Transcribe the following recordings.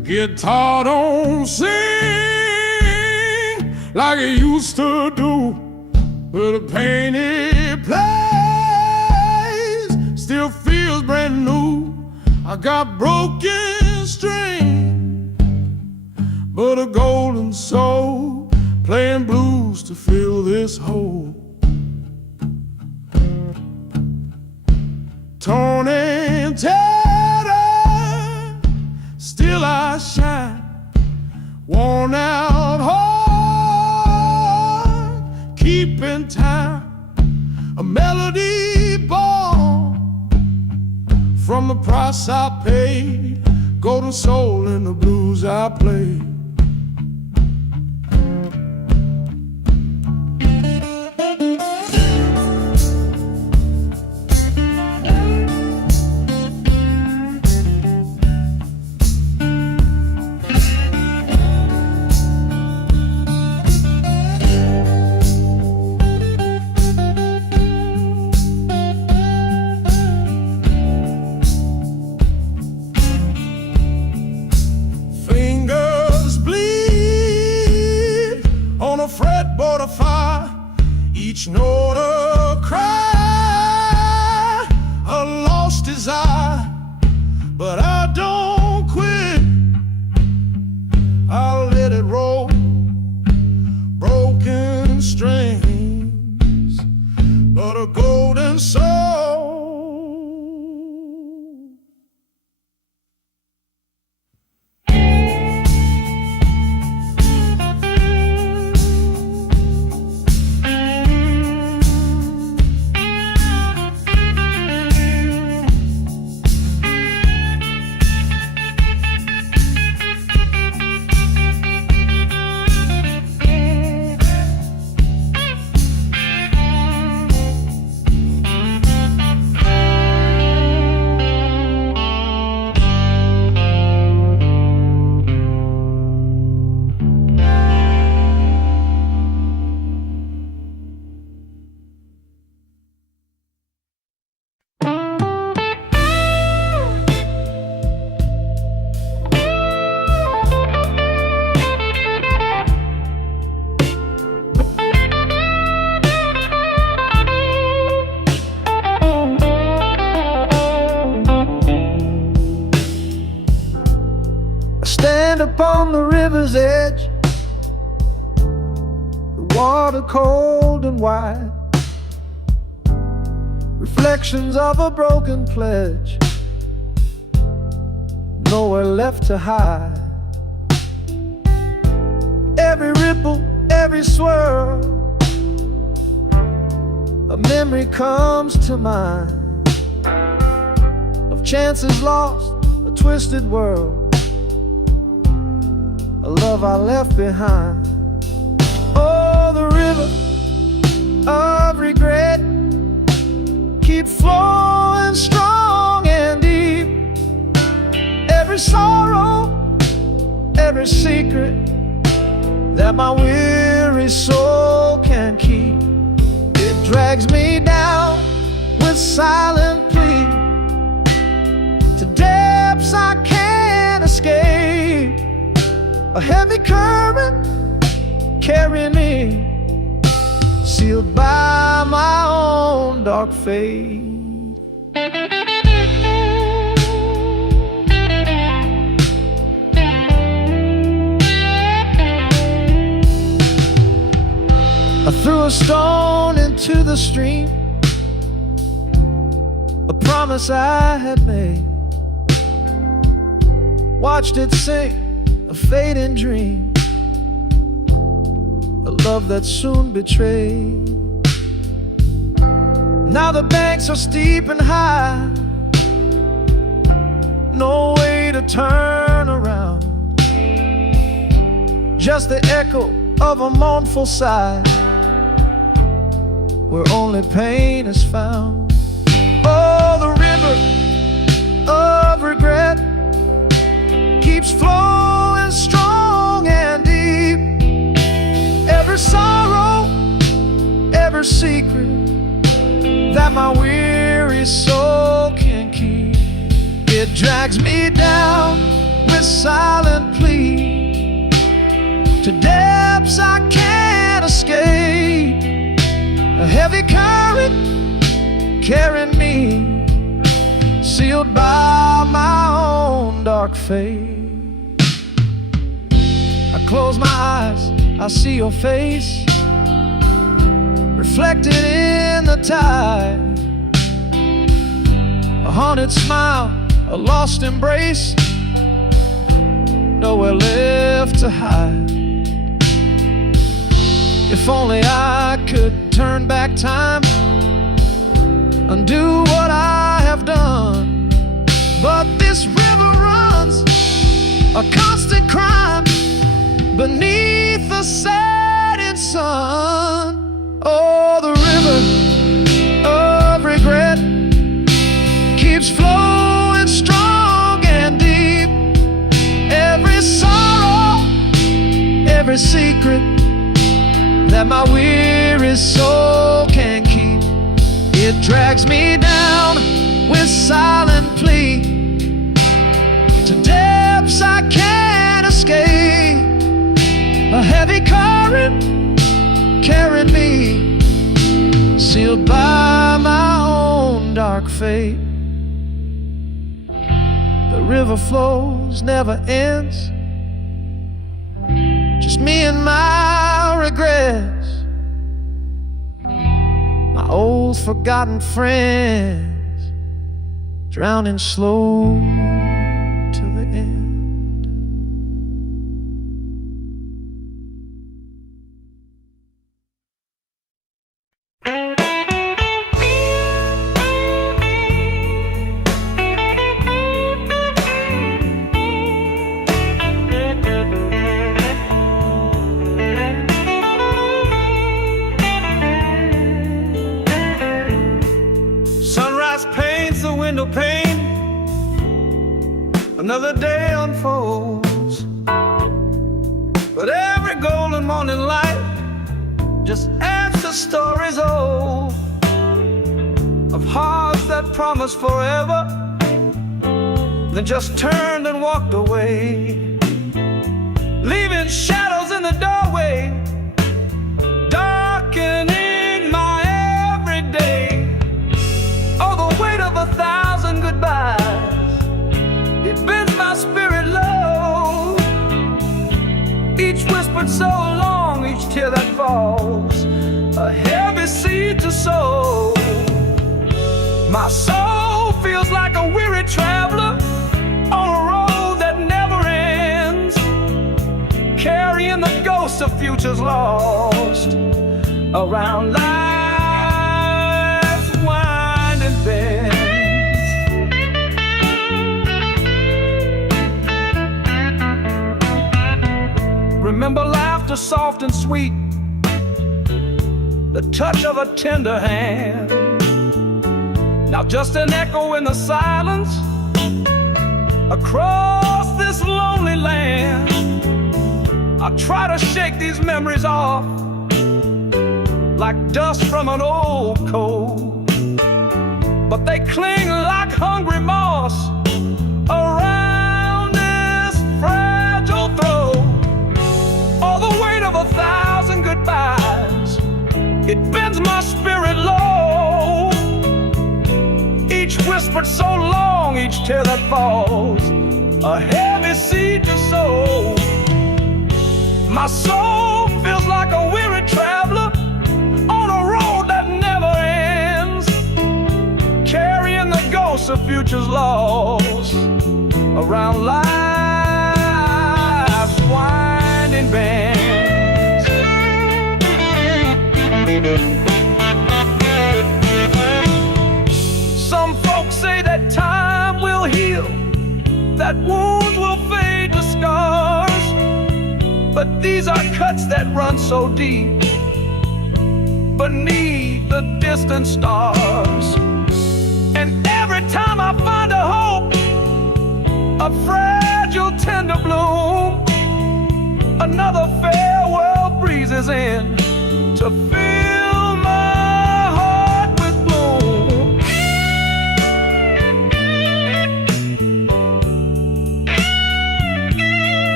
guitar don't sing like it used to do, but the pain it plays still feels brand new. I got broken strings, but a golden soul playing blues to fill this hole. Torn and tattered, still I shine. Worn out heart, keeping time. A melody born from the price I paid. Golden soul in the blues I played. Fretboard of fire, each note a cry, a lost desire, but I don't quit. I'll let it roll, broken strings, but a golden soul. Upon the river's edge, the water cold and wide, reflections of a broken pledge, nowhere left to hide. Every ripple, every swirl, a memory comes to mind of chances lost, a twisted world, a love I left behind. Oh, the river of regret keeps flowing strong and deep. Every sorrow, every secret that my weary soul can keep, it drags me down with silent plea to depths I can't escape. A heavy current carrying me, sealed by my own dark fate. I threw a stone into the stream, a promise I had made, watched it sink, a fading dream, a love that soon betrayed. Now the banks are steep and high, no way to turn around, just the echo of a mournful sigh, where only pain is found. Oh, the river of regret keeps flowing strong and deep. Every sorrow, every secret that my weary soul can keep, it drags me down with silent plea to depths I can't escape. A heavy current carrying me, sealed by my own dark fate. I close my eyes, I see your face reflected in the tide. A haunted smile, a lost embrace, nowhere left to hide. If only I could turn back time, undo what I have done. But this river runs a constant crime beneath the setting sun. Oh, the river of regret keeps flowing strong and deep. Every sorrow, every secret that my weary soul can keep, it drags me down with silent plea to depths I can't escape. A heavy current carrying me, sealed by my own dark fate. The river flows, never ends, just me and my regrets, my old forgotten friends, drowning slow to the end. Pain, another day unfolds, but every golden morning light just adds to stories old of hearts that promised forever, then just turned and walked away, leaving shadows in the doorway, darkening my everyday. Oh, the weight of 1,000 goodbyes, it bends my spirit low. Each whispered so long, each tear that falls, a heavy seed to sow. My soul feels like a weary traveler on a road that never ends, carrying the ghosts of futures lost around life's winding bends. Remember laughter soft and sweet, the touch of a tender hand. Now just an echo in the silence across this lonely land. I try to shake these memories off like dust from an old coat, but they cling like hungry moss around this fragile throat. All the weight of 1,000 goodbyes, it bends my spirit low. Each whispered so long, each tear that falls, a heavy seed to sow. My soul feels like a weary traveler on a road that never ends, carrying the ghosts of futures lost around life's winding bends. Some folks say that time will heal, that wounds will fade to scars, but these are cuts that run so deep beneath the distant stars. And every time I find a hope, a fragile tender bloom, another farewell breezes in to fill my heart with gloom.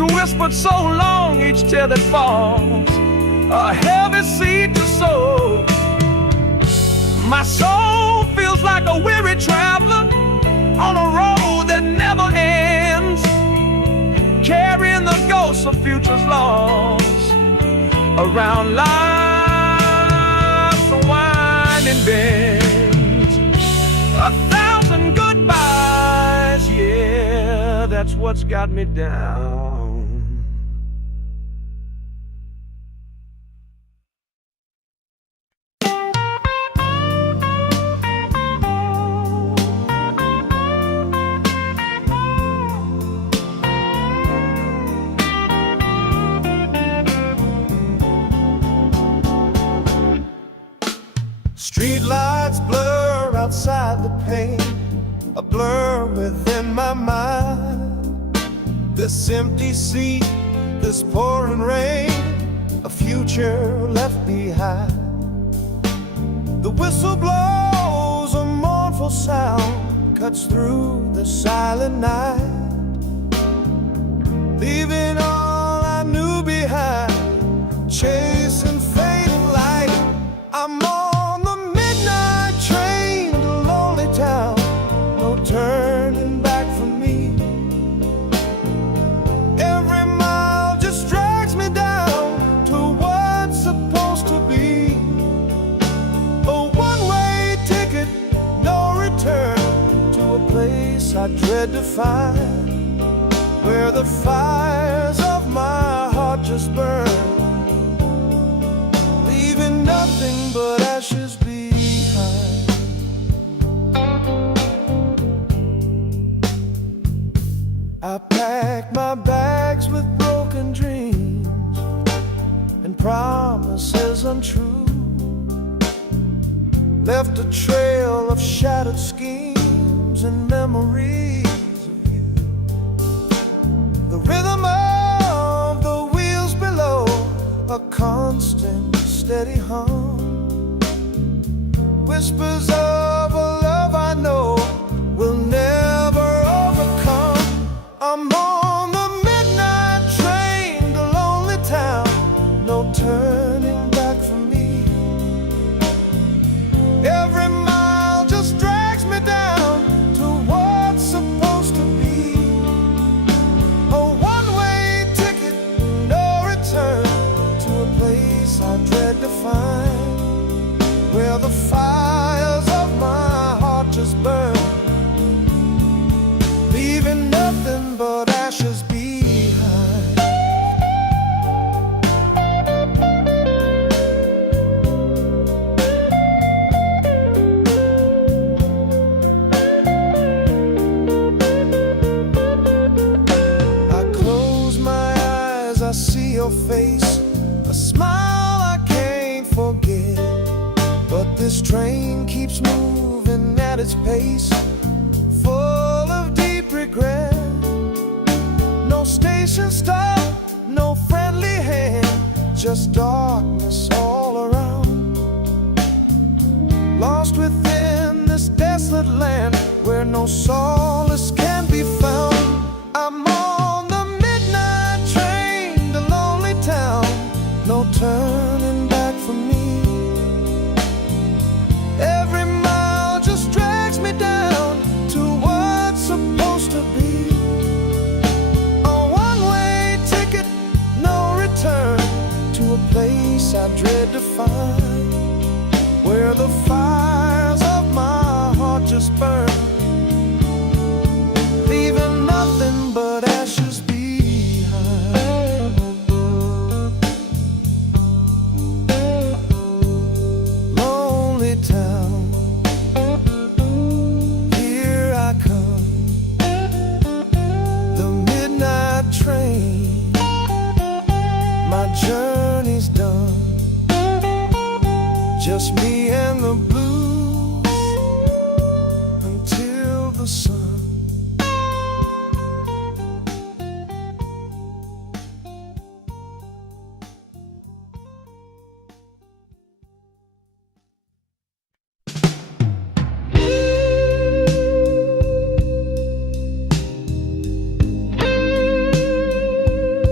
whispered so long, each tear that falls a heavy seed to sow. My soul feels like a weary traveler on a road that never ends, carrying the ghosts of futures lost around life's winding bends. 1,000 goodbyes, yeah, that's what's got me down. Street lights blur outside the pane, a blur within my mind. This empty seat, this pouring rain, a future left behind. The whistle blows, a mournful sound cuts through the silent night, leaving all I knew behind, chasing fading light. I'm on the midnight train to lonely town, no turning back for me. Every mile just drags me down to what's supposed to be. A one-way ticket, no return, to a place I dread to find, where the fires of my heart just burn, leaving nothing but ashes behind. I packed my bags with broken dreams and promises untrue, left a trail of shattered schemes and memories of you. The rhythm of the wheels below, a constant steady hum, whispers of a love I know will never overcome. I'm on the midnight train to lonely town, no turning back for me. Every mile just drags me down to what's supposed to be. A one-way ticket, no return, to a place I dread to find, where the fires of my heart just burn, leaving nothing but ashes behind. I close my eyes, I see your face, a smile I can't forget. But this train keeps moving at its pace, full of deep regret. No station stop, no friendly hand, just darkness all around. Lost within this desolate land, where no solace can be found. I'm on the midnight train to lonely town, no turning back for me. Every mile just drags me down to what's supposed to be. A one-way ticket, no return, to a place I dread to find, where the fires of my heart just burn, leaving nothing but ashes behind. Lonely town, here I come, the midnight train, my journey's done, just me and the blues until the sun.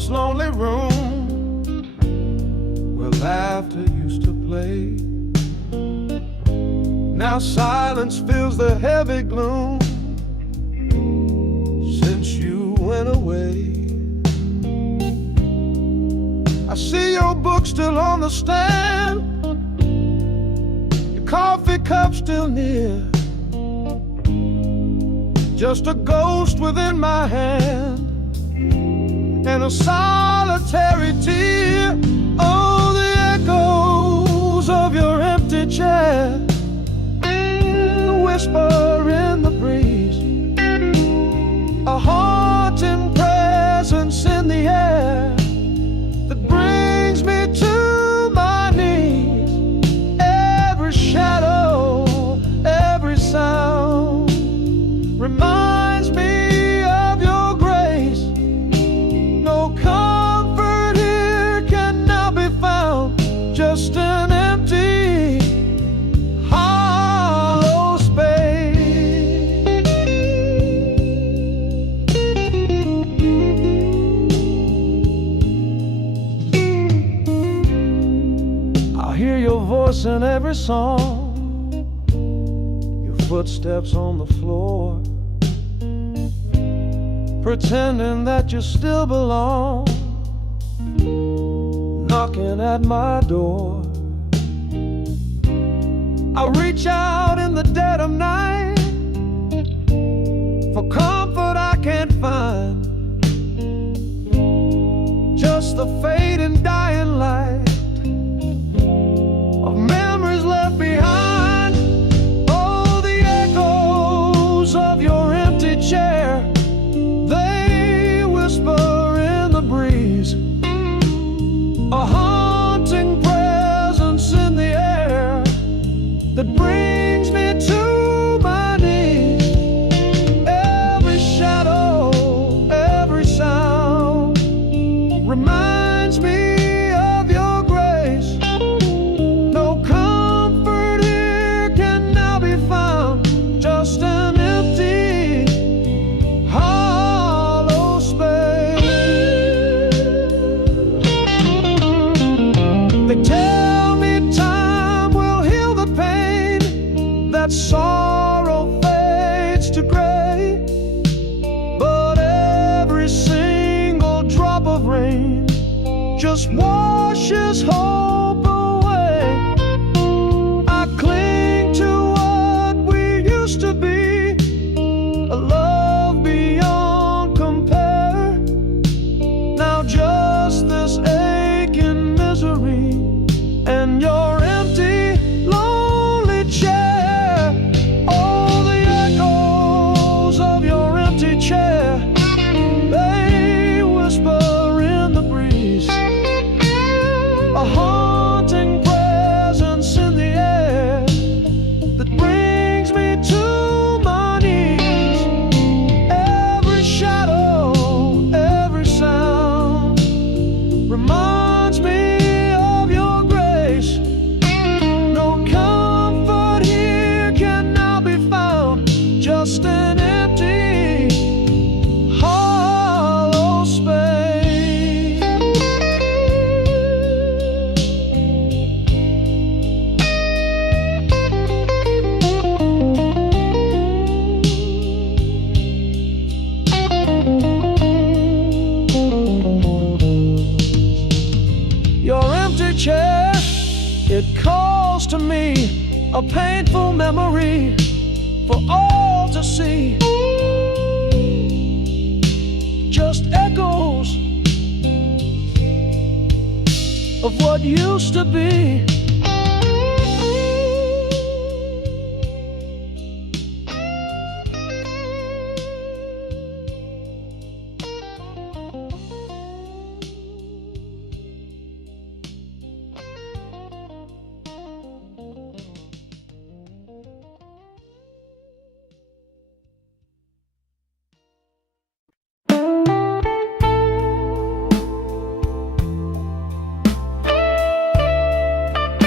this lonely room where laughter used to play. Now silence fills the heavy gloom since you went away. I see your book still on the stand, your coffee cup still near, just a ghost within my hand and a solitary tear. Oh, the echoes of your empty chair, the whisper in the breeze, a haunting presence in the air that brings me to my knees. Every shadow, every sound reminds me of your grace. No comfort here can now be found, just an empty, hollow space. I hear your voice in every song, your footsteps on the floor, pretending that you still belong, knocking at my door. I reach out in the dead of night for comfort I can't find, just the fading dying light of memories left behind. Oh, the echoes of your empty chair, they whisper in the breeze, a haunting presence in the air that brings me to my knees. Every shadow, every sound reminds me of your grace. No comfort here can now be found, just an empty, hollow space. They tell me time will heal the pain, that sorrow fades to gray, but every single drop of rain just washes hope away. I cling to what we used to be, a love beyond compare. Now just this aching misery and your empty, lonely chair. Oh, the echoes of your empty chair, they whisper in the breeze, a haunting presence in the air that brings me to my knees. Every shadow, every sound reminds me of your grace. No comfort here can now be found, just an empty, hollow space. Your empty chair, it calls to me, a painful memory for all to see. Just echoes of what used to be.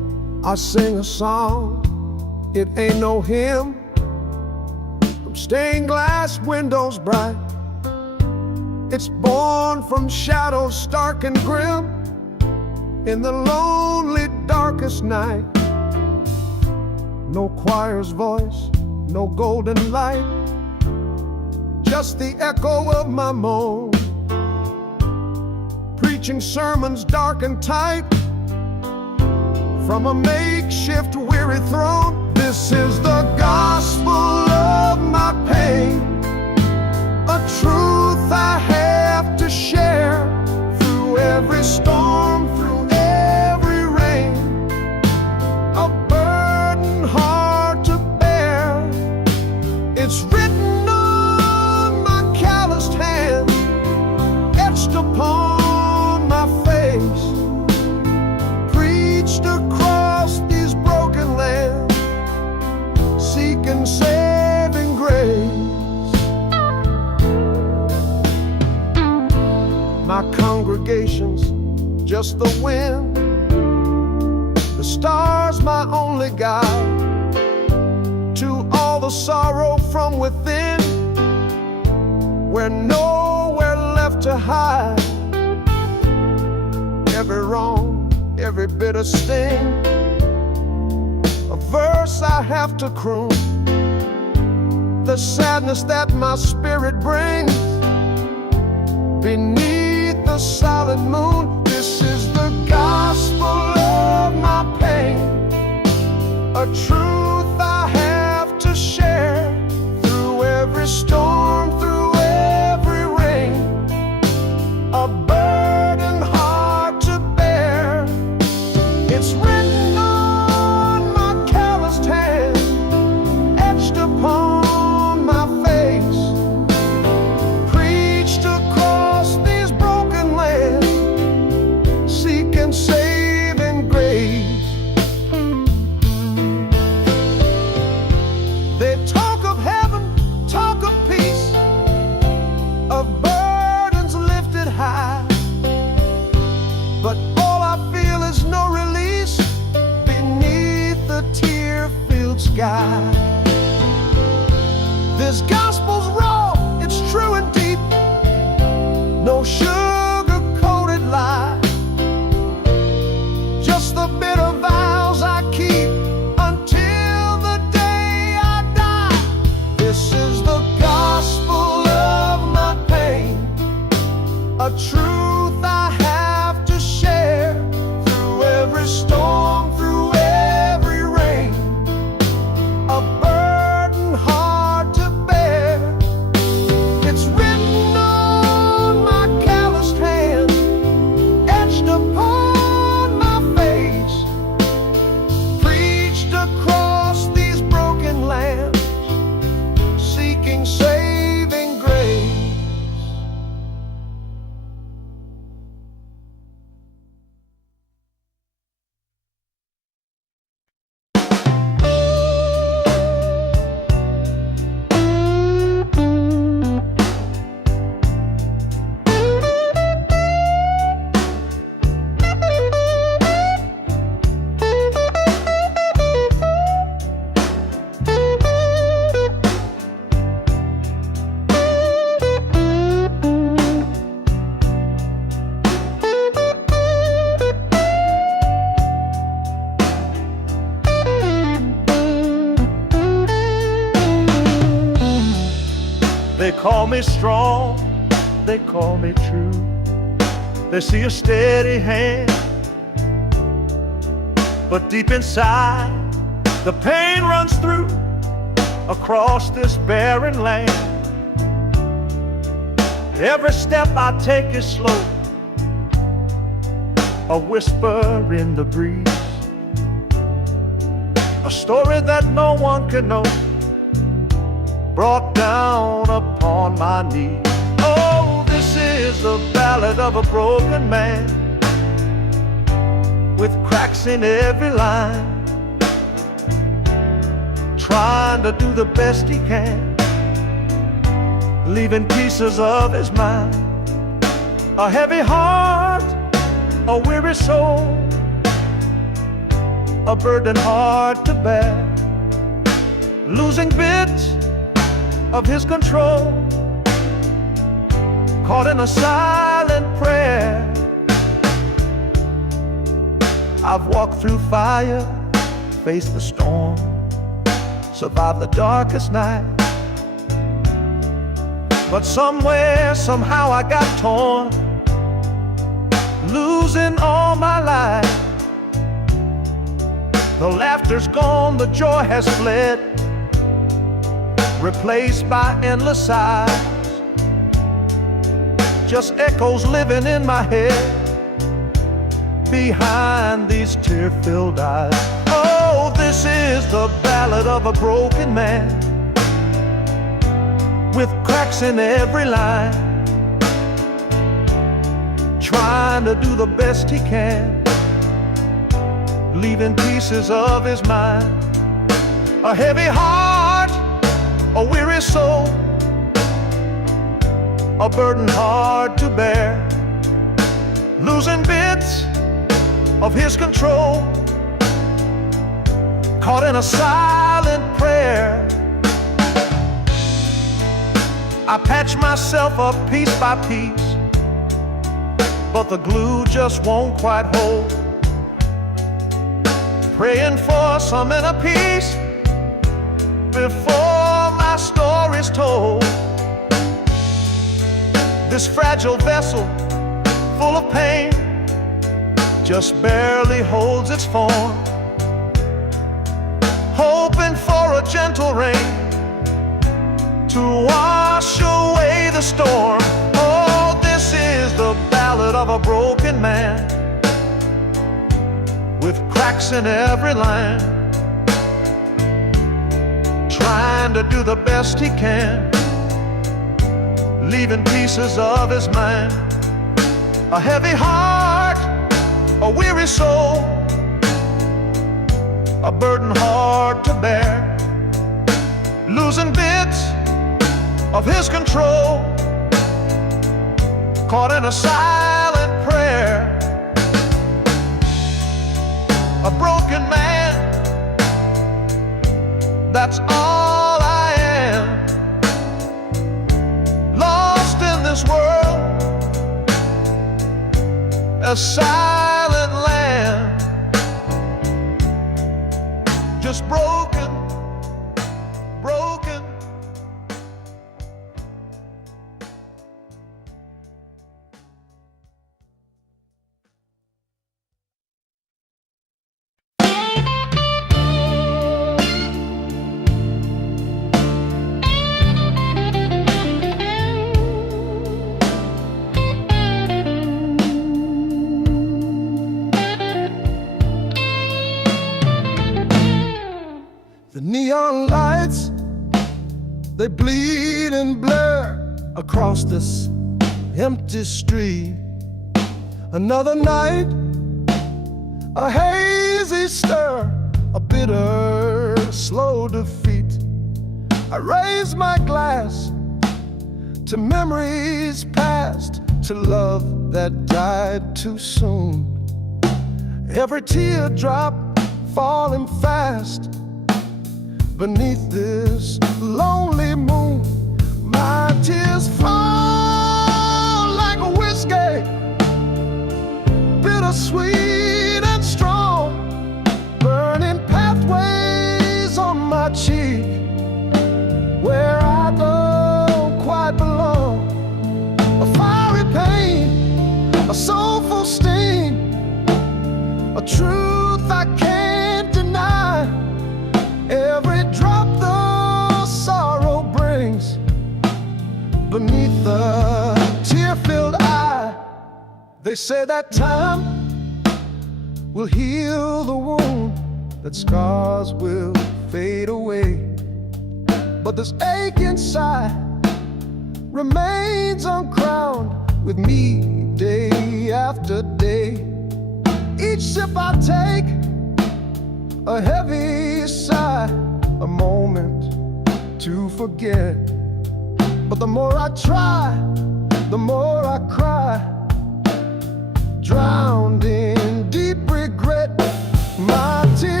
I sing a song, it ain't no hymn, from stained glass windows bright. It's born from shadows stark and grim, in the lonely darkest night. No choir's voice, no golden light, just the echo of my moan, preaching sermons dark and tight from a makeshift weary throne. This is the gospel of my pain, a truth I have to share through every storm, through every rain, a burden hard to bear. It's written on my calloused hand, etched upon my face, preached across these broken lands, seeking saving grace. My congregation's just the wind, the stars my only guide to all the sorrow from within, where nowhere left to hide. Every wrong, every bitter sting, a verse I have to croon, the sadness that my spirit brings beneath the silent moon. This is the gospel of my pain, a truth I have to share through every storm, through every rain, a burden hard to bear. It's written on my calloused hand, etched upon my face, preached across these broken lands, seeking saving grace. They talk of heaven, talk of peace, of burdens lifted high, but all I feel is no release beneath the tear-filled sky. This gospel's raw, it's true and deep, no sugar-coated lie, just the bitter vows I keep until the day I die. This is the gospel of my pain, a truth I have to share through every storm, through every rain, a burden hard to bear. It's written on my calloused hand, etched upon my face, preached across these broken lands, seeking saving grace. They call me strong, they call me true. They see a steady hand, but deep inside the pain runs through across this barren land. Every step I take is slow, a whisper in the breeze, a story that no one can know, brought down upon my knees. Oh, this is the ballad of a broken man, with cracks in every line, trying to do the best he can, leaving pieces of his mind, a heavy heart, a weary soul, a burden hard to bear, losing bits of his control, caught in a silent prayer. I've walked through fire, faced the storm, survived the darkest night. But somewhere, somehow I got torn, losing all my life. The laughter's gone, the joy has fled, replaced by endless sighs. Just echoes living in my head, behind these tear-filled eyes. Oh, this is the ballad of a broken man, with cracks in every line, trying to do the best he can, leaving pieces of his mind. A heavy heart, a weary soul, a burden hard to bear, losing bits of his control, caught in a silent prayer. I patch myself up piece by piece, but the glue just won't quite hold. Praying for some inner peace before my story's told. This fragile vessel, full of pain, just barely holds its form, hoping for a gentle rain to wash away the storm. Oh, this is the ballad of a broken man, with cracks in every line, trying to do the best he can, leaving pieces of his mind. A heavy heart, a weary soul, a burden hard to bear, losing bits of his control, caught in a silent prayer. A broken man, that's all I am, lost in this world, a silent land, just broken, broken. The neon lights, they bleed and blur across this empty street. Another night, a hazy stir, a bitter, slow defeat. I raise my glass to memories past, to love that died too soon. Every teardrop falling fast beneath this lonely moon. My tears fall like a whiskey, bittersweet and strong, burning pathways on my cheek, where I don't quite belong. A fiery pain, a soulful sting, a truth I can't deny. Every drop the sorrow brings beneath the tear-filled eye. They say that time will heal the wound, that scars will fade away, but this ache inside remains uncrowned with me day after day. Each sip I take, a heavy sigh, a moment to forget. But the more I try, the more I cry, drowned in deep regret. My tears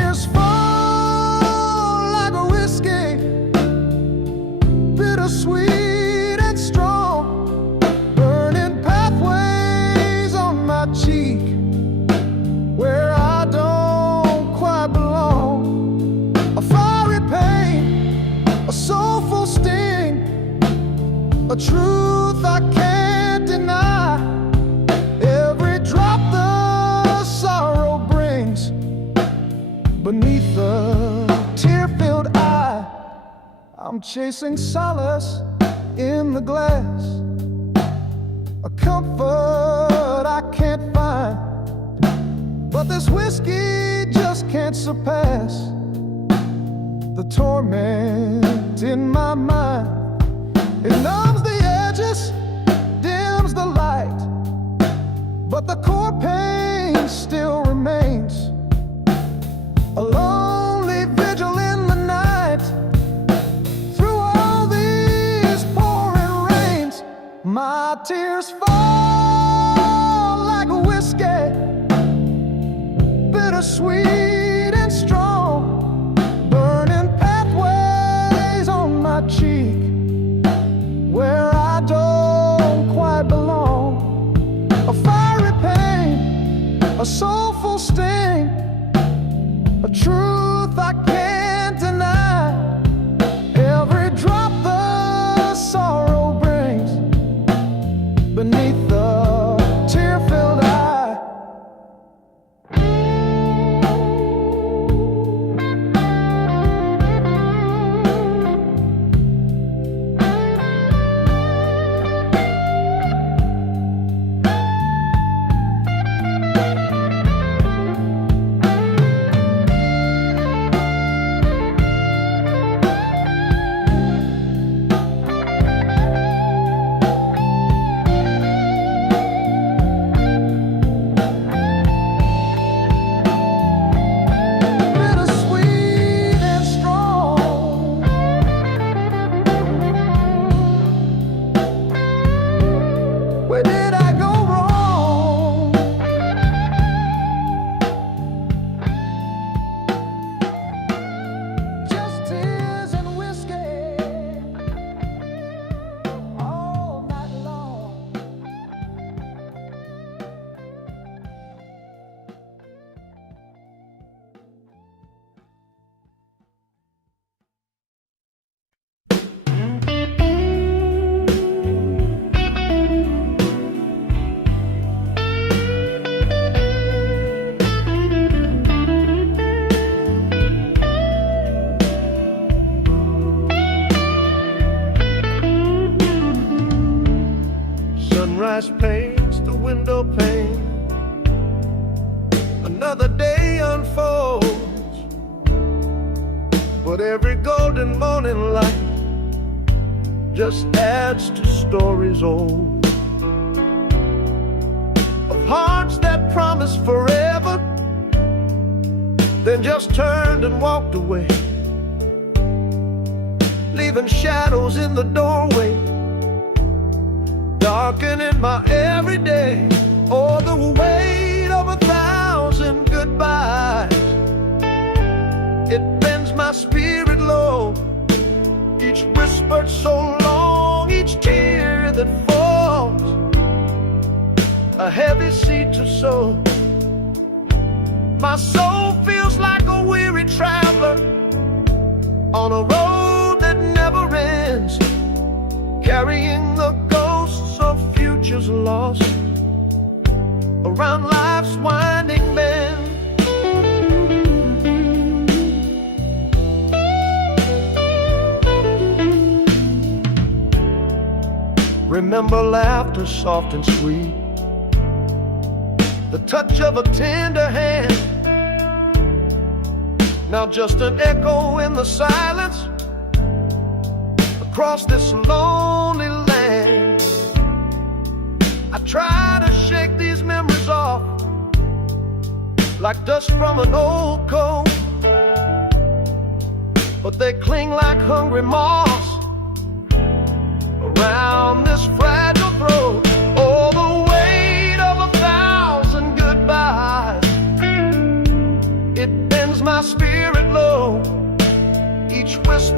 tears fall like a whiskey, bittersweet and strong, burning pathways on my cheek where I don't quite belong. A fiery pain, a soulful sting, a truth I can't deny. Every drop the sorrow brings beneath the tear-filled eye. I'm chasing solace in the glass, a comfort I can't find, but this whiskey just can't surpass the torment in my mind. It numbs the edges, dims the light, but the core pain still remains. A lonely vigil in the night, through all these pouring rains. My tears fall like a whiskey, bittersweet and strong, burning pathways on my cheek where I don't quite belong. A fiery pain, a soulful sting, a truth I can't deny. Every drop the sorrow brings beneath the tear-filled eye. Where did I go wrong? Just tears and whiskey all night long. Sunrise paints the window pane, another day unfolds, but every golden morning light just adds to stories old, of hearts that promised forever, then just turned and walked away, leaving shadows in the doorway, darkening my everyday. Oh, the weight of 1,000 goodbyes, it bends my spirit low. Each whispered so long, each tear that falls, a heavy seed to sow. My soul feels like a weary traveler on a road that never ends, carrying the ghosts of futures lost around life's winding bend. Remember laughter soft and sweet, the touch of a tender hand, now just an echo in the silence across this lonely land. I try to shake these memories off like dust from an old coat, but they cling like hungry moths around this fragile throat. Oh, the weight of 1,000 goodbyes, it bends my spirit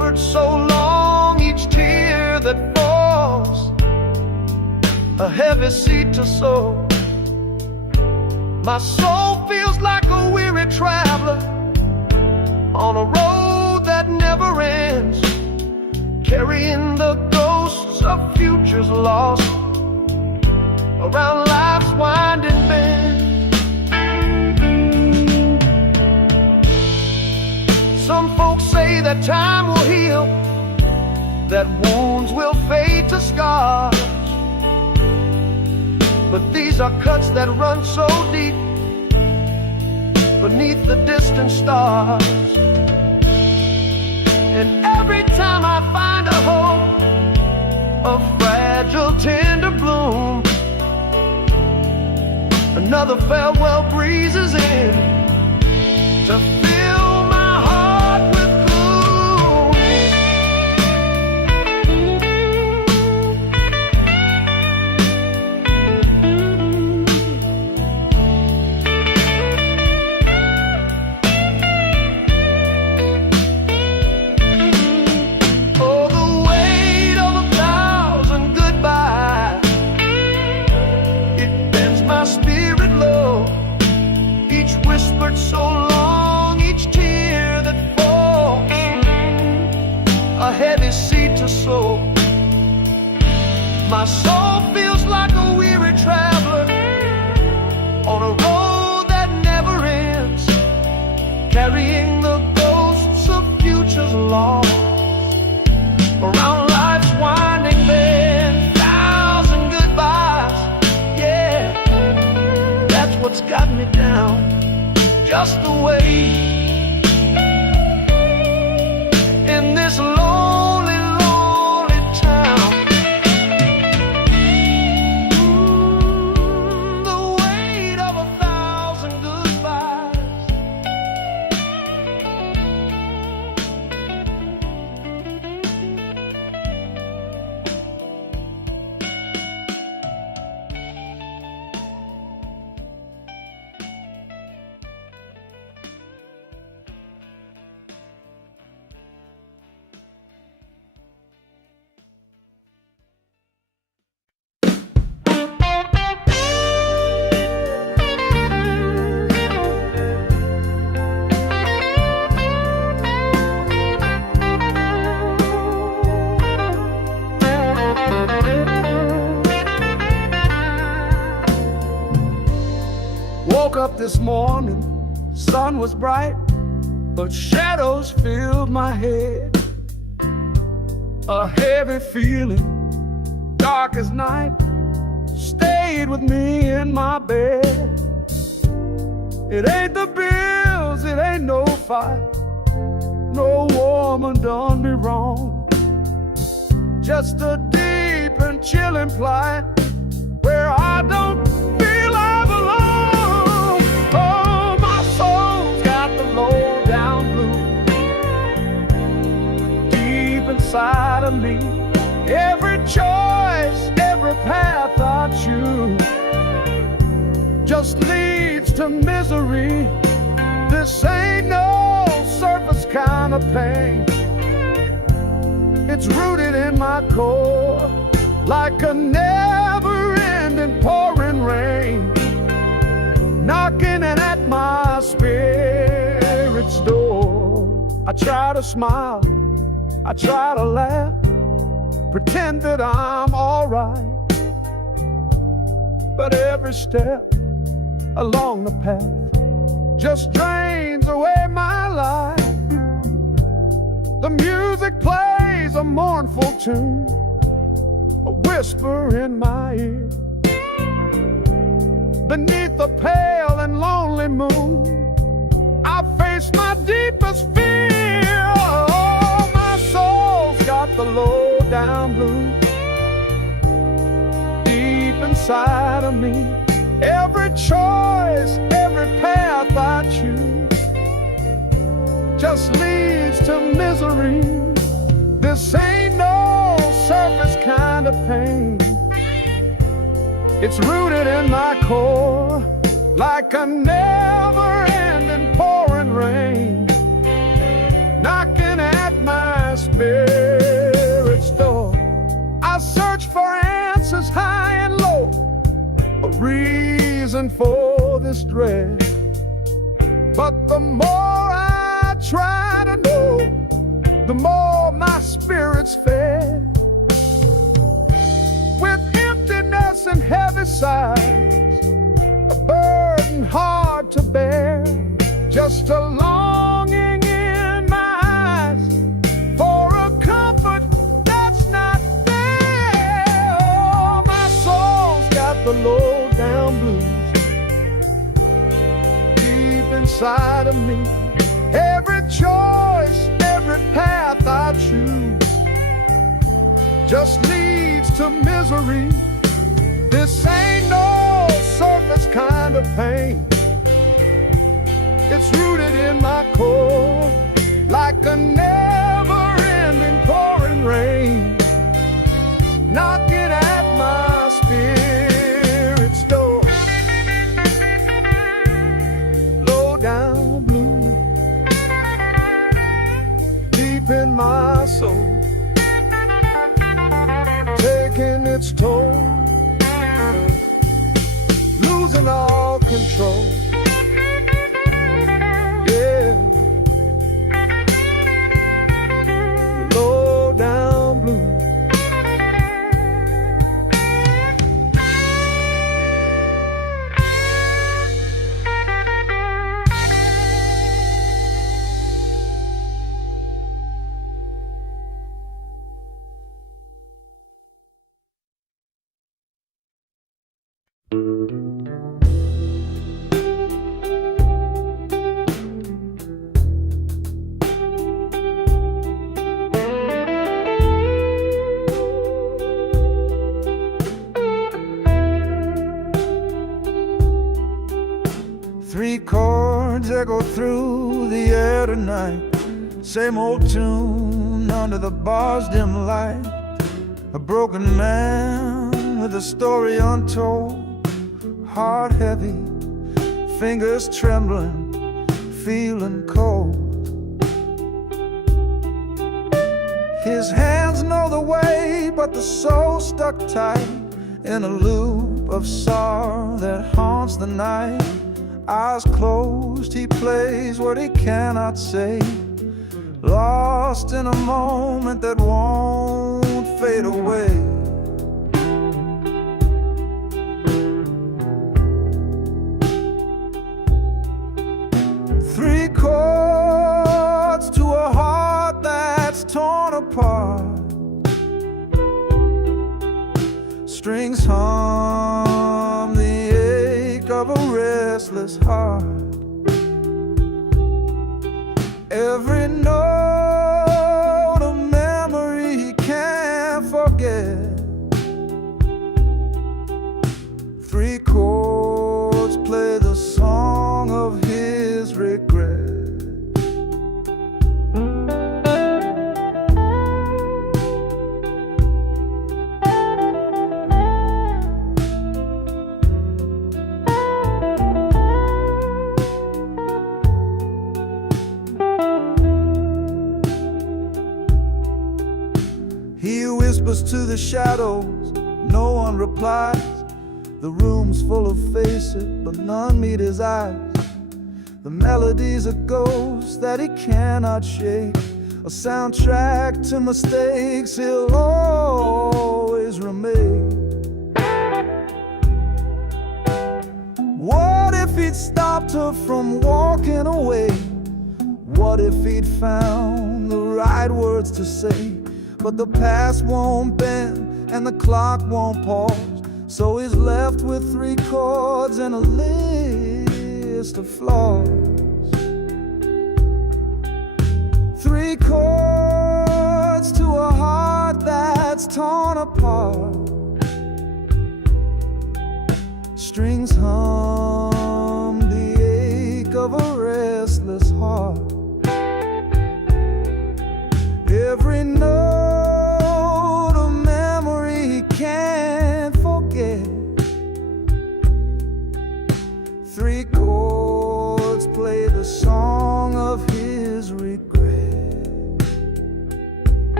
whispered so long, each tear that falls, a heavy seed to sow. My soul feels like a weary traveler on a road that never ends, carrying the ghosts of futures lost around life's winding bend. Some folks say that time will heal, that wounds will fade to scars, but these are cuts that run so deep beneath the distant stars. And every time I find a hope, a fragile tender bloom, another farewell breezes in to fill my heart with gloom. Oh, the weight of 1,000 goodbyes, it bends my spirit low. Each whispered so long, each tear that falls, a heavy seed to sow. My soul feels like a weary traveler on a road that never ends, carrying the ghosts of futures lost around life's winding bend. 1,000 goodbyes, yeah, that's what's got me down, just the way in this lonely, lonely town. The weight of 1,000 goodbyes. Woke up this morning, sun was bright, but shadows filled my head. A heavy feeling, dark as night, stayed with me in my bed. It ain't the bills, it ain't no fight, no woman done me wrong. Just a deep and chilling plight where I don't feel I belong. Oh, my soul's got the low down blues deep inside of me. Every choice, every path I choose just leads to misery. This ain't no surface kind of pain, it's rooted in my core like a never-ending pouring rain, knocking at my spirit's door. I try to smile, I try to laugh, pretend that I'm alright, but every step along the path just drains away my life. The music plays a mournful tune, a whisper in my ear. Beneath the pale and lonely moon, I face my deepest fear. Oh, my soul's got the low down blues deep inside of me. Every choice, every path I choose just leads to misery. This ain't no surface kind of pain, it's rooted in my core like a never-ending pouring rain, knocking at my spirit. spirit's door. I search for answers high and low, a reason for this dread. But the more I try to know, the more my spirit's fed. With emptiness and heavy sighs, a burden hard to bear, just a longing in my eyes for a comfort that's not there. Oh, my soul's got the low down blues deep inside of me. Every choice, every path I choose just leads to misery. This ain't no surface kind of pain. It's rooted in my core, like a never-ending pouring rain, knocking at my spirit's door. Low down blue, deep in my soul, taking its toll, losing all control. Yeah, low down blue. Three chords echo through the air tonight, same old tune under the bar's dim light. A broken man with a story untold, heart heavy, fingers trembling, feeling cold. His hands know the way, but the soul stuck tight in a loop of sorrow that haunts the night. Eyes closed, he plays what he cannot say, lost in a moment that won't fade away. Three chords to a heart that's torn apart, strings hum the ache of a restless heart. Every note a memory he can't forget. Three chords play the song of his regret. He whispers to the shadows, no one replies. The room's full of faces, but none meet his eyes. The melody's a ghost that he cannot shake, a soundtrack to mistakes he'll always remake. What if he'd stopped her from walking away? What if he'd found the right words to say? But the past won't bend and the clock won't pause, so he's left with three chords and a list of flaws. Three chords to a heart that's torn apart, strings hum the ache of a restless heart. Every note a memory he can't forget. Three chords play the song of his regret.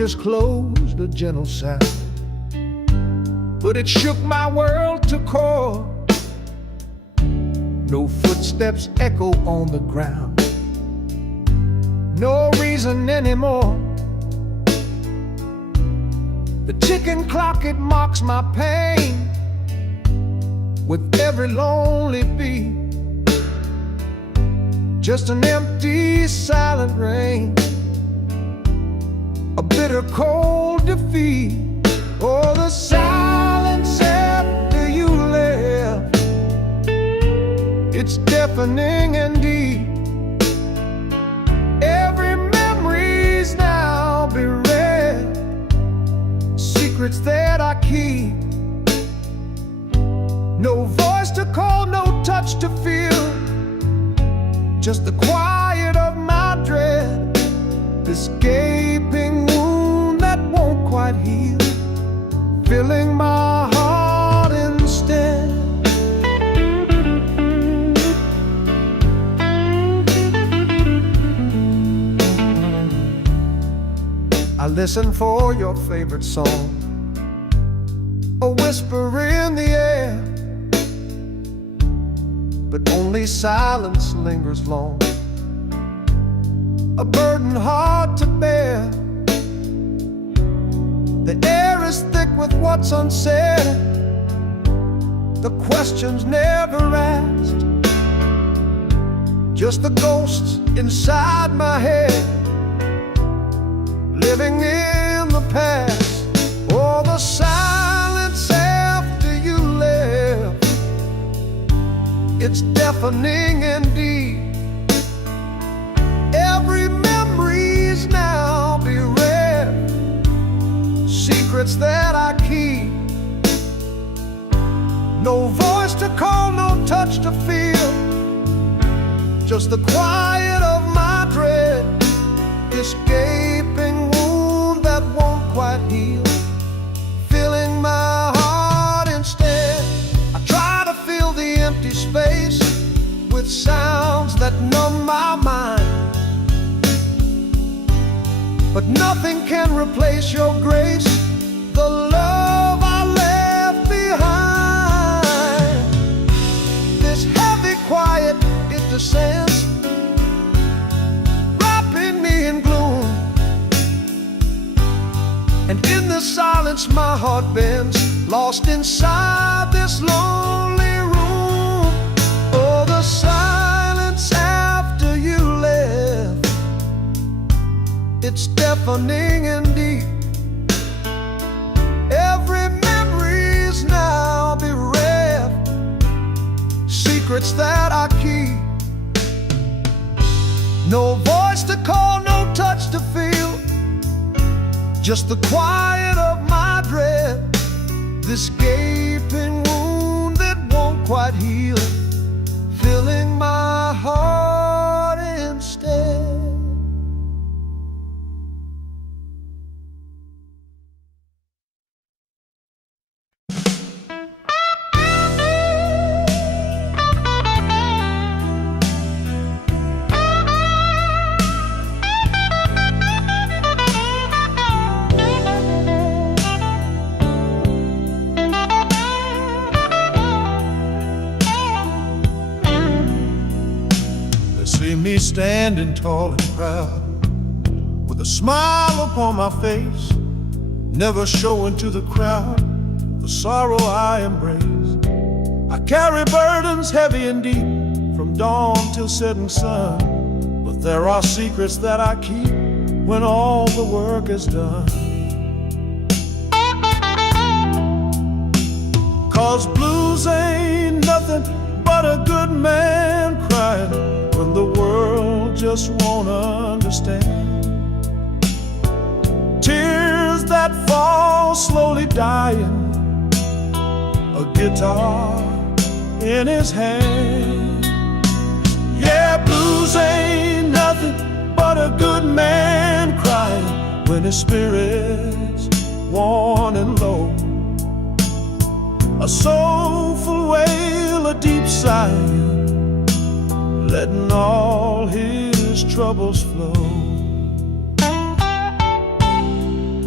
just closed a gentle sound, but it shook my world to core. No footsteps echo on the ground, no reason anymore. The ticking clock, it mocks my pain with every lonely beat. Just an empty, silent rain, a bitter, cold defeat. Oh, the silence after you left, it's deafening and deep. Every memory's now bereft, secrets that I keep. No voice to call, no touch to feel, just the quiet of my dread. This gaping wound that won't quite heal, filling my heart instead. I listen for your favorite song, a whisper in the air, but only silence lingers long, a burden hard to bear. The air is thick with what's unsaid, the questions never asked, just the ghosts inside my head, living in the past. Oh, the silence after you left, it's deafening and deep. Every memory's now bereft, secrets that I keep. No voice to call, no touch to feel, just the quiet of my dread. This gaping wound that won't quite heal, filling my heart instead. I try to fill the empty space with sounds that numb my mind, but nothing can replace your grace, the love I left behind. This heavy quiet, it descends, wrapping me in gloom, and in the silence my heart bends, lost inside this lonely room. Oh, the silence after you left, it's deafening and deep. Every memory's now bereft, secrets that I keep. No voice to call, no touch to feel, just the quiet of my dread. This gaping wound that won't quite heal, filling my heart instead. See me standing tall and proud, with a smile upon my face, never showing to the crowd the sorrow I embrace. I carry burdens heavy and deep, from dawn till setting sun, but there are secrets that I keep when all the work is done. 'Cause blues ain't nothing but a good man crying when the world just won't understand. Tears that fall slowly dying, a guitar in his hand. Yeah, blues ain't nothing but a good man crying when his spirit's worn and low. A soulful wail, a deep sigh, letting all his troubles flow.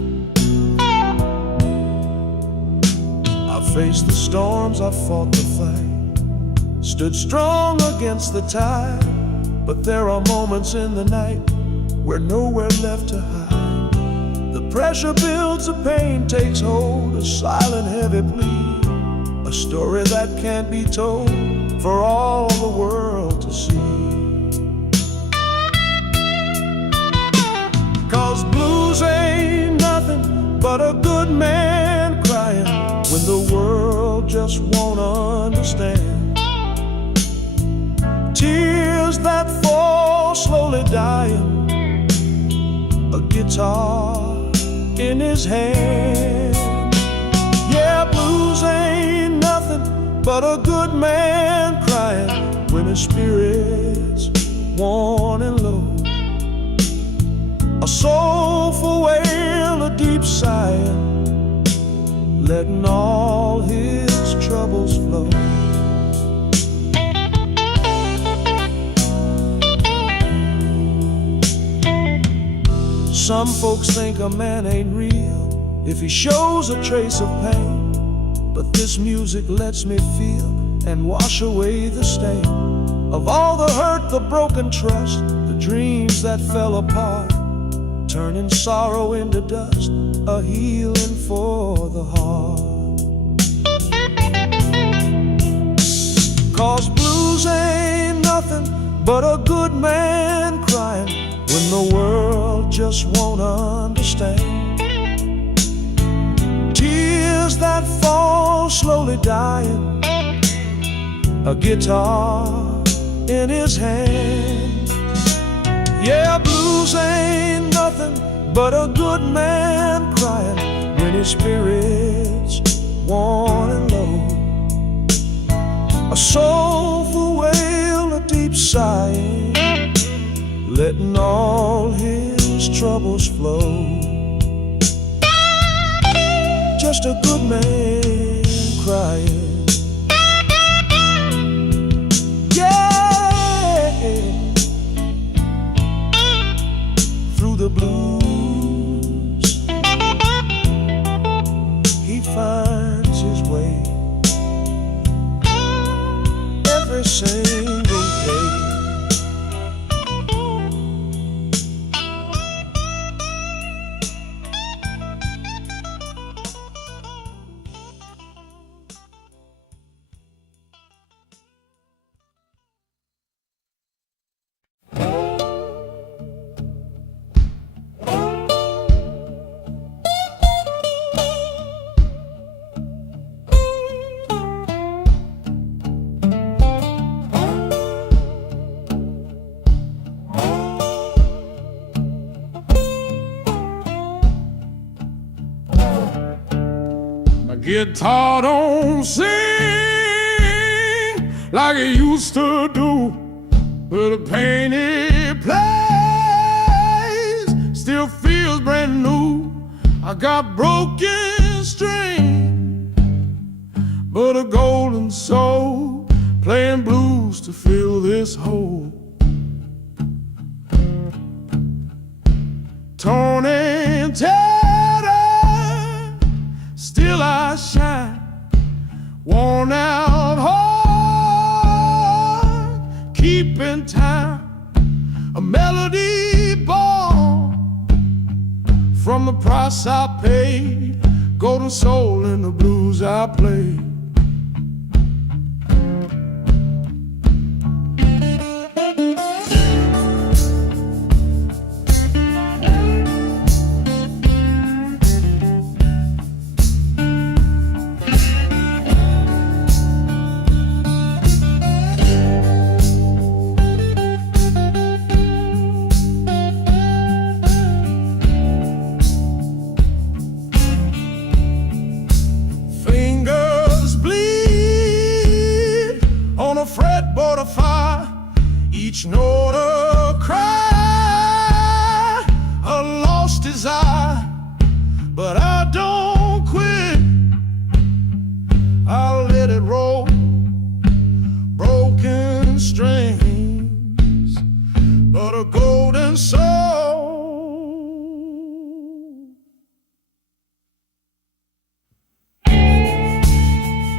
faced the storms, I fought the fight, stood strong against the tide. But there are moments in the night where nowhere left to hide. The pressure builds, the pain takes hold, a silent heavy plea, a story that can't be told for all the world to see. 'Cause blues ain't nothing but a good man crying when the world just won't understand. Tears that fall slowly dying, a guitar in his hand. Yeah, blues ain't nothing but a good man crying when his spirit's worn and low. A soulful wail, a deep sigh, letting all his troubles flow. Some folks think a man ain't real if he shows a trace of pain, but this music lets me feel and wash away the stain of all the hurt, the broken trust, the dreams that fell apart, turning sorrow into dust, a healing for the heart. 'Cause blues ain't nothing but a good man crying when the world just won't understand. Tears that fall slowly dying, a guitar in his hand. Yeah, blues ain't nothing but a good man crying when his spirit's worn and low. A soulful wail, a deep sighing, letting all his troubles flow. Just a good man crying. Yeah, through the blues he finds his way every single day. Guitar don't sing like it used to do, but the pain it plays still feels brand new. I got broken string, but a golden soul playing blues to fill this hole. Torn and tattered, still I shine, worn out heart, keeping time, a melody born from the price I paid, golden soul in the blues I play. Fretboard of fire, each note a cry, a lost desire, but I don't quit. I'll let it roll, broken strings, but a golden soul.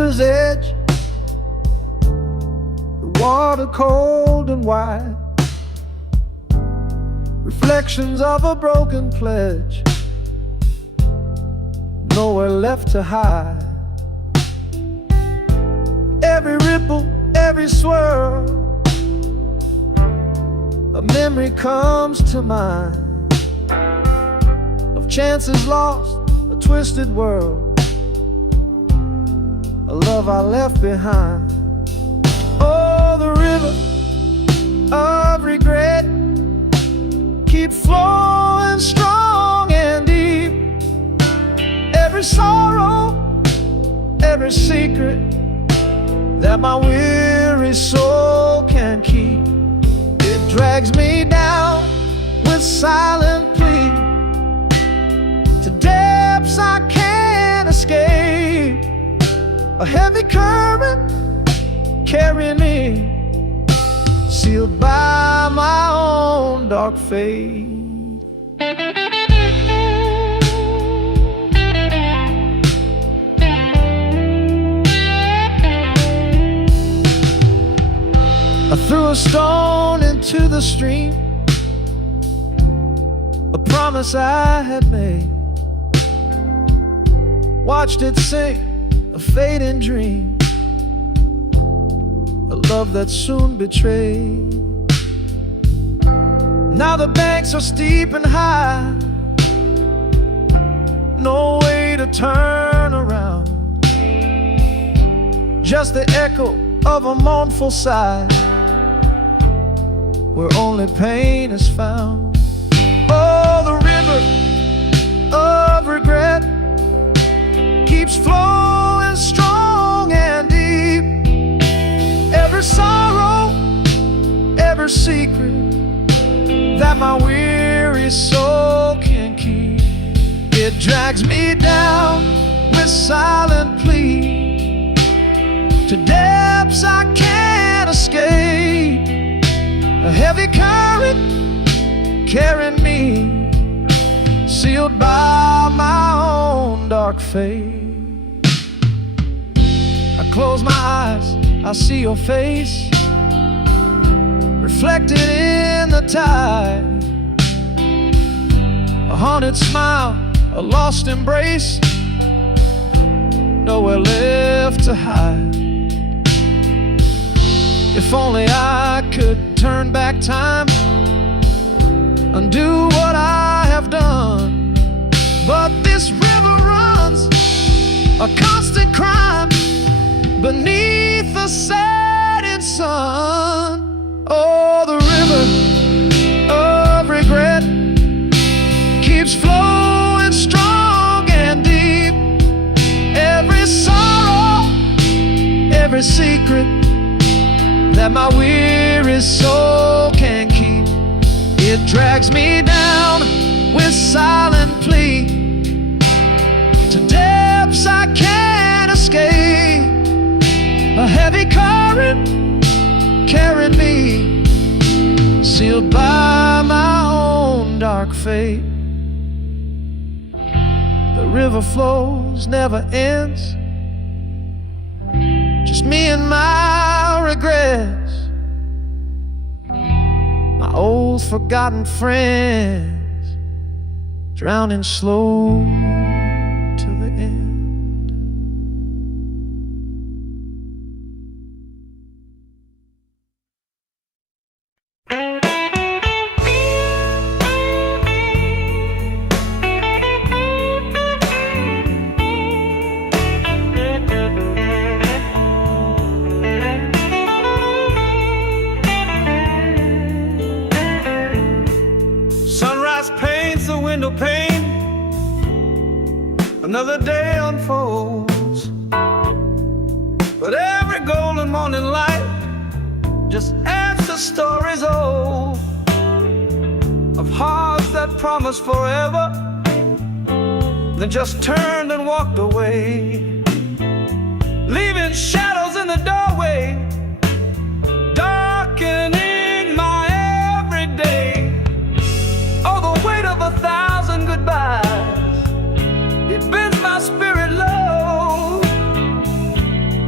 river's edge, the water cold and wide, reflections of a broken pledge, nowhere left to hide. Every ripple, every swirl, a memory comes to mind of chances lost, a twisted world, a love I left behind. Oh, the river of regret keep flowing strong and deep. Every sorrow, every secret that my weary soul can keep, it drags me down with silent plea to depths I can't escape. A heavy current carrying me, sealed by my own dark fate. I threw a stone into the stream, a promise I had made, watched it sink, a fading dream, a love that soon betrayed. Now the banks are steep and high, no way to turn around, just the echo of a mournful sigh, where only pain is found. Oh, the river of regret keeps flowing strong and deep. Every sorrow, every secret that my weary soul can keep, it drags me down with silent plea to depths I can't escape. A heavy current carrying me, sealed by my own dark fate. I close my eyes, I see your face reflected in the tide, a haunted smile, a lost embrace, nowhere left to hide. If only I could turn back time, undo what I have done, but this river runs a constant crime beneath the setting sun. Oh, the river of regret keeps flowing strong and deep. Every sorrow, every secret that my weary soul can keep, it drags me down with silent plea to depths I can't escape. A heavy current carrying me, sealed by my own dark fate. The river flows, never ends, just me and my regrets, my old forgotten friends, drowning slow to the end. Window pane, another day unfolds, but every golden morning light just adds to stories old of hearts that promised forever, then just turned and walked away, leaving shadows in the doorway, darkening my everyday. Oh, the weight of 1,000 goodbyes, it bends my spirit low.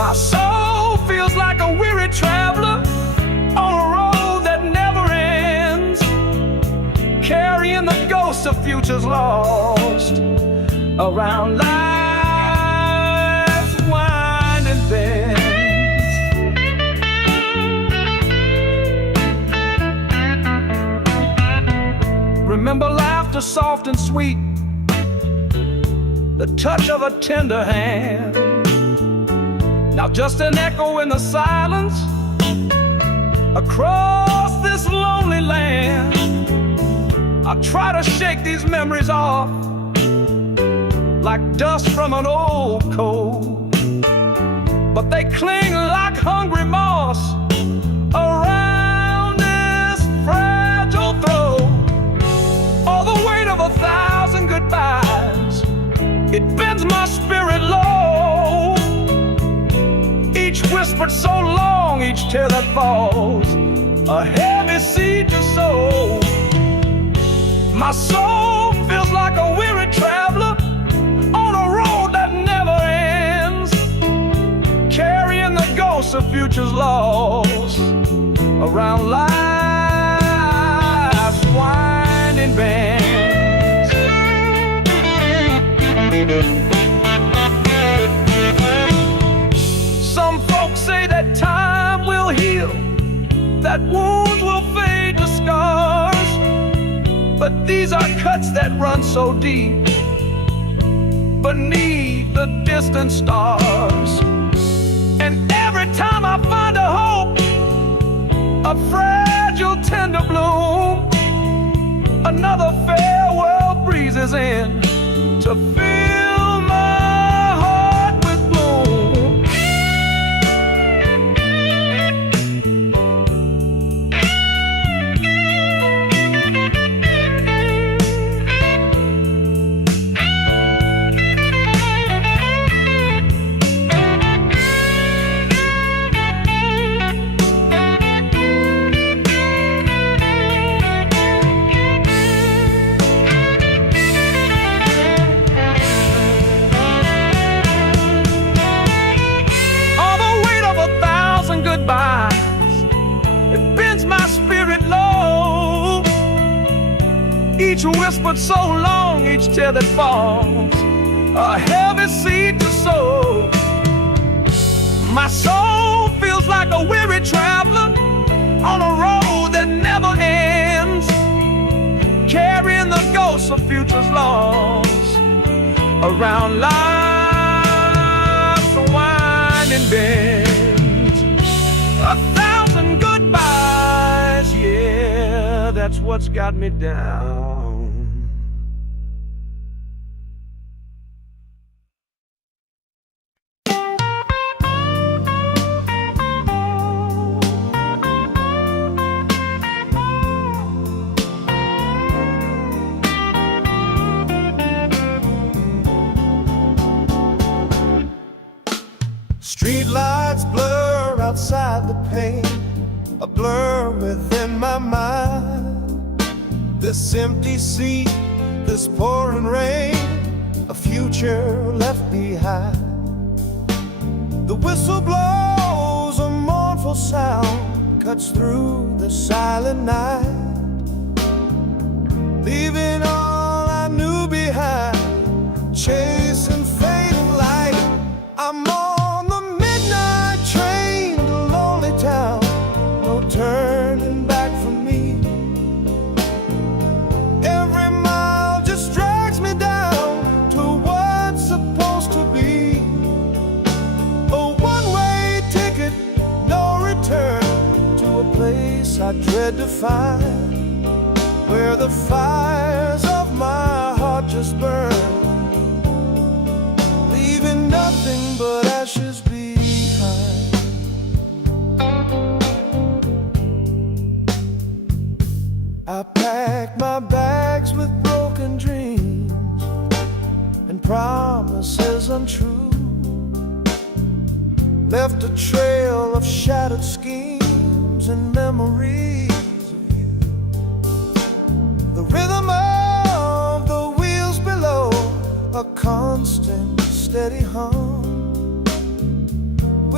My soul feels like a weary traveler on a road that never ends, carrying the ghosts of futures lost around life's winding bends. Remember laughter soft and sweet, the touch of a tender hand. Now just an echo in the silence across this lonely land. I try to shake these memories off like dust from an old coat, but they cling like hungry moss around this fragile throat. All the weight of 1,000 goodbyes, it bends my spirit low. Each whispered so long, each tear that falls, a heavy seed to sow. My soul feels like a weary traveler on a road that never ends, carrying the ghosts of futures lost around life's winding bends. Some folks say that time will heal, that wounds will fade to scars, but these are cuts that run so deep beneath the distant stars. And every time I find a hope, a fragile tender bloom, another farewell breezes in to fill my heart with gloom. It bends my spirit low. Each whispered so long, each tear that falls, a heavy seed to sow. My soul feels like a weary traveler on a road that never ends, carrying the ghosts of futures lost around life's winding bend. 1,000 goodbyes, yeah, that's what's got me down. Street lights blur outside the pane, a blur within my mind. This empty seat, this pouring rain, a future left behind. The whistle blows, a mournful sound cuts through the silent night, leaving all I knew behind, chasing fading light. I'm on the midnight train to lonely town, no turning back for me. Every mile just drags me down to what's supposed to be a one-way ticket, no return, to a place I dread to find, where the fires of my heart just burn, leaving nothing but ashes behind. I packed my bags with broken dreams and promises untrue, left a trail of shattered schemes and memories of you. The rhythm of the wheels below, a constant steady hum,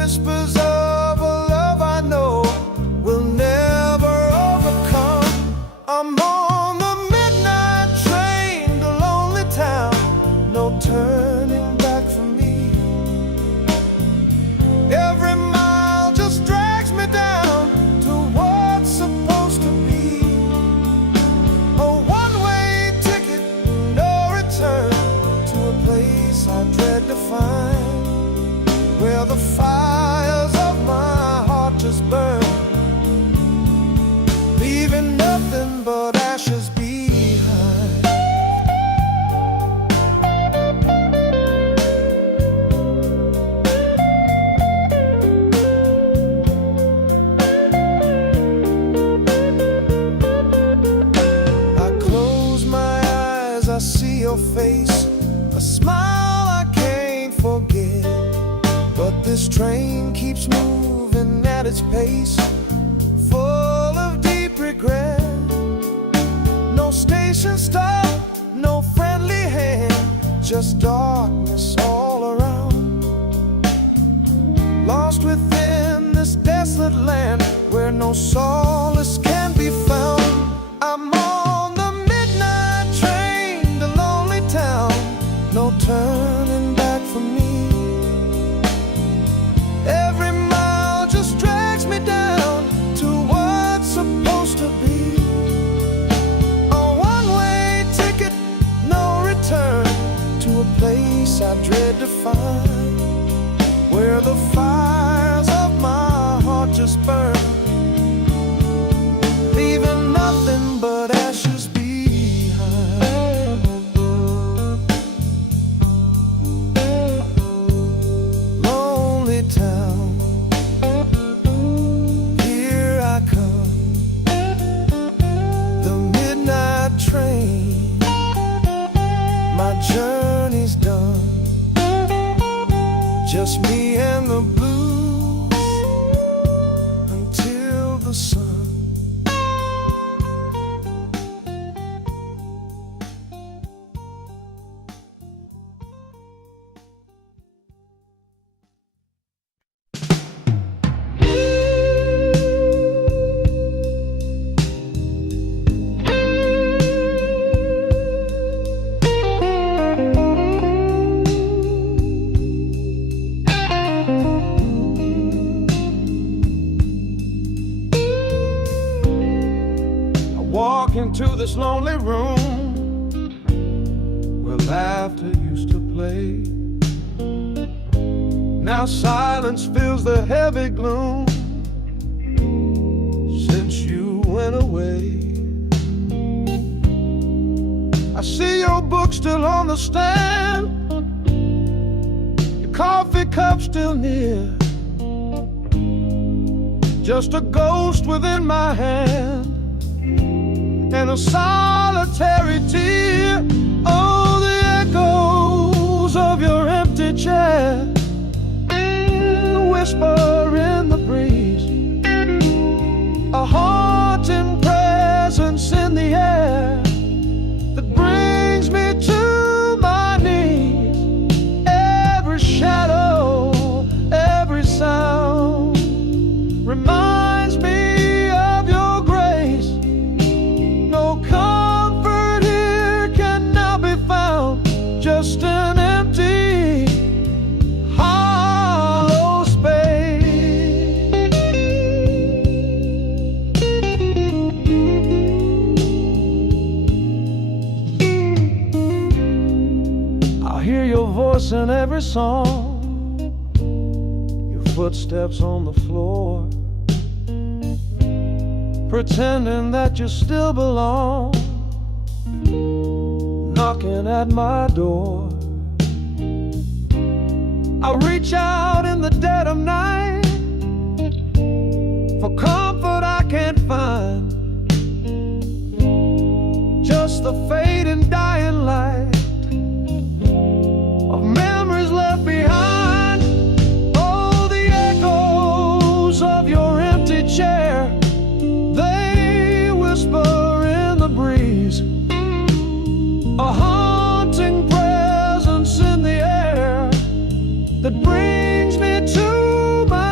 whispers of a love I know will never overcome. I'm on the midnight train to lonely town, no turning back for me. Every mile just drags me down to what's supposed to be a one-way ticket, no return, to a place I dread to find, where the fires of my heart just burn, leaving nothing but ashes behind. I close my eyes, I see your face, a smile I can't forget. But this train keeps moving at its pace, full of deep regret. No station stop, no friendly hand, just darkness all around. Lost within this desolate land where no solace can be found. I'm on the midnight train to lonely town, no turning back for me. Every mile just drags me down to what's supposed to be a one-way ticket, no return, to a place I dread to find, where the fires of my heart just burn, leaving nothing but ashes behind. Lonely town, here I come, the midnight train, my journey's done, just me and the blues until the sun. Walk into this lonely room where laughter used to play. Now silence fills the heavy gloom since you went away. I see your book still on the stand, your coffee cup still near, just a ghost within my hand and a solitary tear. Oh, the echoes of your empty chair, the whisper in the breeze, a haunting presence in the air that brings me to my knees. Every shadow, every sound reminds me of your grace. No comfort here can now be found, just an empty, hollow space. I hear your voice in every song, your footsteps on the floor, pretending that you still belong, knocking at my door. I reach out in the dead of night for comfort I can't find, just the fading dying light of memories left behind. Oh, the echoes of your empty chair, they whisper in the breeze, a haunting presence in the air that brings me to my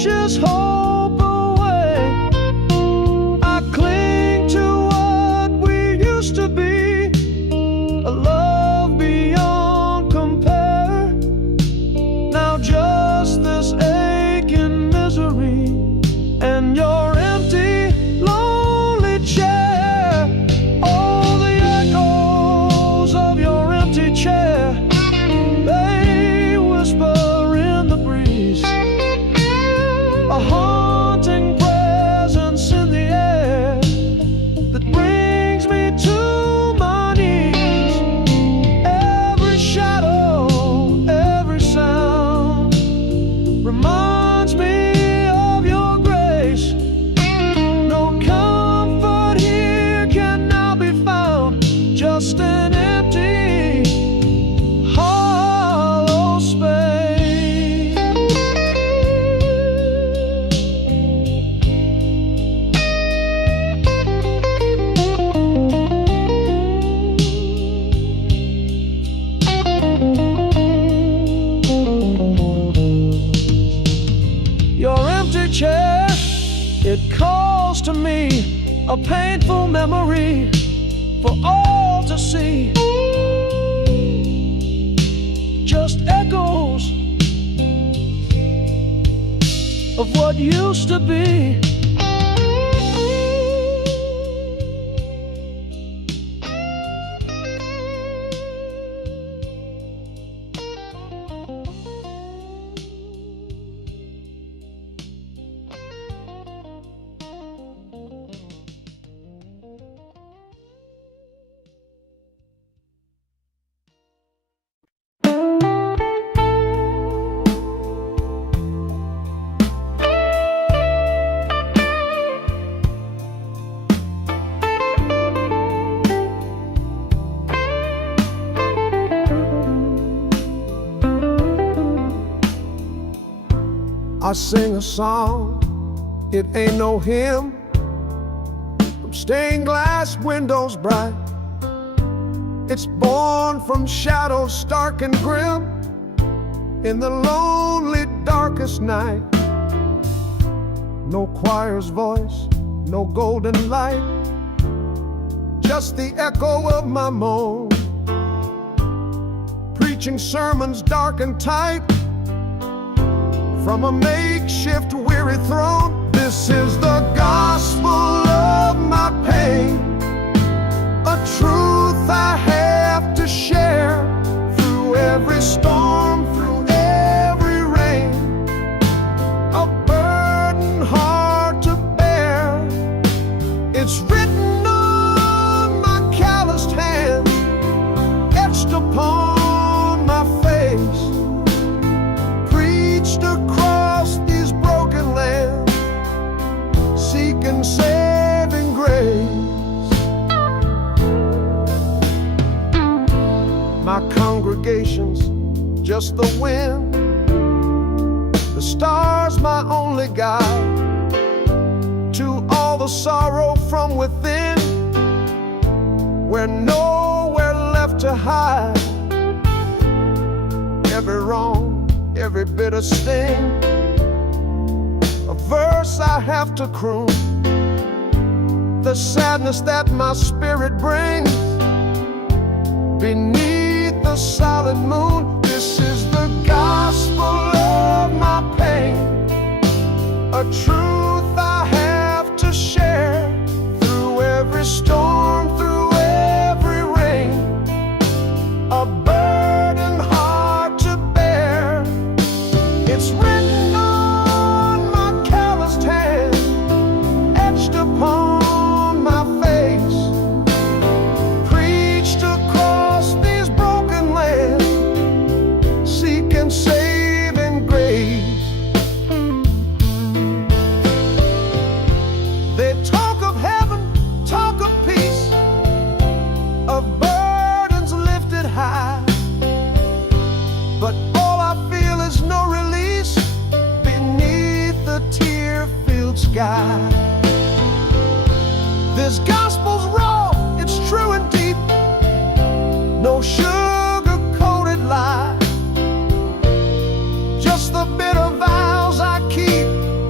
washes hope away. I cling to what we used to be, a love beyond compare. Now just this aching misery and your empty, lonely chair. Oh, the echoes of your empty chair, they whisper in the breeze, a haunting presence in the air that brings me to my knees. Every shadow, every sound reminds me of your grace. No comfort here can now be found, just an empty, hollow space. Your empty chair, it calls to me, a painful memory for all to see. Just echoes of what used to be. I sing a song, it ain't no hymn, from stained glass windows bright. It's born from shadows stark and grim, in the lonely darkest night. No choir's voice, no golden light, just the echo of my moan, preaching sermons dark and tight from a makeshift weary throne. This is the gospel of my pain, a truth I have to share through every storm, through every rain, a burden hard to bear. It's written on my calloused hands, etched upon my face, preached across these broken lands, seeking saving grace. My congregation's just the wind, the stars my only guide, to all the sorrow from within, we're nowhere left to hide. Every wrong, every bitter sting, a verse I have to croon, the sadness that my spirit brings beneath the solid moon. This is the gospel of my pain, a truth I have to share through every storm, through every rain, a burden hard to bear. It's written on my calloused hand, etched upon my face, preached across these broken lands, seeking saving grace. They talk of heaven, talk of peace, of burdens lifted high, but all I feel is no release beneath the tear-filled sky. This gospel's raw, it's true and deep, no sugar-coated lie, just the bitter vows I keep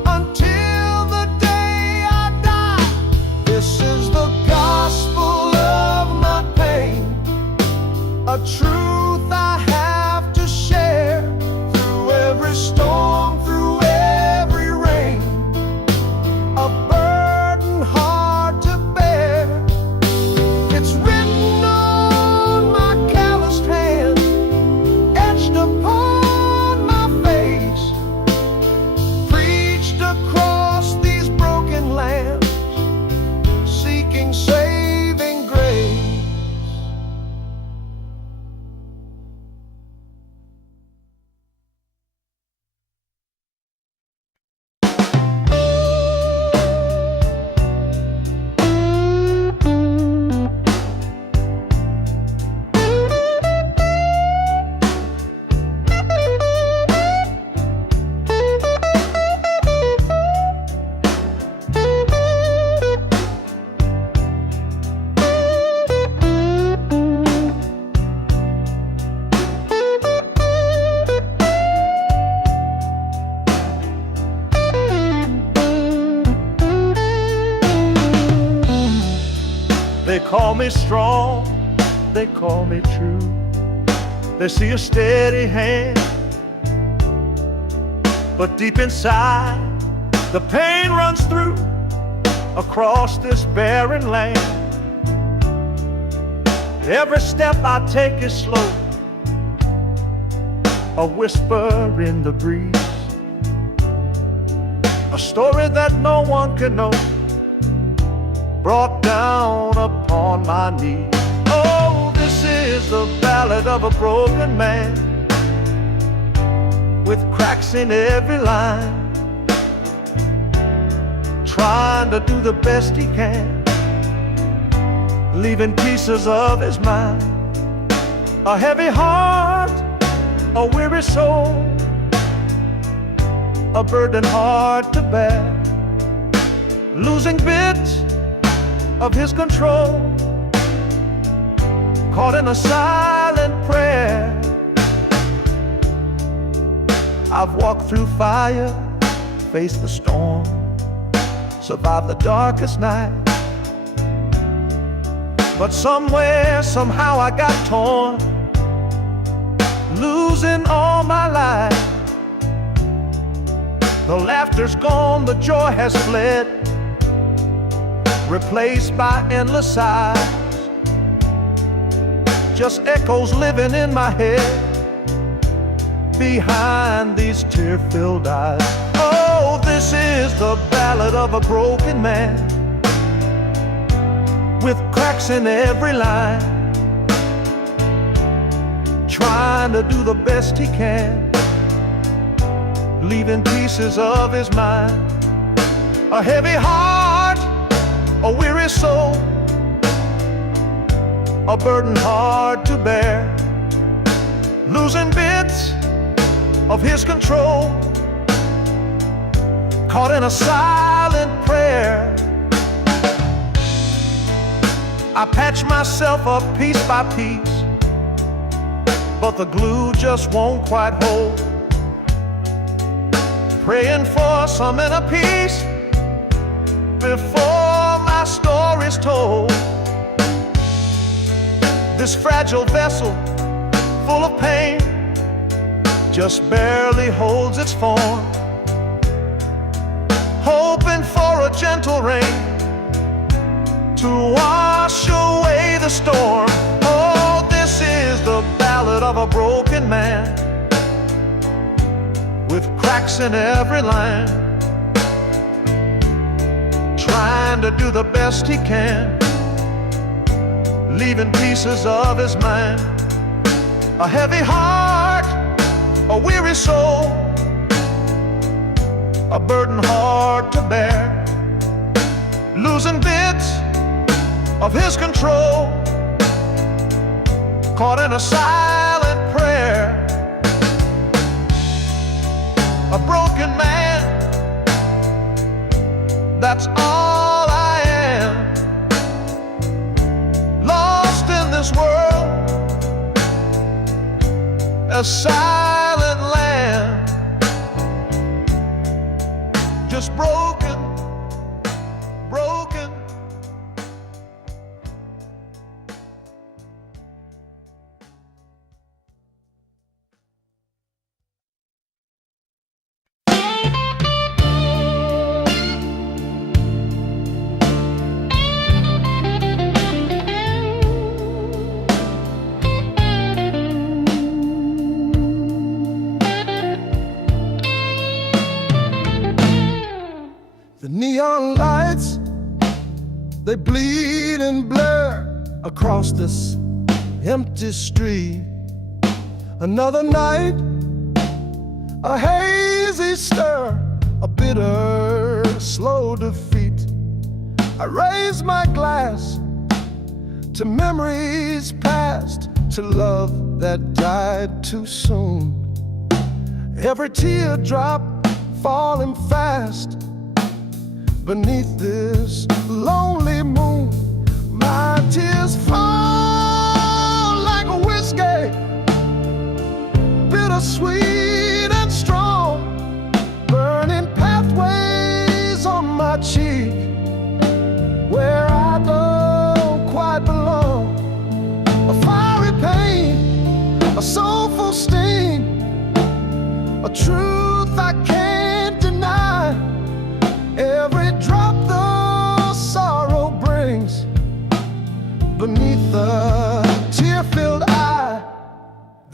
They call me strong, they call me true. They see a steady hand, but deep inside the pain runs through across this barren land. Every step I take is slow, a whisper in the breeze, a story that no one can know, brought down upon my knees. Oh, this is the ballad of a broken man, with cracks in every line, trying to do the best he can, leaving pieces of his mind. A heavy heart, a weary soul, a burden hard to bear, losing bits of his control, caught in a silent prayer. I've walked through fire, faced the storm, survived the darkest night, but somewhere, somehow I got torn, losing all my life. The laughter's gone, the joy has fled, replaced by endless sighs, just echoes living in my head behind these tear-filled eyes. Oh, this is the ballad of a broken man, with cracks in every line, trying to do the best he can, leaving pieces of his mind. A heavy heart, a weary soul, a burden hard to bear, losing bits of his control, caught in a silent prayer. I patch myself up piece by piece, but the glue just won't quite hold, praying for some inner peace before my story's told. This fragile vessel, full of pain, just barely holds its form, hoping for a gentle rain to wash away the storm. Oh, this is the ballad of a broken man, with cracks in every line, trying to do the best he can, leaving pieces of his mind. A heavy heart, a weary soul, a burden hard to bear, losing bits of his control, caught in a silent prayer. A broken man, that's all I am, lost in this world, a silent land, just broken, broken. The neon lights, they bleed and blur across this empty street. Another night, a hazy stir, a bitter, slow defeat. I raise my glass to memories past, to love that died too soon. Every teardrop falling fast beneath this lonely moon. My tears fall like a whiskey, bittersweet and strong, burning pathways on my cheek where I don't quite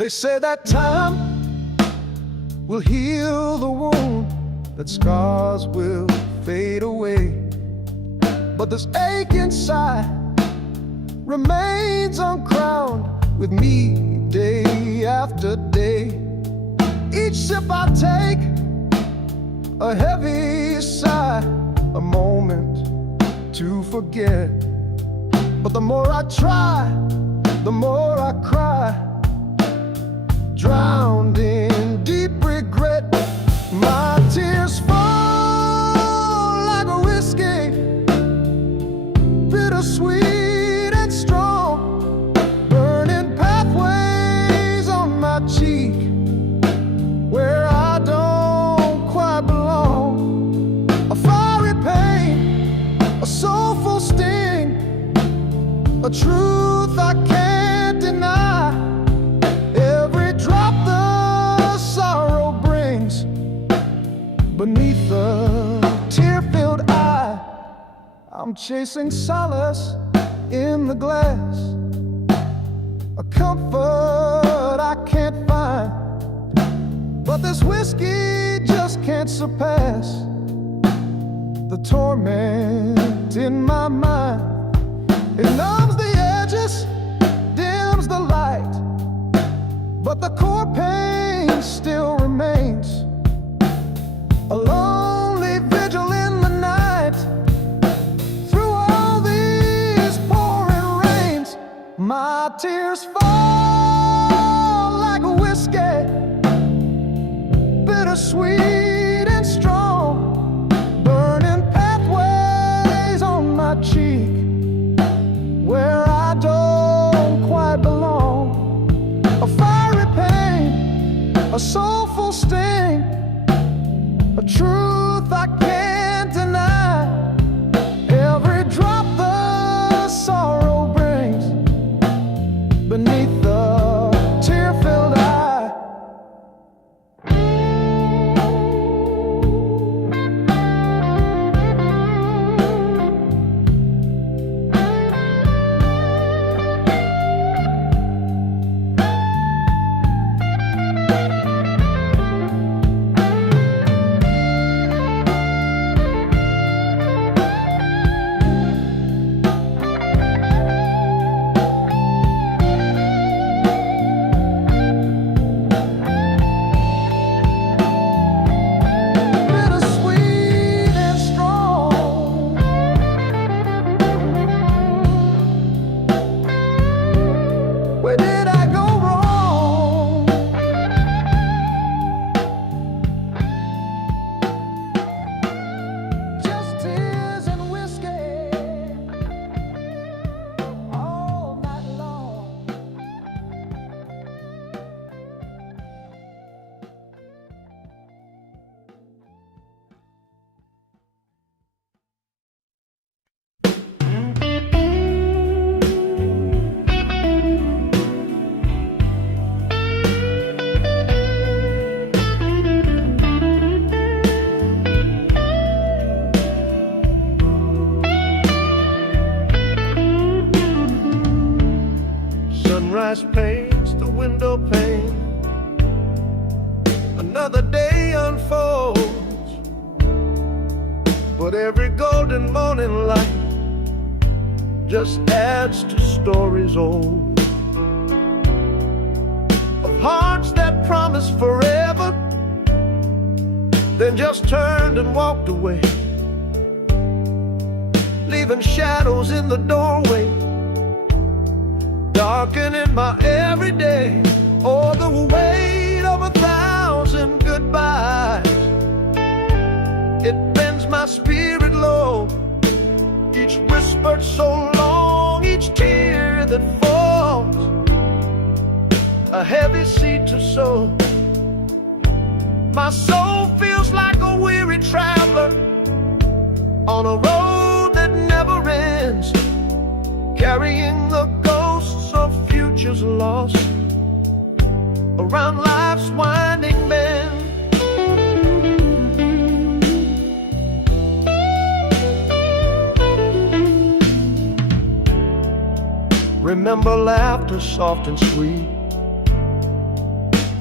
They say that time will heal the wound, that scars will fade away, but this ache inside remains uncrowned with me day after day. Each sip I take, a heavy sigh, a moment to forget. But the more I try, the more I cry, drowned in deep regret. My tears fall like a whiskey, bittersweet and strong, burning pathways on my cheek where I don't quite belong. A fiery pain, a soulful sting, a truth I can't deny. Every drop the sorrow brings beneath the tear-filled eye. I'm chasing solace in the glass, a comfort I can't find, but this whiskey just can't surpass the torment in my mind. It numbs the edges, dims the light, but the core pain still remains. A lonely vigil in the night, through all these pouring rains. My tears fall like a whiskey, bittersweet and strong, burning pathways on my cheek where I don't quite belong. A fiery pain, a soulful sting, a truth I can't deny. Every drop the sorrow brings beneath the tear-filled eye. Where did I go wrong? Just tears and whiskey all night long. Sunrise paints the window pane, another day unfolds, but every golden morning light just adds to stories old, of hearts that promised forever, then just turned and walked away, leaving shadows in the doorway, darkening my everyday. Oh, the weight of 1,000 goodbyes, it bends my spirit low. Each whispered so long, each tear that falls, a heavy seed to sow. My soul feels like a weary traveler on a road that never ends, carrying the ghosts of futures lost around life's winding bend. Remember laughter soft and sweet,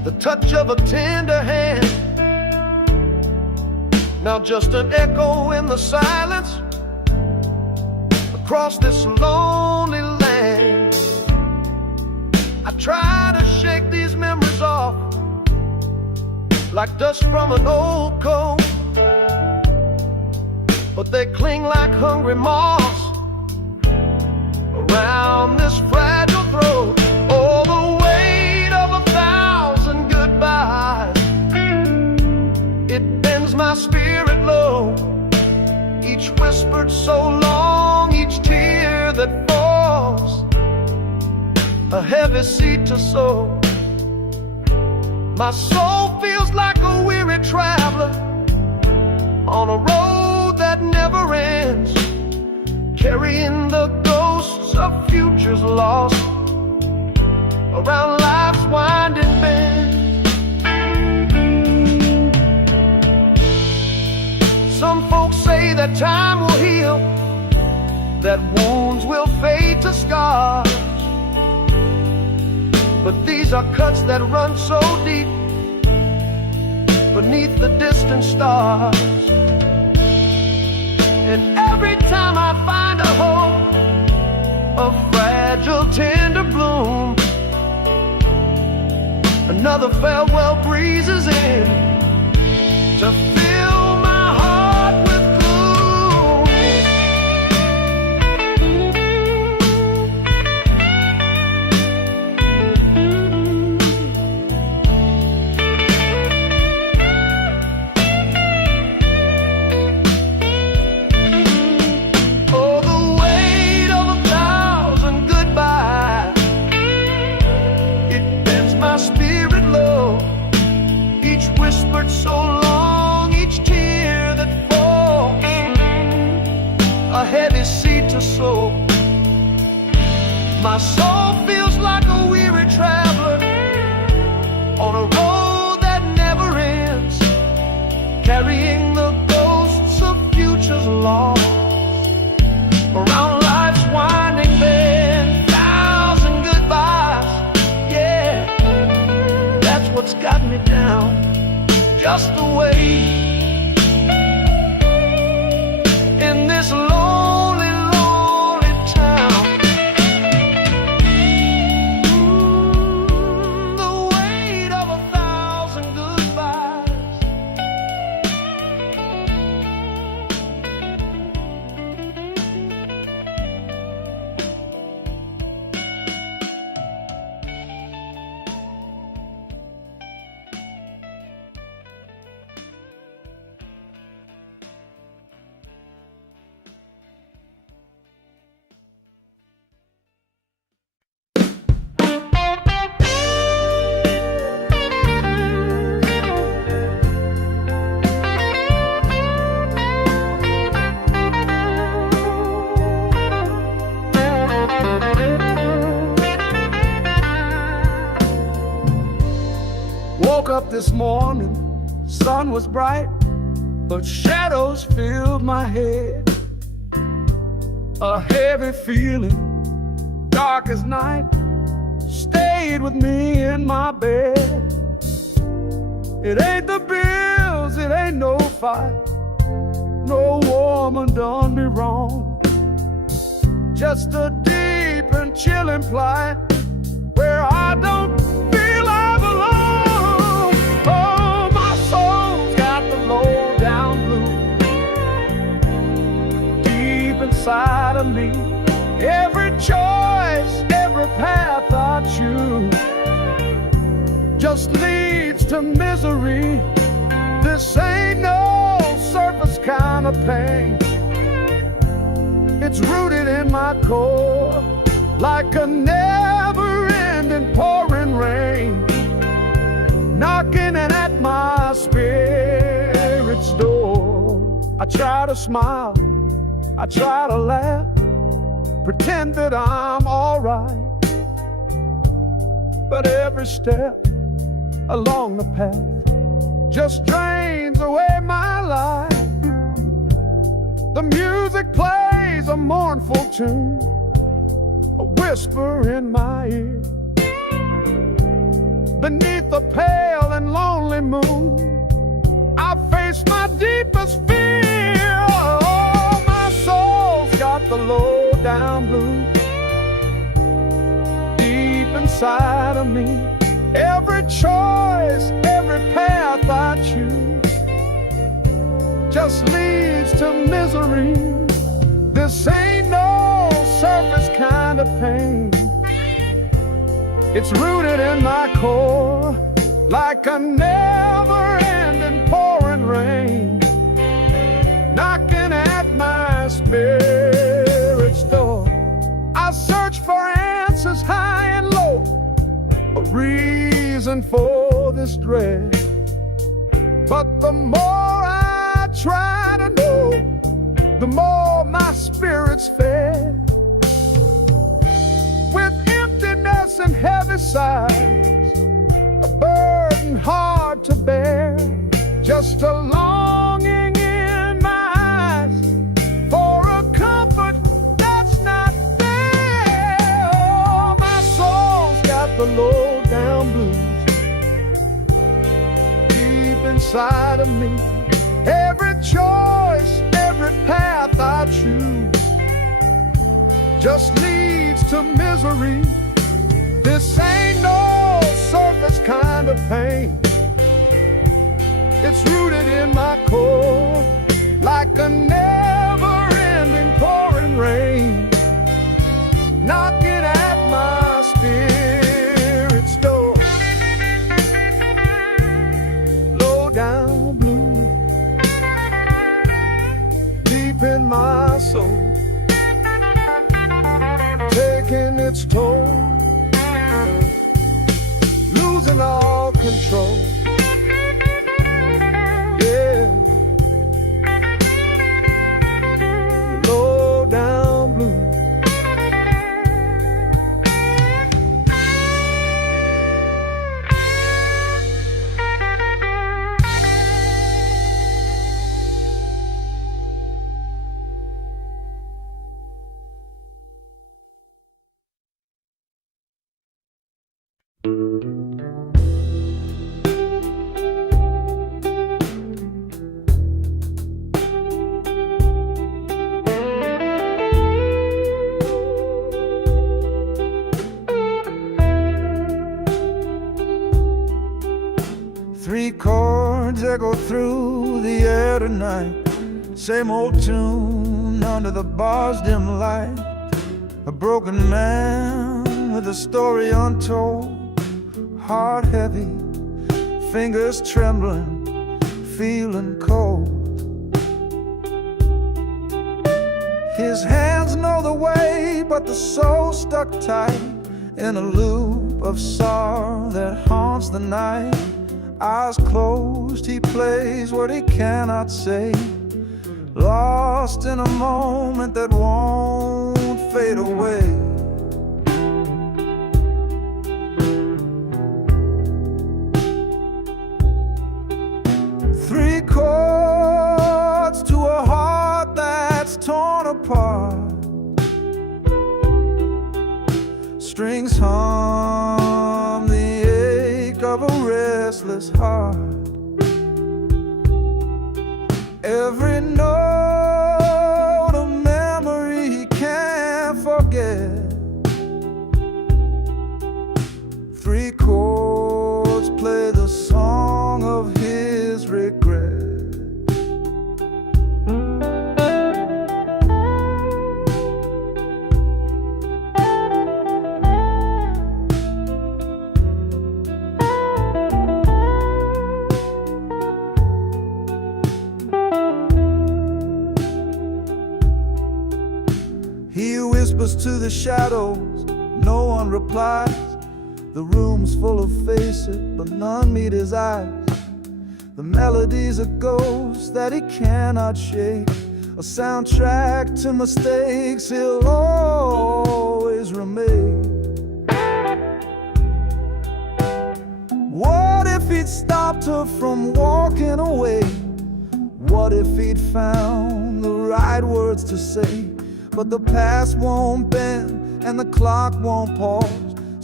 the touch of a tender hand. Now just an echo in the silence across this lonely land. I try to shake these memories off like dust from an old coat, but they cling like hungry moths around this fragile throat. Oh, the weight of 1,000 goodbyes, it bends my spirit low. Each whispered so long, each tear that falls, a heavy seed to sow. My soul feels like a weary traveler on a road that never ends, carrying the ghosts of futures lost around life's winding bend. Some folks say that time will heal, that wounds will fade to scars, but these are cuts that run so deep beneath the distant stars. And every time I find a hope, a fragile tender bloom, another farewell breezes in to fill my heart with gloom. Oh, the weight of 1,000 goodbyes, it bends my spirit low. Each whispered so long, each tear that falls, a heavy seed to sow. My soul feels like a weary traveler on a road that never ends, carrying the ghosts of futures lost around life's winding bend. 1,000 goodbyes, yeah, that's what's got me down, just the way in this lonely, lonely town. The weight of 1,000 goodbyes. Woke up this morning, sun was bright, but shadows filled my head. A heavy feeling, dark as night, stayed with me in my bed. It ain't the bills, it ain't no fight, no woman done me wrong. Just a deep and chilling plight where I don't feel I belong. Oh, my soul's got the low down blues deep inside of me. Every choice, every path I choose just leads to misery. This ain't no surface kind of pain. It's rooted in my core like a never-ending pouring rain, knocking in at my spirit's door. I try to smile, I try to laugh, pretend that I'm alright, but every step along the path just drains away my life. The music plays a mournful tune, a whisper in my ear. beneath a pale and lonely moon, I face my deepest fear. Oh, my soul's got the low down blues deep inside of me. Every choice, every path I choose just leads to misery. This ain't no surface kind of pain. It's rooted in my core like a never-ending pouring rain, knocking at my spirit's door. I search for answers high and low, a reason for this dread. But the more I try to know, the more my spirit's fed. With emptiness and heavy sighs, a burden hard to bear, just a longing in my eyes for a comfort that's not there. Oh, my soul's got the low down blues deep inside of me. Every choice, every path I choose just leads to misery. This ain't no surface kind of pain. It's rooted in my core like a never-ending pouring rain, knocking at my spirit's door. Low down blue, deep in my soul, taking its toll, losing all control. Yeah, low down blue. Three chords echo through the air tonight, same old tune under the bar's dim light. A broken man with a story untold, heart heavy, fingers trembling, feeling cold. His hands know the way, but the soul stuck tight in a loop of sorrow that haunts the night. Eyes closed, he plays what he cannot say, lost in a moment that won't fade away. Three chords to a heart that's torn apart, strings hum the ache of a restless heart. Every note a memory he can't forget. Three chords play the song of his regret. He whispers to the shadows, no one replies. The room's full of faces, but none meet his eyes. The melody's a ghost that he cannot shake, a soundtrack to mistakes he'll always remake. What if he'd stopped her from walking away? What if he'd found the right words to say? But the past won't bend and the clock won't pause,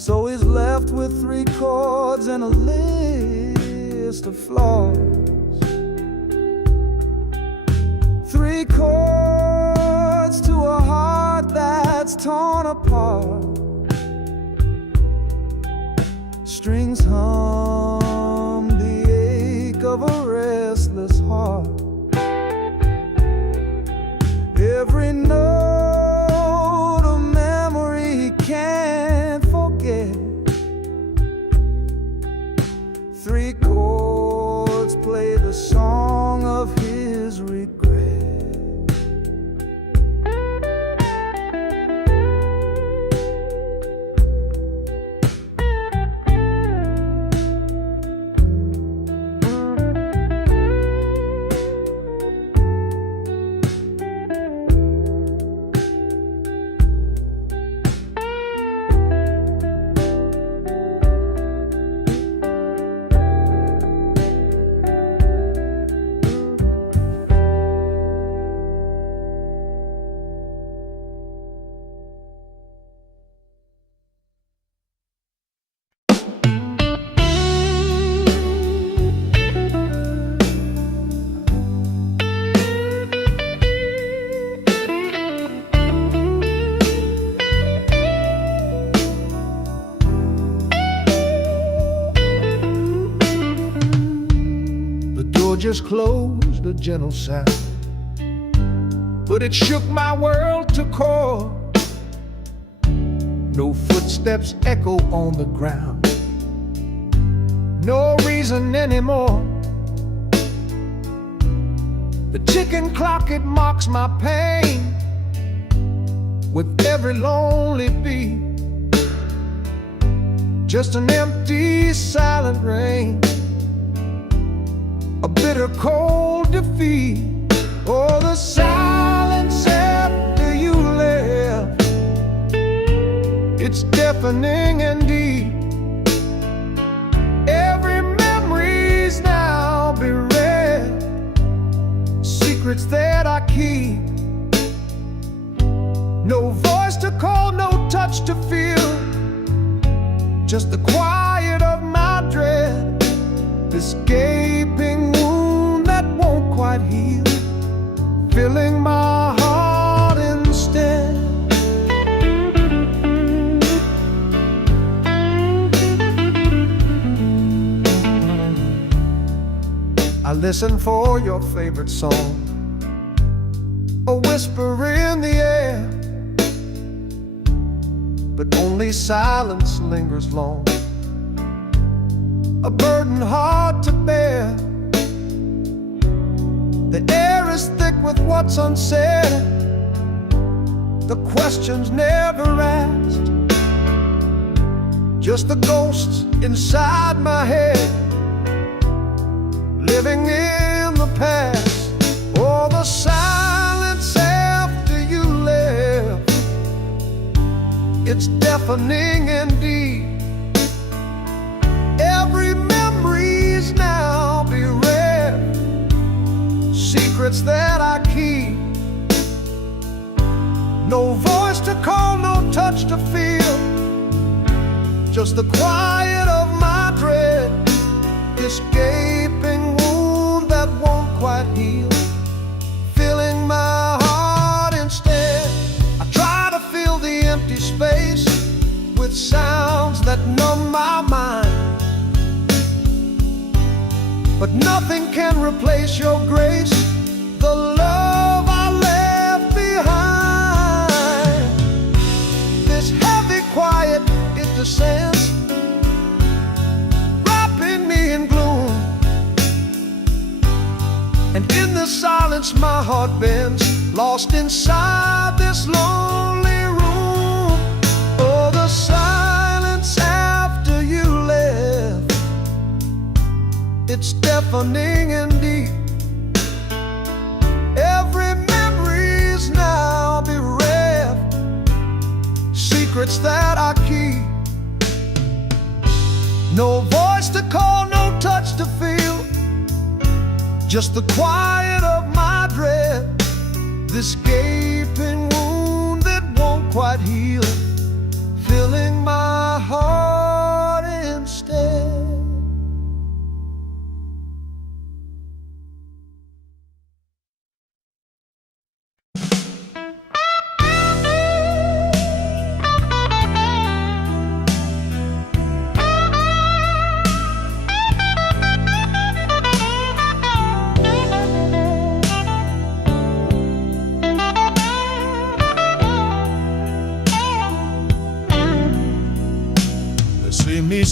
So he's left with 3 chords and a list of flaws. 3 chords to a heart that's torn apart. Strings hum the ache of a restless heart. Every note a memory he can't forget. 3 chords play the song of his regret. Just closed, a gentle sound, but it shook my world to core. No footsteps echo on the ground, no reason anymore. The ticking clock, it mocks my pain with every lonely beat. Just an empty, silent rain, a bitter cold defeat. Oh, the silence after you left, it's deafening and deep. Every memory's now bereft, secrets that I keep. No voice to call, no touch to feel, just the quiet of my dread. This gaping wound that won't quite heal, filling my heart instead. I listen for your favorite song, a whisper in the air, but only silence lingers long, a burden hard to bear. The air is thick with what's unsaid, the questions never asked, just the ghosts inside my head, living in the past. Oh, the silence after you left, it's deafening indeed. Every memory's now bereft, secrets that I keep. No voice to call, no touch to feel, just the quiet of my dread. This gaping wound that won't quite heal, filling my heart instead. I try to fill the empty space with sounds that numb my mind, but nothing can replace your grace, the love I left behind. This heavy quiet, it descends, wrapping me in gloom, and in the silence my heart bends, lost inside this lonely room. Oh, the silence after you left, it's deafening and deep. Every memory's now bereft, secrets that I keep. No voice to call, no touch to feel, just the quiet of my dread. This gaping wound that won't quite heal, filling my heart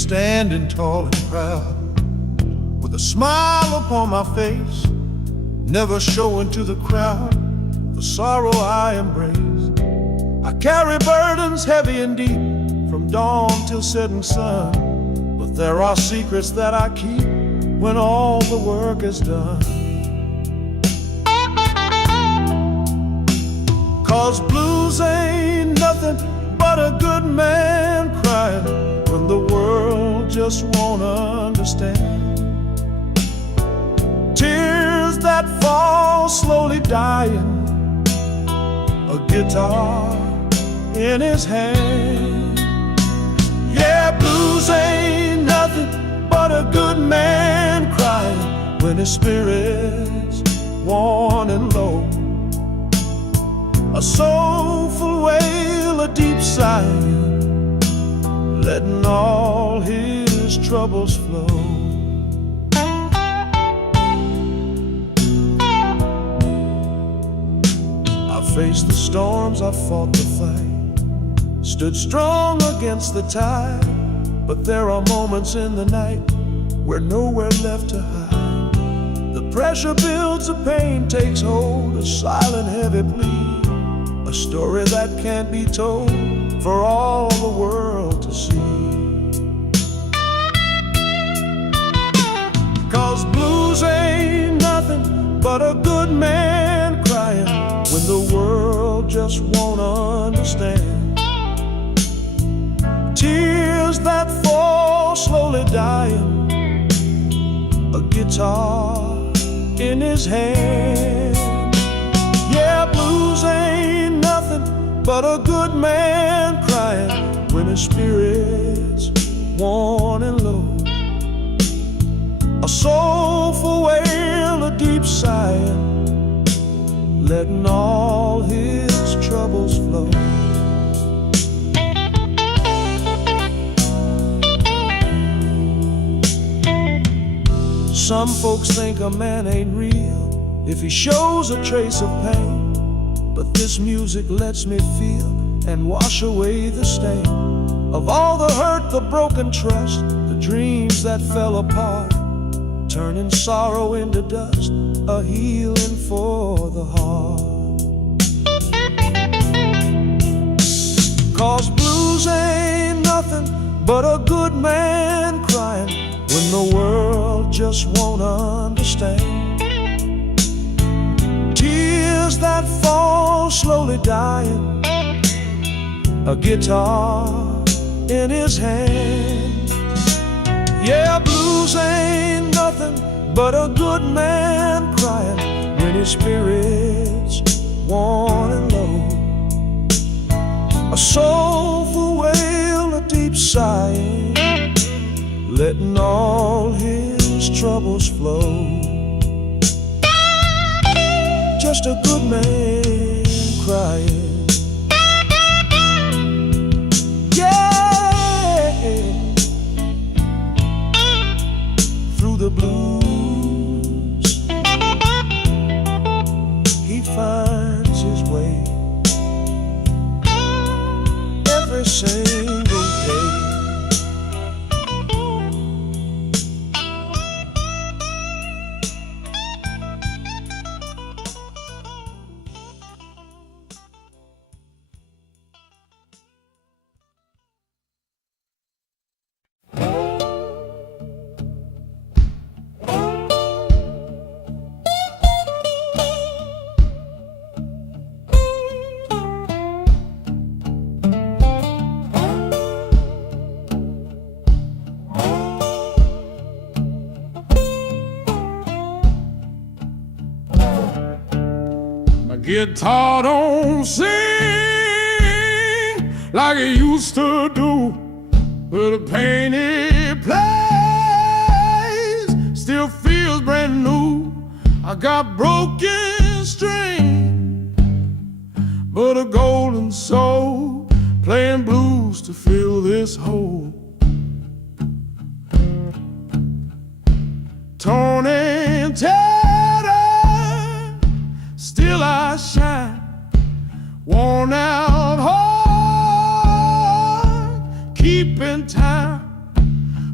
standing tall and proud, with a smile upon my face, never showing to the crowd the sorrow I embrace. I carry burdens heavy and deep, from dawn till setting sun, but there are secrets that I keep when all the work is done. 'Cause blues ain't nothing but a good man crying when the world just won't understand. Tears that fall slowly dying, a guitar in his hand. Yeah, blues ain't nothing but a good man crying when his spirit's worn and low. A soulful wail, a deep sigh, letting all his troubles flow. I faced the storms, I fought the fight, stood strong against the tide, but there are moments in the night where nowhere left to hide. The pressure builds, the pain takes hold, a silent heavy plea, a story that can't be told for all the world to see. 'Cause blues ain't nothing but a good man crying when the world just won't understand. Tears that fall slowly dying, a guitar in his hand. Yeah, blues ain't nothing but a good man crying when his spirit's worn and low. A soulful wail, a deep sigh, letting all his troubles flow. Some folks think a man ain't real if he shows a trace of pain, but this music lets me feel and wash away the stain of all the hurt, the broken trust, the dreams that fell apart, turning sorrow into dust, a healing for the heart. 'Cause blues ain't nothing but a good man crying when the world just won't understand. Tears that fall slowly dying, a guitar in his hand. Yeah, blues ain't nothing but a good man crying when his spirit's worn and low. A soulful wail, a deep sigh, letting all his troubles flow. Just a good man crying. Yeah, through the blues he finds his way every single day. Guitar don't sing like it used to do, but the pain it plays still feels brand new. I got broken string, but a golden soul playing blues to fill this hole. Torn and tattered, still I shine. Worn out heart, keeping time.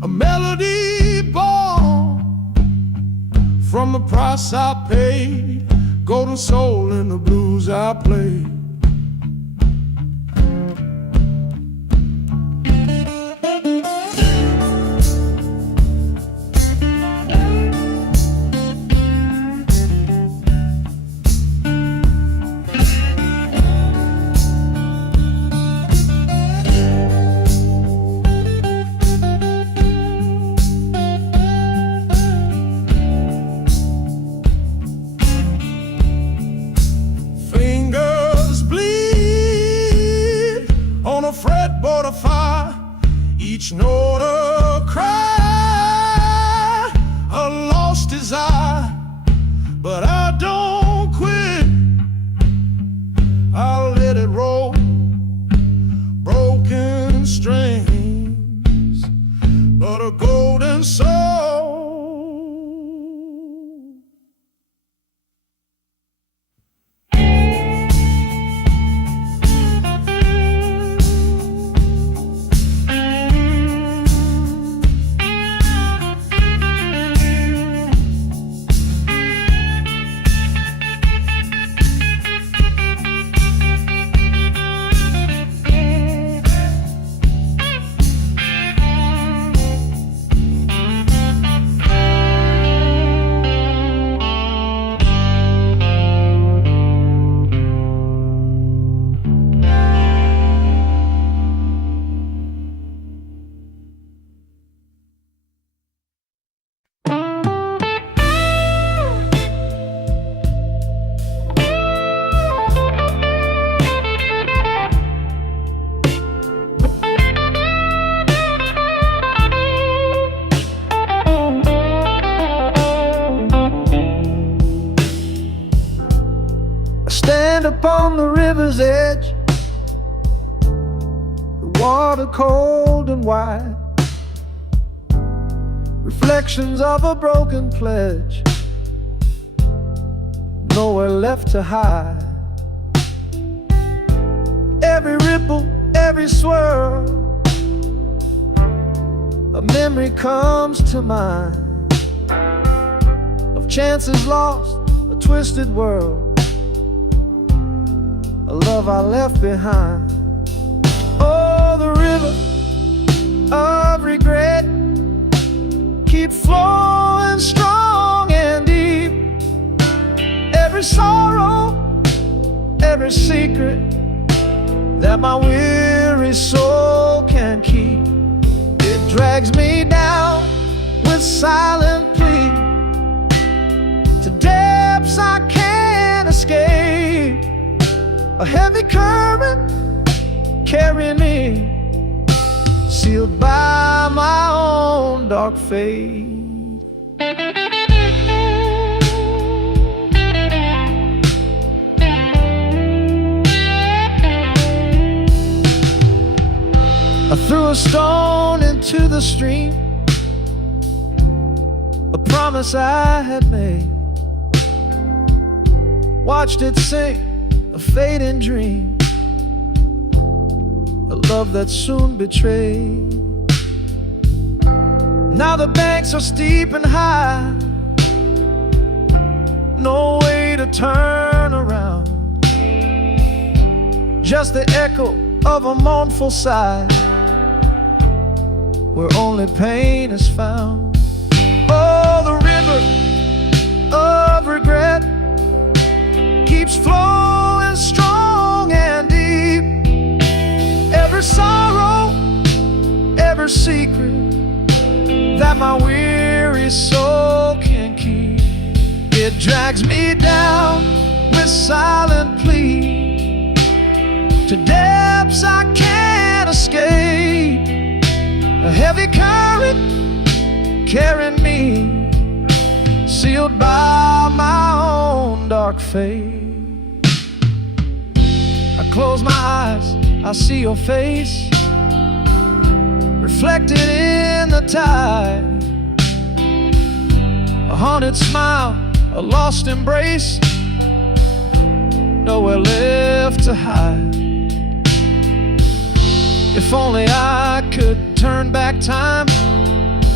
a melody born from the price I paid, golden soul in the blues I played. Fretboard of fire, each note a cry, a lost desire, but I don't quit. I'll let it roll, broken strings, but a golden soul. Upon the river's edge, the water cold and wide, reflections of a broken pledge, nowhere left to hide. Every ripple, every swirl, a memory comes to mind of chances lost, a twisted world, a love I left behind. Oh, the river of regret keeps flowing strong and deep. Every sorrow, every secret that my weary soul can keep, it drags me down with silent plea to depths I can't escape. A heavy current carrying me, sealed by my own dark fate. I threw a stone into the stream, a promise I had made, watched it sink, a fading dream, a love that soon betrayed. Now the banks are steep and high, no way to turn around, just the echo of a mournful sigh, where only pain is found. Oh, the river of regret keeps flowing strong and deep. Every sorrow, every secret that my weary soul can keep, it drags me down with silent plea to depths I can't escape. A heavy current carrying me, sealed by my own dark fate. I close my eyes, I see your face reflected in the tide, a haunted smile, a lost embrace, nowhere left to hide. If only I could turn back time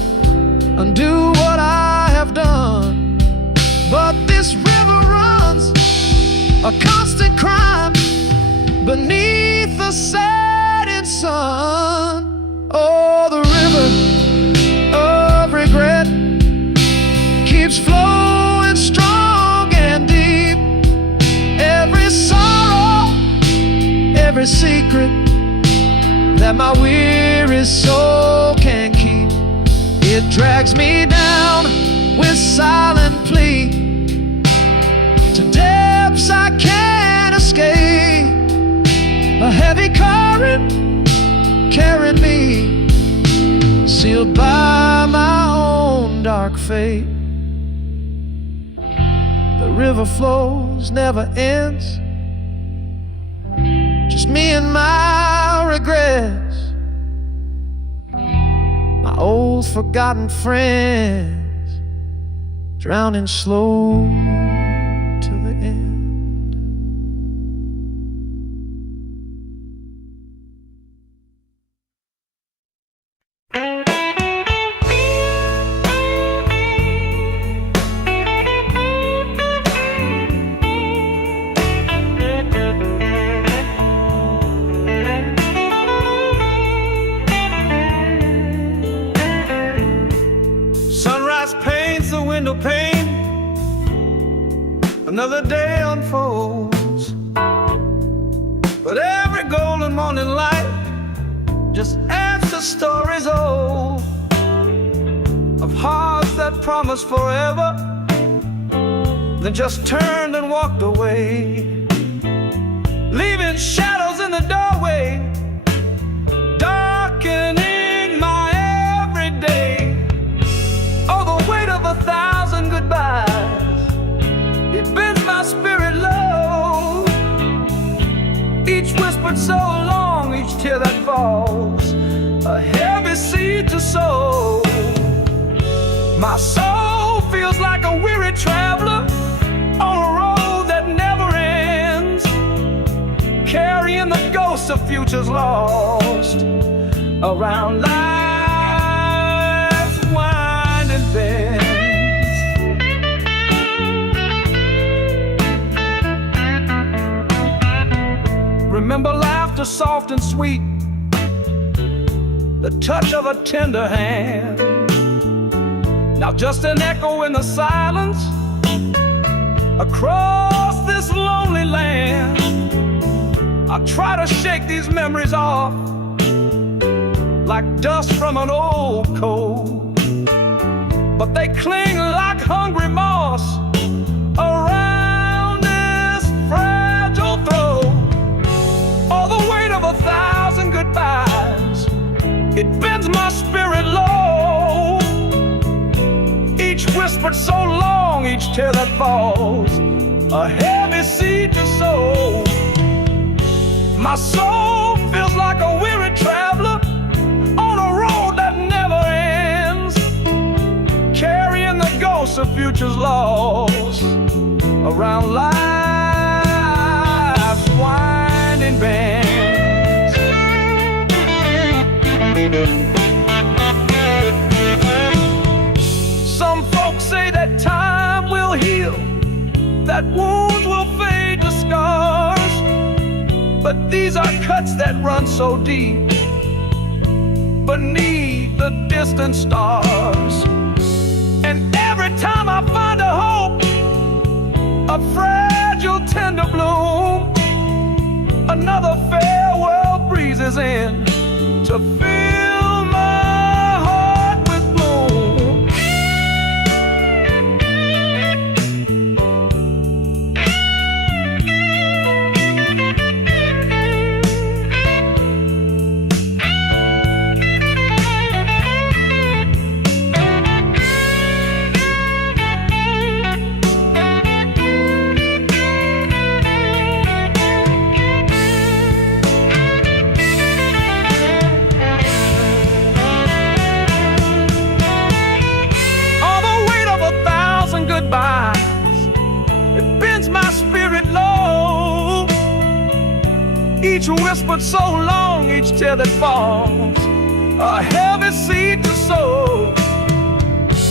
undo what I have done. But this river runs a constant crime beneath the setting sun. Oh, the river of regret keeps flowing strong and deep. Every sorrow, every secret that my weary soul can keep, it drags me down with silent plea to depths I can't escape. A heavy current carried me, sealed by my own dark fate. The river flows, never ends, just me and my regrets, my old forgotten friends, drowning slow to the end. Sunrise paints the window pane, another day unfolds. But every golden morning light just adds to stories old, of hearts that promised forever, then just turned and walked away, leaving shadows in the doorway, darkening my everyday. Oh, the weight of 1,000 goodbyes, it bends my spirit low. Each whispered so long, each tear that falls, a heavy seed to sow. My soul feels like a weary traveler on a road that never ends, carrying the ghosts of futures lost around life's winding bends. Remember laughter soft and sweet, the touch of a tender hand. Now just an echo in the silence across this lonely land. I try to shake these memories off like dust from an old coat, but they cling like hungry moss around this fragile throat. All the weight of 1,000 goodbyes, it bends my spirit low. Each whispered so long, each tear that falls, a heavy seed to sow. My soul feels like a weary traveler on a road that never ends, carrying the ghosts of futures lost around life's winding bends. Some folks say that time will heal, that wounds will fade to scars, but these are cuts that run so deep beneath the distant stars. And every time I find a hope, a fragile tender bloom, another farewell breezes in to fill my heart with gloom. It bends my spirit low. Each whispered so long, each tear that falls, a heavy seed to sow.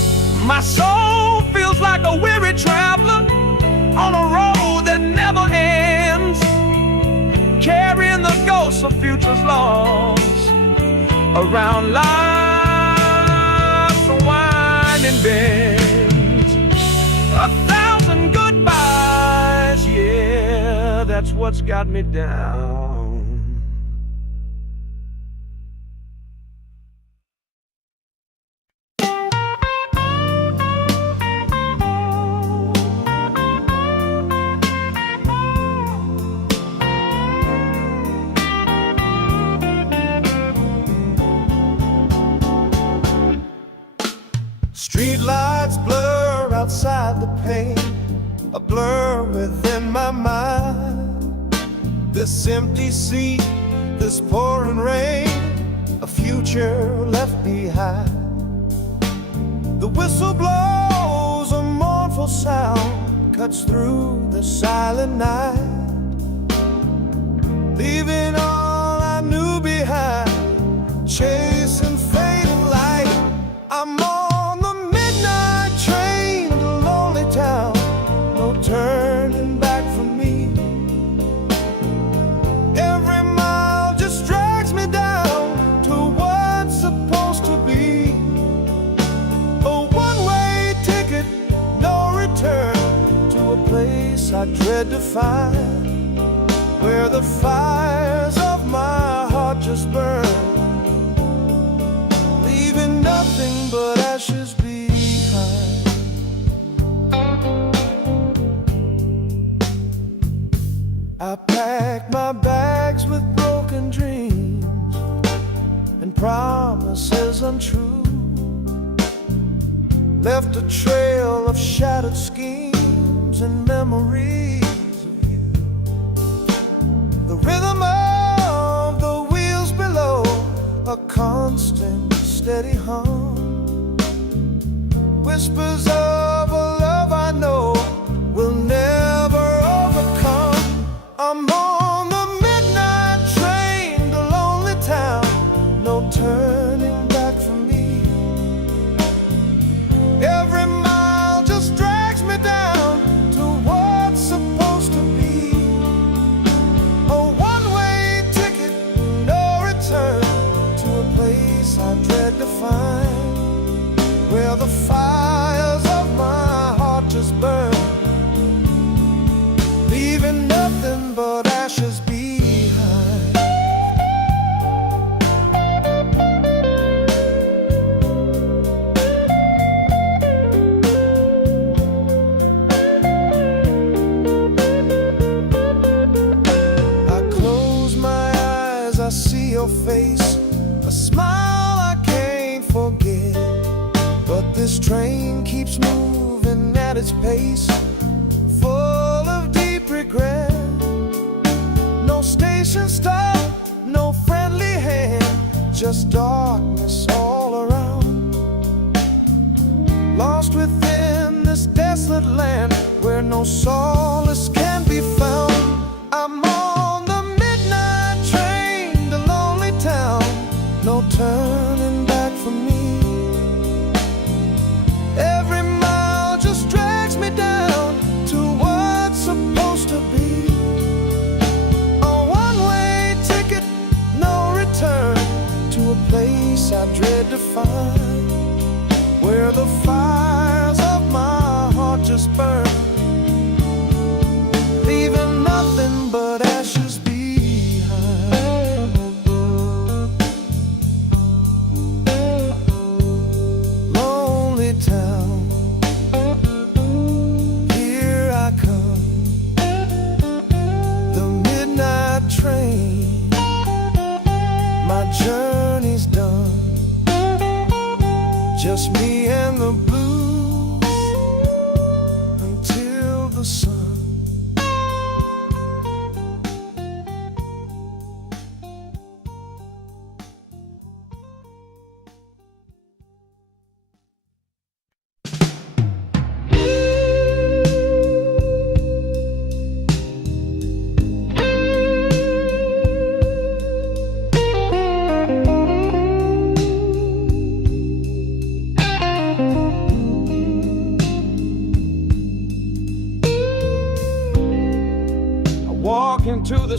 My soul feels like a weary traveler on a road that never ends, carrying the ghosts of futures lost around life's winding bends. 1,000 goodbyes, yeah, that's what's got me down. Street lights blur outside the pane, a blur within my mind. This empty seat, this pouring rain, a future left behind. The whistle blows, a mournful sound cuts through the silent night, leaving all I knew behind, chasing fading light. I'm on the midnight train to lonely town, no turning back for me. Every mile just drags me down to what's supposed to be. A one-way ticket, no return, to a place I dread to find, where the fires of my heart just burn, leaving nothing but ashes behind. I packed my bags with broken dreams and promises untrue, left a trail of shattered schemes and memories of you. The rhythm of the wheels below, a constant steady hum, whispers of a love I know will never overcome. I'm on the midnight train to lonely town, no turning back for me. Every mile just drags me down to what's supposed to be. A one-way ticket, no return, to a place I dread to find, where the fires of my heart just burn, leaving nothing but ashes behind. I close my eyes, I see your face, a smile I can't forget. But this train keeps moving at its pace, full of deep regret. No station stop, no friendly hand, just darkness all around. Lost within this desolate land where no solace can be found. I'm on the midnight train to lonely town, no turning back for me. Every mile just drags me down to what's supposed to be. A one-way ticket, no return, to a place I dread to find, where the fires of my heart just burn, leaving nothing but ashes behind. Lonely town, here I come, the midnight train, my journey's done, just me and the blues.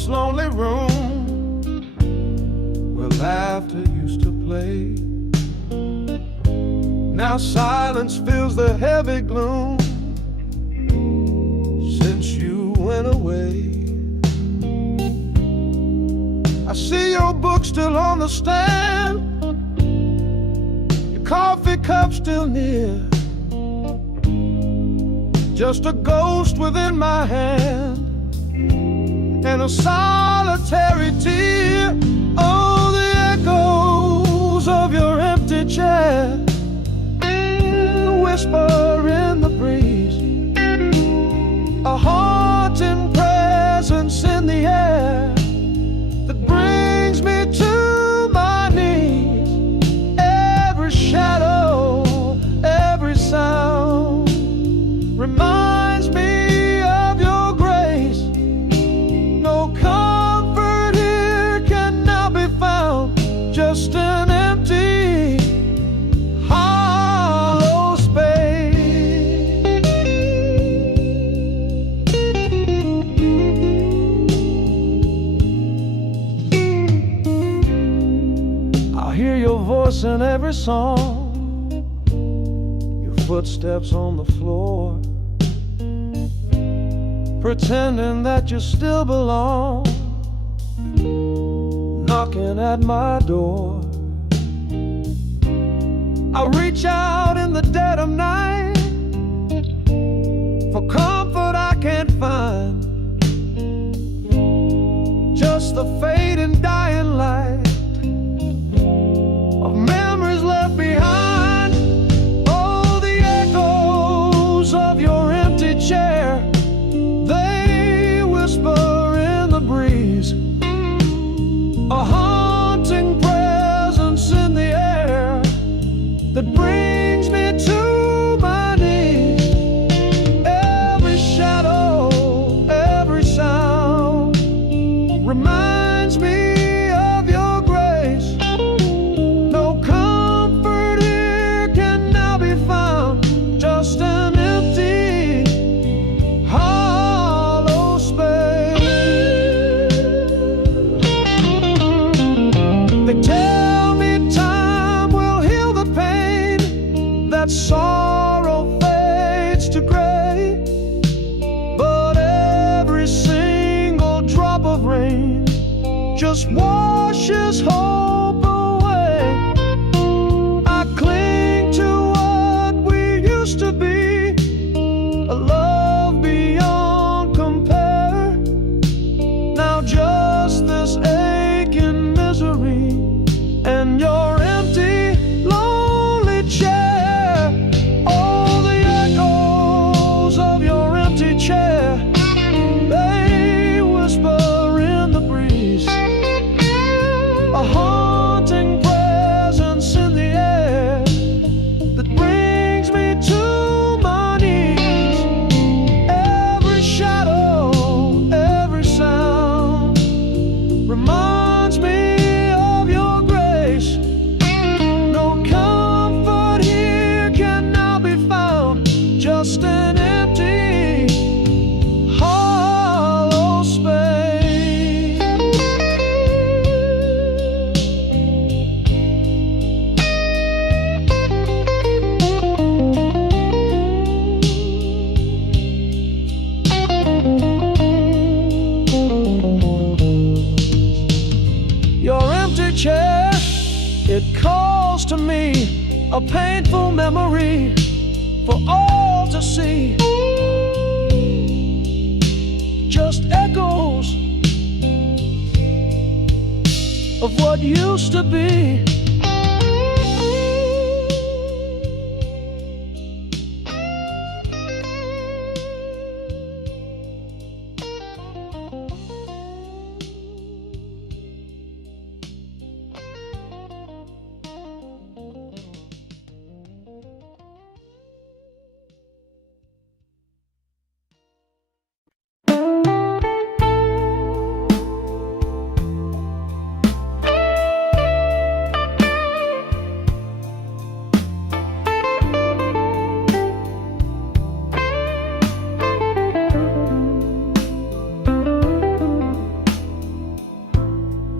lonely room where laughter used to play. Now silence fills the heavy gloom since you went away. I see your book still on the stand, your coffee cup still near, just a ghost within my hand and a solitary tear. Oh, the echoes of your empty chair, the whisper in the breeze, a haunting presence in the air that brings me to my knees. Every shadow, every sound reminds me of your grace. No comfort here can now be found, just an empty, hollow space. I'll hear your voice in every song, your footsteps on the floor, pretending that you still belong, knocking at my door. I reach out in the dead of night for comfort I can't find, just the fading dying light of memories left behind. Oh, the echoes of your empty chair, they whisper in the breeze, a haunting presence in the air that brings me to my knees. Every shadow, every sound reminds me of your grace. No comfort here can now be found, just an empty, hollow space. They tell me time will heal the pain, that sorrow fades to gray, but every single drop of rain just washes hope away. I cling to what we used to be, a love beyond compare. Now just this aching misery and your empty, lonely chair. All the echoes of your empty chair, they whisper in the breeze, a haunting presence in the air that brings me to my knees. Every shadow, every sound reminds me of your grace. No comfort here can now be found, just an empty, hollow space. Your empty chair, it calls to me, a painful memory for all to see. Just echoes of what used to be.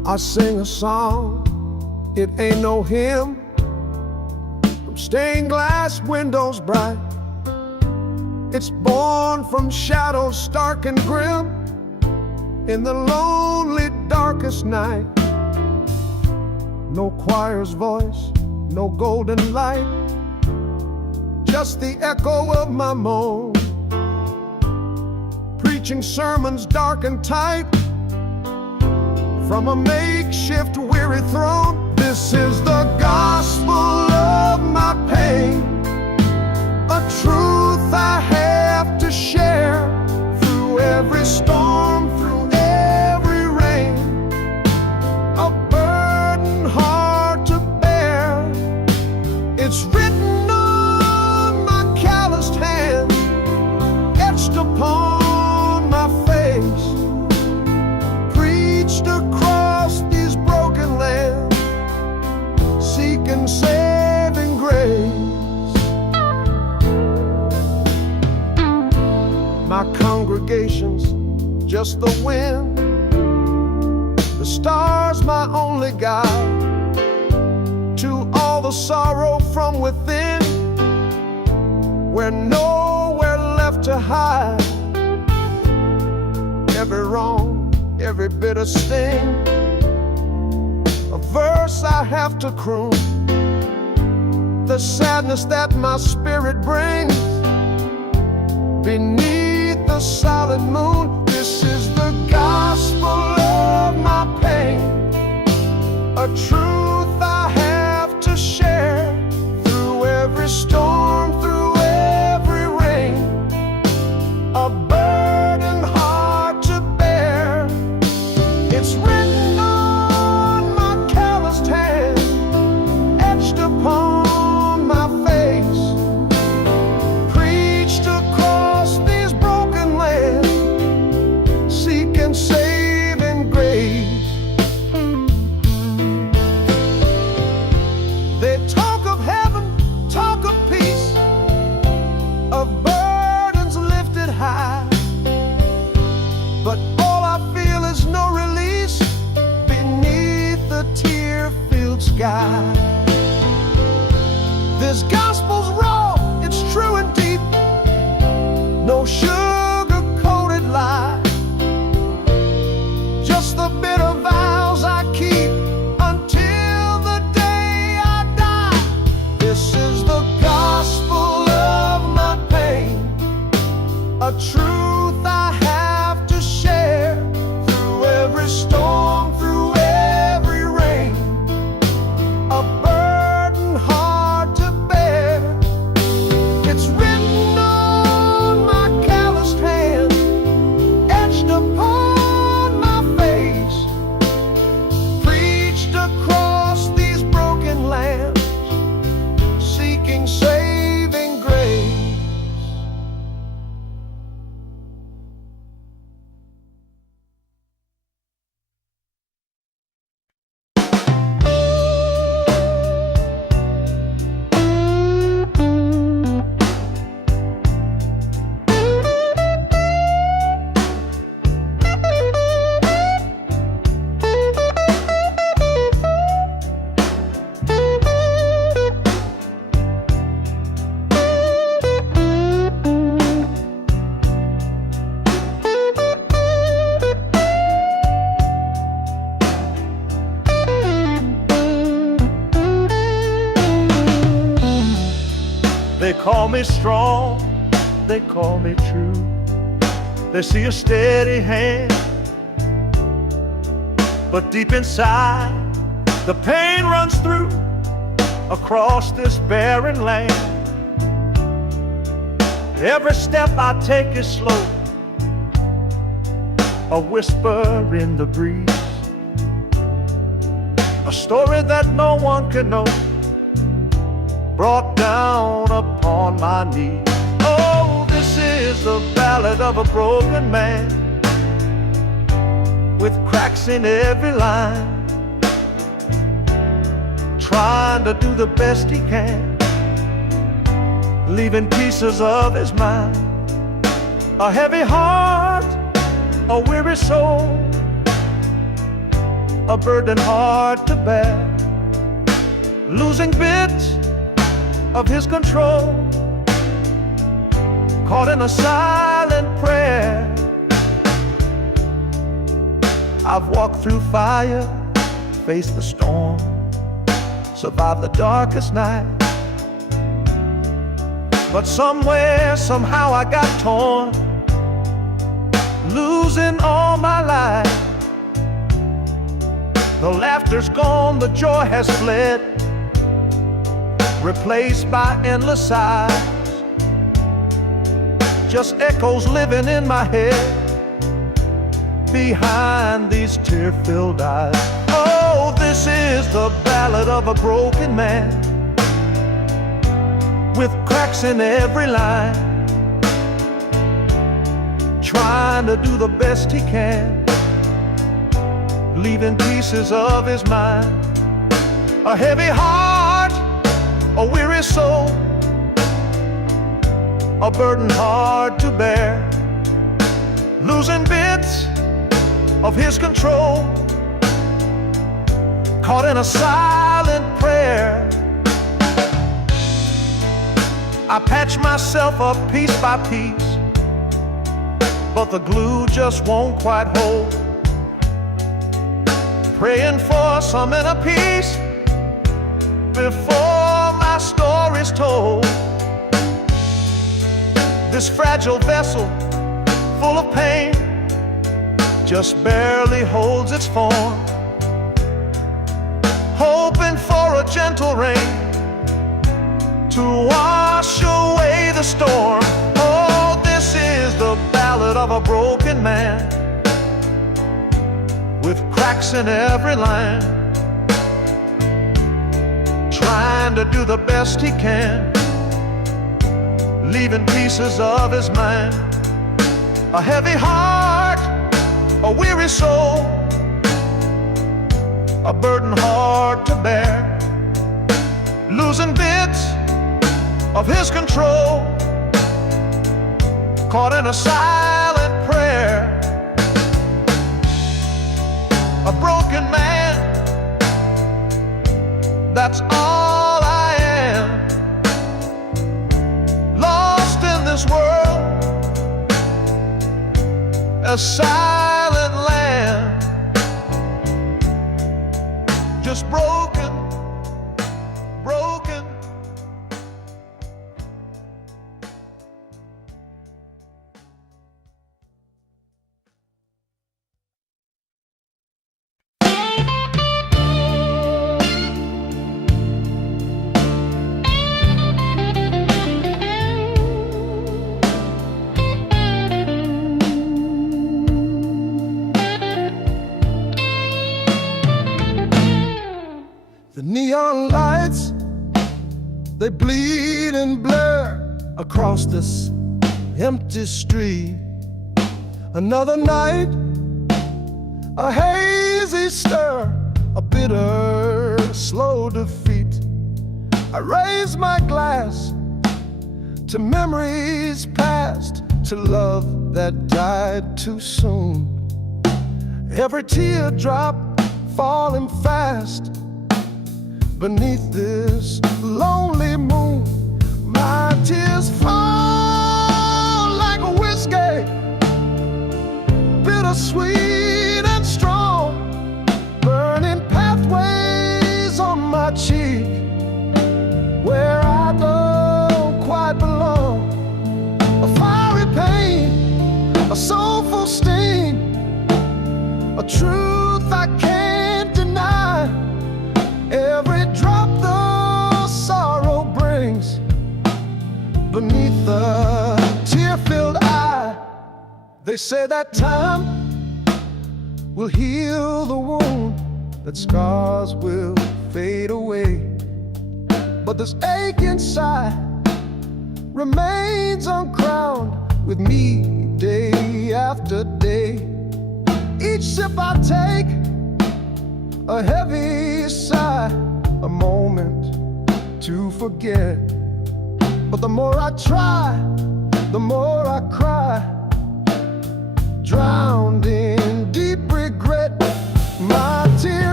I sing a song, it ain't no hymn, from stained glass windows bright. It's born from shadows stark and grim, in the lonely darkest night. No choir's voice, no golden light, just the echo of my moan, preaching sermons dark and tight from a makeshift weary throne. This is the gospel of my pain, a truth I have to share through every storm, through every rain, a burden hard to bear. It's written on my calloused hand, etched upon my face, preached across these broken lands, seeking saving grace. My congregation's just the wind, the stars my only guide to all the sorrow from within, where nowhere left to hide. Every wrong, every bitter sting, a verse I have to croon, the sadness that my spirit brings beneath the solid moon. This is the gospel of my pain, a truth I have to share through every storm, through every rain, a burden hard to bear. It's written on my calloused hand, etched upon my face, preached across these broken lands, seeking saving grace. They talk of heaven, talk of peace, of burdens lifted high, but all I feel is no release beneath the tear-filled sky. This gospel's raw, it's true and deep, no sugar-coated lie, just the bitter vows I keep until the day I die. This is the gospel of my pain, a truth I have to share through every storm, through every rain, a burden hard to bear. It's written on my calloused hand, etched upon my face, preached across these broken lands, seeking saving grace. They call me strong, they call me true. They see a steady hand, but deep inside the pain runs through across this barren land. Every step I take is slow, a whisper in the breeze, a story that no one can know, brought down upon my knees. Oh, this is the ballad of a broken man, with cracks in every line, trying to do the best he can, leaving pieces of his mind, a heavy heart, a weary soul, a burden hard to bear, losing bits of his control, caught in a silent prayer. I've walked through fire, faced the storm, survived the darkest night. But somewhere, somehow I got torn, losing all my life. The laughter's gone, the joy has fled, replaced by endless sighs. Just echoes living in my head, behind these tear-filled eyes. Oh, this is the ballad of a broken man, with cracks in every line, trying to do the best he can, leaving pieces of his mind. A heavy heart, a weary soul, a burden hard to bear, losing bits of his control, caught in a silent prayer. I patch myself up piece by piece, but the glue just won't quite hold. Praying for some inner peace before my story's told. This fragile vessel, full of pain, just barely holds its form, hoping for a gentle rain to wash away the storm. Oh, this is the ballad of a broken man, with cracks in every line, trying to do the best he can, leaving pieces of his mind. A heavy heart, a weary soul, a burden hard to bear, losing bits of his control, caught in a silent prayer. A broken man, that's all I am, lost in this world, a silent land, just broken, broken. The neon lights, they bleed and blur across this empty street. Another night, a hazy stir, a bitter, slow defeat. I raise my glass to memories past, to love that died too soon. Every teardrop falling fast beneath this lonely moon. My tears fall like whiskey, bittersweet and strong, burning pathways on my cheek, where I don't quite belong. A fiery pain, a soulful sting, a truth I can't deny. Every drop the sorrow brings beneath the tear-filled eye. They say that time will heal the wound, that scars will fade away, but this ache inside remains uncrowned with me day after day. Each sip I take, a heavy sigh, a moment to forget. But the more I try, the more I cry, drowned in deep regret. My tears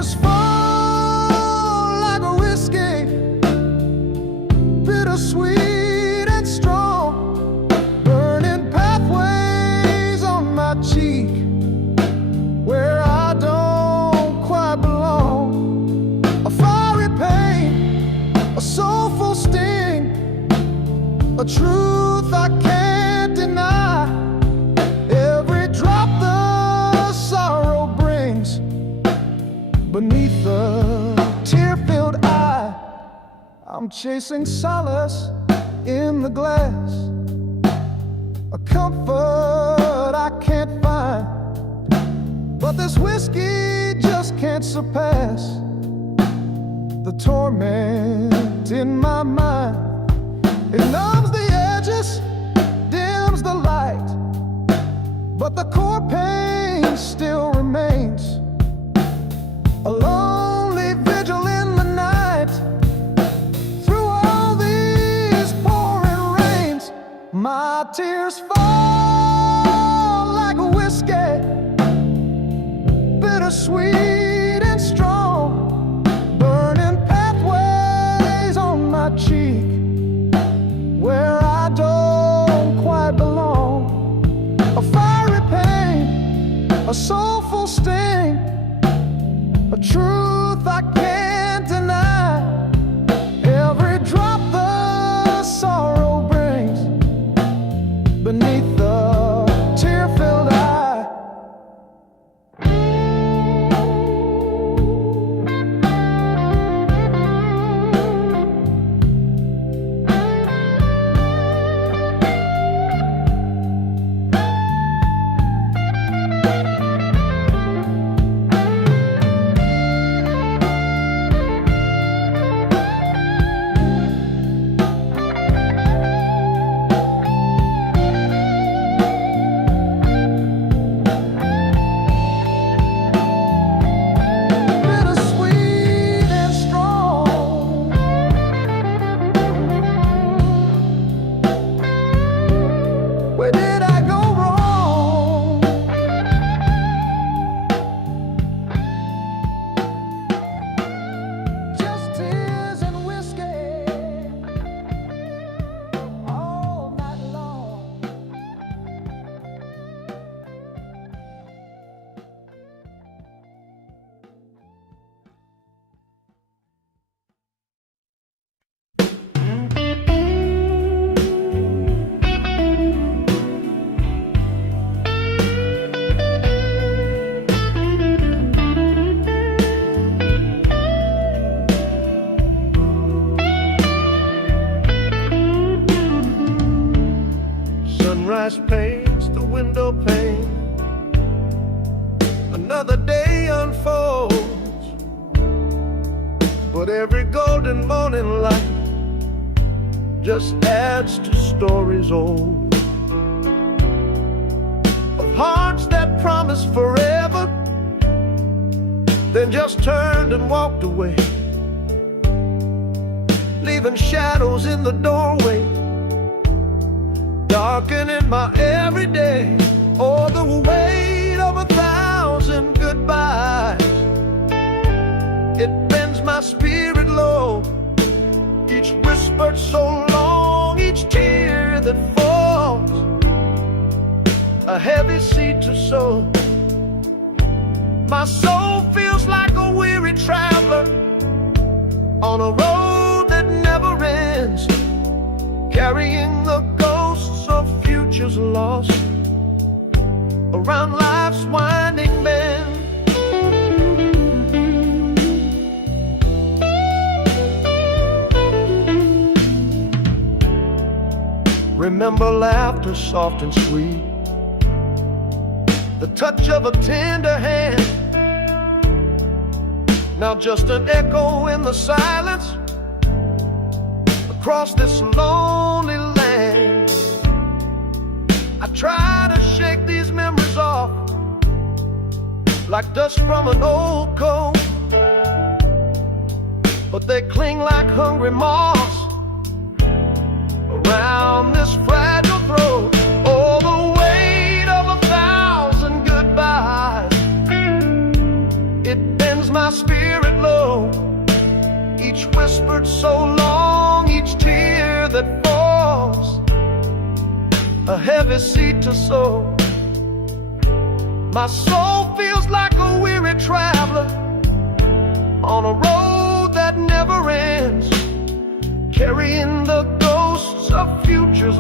truth I can't deny. Every drop the sorrow brings beneath the tear-filled eye. I'm chasing solace in the glass, a comfort I can't find, but this whiskey just can't surpass the torment in my mind. It numbs the edges, dims the light, but the core pain still remains. A lonely vigil in the night. Through all these pouring rains, my tears fall like a whiskey, bittersweet and strong, burning pathways on my cheek where I don't quite belong. A fiery pain, a soulful sting, a truth I can't deny. Every drop the sorrow brings beneath the tear-filled eye. Sunrise paints the window pane. Another day unfolds, but every golden morning light just adds to stories old, of hearts that promised forever, then just turned and walked away, leaving shadows in the doorway, darkening my everyday. Oh, the weight of 1,000 goodbyes, it bends my spirit low. Each whispered so long, each tear that falls, a heavy seed to sow. My soul feels like a weary traveler on a road that never ends, carrying the ghosts of futures lost around life's winding bend. Remember laughter soft and sweet, the touch of a tender hand, now just an echo in the silence across this lonely land. I try to shake these memories off like dust from an old coat, but they cling like hungry moths around this fragile throat. Oh, the weight of 1,000 goodbyes, it bends my spirit low. Each whispered so long, each tear that falls, a heavy seed to sow. My soul feels like a weary traveler on a road that never ends, carrying the ghosts of future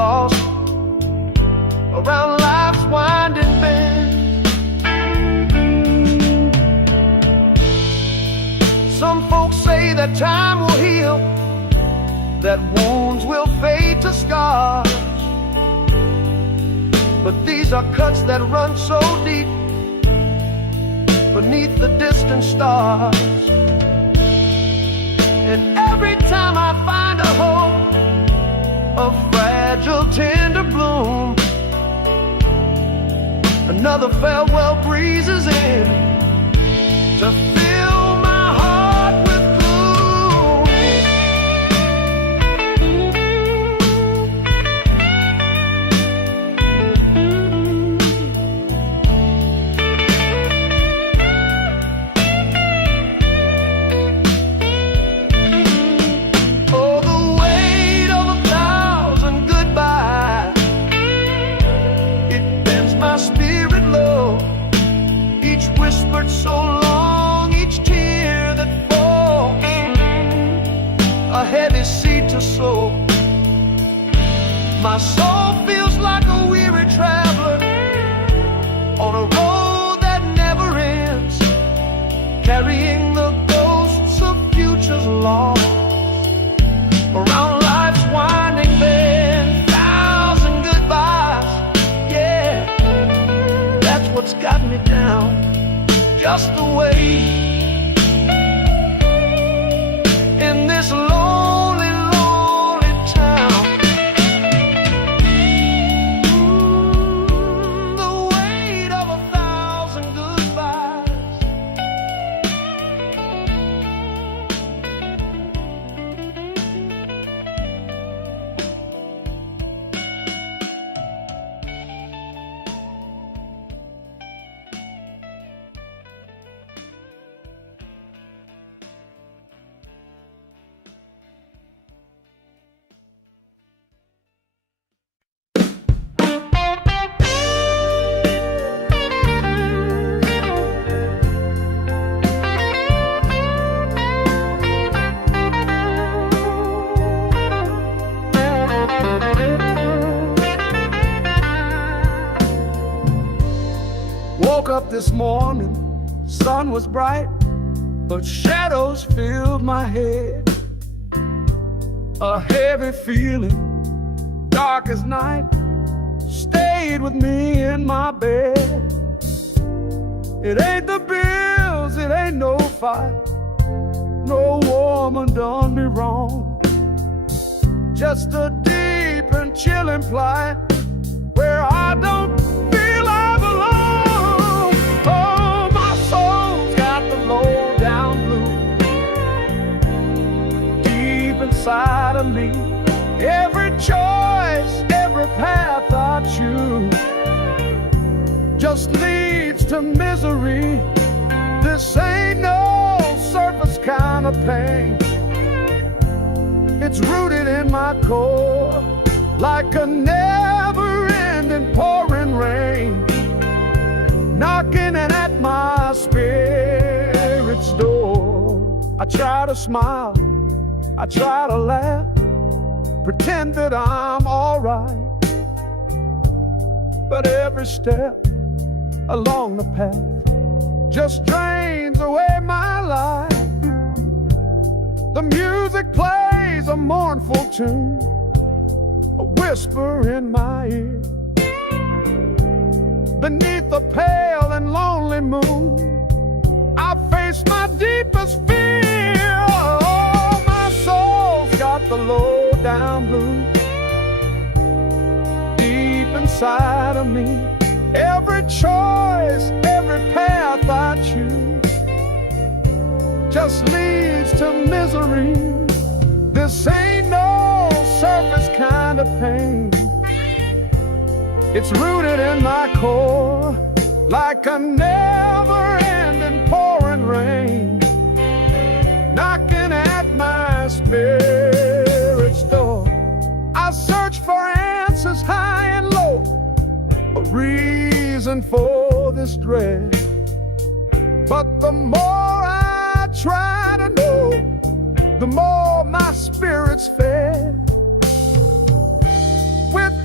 lost around life's winding bend. Some folks say that time will heal, that wounds will fade to scars, but these are cuts that run so deep beneath the distant stars. And every time I find a hope, a fragile, tender bloom, another farewell breezes in to fill my heart with gloom. Oh, the weight of 1,000 goodbyes, it bends my spirit low. Each whispered so long, each tear that falls, a heavy seed to sow. My soul feels like a weary traveler on a road that never ends, carrying the ghosts of futures lost around life's winding bend. 1,000 goodbyes, yeah, that's what's got me down, just the way in this lonely, lonely town. The weight of 1,000 goodbyes. Woke up this morning, sun was bright, but shadows filled my head. A heavy feeling, dark as night, stayed with me in my bed. It ain't the bills, it ain't no fight, no woman done me wrong. Just a deep and chilling plight where I don't feel I belong. Oh, my soul's got the low down blues deep inside of me. Every choice, every path I choose just leads to misery. This ain't no surface kind of pain. It's rooted in my core like a never-ending pouring rain, knocking at my spirit's door. I try to smile, I try to laugh, pretend that I'm alright, but every step along the path just drains away my life. The music plays a mournful tune, a whisper in my ear. Beneath the pale and lonely moon, I face my deepest fear. Oh, my soul's got the low down blues deep inside of me. Every choice, every path I choose just leads to misery. This ain't no surface kind of pain. It's rooted in my core like a never-ending pouring rain, knocking at my spirit's door. I search for answers high and low, a reason for this dread, but the more I try to know, the more my spirit's fed. With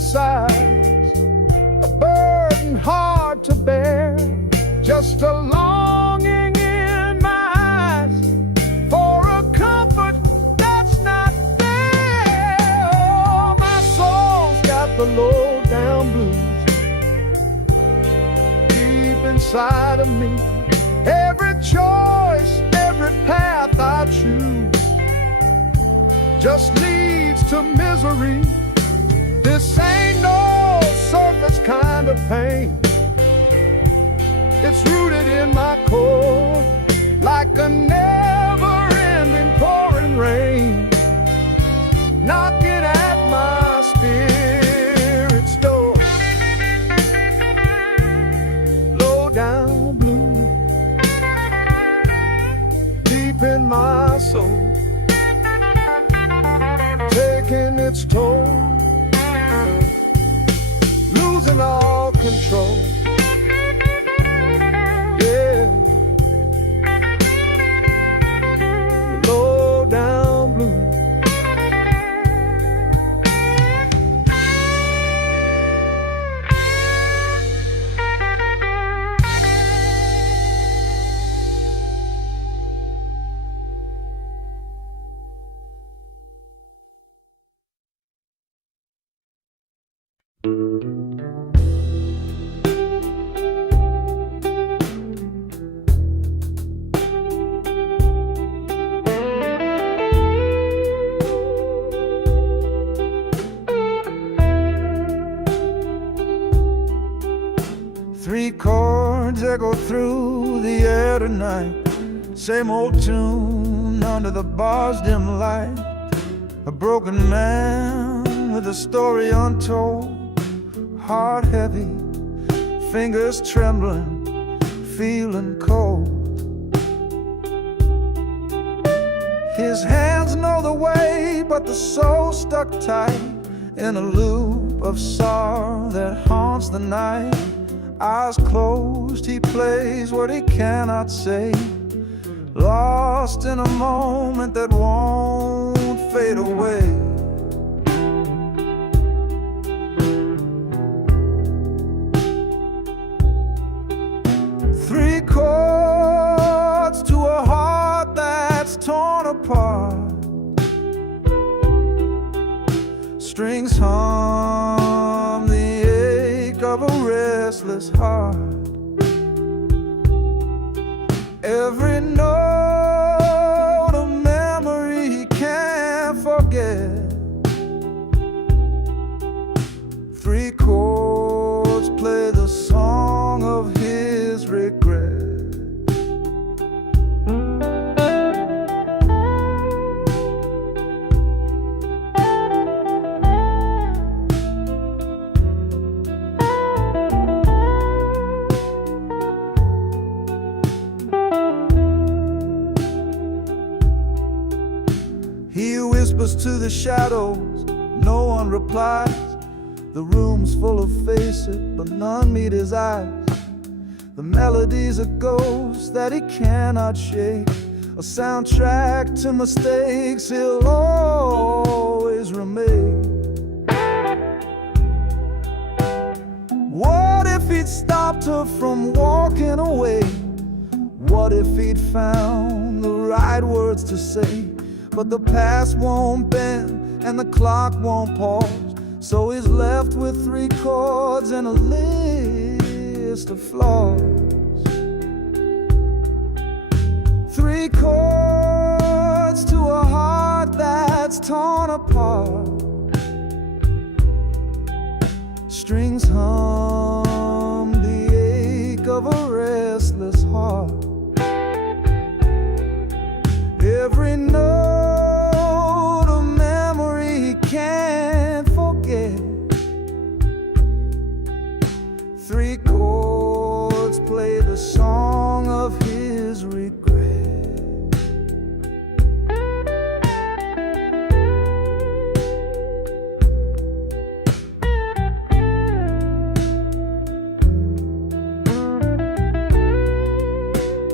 besides, a burden hard to bear, just a longing in my eyes for a comfort that's not there. Oh, my soul's got the low down blues deep inside of me. Every choice, every path I choose just leads to misery. This ain't no surface kind of pain. It's rooted in my core, like a never-ending pouring rain, knocking at my spirit's door. Low down blue, deep in my soul, taking its toll, losing all control. Yeah, low down blue. Three chords echo through the air tonight, same old tune under the bar's dim light. A broken man with a story untold, heart heavy, fingers trembling, feeling cold. His hands know the way, but the soul stuck tight in a loop of sorrow that haunts the night. Eyes closed, he plays what he cannot say, lost in a moment that won't fade away. Three chords to a heart that's torn apart, strings hum the ache of a restless heart. Every note a memory he can't forget. Three chords play the song of his regret. He whispers to the shadows, no one replies. The room's full of faces, but none meet his eyes. The melody's a ghost that he cannot shake, a soundtrack to mistakes he'll always remake. What if he'd stopped her from walking away? What if he'd found the right words to say? But the past won't bend and the clock won't pause, so he's left with three chords and a list of flaws. Three chords to a heart that's torn apart, strings hum the ache of a restless heart. Every note a memory he can't forget. Three chords play the song of his regret.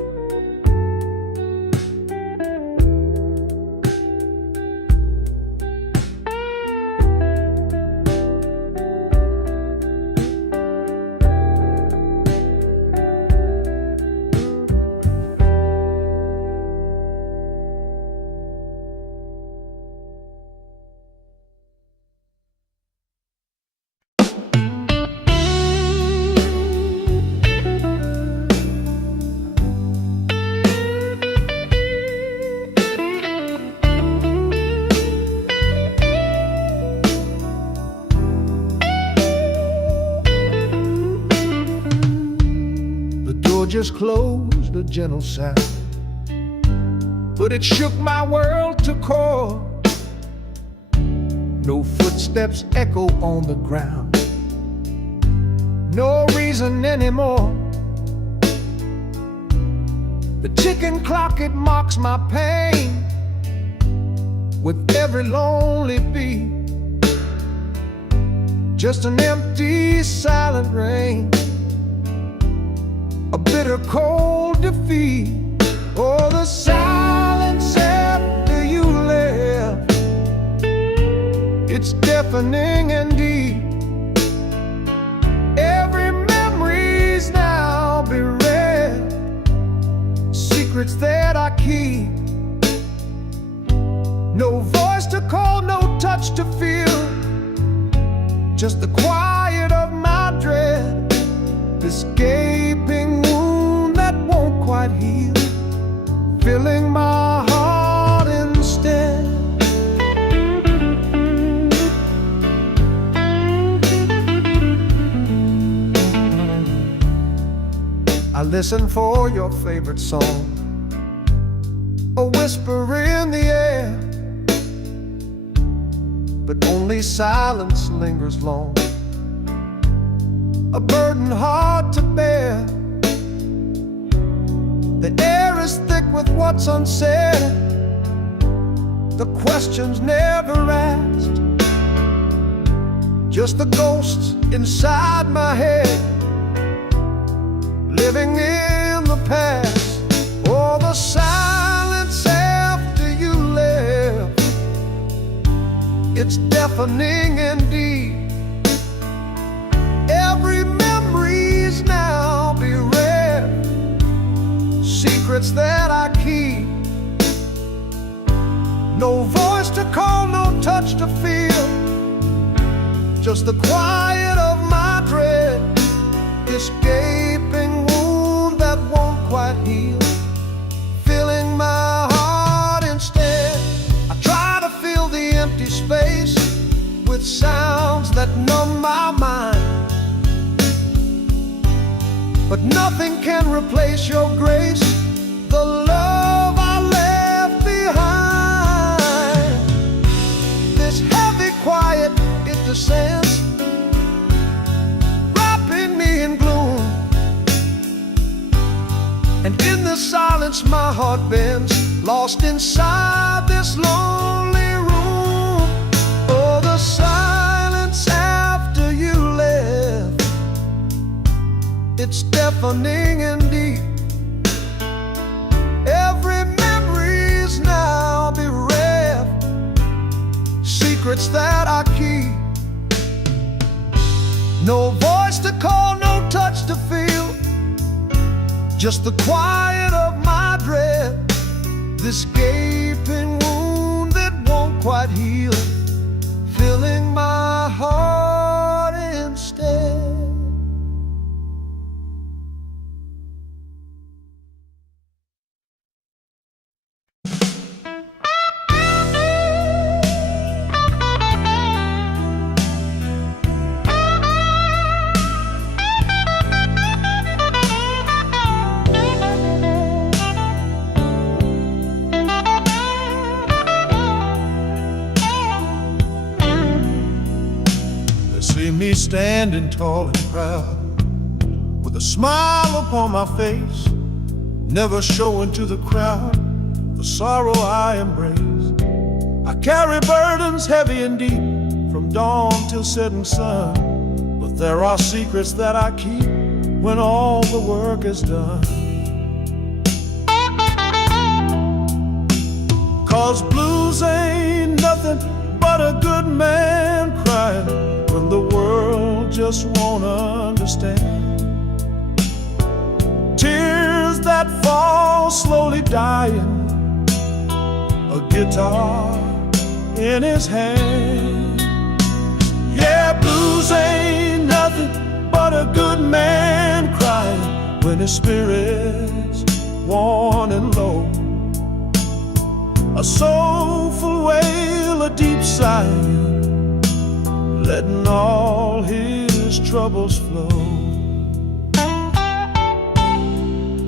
just closed a gentle sound, but it shook my world to core. No footsteps echo on the ground, no reason anymore. The ticking clock, it mocks my pain with every lonely beat. Just an empty, silent rain, a bitter, cold defeat. Oh, the silence after you left, it's deafening and deep. Every memory's now bereft, secrets that I keep. No voice to call, no touch to feel, just the quiet of my dread, this gaping wound that won't quite heal, filling my heart instead. I listen for your favorite song, a whisper in the air, but only silence lingers long, a burden hard to bear. The air is thick with what's unsaid, the questions never asked, just the ghosts inside my head, living in the past. Oh, the silence after you left, it's deafening and deep. Every memory's now bereft, secrets that I keep. No voice to call, no touch to feel, just the quiet of my dread, this gaping wound that won't quite heal, filling my heart instead. I try to fill the empty space with sounds that numb my mind, but nothing can replace your grace, the love I left behind. This heavy quiet, it descends, wrapping me in gloom, and in the silence my heart bends, lost inside this lonely room. Oh, the silence after you left, it's deafening and deep. Every memory's now bereft, secrets that I keep. No voice to call, no touch to feel, just the quiet of my dread, this gaping wound that won't quite heal, filling my heart instead. See me standing tall and proud, with a smile upon my face, never showing to the crowd the sorrow I embrace. I carry burdens heavy and deep, from dawn till setting sun, but there are secrets that I keep when all the work is done. 'Cause blues ain't nothing but a good man crying when the world just won't understand. Tears that fall slowly dying, a guitar in his hand. Yeah, blues ain't nothing but a good man crying when his spirit's worn and low. A soulful wail, a deep sigh, letting all his troubles flow.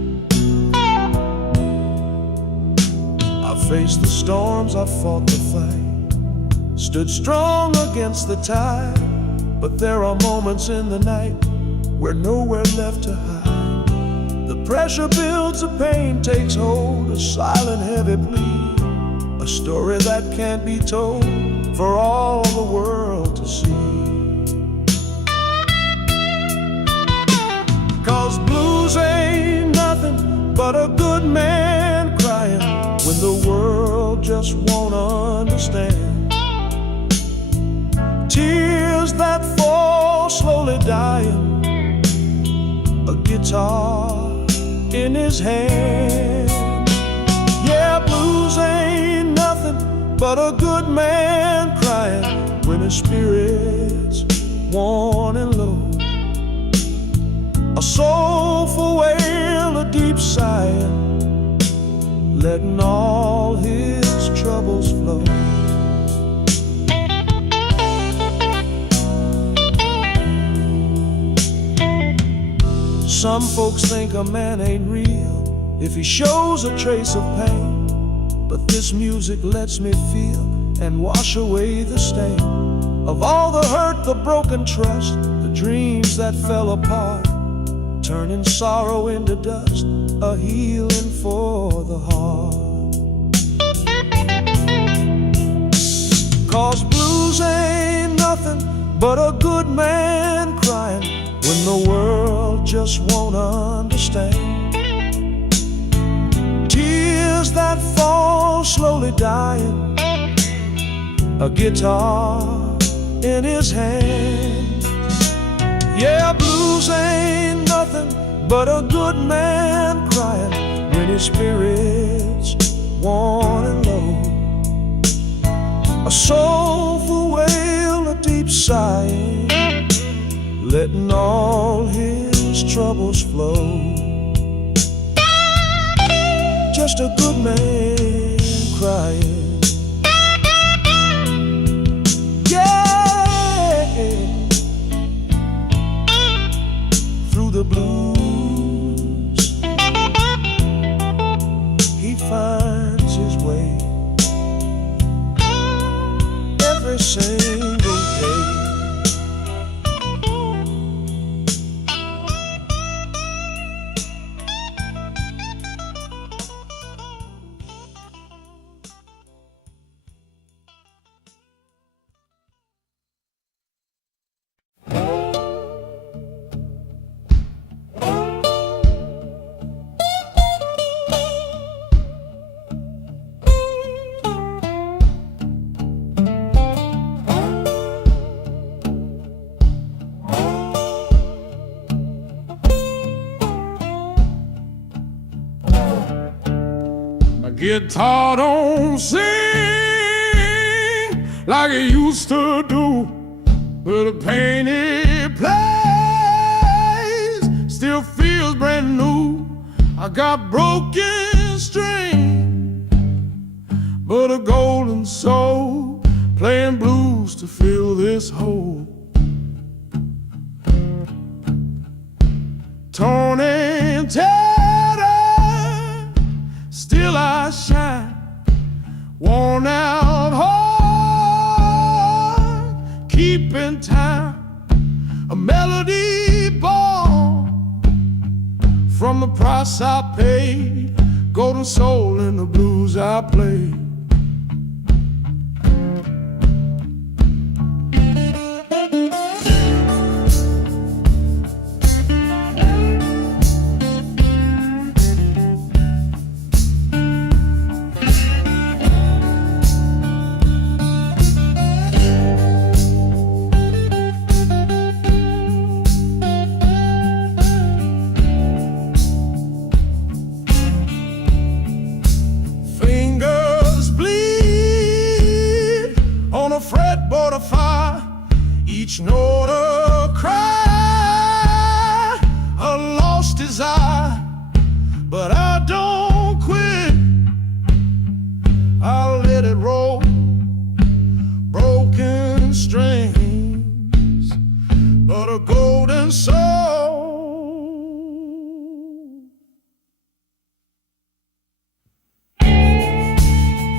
Faced the storms, I fought the fight, stood strong against the tide. But there are moments in the night where nowhere left to hide. The pressure builds, the pain takes hold, a silent heavy plea, a story that can't be told for all the world to see. 'Cause blues ain't nothing but a good man crying when the world just won't understand. Tears that fall slowly dying, a guitar in his hand. Yeah, blues ain't nothing but a good man crying when his spirit's worn and low. A soulful wail, a deep sighing, letting all his troubles flow. Some folks think a man ain't real if he shows a trace of pain, but this music lets me feel and wash away the stain of all the hurt, the broken trust, the dreams that fell apart, turning sorrow into dust, a healing for the heart. 'Cause blues ain't nothing but a good man crying when the world just won't understand. Tears that fall slowly dying, a guitar in his hand. Yeah, blues ain't nothing but a good man crying when his spirit's worn and low. A soulful wail, a deep sighing, letting all his troubles flow. Just a good man crying. Yeah, through the blues he finds his way every single day. Guitar don't sing like it used to do, but the pain it plays still feels brand new. I got broken string, but a golden soul playing blues to fill this hole. Torn and tattered, still I shine, worn out heart, keeping time, a melody born from the price I paid, golden soul in the blues I play. Fretboard of fire, each note a cry, a lost desire, but I don't quit. I'll let it roll, broken strings, but a golden soul.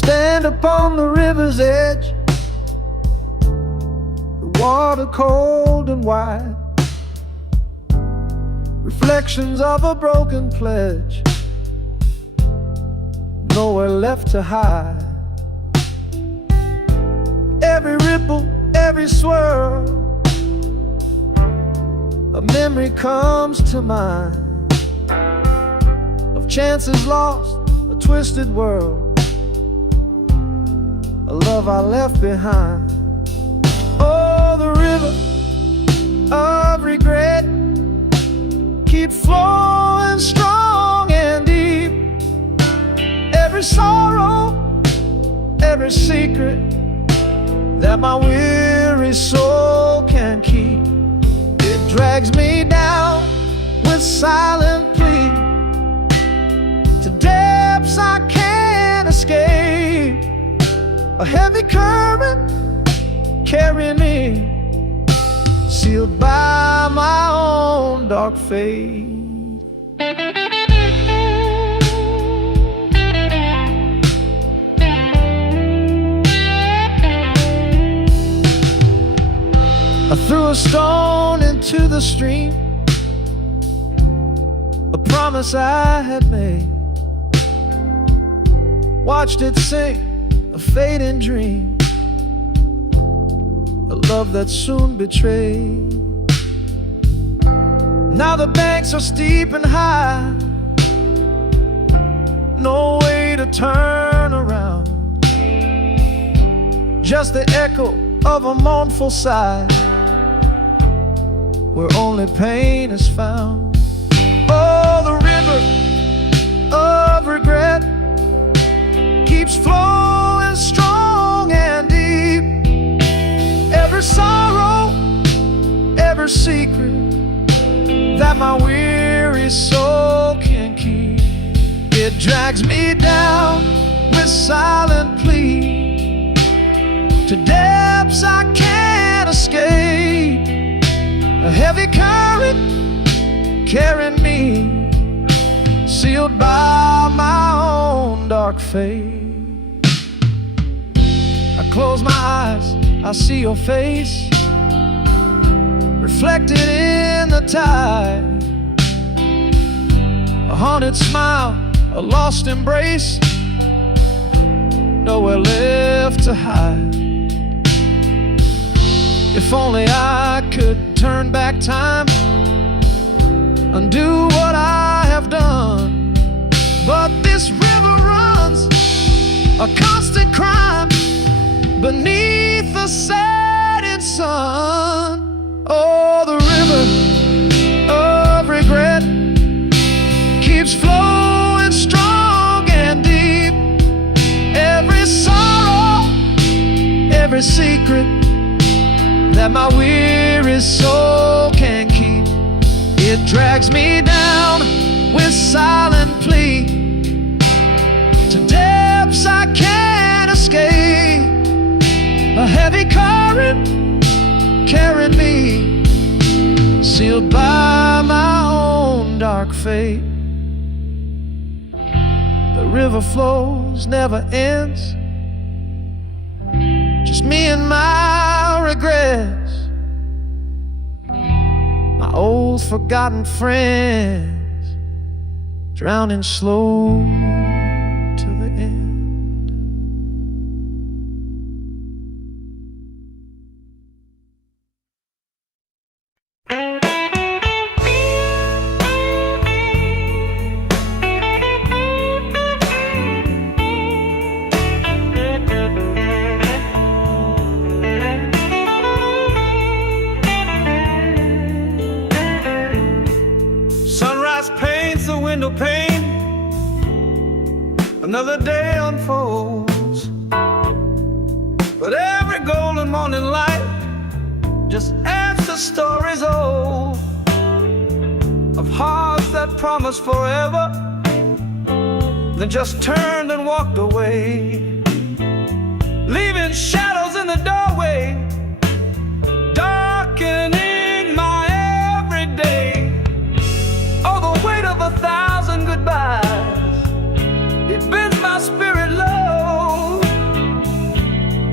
stand upon the river's edge, the water cold and wide, reflections of a broken pledge, nowhere left to hide. Every ripple, every swirl, a memory comes to mind of chances lost, a twisted world, a love I left behind. Oh, the river of regret keep flowing strong and deep. Every sorrow, every secret that my weary soul can keep, it drags me down with silent plea to depths I can't escape. A heavy current carrying me, sealed by my own dark fate. I threw a stone into the stream, a promise I had made, watched it sink, a fading dream, a love that soon betrayed. Now the banks are steep and high, no way to turn around, just the echo of a mournful sigh, where only pain is found. Oh, the river of regret keeps flowing strong and deep. Every sorrow, every secret that my weary soul can keep, it drags me down with silent plea to depths I can't escape. A heavy current carrying me, sealed by my own dark fate. I close my eyes, I see your face reflected in the tide, a haunted smile, a lost embrace, nowhere left to hide. If only I could turn back time, undo what I have done, but this river runs a constant crime beneath the setting sun. Oh, the river of regret keeps flowing strong and deep. Every sorrow, every secret that my weary soul can keep, it drags me down with silent plea to depths I can't escape. A heavy current carrying me, sealed by my own dark fate. The river flows, never ends, just me and my regrets, my old forgotten friends, drowning slow to the end. Window pane, another day unfolds, but every golden morning light just adds to stories old of hearts that promised forever, then just turned and walked away, leaving shadows in the doorway, darkening my everyday. Oh, the weight of 1,000 goodbyes, it bends my spirit low.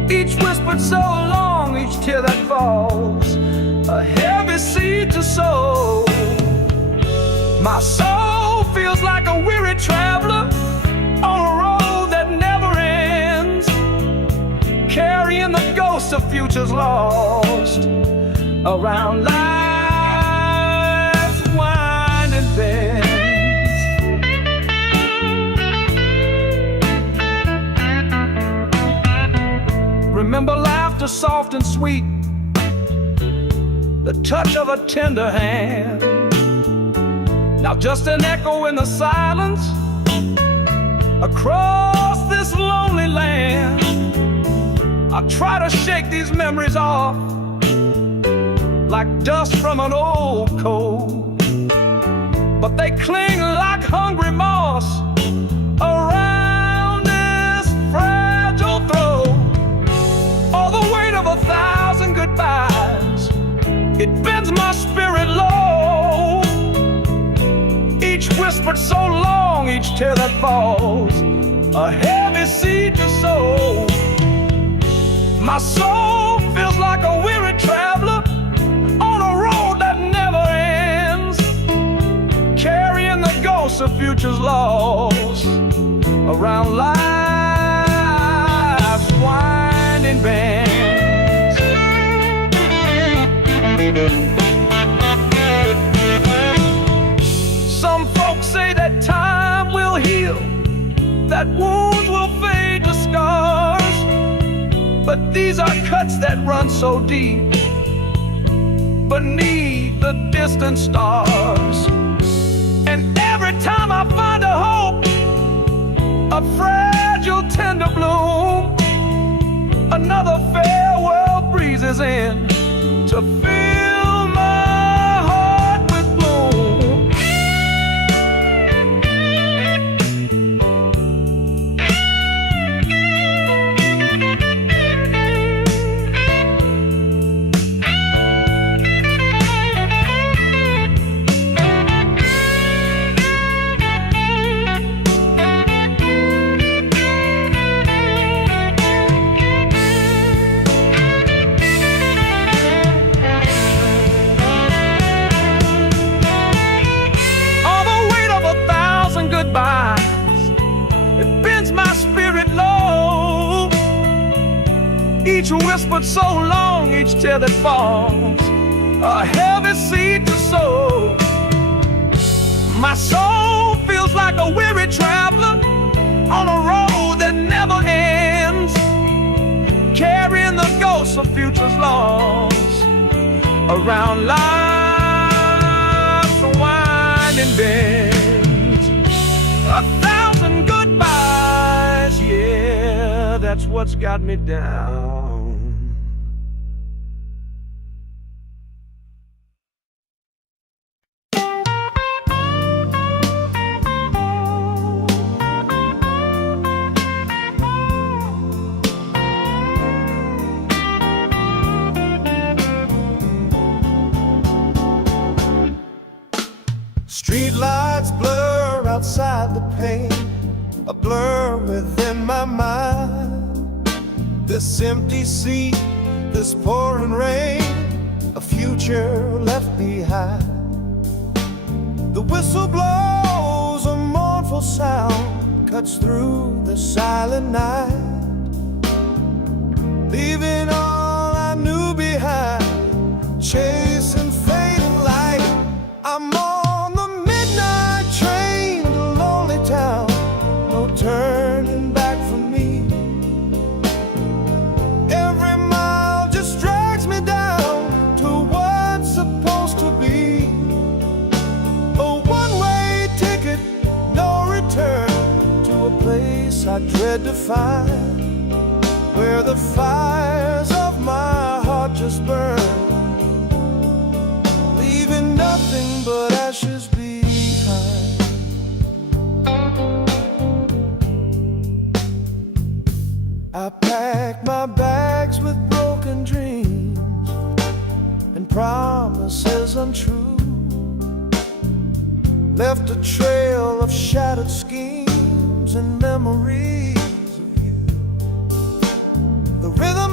Each whispered so long, each tear that falls, a heavy seed to sow. My soul feels like a weary traveler on a road that never ends, carrying the ghosts of futures lost around life's winding bends. Remember laughter soft and sweet, the touch of a tender hand. Now just an echo in the silence across this lonely land. I try to shake these memories off like dust from an old coat, but they cling like hungry moss around this fragile throat. Oh, the weight of 1,000 goodbyes, it bends my spirit low. Each whispered so long, each tear that falls, a heavy seed to sow. My soul feels like a weary traveler on a road that never ends, carrying the ghosts of futures lost around life's winding bends. Some folks say that time will heal, that wounds will fade to scars, but these are cuts that run so deep beneath the distant stars. And every time I find a hope, a fragile tender bloom, another farewell breezes in to fill my heart with gloom. It bends my spirit low. Each whispered so long, each tear that falls, a heavy seed to sow. My soul feels like a weary traveler on a road that never ends, carrying the ghosts of futures lost around life's winding bend. 1,000 goodbyes, yeah, that's what's got me down. Street lights blur outside the pane, a blur within my mind. This empty seat, this pouring rain, a future left behind. The whistle blows, a mournful sound cuts through the silent night, leaving all I knew behind, chasing fading light. I'm on the midnight train to lonely town, no turning back for me. Every mile just drags me down to what's supposed to be. A one-way ticket, no return, to a place I dread to find, where the fires of my heart just burn, leaving nothing but ashes behind. I packed my bags with broken dreams and promises untrue, left a trail of shattered schemes and memories of you. The rhythm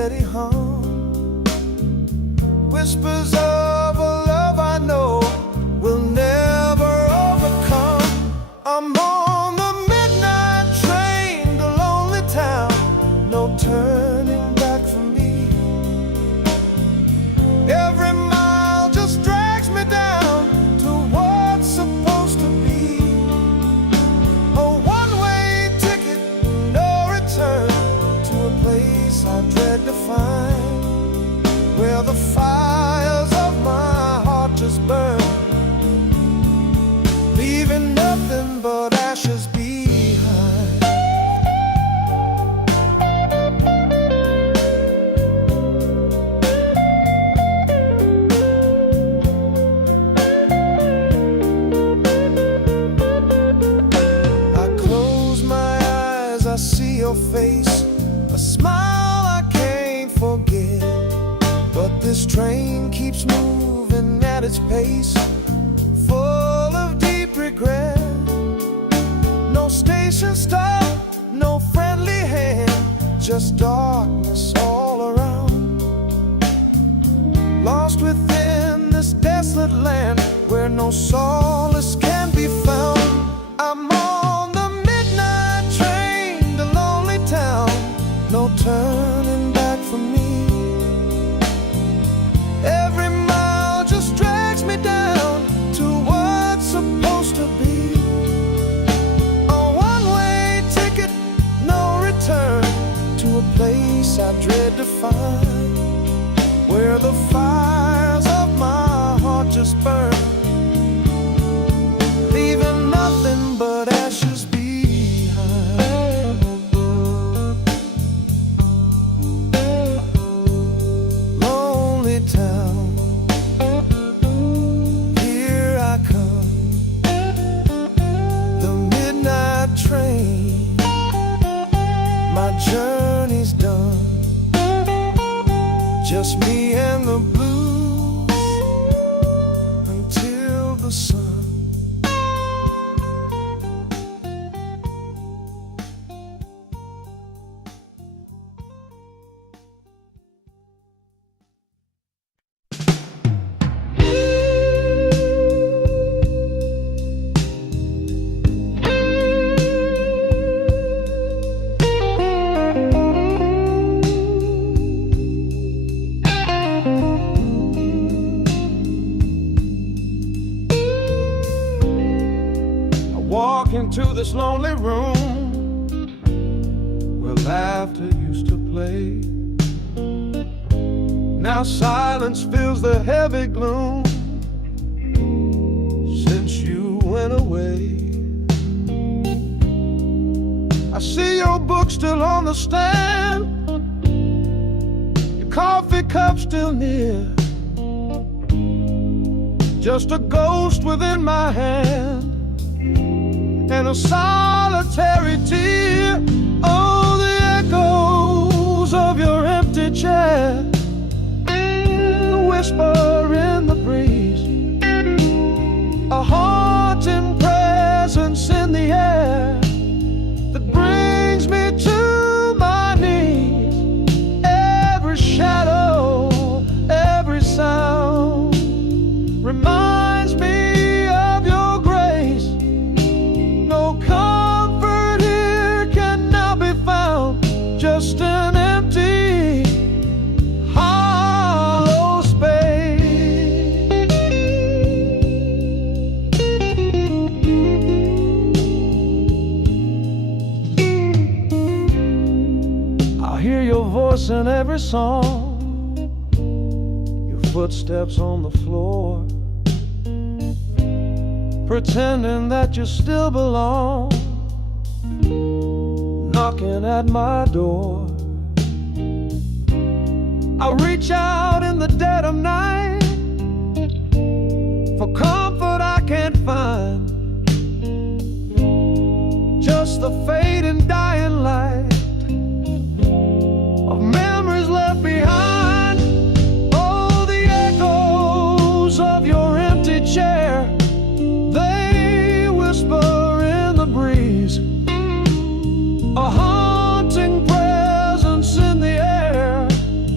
steady hum, whispers of a love I know will never overcome. I'm on the midnight train to lonely town, no turning back for me. Every mile just drags me down to what's supposed to be a one-way ticket, no return, to a place I dread to find, where the fires of my heart just burn, leaving nothing but ashes behind. I close my eyes, I see your face, a smile I can't forget. But this train keeps moving at its pace, full of deep regret. No station stop, no friendly hand, just darkness all around. Lost within this desolate land where no solace can be found. I'm on the midnight train to lonely town, no turning back for me. Every mile just drags me down to what's supposed to be a one-way ticket, no return, to a place I dread to find, where the fires of my heart just burn, leaving nothing but ashes behind. Lonely town, here I come, the midnight train, my journey's done, just me and the blues until the sun. Walk into this lonely room where laughter used to play. Now silence fills the heavy gloom since you went away. I see your book still on the stand, your coffee cup still near, just a ghost within my hand and a solitary tear. Oh, the echoes of your empty chair, the whisper in the breeze, a haunting presence in the air that brings me to my knees. Every shadow, every sound reminds me of your grace. No comfort here can now be found, just an empty, hollow space. I hear your voice in every song, your footsteps on the floor, pretending that you still belong, knocking at my door. I reach out in the dead of night for comfort I can't find, just the fading dying light of memories left behind. Oh, the echoes of your empty chair, they whisper in the breeze, a haunting presence in the air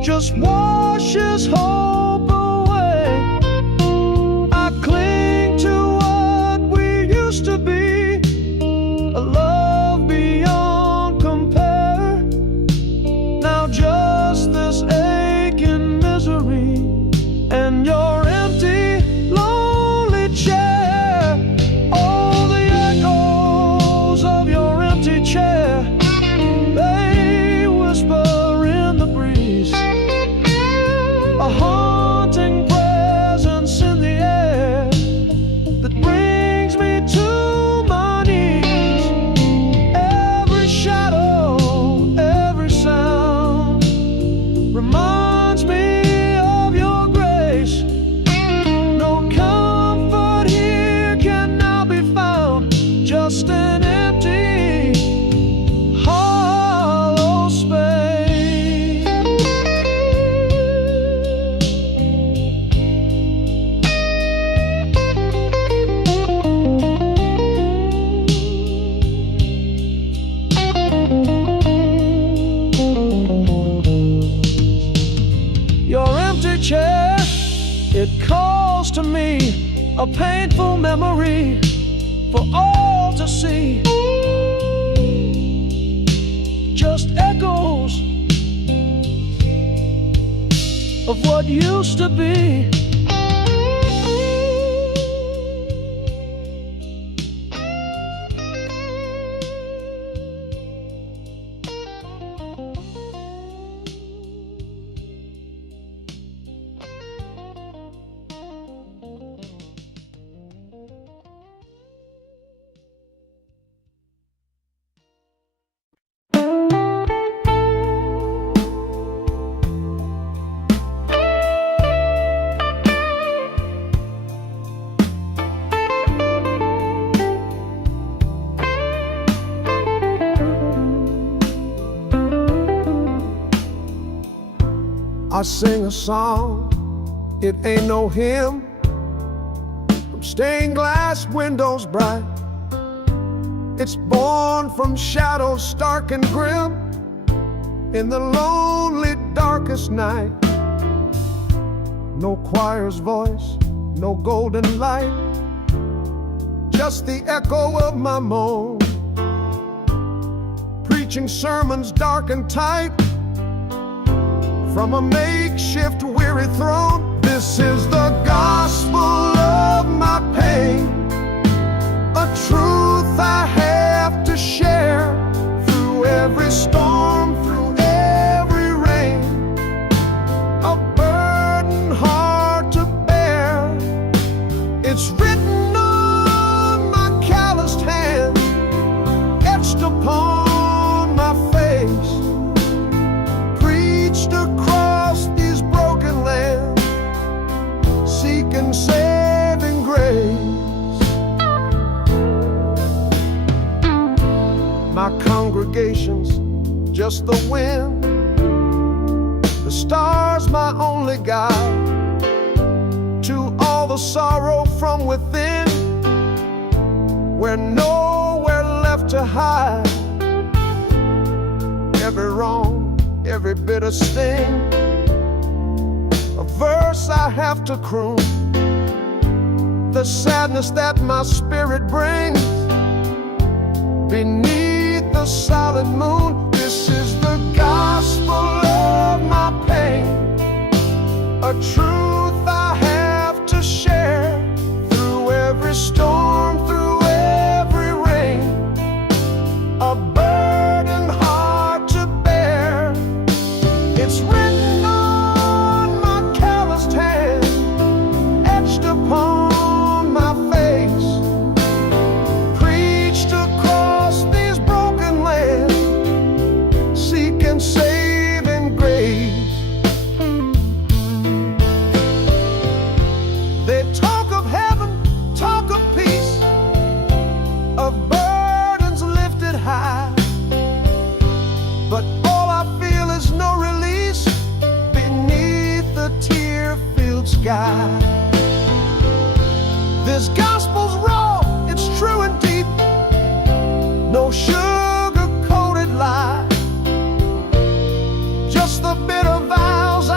just washes hope away. I cling to what we used to be, a love beyond compare. Now just this aching misery and your empty, lonely chair. All the echoes of your empty chair, they whisper in the breeze, a haunting presence in the air that brings me to my knees. Every shadow, every sound reminds me of your grace. No comfort here can now be found, just an empty, hollow space. Your empty chair, it calls to me, a painful memory for all to see. Just echoes of what used to be. I sing a song, it ain't no hymn, from stained glass windows bright. It's born from shadows stark and grim, in the lonely darkest night. No choir's voice, no golden light, just the echo of my moan, preaching sermons dark and tight from a makeshift weary throne. This is the gospel of my pain, a truth I have to share through every storm, through every rain, a burden hard to bear. It's written on my calloused hand, etched upon my face, preached across these broken lands, seeking saving grace. My congregation's just the wind, the stars my only guide, to all the sorrow from within, we're nowhere left to hide. Every wrong, every bitter sting, a verse I have to croon, the sadness that my spirit brings beneath the solid moon. This is the gospel of my pain, a truth I have to share through every storm, through every rain, a burden hard to bear. It's written on my calloused hand, etched upon my face, preached across these broken lands, seeking saving grace. They talk of heaven, talk of peace, of burdens lifted high, but all I feel is no release beneath the tear-filled sky. This gospel's raw, it's true and deep, no sugar-coated lie, just the bitter vows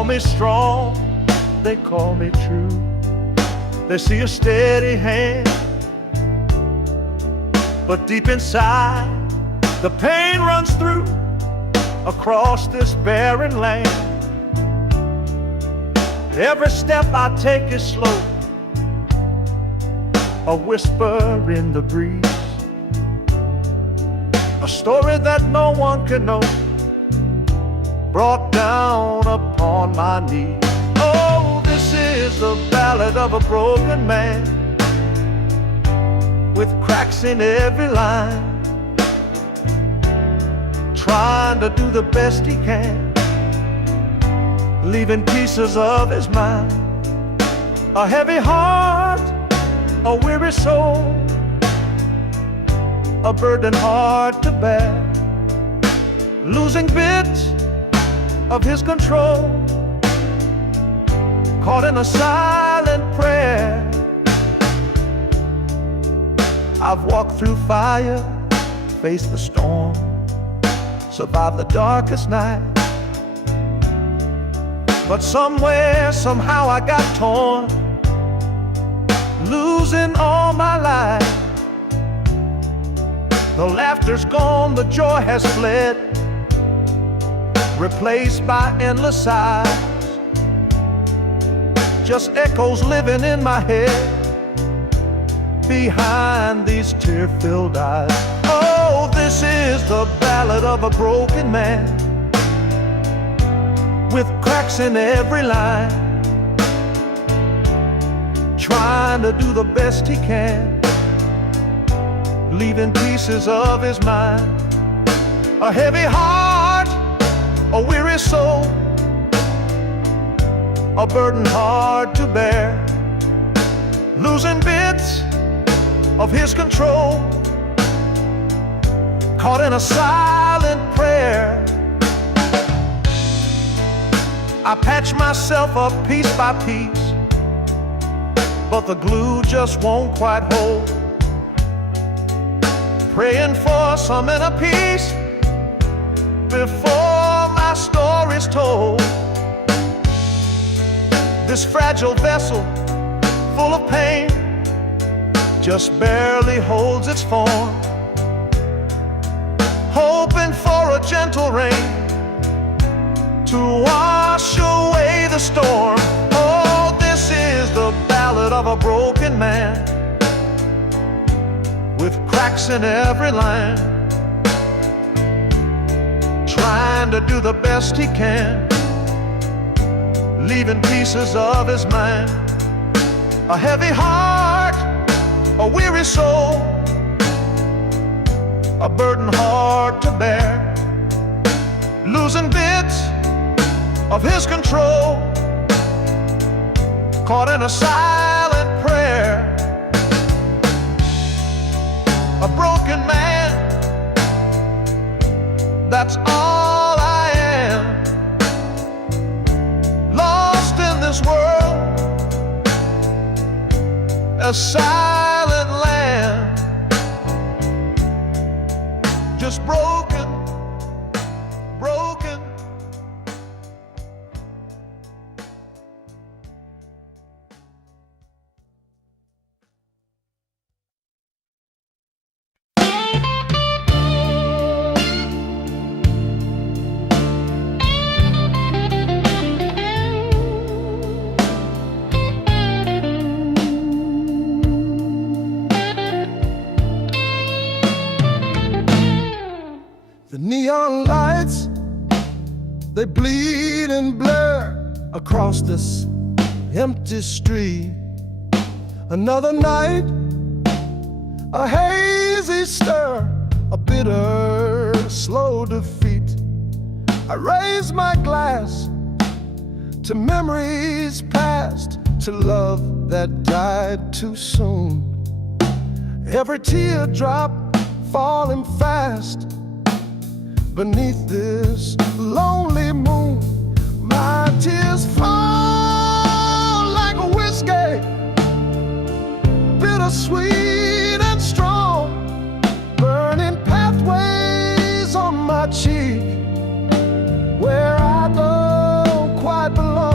call me strong, they call me true. They see a steady hand, but deep inside, the pain runs through across this barren land. Every step I take is slow, a whisper in the breeze, a story that no one can know, brought down upon my knees. Oh, this is the ballad of a broken man, with cracks in every line, trying to do the best he can, leaving pieces of his mind. A heavy heart, a weary soul, a burden hard to bear, losing bits of his control, caught in a silent prayer. I've walked through fire, faced the storm, survived the darkest night, but somewhere, somehow I got torn, losing all my life. The laughter's gone, the joy has fled, replaced by endless sighs, just echoes living in my head behind these tear-filled eyes. Oh, this is the ballad of a broken man, with cracks in every line, trying to do the best he can, leaving pieces of his mind. A heavy heart, a weary soul, a burden hard to bear, losing bits of his control, caught in a silent prayer. I patch myself up piece by piece, but the glue just won't quite hold, praying for some inner peace before my story's told. This fragile vessel, full of pain, just barely holds its form, hoping for a gentle rain to wash away the storm. Oh, this is the ballad of a broken man, with cracks in every line, trying to do the best he can, leaving pieces of his mind. A heavy heart, a weary soul, a burden hard to bear, losing bits of his control, caught in a silent prayer. A broken man, that's all I am, lost in this world, a silent land, just broken, broken. The neon lights, they bleed and blur across this empty street. Another night, a hazy stir, a bitter, slow defeat. I raise my glass to memories past, to love that died too soon. Every teardrop falling fast beneath this lonely moon. My tears fall like a whiskey, bittersweet and strong, burning pathways on my cheek where I don't quite belong.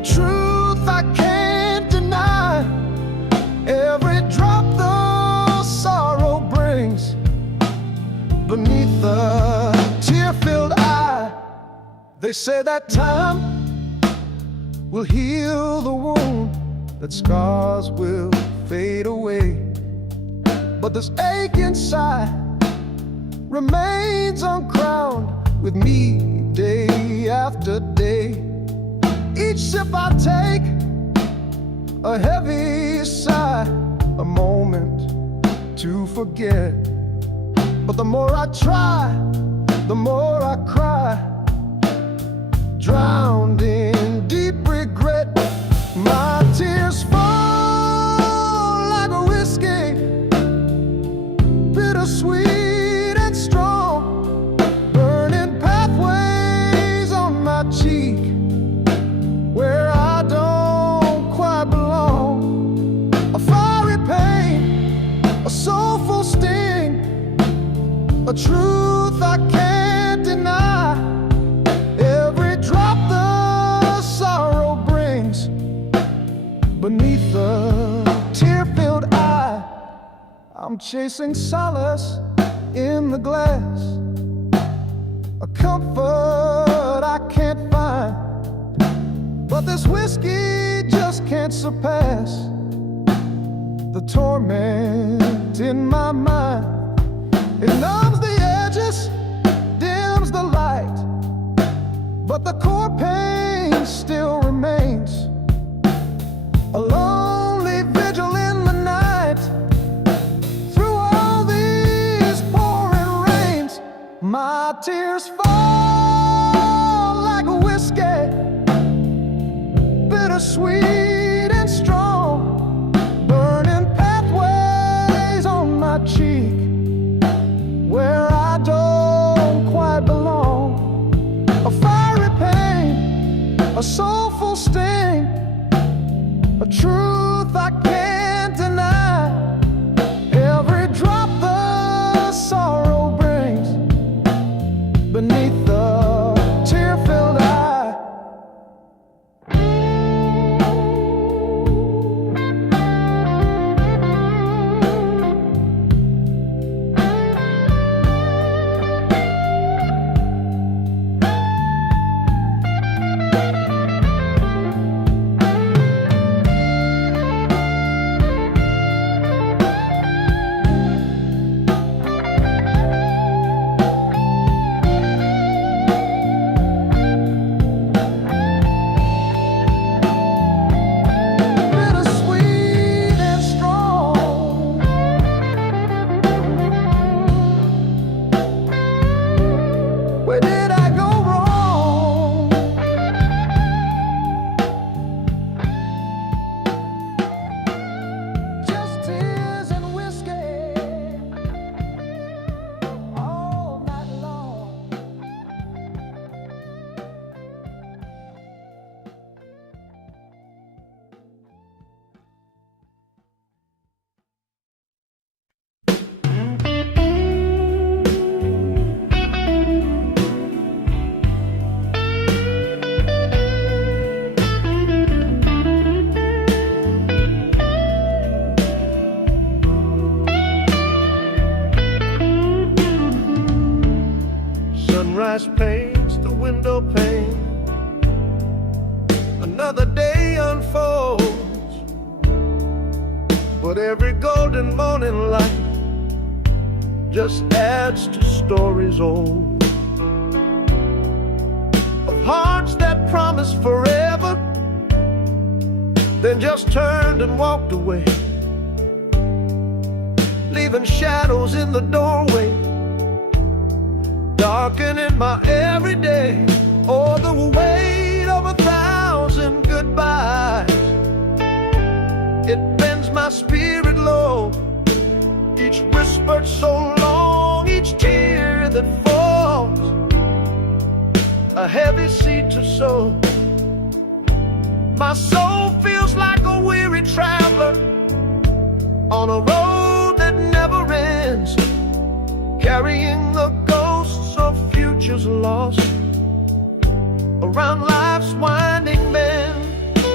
truth I can't deny. Every drop the sorrow brings beneath the tear-filled eye. They say that time will heal the wound, that scars will fade away, but this ache inside remains uncrowned with me day after day. Each sip I take, a heavy sigh, a moment to forget. But the more I try, the more I cry, drowned in deep regret. My tears fall like a whiskey, bittersweet and strong, burning pathways on my cheek where I don't quite belong. A fiery pain, a soulful sting, a truth I can't deny. Every drop the sorrow brings beneath the tear-filled eye. I'm chasing solace in the glass, a comfort I can't find, but this whiskey just can't surpass the torment in my mind. It numbs the edges, dims the light, but the core pain still remains. A lonely vigil in the night, through all these pouring rains. My tears fall like a whiskey, bittersweet and strong, burning pathways on my cheek where I don't quite belong. A fiery pain, a soulful sting, a truth I can't deny. Every drop the sorrow brings beneath the tear-filled eye. Where did I go wrong? Just tears and whiskey all night long. Sunrise paints the window pane, another day unfolds, but every golden morning light just adds to stories old, of hearts that promised forever, then just turned and walked away, leaving shadows in the doorway, darkening my everyday. Oh, the weight of 1,000 goodbyes, it bends my spirit low. Each whispered so long, each tear that falls, a heavy seed to sow. My soul feels like a weary traveler on a road that never ends, carrying the ghosts of futures lost around life's winding bend.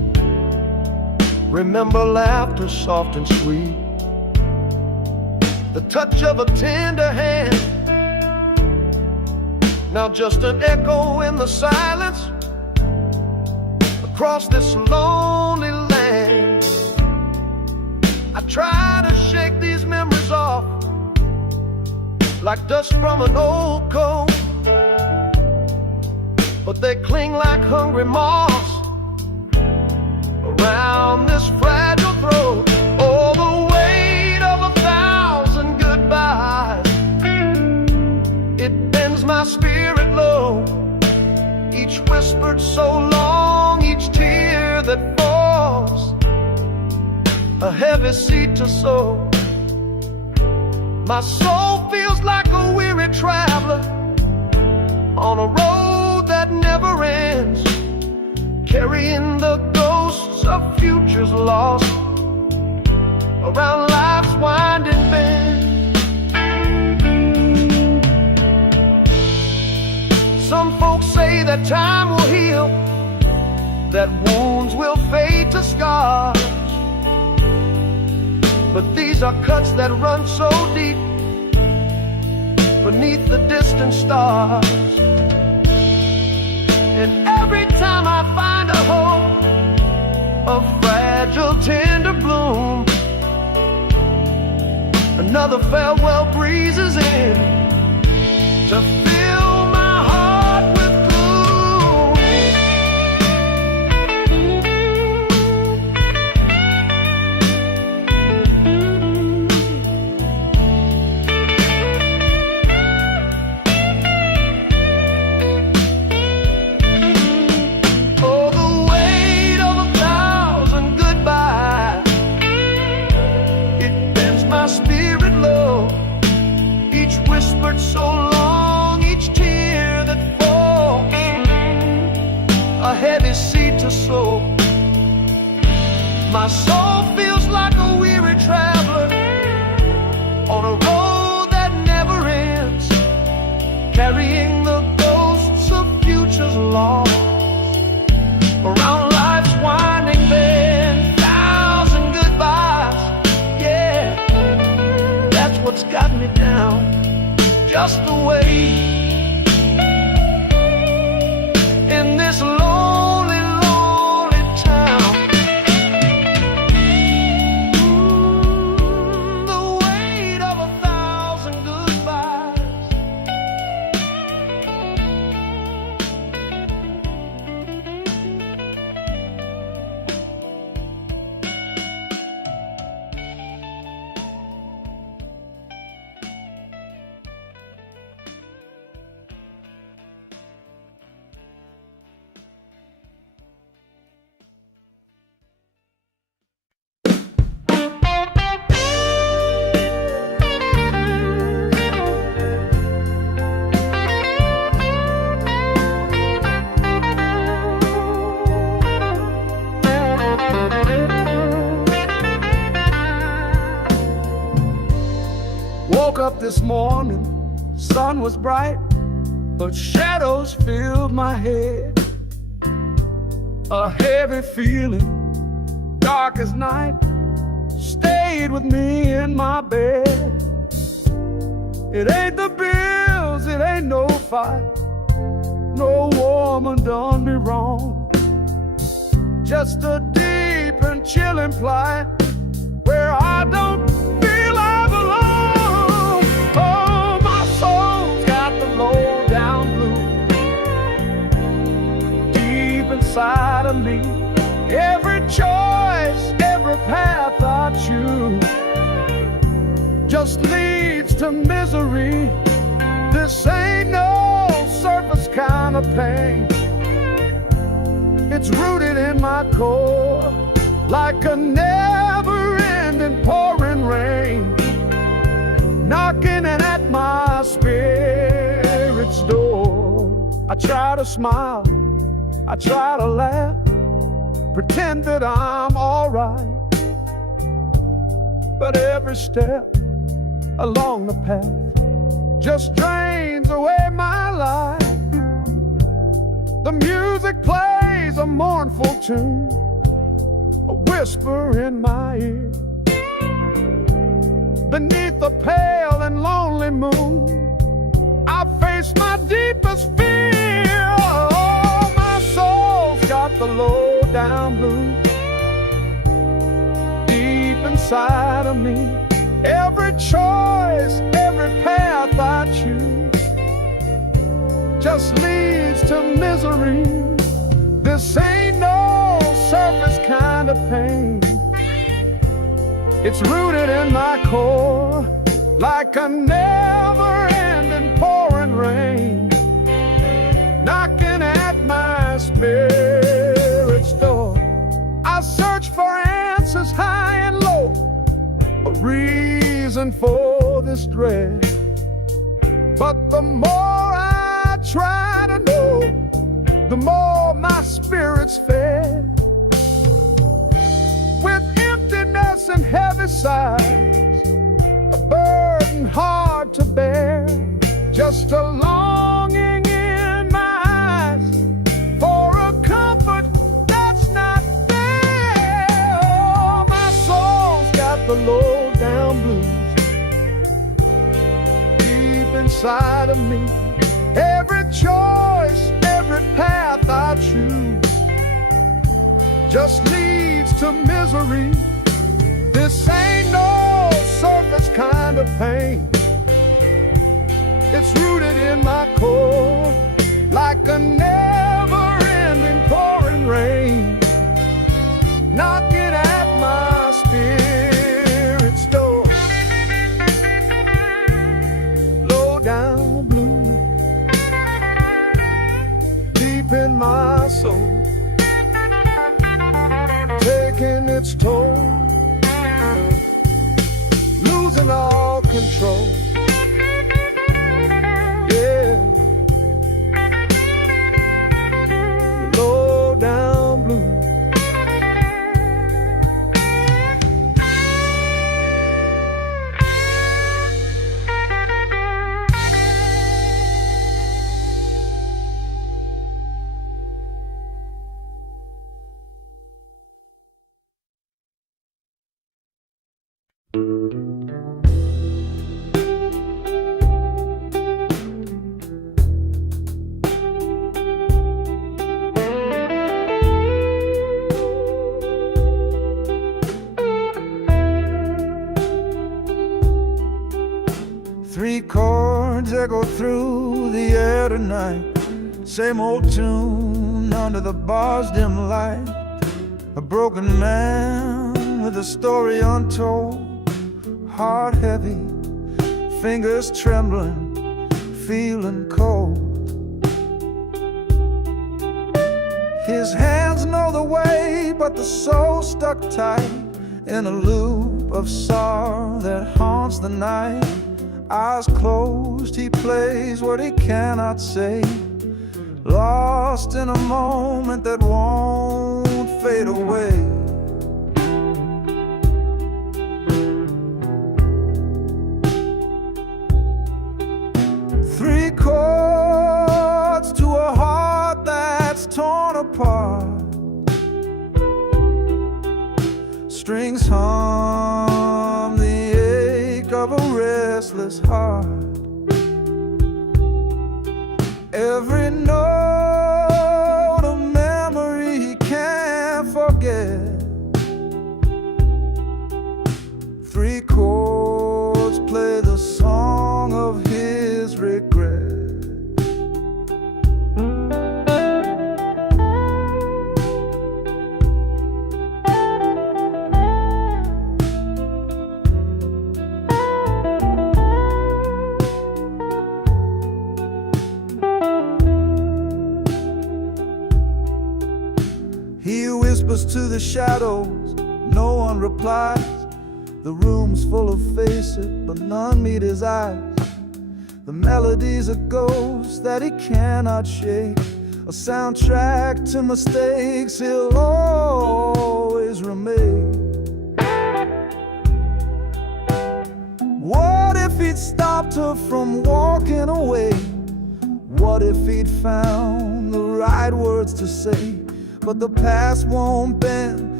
remember laughter soft and sweet, the touch of a tender hand. Now just an echo in the silence across this lonely land. I try to shake these memories off like dust from an old coat, but they cling like hungry moths around this fragile throat. Oh, the weight of 1,000 goodbyes, it bends my spirit low. Each whispered so long, each tear that falls, a heavy seed to sow. My soul feels like a weary traveler on a road that never ends, carrying the ghosts of futures lost around life's winding bend. Some folks say that time will heal, that wounds will fade to scars, but these are cuts that run so deep beneath the distant stars. And every time I find a hope, a fragile tender bloom, another farewell breezes in to fill my heart with so long, each tear that falls, a heavy seed to sow. My soul feels like a weary traveler on a road that never ends, carrying the ghosts of futures lost around life's winding bend. 1,000 goodbyes, yeah, that's what's got me down. Just the way in this lonely, lonely town. The weight of 1,000 goodbyes. Woke up this morning, sun was bright, but shadows filled my head. A heavy feeling, dark as night, stayed with me in my bed. It ain't the bills, it ain't no fight, no woman done me wrong. Just a deep and chilling plight where I don't feel I belong. Oh, my soul's got the low down blues deep inside of me. Every choice, every path I choose just leads to misery. This ain't no surface kind of pain. It's rooted in my core like a never-ending pouring rain, knocking at my spirit's door. I try to smile, I try to laugh, pretend that I'm alright, but every step along the path just drains away my life. The music plays a mournful tune, a whisper in my ear. Beneath the pale and lonely moon, I face my deepest fear. Oh, my soul's got the low down blues deep inside of me. Every choice, every path I choose just leads to misery. This ain't no surface kind of pain. It's rooted in my core, like a never-ending pouring rain, knocking at my spirit's door. I search for answers high and low, a reason for this dread. But the more I try to know, the more my spirit's fed. With emptiness and heavy sighs, a burden hard to bear, just a longing in my eyes for a comfort that's not there. Oh, my soul's got the low down blues deep inside of me. Every choice, every path I choose just leads to misery. This ain't no surface kind of pain. It's rooted in my core, like a never-ending pouring rain, knocking at my spirit's door. Low down blue, deep in my soul, taking its toll, losing all control. Yeah, low down blue. Three chords echo through the air tonight, same old tune under the bar's dim light. A broken man with a story untold, heart heavy, fingers trembling, feeling cold. His hands know the way, but the soul stuck tight in a loop of sorrow that haunts the night. Eyes closed, he plays what he cannot say, lost in a moment that won't fade away. Three chords to a heart that's torn apart, strings hum the ache of a restless heart. Every note a memory he can't forget. Three chords play the song of his regret. He whispers to the shadows, no one replies. The room's full of faces, but none meet his eyes. The melody's a ghost that he cannot shake, a soundtrack to mistakes he'll always remake. What if he'd stopped her from walking away? What if he'd found the right words to say? But the past won't bend,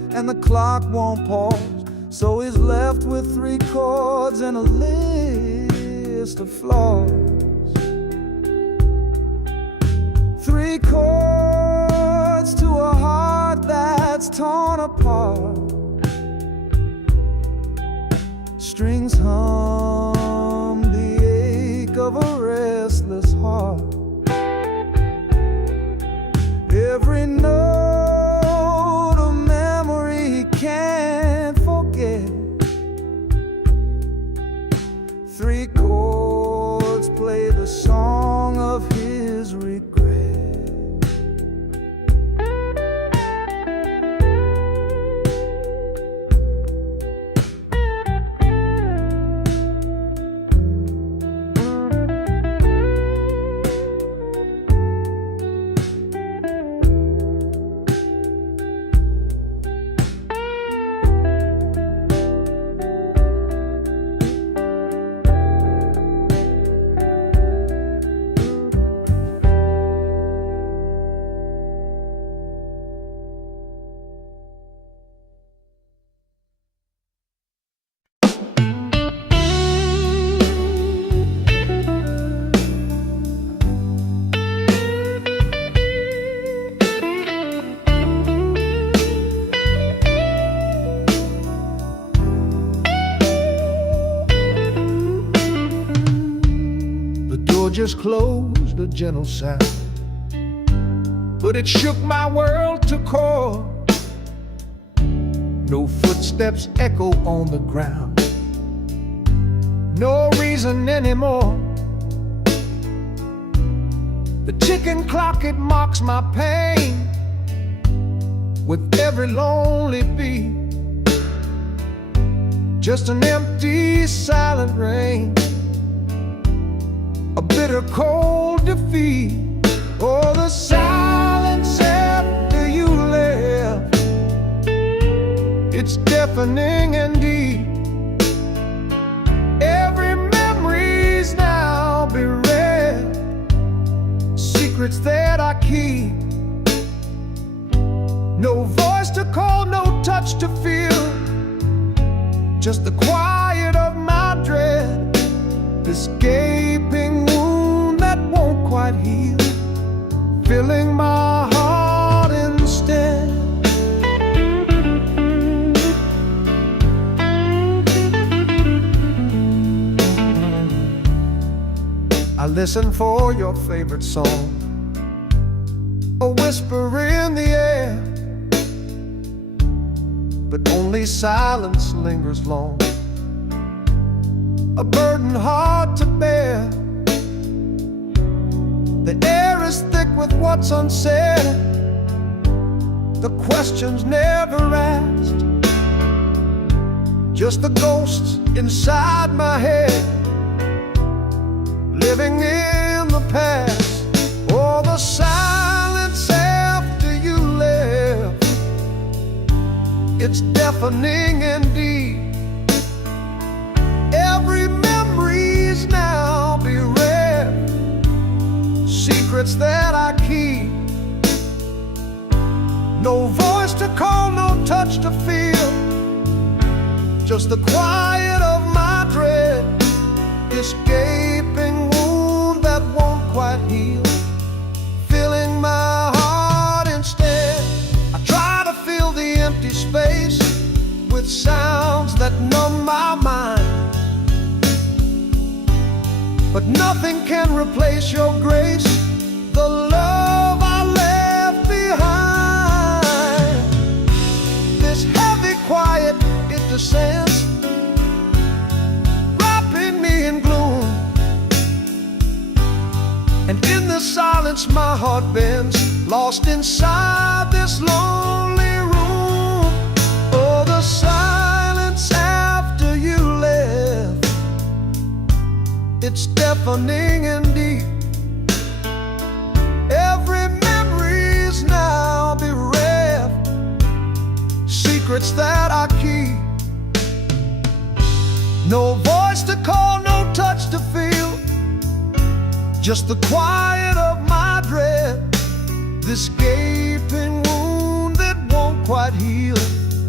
and the clock won't pause. So he's left with 3 chords and a list of flaws. 3 chords to a heart that's torn apart. Strings hum the ache of a restless heart. Every note a memory he can't forget. 3 chords play the song of his regret. Just closed, a gentle sound, but it shook my world to core. No footsteps echo on the ground, no reason anymore. The ticking clock, it mocks my pain with every lonely beat. Just an empty, silent rain, a bitter cold defeat. Oh, the silence after you left, it's deafening and deep. Every memory's now bereft, secrets that I keep. No voice to call, no touch to feel, just the quiet of my dread. This gaping wound that won't quite heal, filling my heart instead. I listen for your favorite song, a whisper in the air, but only silence lingers long, a burden hard to bear. The air is thick with what's unsaid, the questions never asked, just the ghosts inside my head, living in the past. Oh, the silence after you left, it's deafening indeed. Every memory's now bereft, secrets that I keep. No voice to call, no touch to feel, just the quiet of my dread. This gaping wound that won't quite heal, filling my heart instead. I try to fill the empty space with sounds that numb my mind, but nothing can replace your grace, the love I left behind. This heavy quiet, it descends, wrapping me in gloom, and in the silence my heart bends, lost inside this lonely room. Oh, the silence after you left, it's deafening and deep. Every memory's now bereft, secrets that I keep. No voice to call, no touch to feel, just the quiet of my dread. This gaping wound that won't quite heal,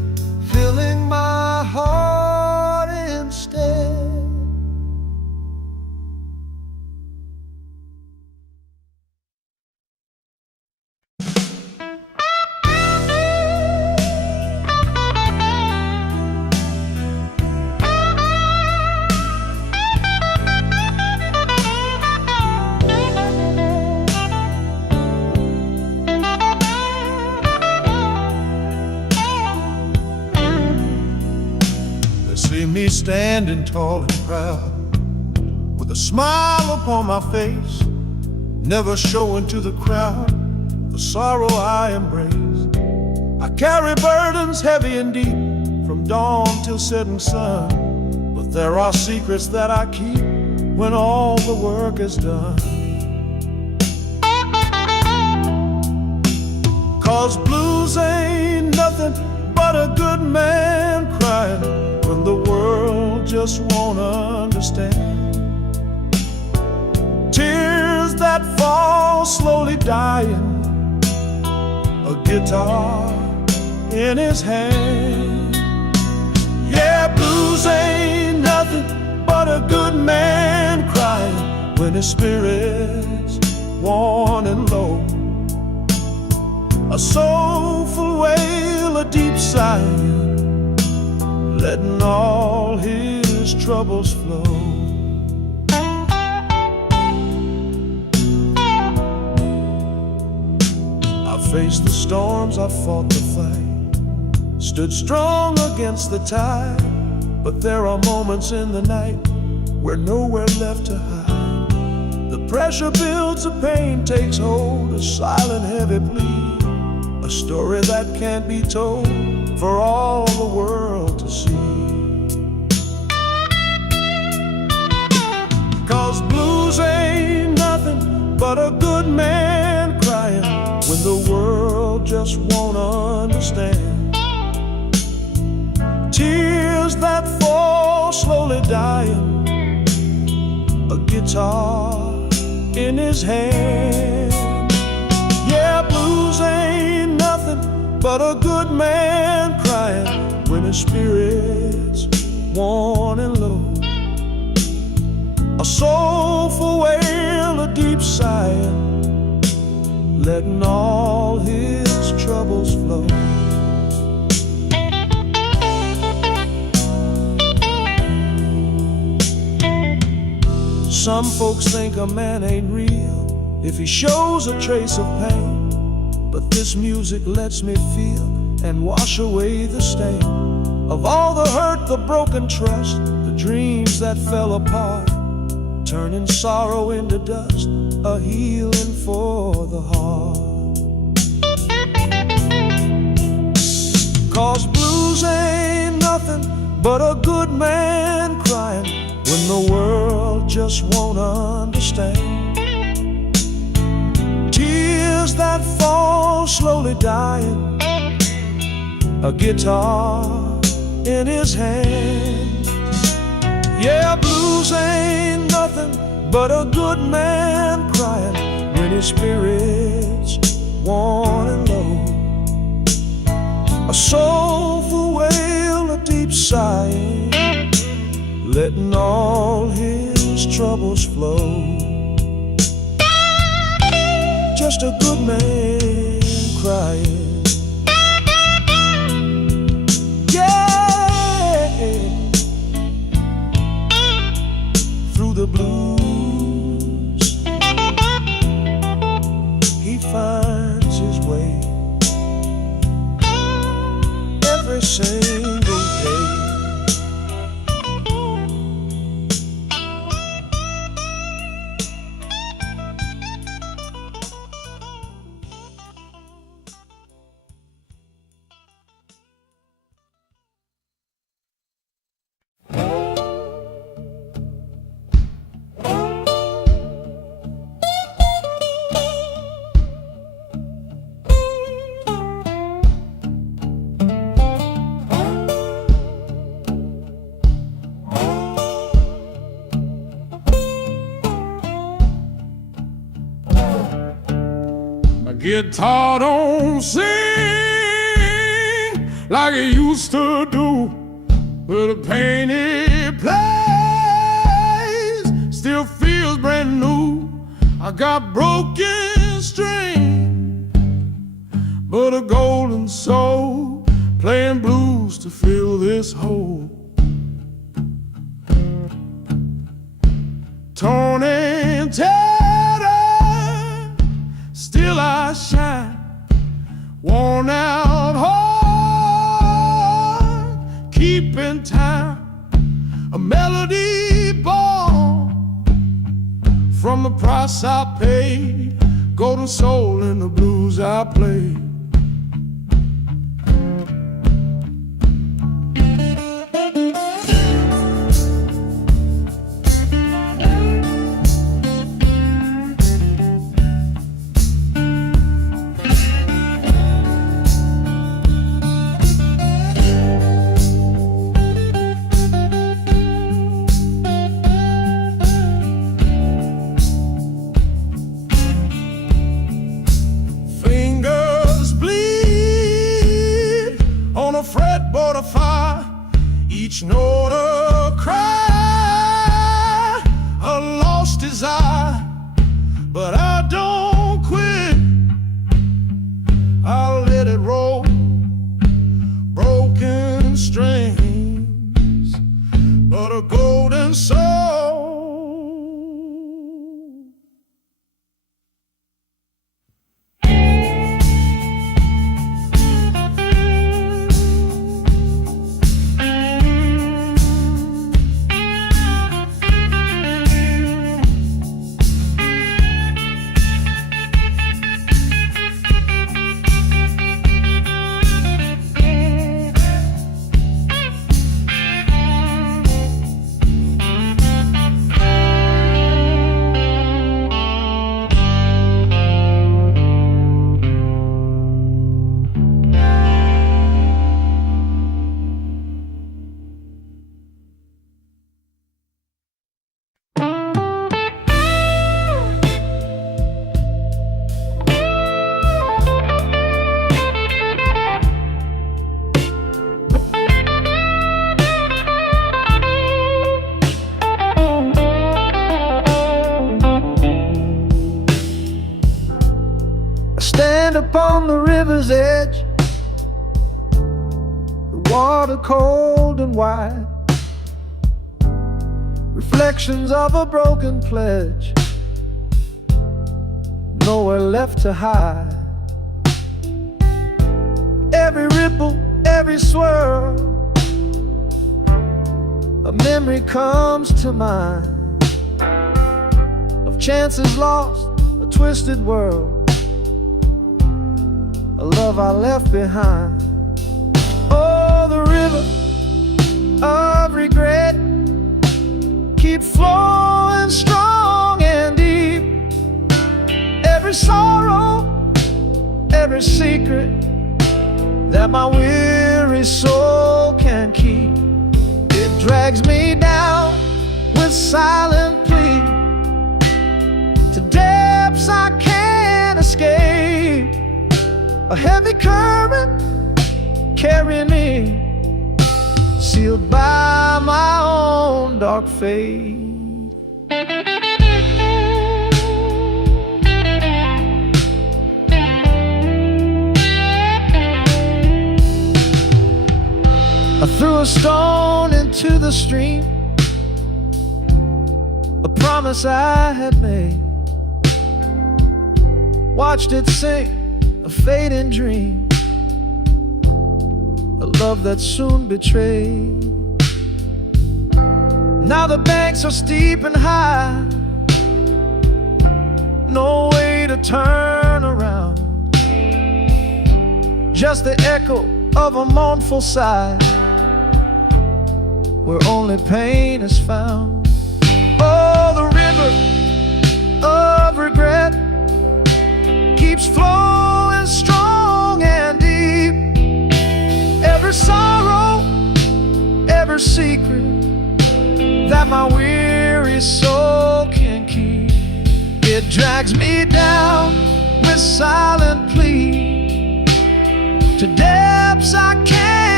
filling my heart instead. See me standing tall and proud, with a smile upon my face, never showing to the crowd the sorrow I embrace. I carry burdens heavy and deep, from dawn till setting sun, but there are secrets that I keep when all the work is done. 'Cause blues ain't nothing but a good man crying when the world just won't understand. Tears that fall slowly dying, a guitar in his hand. Yeah, blues ain't nothing but a good man crying when his spirit's worn and low. A soulful wail, a deep sigh, letting all his troubles flow. I faced the storms, I fought the fight, stood strong against the tide, but there are moments in the night where nowhere left to hide. The pressure builds, the pain takes hold, a silent heavy plea, a story that can't be told for all the world to see. 'Cause blues ain't nothing but a good man crying when the world just won't understand. Tears that fall slowly dying, a guitar in his hand. Yeah, blues ain't nothing but a good man crying when his spirit's worn and low. A soulful wail, a deep sigh, letting all his troubles flow. Some folks think a man ain't real if he shows a trace of pain, but this music lets me feel and wash away the stain of all the hurt, the broken trust, the dreams that fell apart, turning sorrow into dust, a healing for the heart. 'Cause blues ain't nothing but a good man crying when the world just won't understand. Tears that fall slowly dying, a guitar in his hand. Yeah, blues ain't nothing but a good man crying when his spirit's worn and low. A soulful wail, a deep sigh, letting all his troubles flow. Just a good man crying. Yeah, through the blues he finds his way every single day. Guitar don't sing like it used to do. But a painted place still feels brand new. I got broken string, but a golden soul playing blues to fill this hole. Torn and tattered, still I shine. Worn out heart, keeping time. A melody born from the price I paid. Golden soul in the blues I played. Fretboard of fire, each note a cry, a lost desire. But I don't quit, I'll let it roll. Broken strings, but a golden soul. Upon the river's edge, the water cold and wide, reflections of a broken pledge, nowhere left to hide. Every ripple, every swirl, a memory comes to mind of chances lost, a twisted world, a love I left behind. Oh, the river of regret keeps flowing strong and deep. Every sorrow, every secret that my weary soul can keep, it drags me down with silent plea to depths I can't escape. A heavy current carrying me, sealed by my own dark fate. I threw a stone into the stream, a promise I had made, watched it sink, a fading dream, a love that soon betrayed. Now the banks are steep and high, no way to turn around, just the echo of a mournful sigh, where only pain is found. Oh, the river of regret keeps flowing strong and deep. Every sorrow, every secret that my weary soul can keep, it drags me down with silent plea to depths I can't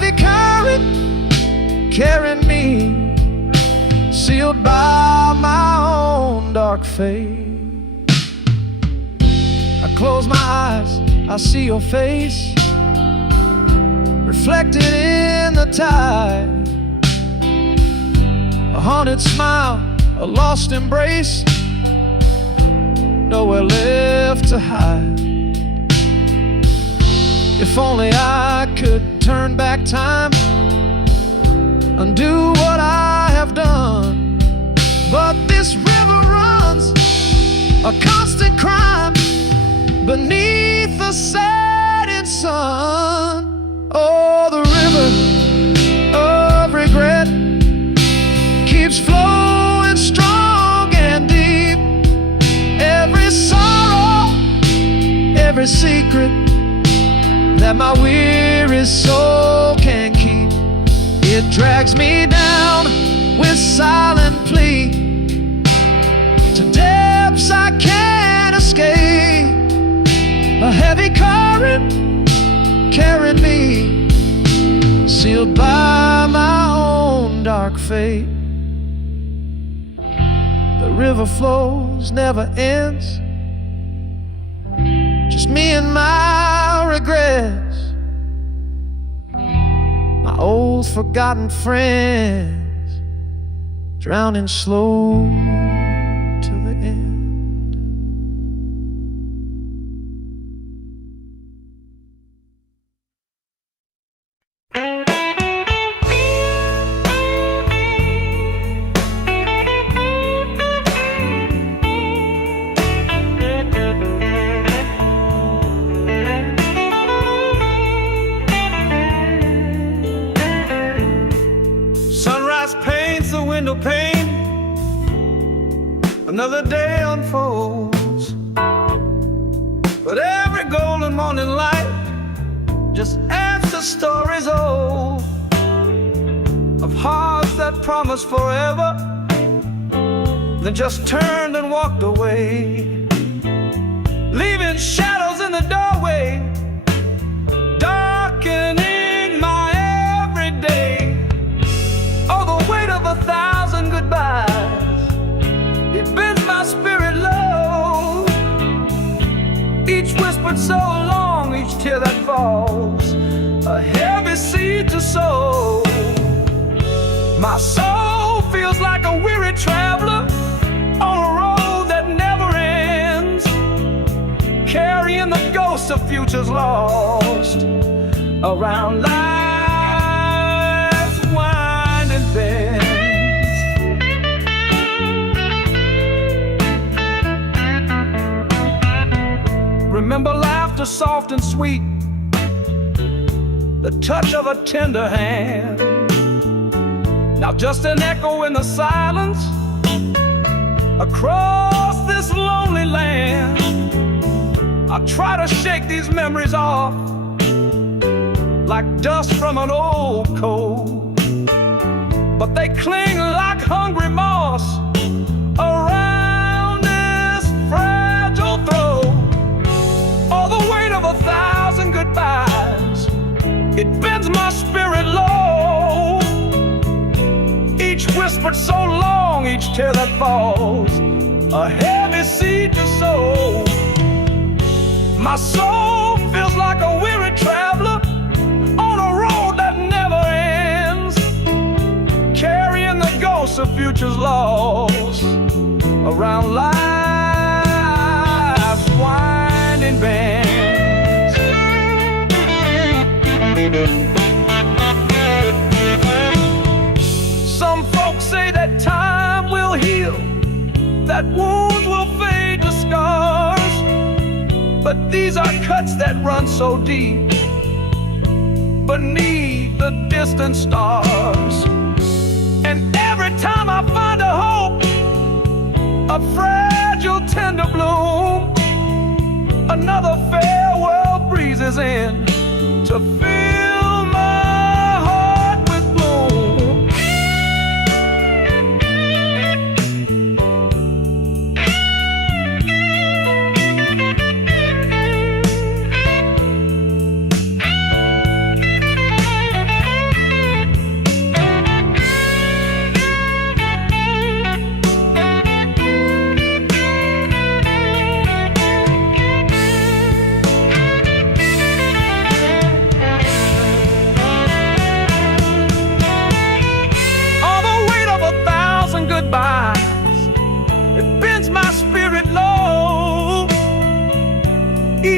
heavy current carrying me, sealed by my own dark fate. I close my eyes, I see your face reflected in the tide. A haunted smile, a lost embrace, nowhere left to hide. If only I could turn back time, undo what I have done. But this river runs a constant crime beneath the setting sun. Oh, the river of regret keeps flowing strong and deep. Every sorrow, every secret that my weary soul can keep, it drags me down with silent plea to depths I can't escape. A heavy current carried me, sealed by my own dark fate. The river flows, never ends, just me and my regrets, my old forgotten friends, drowning slow to the end. Pain, another day unfolds, but every golden morning light just adds to stories old of hearts that promised forever, then just turned and walked away, leaving shadows in the doorway, darkening my everyday. Oh, the weight of 1,000 goodbyes, it bends my spirit low. Each whispered so long, each tear that falls, a heavy seed to sow. My soul feels like a weary traveler on a road that never ends, carrying the ghosts of futures lost around life's winding bends. Remember laughter soft and sweet, the touch of a tender hand. Now just an echo in the silence across this lonely land. I try to shake these memories off like dust from an old coat, but they cling like hungry moss around this fragile throat. Oh, the weight of 1,000 goodbyes, it bends my spirit low. Each whispered so long, each tear that falls, a heavy seed to sow. My soul feels like a weary traveler on a road that never ends, carrying the ghosts of futures lost around life's winding bends. Some folks say that time will heal, that wounds will fade to scars, but these are cuts that run so deep beneath the distant stars. And every time I find a hope, a fragile tender bloom, another farewell breezes in to fill my heart with gloom.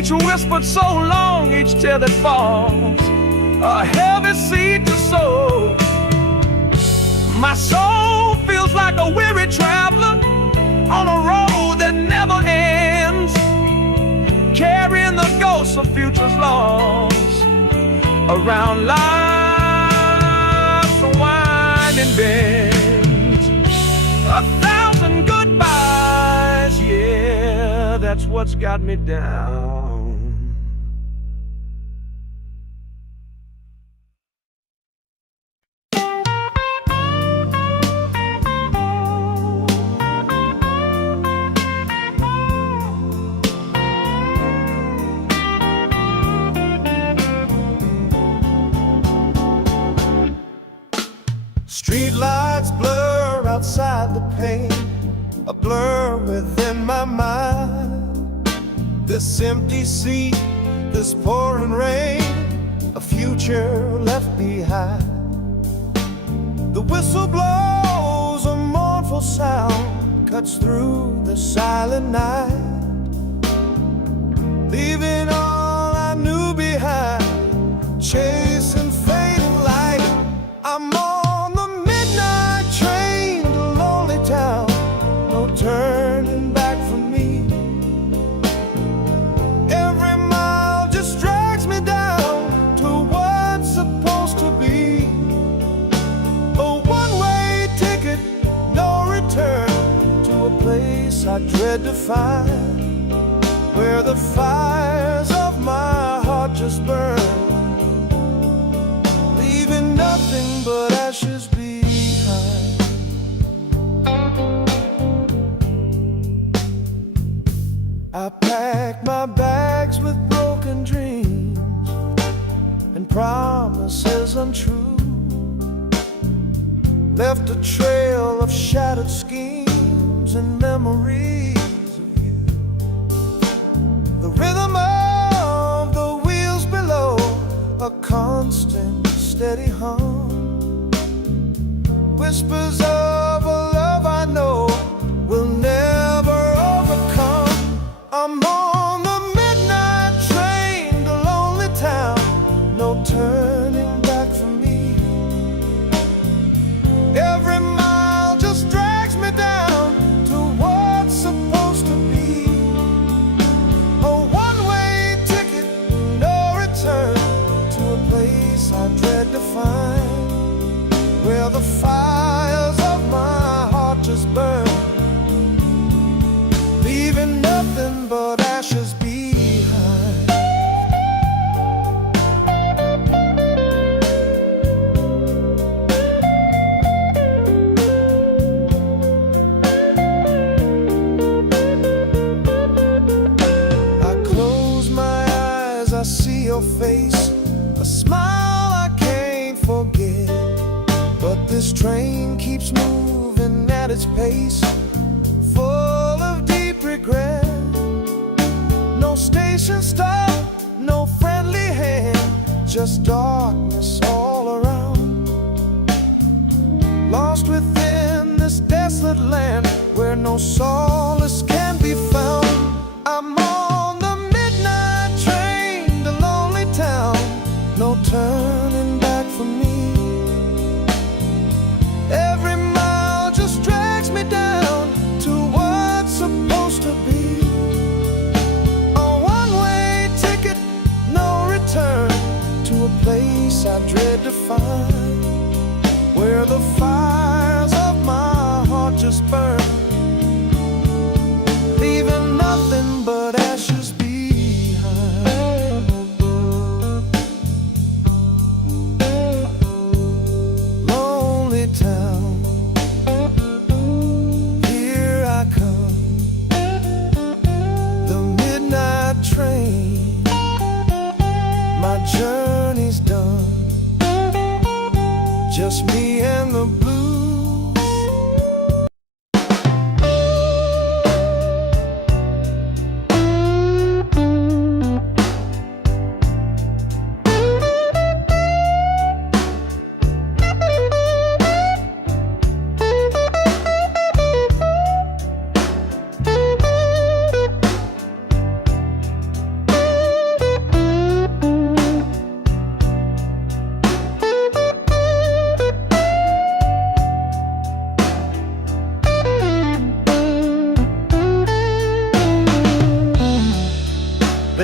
each whispered so long, each tear that falls, a heavy seed to sow. My soul feels like a weary traveler on a road that never ends, carrying the ghosts of futures lost around life's winding bends. 1,000 goodbyes, yeah, that's what's got me down. Street lights blur outside the pane, a blur within my mind. This empty seat, this pouring rain, a future left behind. The whistle blows, a mournful sound cuts through the silent night, leaving all I knew behind, chasing fading light. I'm on the midnight train to lonely town, no turning back for me. Every mile just drags me down to what's supposed to be. A one-way ticket, no return, to a place I dread to find, where the fires of my heart just burn, leaving nothing but ashes behind. I packed my bags with broken dreams and promises untrue, left a trail of shattered schemes and memories of you. The rhythm of the wheels below, a constant steady hum, whispers of a love I know will never overcome. I'm on the midnight train to lonely town, no turning back for me. Every mile just drags me down to what's supposed to be. A one-way ticket, no return, to a place I dread to find, where the fires of my heart just burn, leaving nothing but ashes behind. I close my eyes, I see your face, a smile I can't forget. But this train keeps moving at its pace, full of deep regret. No station stop, no friendly hand, just darkness all around. Lost within this desolate land where no solace can be found. I'm on the midnight train to lonely town, no turning back for me. Every mile just drags me down to what's supposed to be. A one-way ticket, no return, to a place I dread to find, where the fires of my heart just burn, leaving nothing but ashes behind. Lonely town, here I come, the midnight train, my journey's done, just me and the blues.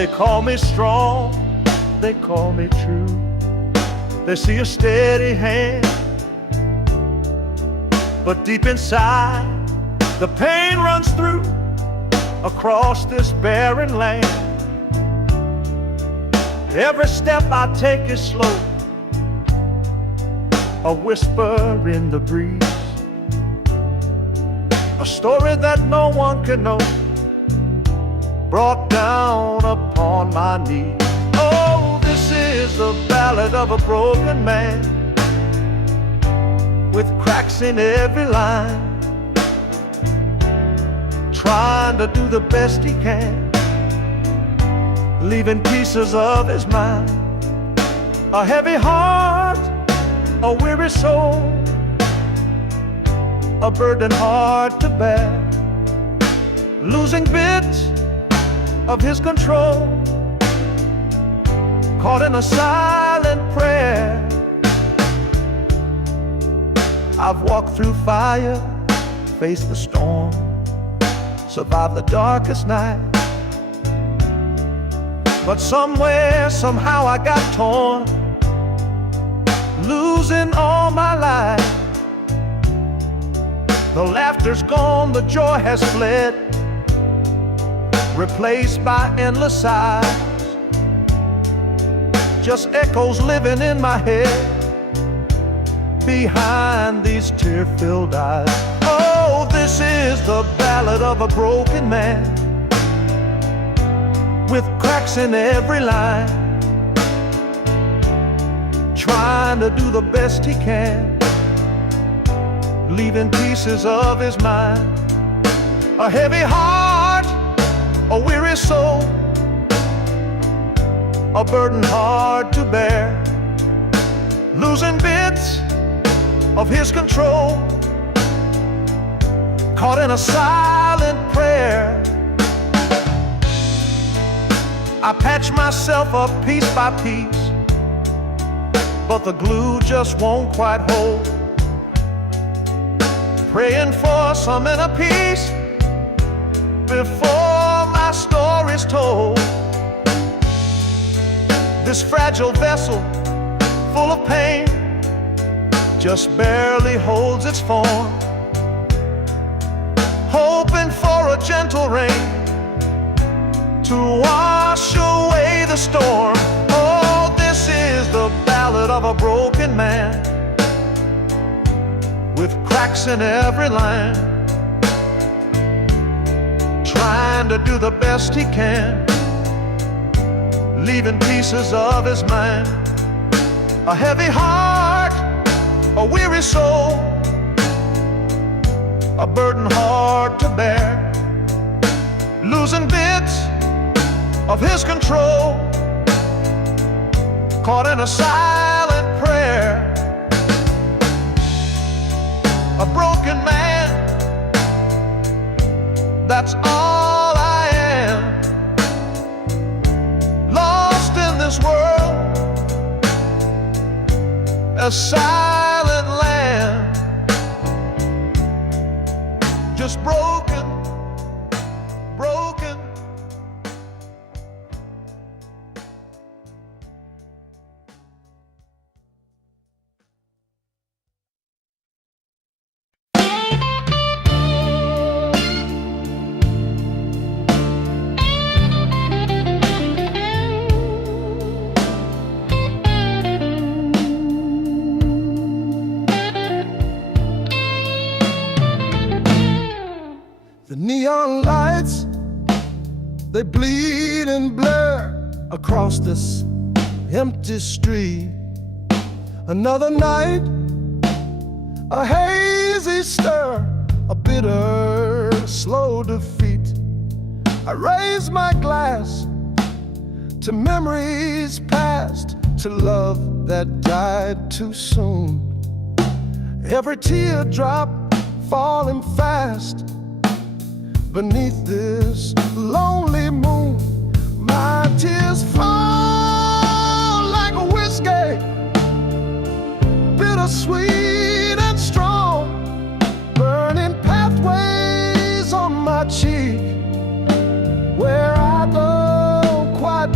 call me strong, they call me true. They see a steady hand, but deep inside the pain runs through across this barren land. Every step I take is slow, a whisper in the breeze, a story that no one can know, brought down upon my knees. Oh, this is the ballad of a broken man, with cracks in every line, trying to do the best he can, leaving pieces of his mind. A heavy heart, a weary soul, a burden hard to bear, losing bits of his control, caught in a silent prayer. I've walked through fire, faced the storm, survived the darkest night, but somewhere, somehow I got torn, losing all my life. The laughter's gone, the joy has fled, replaced by endless sighs, just echoes living in my head behind these tear-filled eyes. Oh, this is the ballad of a broken man, with cracks in every line, trying to do the best he can, leaving pieces of his mind. A heavy heart, a weary soul, a burden hard to bear, losing bits of his control, caught in a silent prayer. I patch myself up piece by piece, but the glue just won't quite hold, praying for some inner peace before my story's told. This fragile vessel, full of pain, just barely holds its form, hoping for a gentle rain to wash away the storm. Oh, this is the ballad of a broken man, with cracks in every line, trying to do the best he can, leaving pieces of his mind. A heavy heart, a weary soul, a burden hard to bear, losing bits of his control, caught in a silent prayer. A broken man, that's all I am, lost in this world, a silent land, just broken, broken. The neon lights, they bleed and blur across this empty street. Another night, a hazy stir, a bitter, slow defeat. I raise my glass to memories past, to love that died too soon. Every teardrop falling fast beneath this lonely moon. My tears fall like a whiskey, bittersweet and strong, burning pathways on my cheek, where I don't quite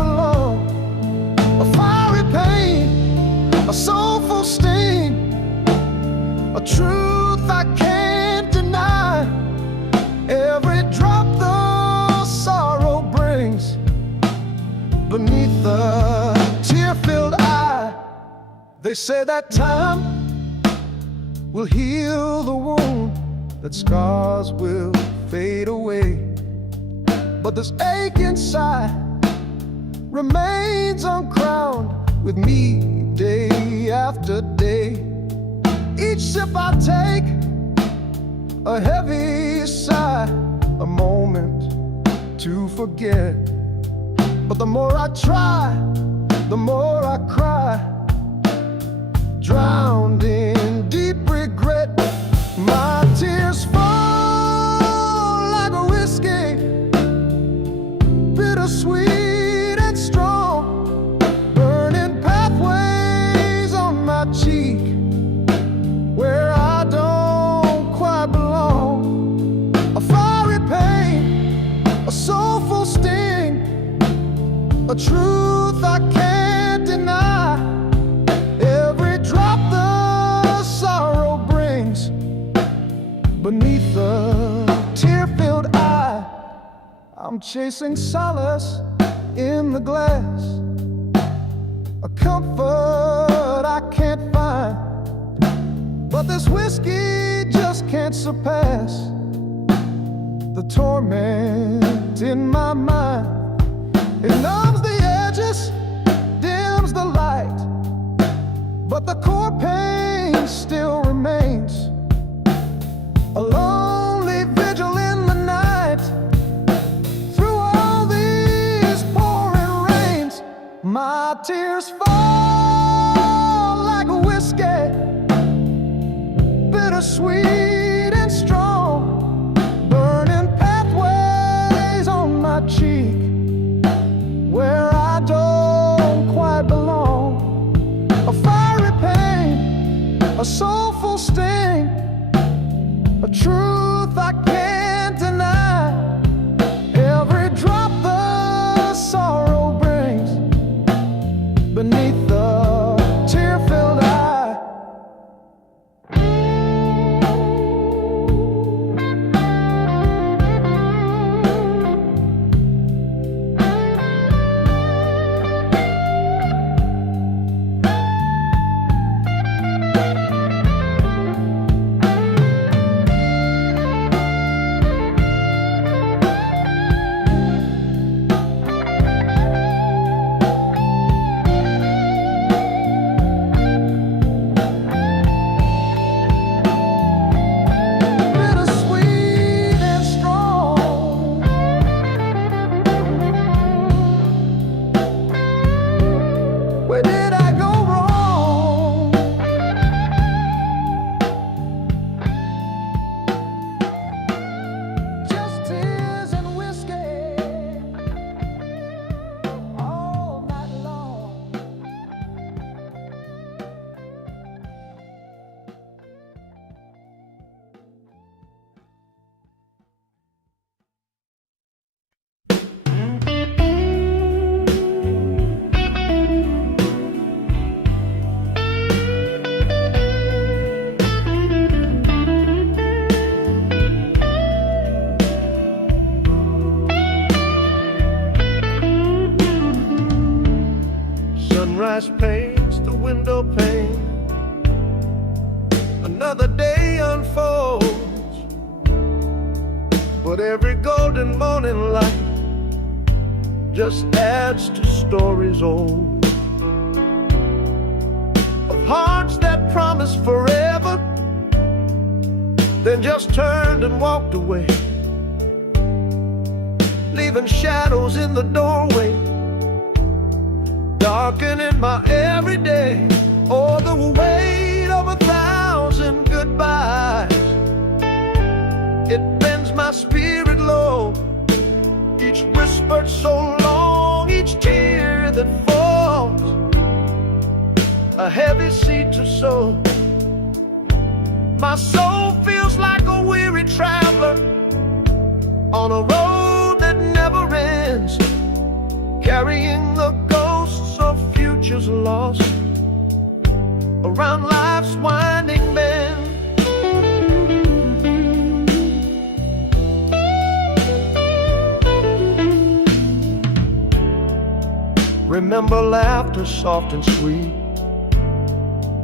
They say that time will heal the wound, that scars will fade away, but this ache inside remains uncrowned with me day after day. Each sip I take, a heavy sigh, a moment to forget. But the more I try, the more I cry, drowned in deep regret. My tears fall like a whiskey, bittersweet and strong, burning pathways on my cheek where I don't quite belong. A fiery pain, a soulful sting, a truth I can't deny. Every drop the sorrow brings beneath the tear-filled eye. I'm chasing solace in the glass, a comfort I can't find, but this whiskey just can't surpass the torment in my mind. It numbs the edges, dims the light, but the core pain still remains. A lonely vigil in the night, through all these pouring rains. My tears fall like a whiskey, bittersweet and strong, burning pathways on my cheek where I don't quite belong. A fiery pain, a soulful sting, a truth I can't deny. Every drop the sorrow brings beneath the tear-filled eye. Where did I go wrong? Just tears and whiskey all night long. Sunrise paints the window pane, another day unfolds, but every golden morning light just adds to stories old, of hearts that promised forever, then just turned and walked away, leaving shadows in the doorway, darkening my everyday. Oh, the weight of 1,000 goodbyes, it bends my spirit low. Each whispered so long, each tear that falls, a heavy seed to sow. My soul feels like a weary traveler on a road that never ends, carrying the ghosts of futures lost around life's winding bend. Remember laughter soft and sweet,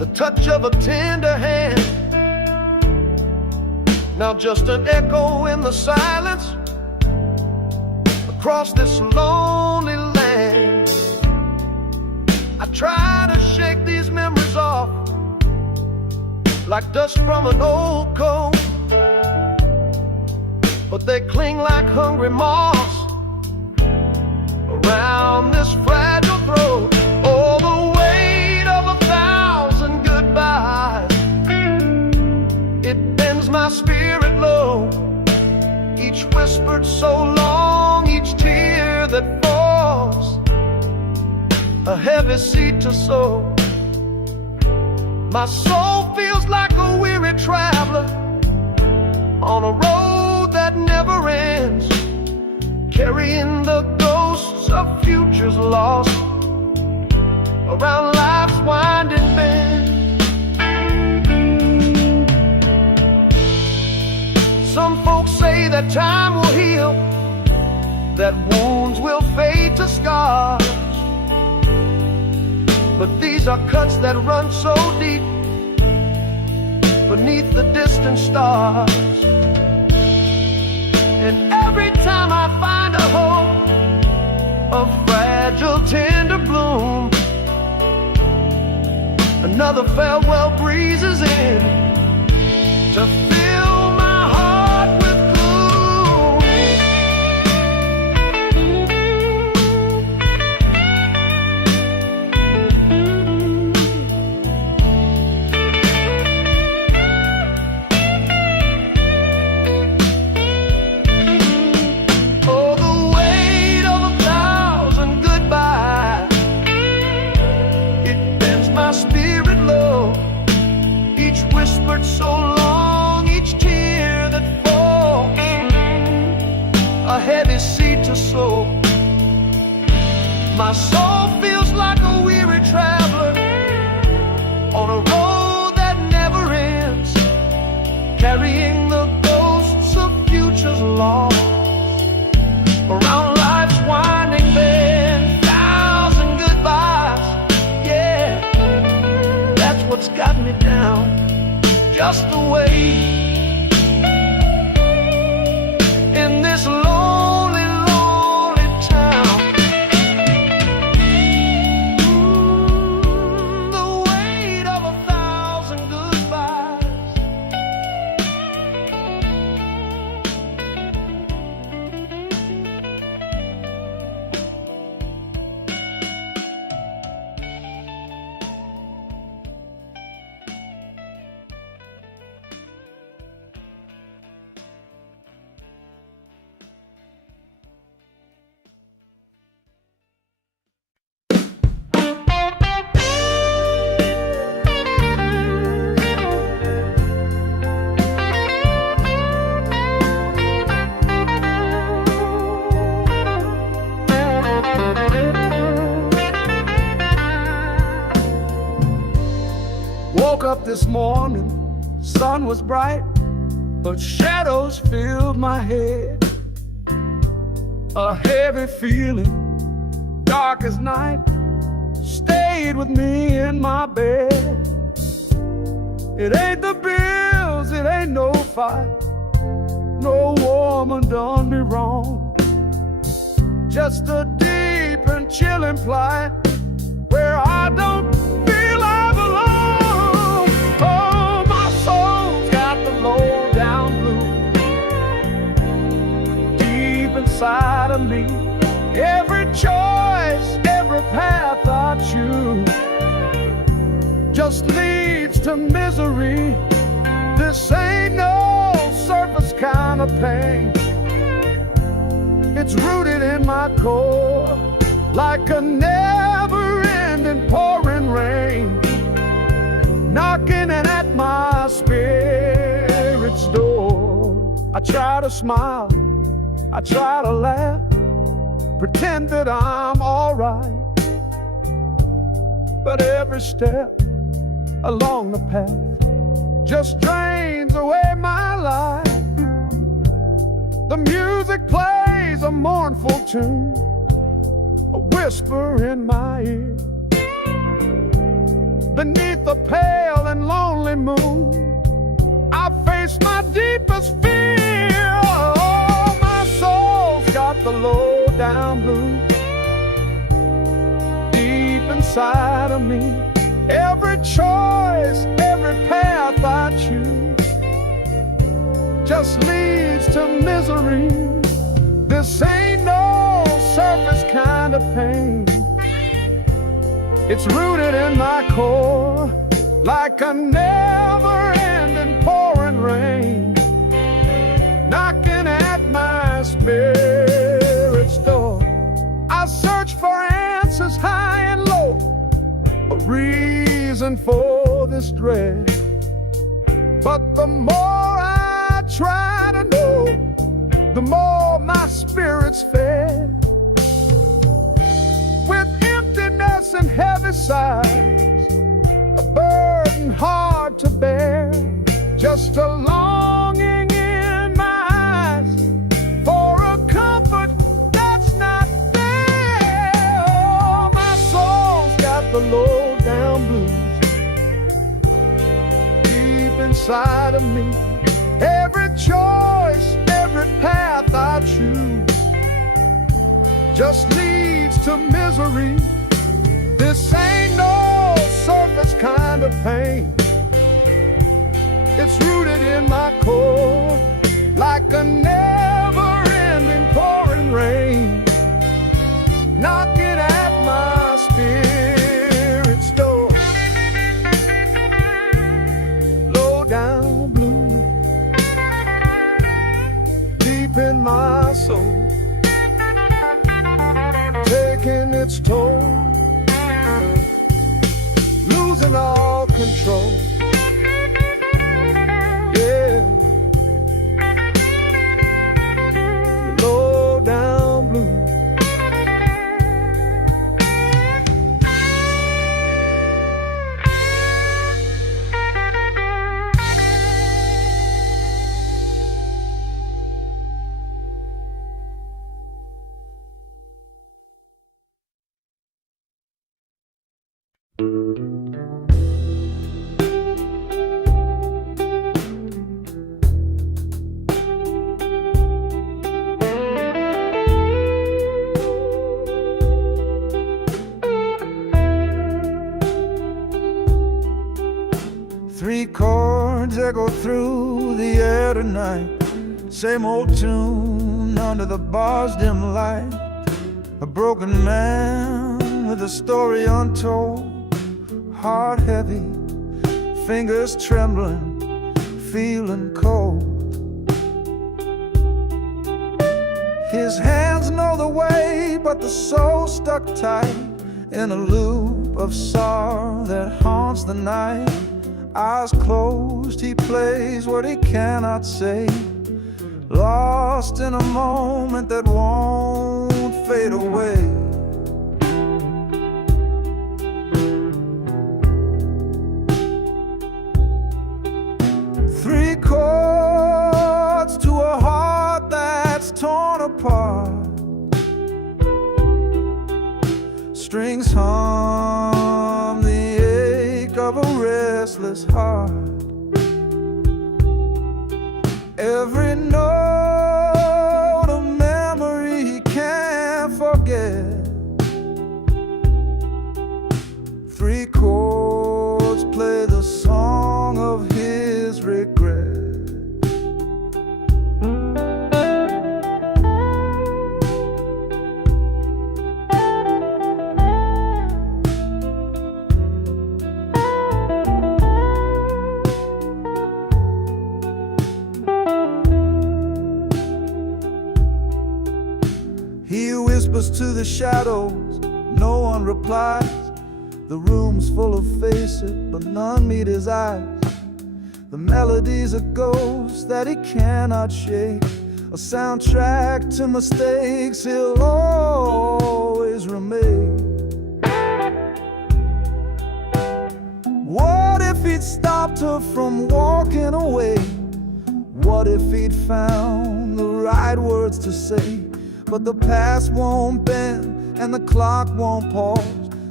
the touch of a tender hand. Now just an echo in the silence across this lonely land. I try to shake these memories off like dust from an old coat, but they cling like hungry moths around this fragile throat. Oh, the weight of 1,000 goodbyes, it bends my spirit low. Each whispered so long, each tear that falls, a heavy seed to sow. My soul feels like a weary traveler on a road that never ends, carrying the ghosts of futures lost around life's winding bend. Some folks say that time will heal, that wounds will fade to scars, but these are cuts that run so deep beneath the distant stars. And every time I find a hope, a fragile tender bloom, another farewell breezes in to fill my heart with gloom. Oh, the weight of 1,000 goodbyes, it bends my spirit low. Each whispered so long, each tear that falls, a heavy seed to sow. My soul feels like a weary traveler on a road that never ends, carrying the ghosts of futures lost around life's winding bend. 1,000 goodbyes, yeah, that's what's got me down, just the way in this lonely, lonely town. The weight of 1,000 goodbyes. Woke up this morning, sun was bright, but shadows filled my head. A heavy feeling, dark as night, stayed with me in my bed. It ain't the bills, it ain't no fight, no woman done me wrong. Just a deep and chilling plight where I don't feel I belong. Oh, my soul's got the low down blues deep inside of me. Every choice, every path I choose just leads to misery. This ain't no surface kind of pain. It's rooted in my core like a never-ending pouring rain, knocking in at my spirit's door. I try to smile, I try to laugh, pretend that I'm alright, but every step along the path just drains away my life. The music plays a mournful tune, a whisper in my ear. beneath a pale and lonely moon, I face my deepest fear. Oh, my soul's got the low down blues deep inside of me. Every choice, every path I choose just leads to misery. This ain't no surface kind of pain. It's rooted in my core, like a never-ending pouring rain, knocking at my spirit's door. I search for answers high and low, a reason for this dread. But the more I try to know, the more my spirit's fed. With emptiness and heavy sighs, a burden hard to bear, just a longing in my eyes for a comfort that's not there. Oh, my soul's got the low down blues deep inside of me. Every choice, every path I choose just leads to misery. This ain't no surface kind of pain. It's rooted in my core, like a never-ending pouring rain, knocking at my spirit's door. Low down blue, deep in my soul, taking its toll, losing all control. Yeah, low down blue. Three chords echo through the air tonight, same old tune under the bar's dim light. A broken man with a story untold, heart heavy, fingers trembling, feeling cold. His hands know the way, but the soul stuck tight in a loop of sorrow that haunts the night. Eyes closed, he plays what he cannot say, lost in a moment that won't fade away. Three chords to a heart that's torn apart, strings hum the ache of a restless heart. Every note a memory he can't forget. Three chords play the song of his regret. He whispers to the shadows, no one replies. The room's full of faces, but none meet his eyes. The melody's a ghost that he cannot shake, a soundtrack to mistakes he'll always remake. What if he'd stopped her from walking away? What if he'd found the right words to say? But the past won't bend and the clock won't pause,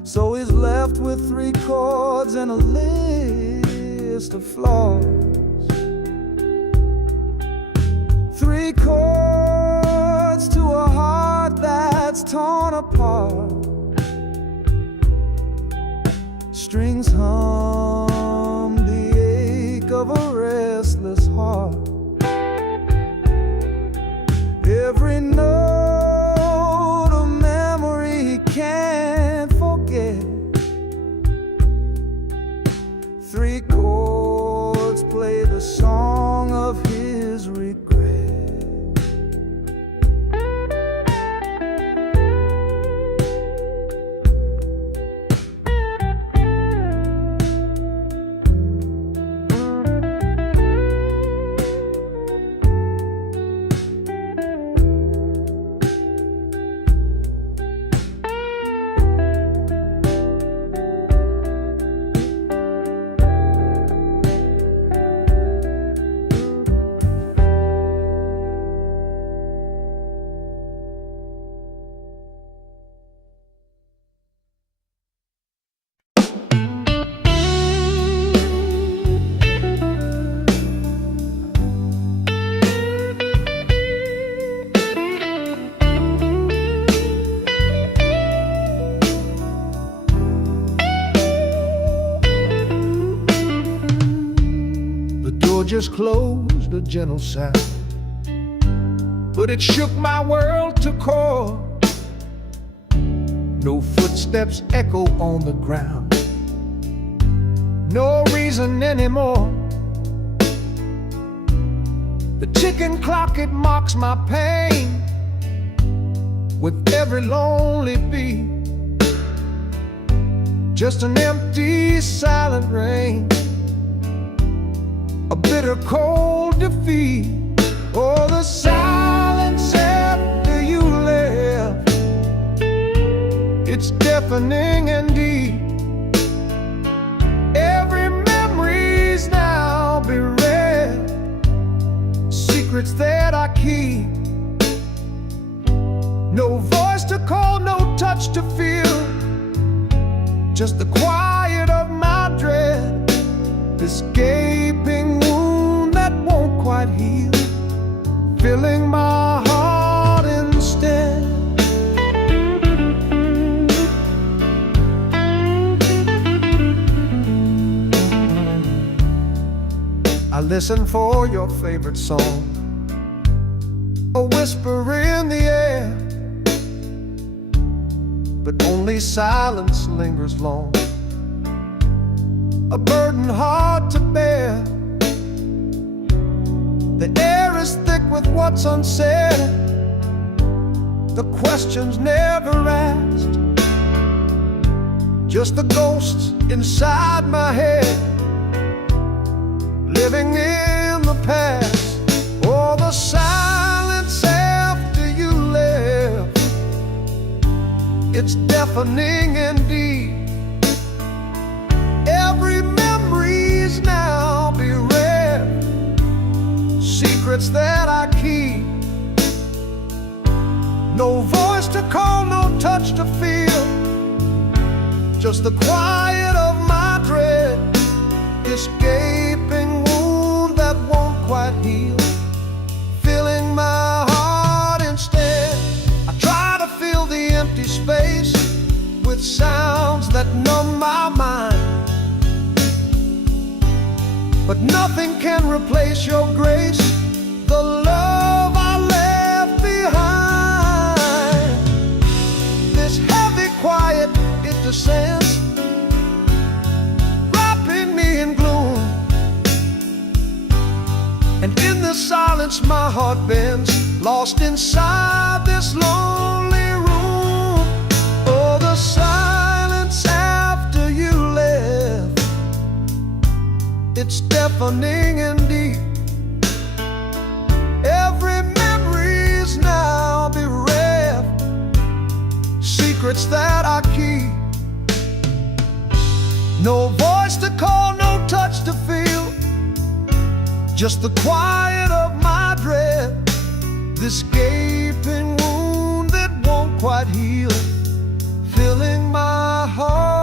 So he's left with 3 chords and a list of flaws. 3 chords to a heart that's torn apart. Strings hum the ache of a restless heart. Every note a memory he can't forget. 3 chords play the song of his regret. Just closed, a gentle sound, but it shook my world to core. No footsteps echo on the ground, no reason anymore. The ticking clock, it mocks my pain with every lonely beat. Just an empty, silent rain, a bitter cold defeat. Oh, the silence after you left, it's deafening and deep. Every memory's now bereft, secrets that I keep. No voice to call, no touch to feel, just the quiet of my dread. This gaping wound that won't quite heal, filling my heart instead. I listen for your favorite song, a whisper in the air, but only silence lingers long, a burden hard to bear. The air is thick with what's unsaid, the questions never asked, just the ghosts inside my head, living in the past. Oh, the silence after you left, it's deafening indeed. Every memory's now bereft, secrets that I keep. No voice to call, no touch to feel, just the quiet of my dread. This gaping wound that won't quite heal, filling my heart instead. I try to fill the empty space with sounds that numb my mind, but nothing can replace your grace, the love I left behind. This heavy quiet, it descends, wrapping me in gloom, and in the silence my heart bends, lost inside this lonely room. Oh, the silence after you left, it's deafening and deep. Every memory's now bereft, secrets that I keep. No voice to call, no touch to feel, just the quiet of my dread. This gaping wound that won't quite heal, filling my heart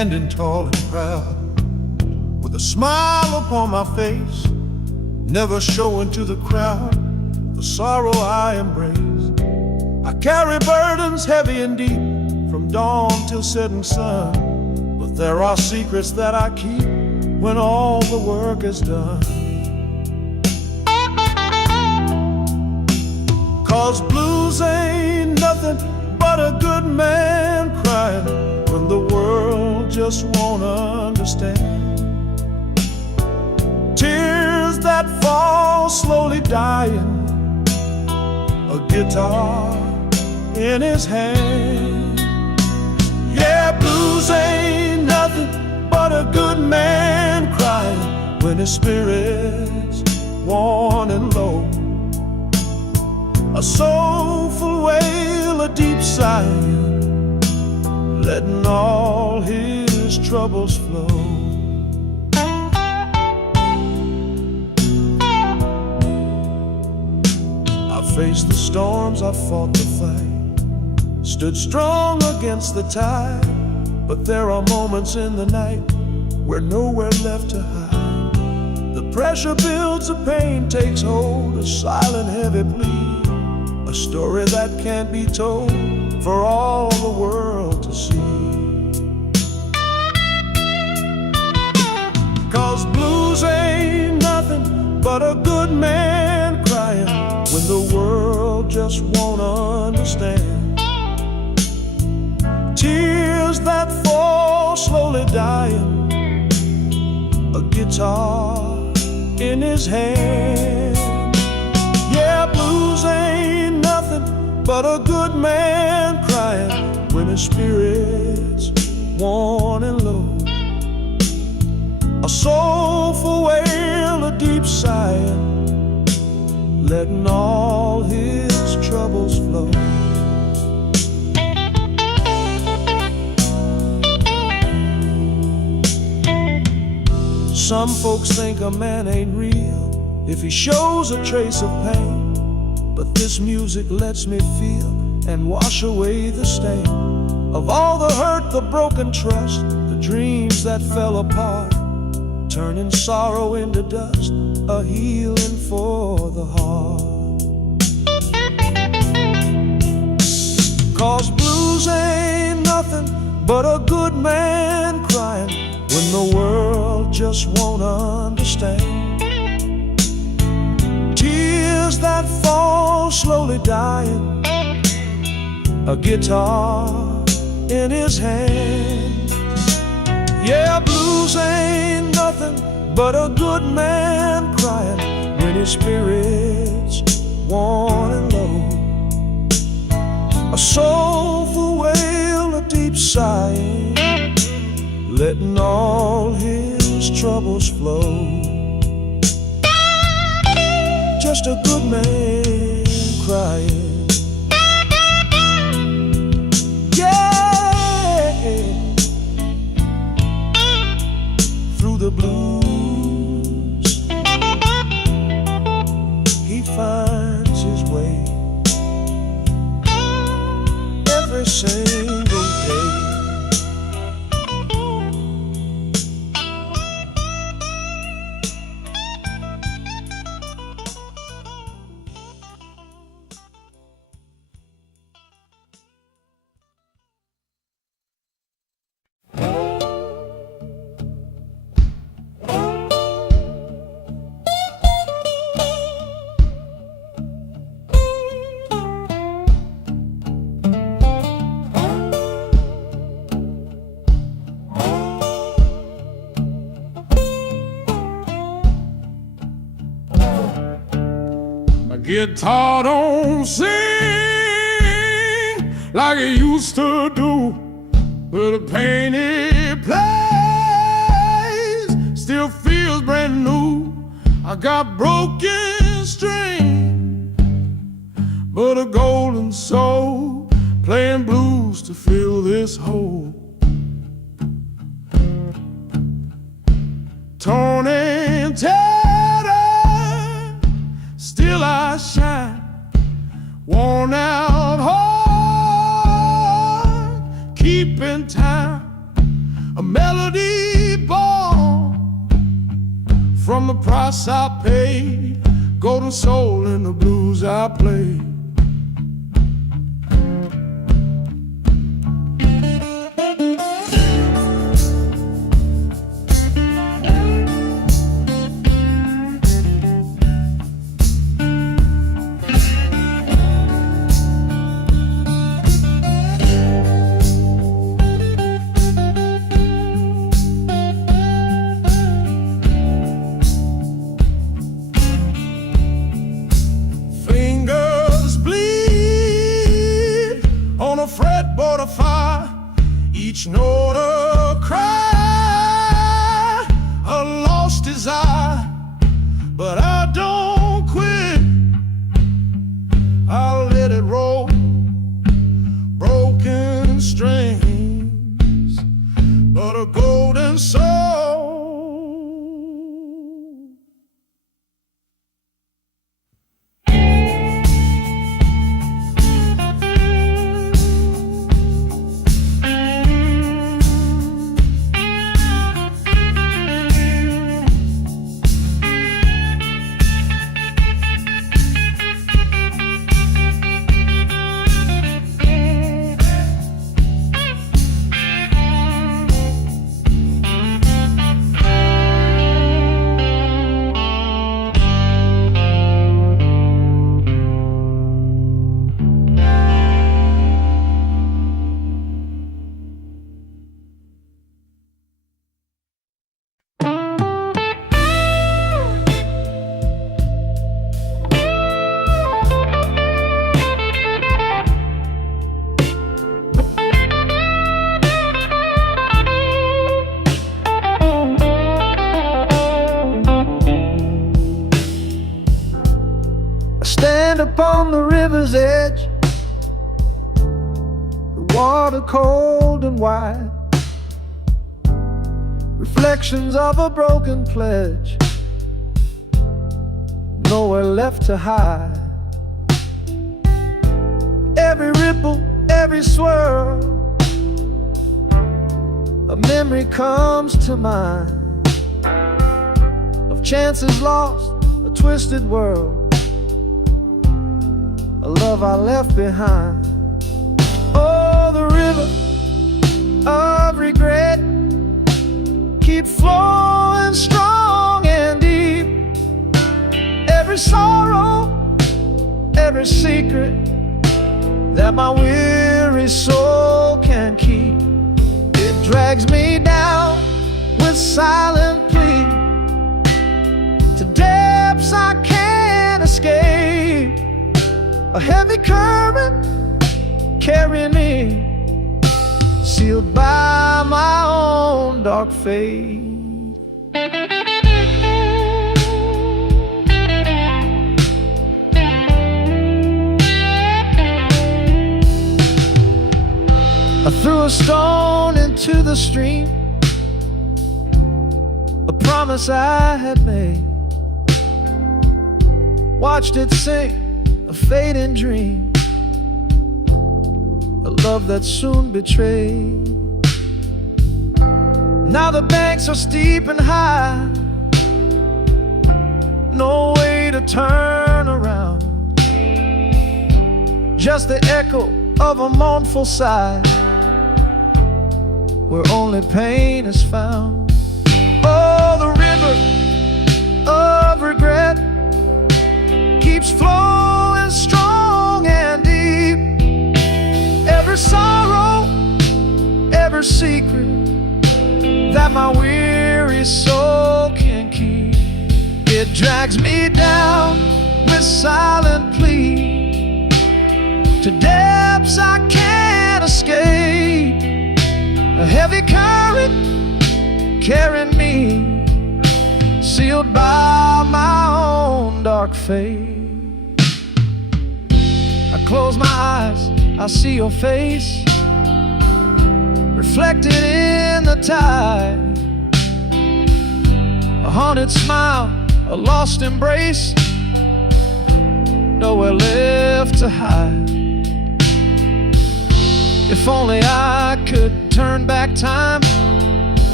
standing tall and proud, with a smile upon my face, never showing to the crowd the sorrow I embrace. I carry burdens heavy and deep, from dawn till setting sun, but there are secrets that I keep when all the work is done. 'Cause blues ain't nothing but a good man crying when the world just won't understand. Tears that fall slowly dying, a guitar in his hand. Yeah, blues ain't nothing but a good man crying when his spirit's worn and low. A soulful wail, a deep sigh, letting all his troubles flow. I faced the storms, I fought the fight, stood strong against the tide, but there are moments in the night where nowhere left to hide. The pressure builds, the pain takes hold, a silent heavy plea, a story that can't be told for all the world to see. 'Cause blues ain't nothing but a good man crying when the world just won't understand. Tears that fall slowly dying, a guitar in his hand. Yeah, blues ain't nothing but a good man crying when his spirit's worn and low. A soulful wail, a deep sigh, letting all his troubles flow. Some folks think a man ain't real if he shows a trace of pain, but this music lets me feel and wash away the stain of all the hurt, the broken trust, the dreams that fell apart, turning sorrow into dust, a healing for the heart. 'Cause blues ain't nothing but a good man crying when the world just won't understand. Tears that fall slowly dying, a guitar in his hand. Yeah, blues ain't nothing but a good man crying when his spirit's worn and low. A soulful wail, a deep sigh, letting all his troubles flow. Just a good man crying. Yeah, through the blues he finds his way every single day. Guitar don't sing like it used to do, but the pain it plays still feels brand new. I got broken string, but a golden soul playing blues to fill this hole. Torn and tattered, still I shine, worn out heart, keeping time. A a melody born from the price I paid, golden soul in the blues I played. Fretboard of fire, each note a cry, a lost desire, but I don't quit. I'll let it roll, broken strings, but a golden soul. Upon the river's edge, the water cold and wide, reflections of a broken pledge, nowhere left to hide. Every ripple, every swirl, a memory comes to mind of chances lost, a twisted world, a love I left behind. Oh, the river of regret keeps flowing strong and deep. Every sorrow, every secret that my weary soul can keep, it drags me down with silent plea to depths I can't escape. A heavy current carrying me, sealed by my own dark fate. I threw a stone into the stream, a promise I had made, watched it sink, a fading dream, a love that soon betrayed. Now the banks are steep and high, no way to turn around, just the echo of a mournful sigh, where only pain is found. Oh, the river of regret keeps flowing strong and deep. Every sorrow, every secret that my weary soul can keep, it drags me down with silent plea to depths I can't escape. A heavy current carrying me, sealed by my own dark fate. I close my eyes, I see your face reflected in the tide, a haunted smile, a lost embrace, nowhere left to hide. If only I could turn back time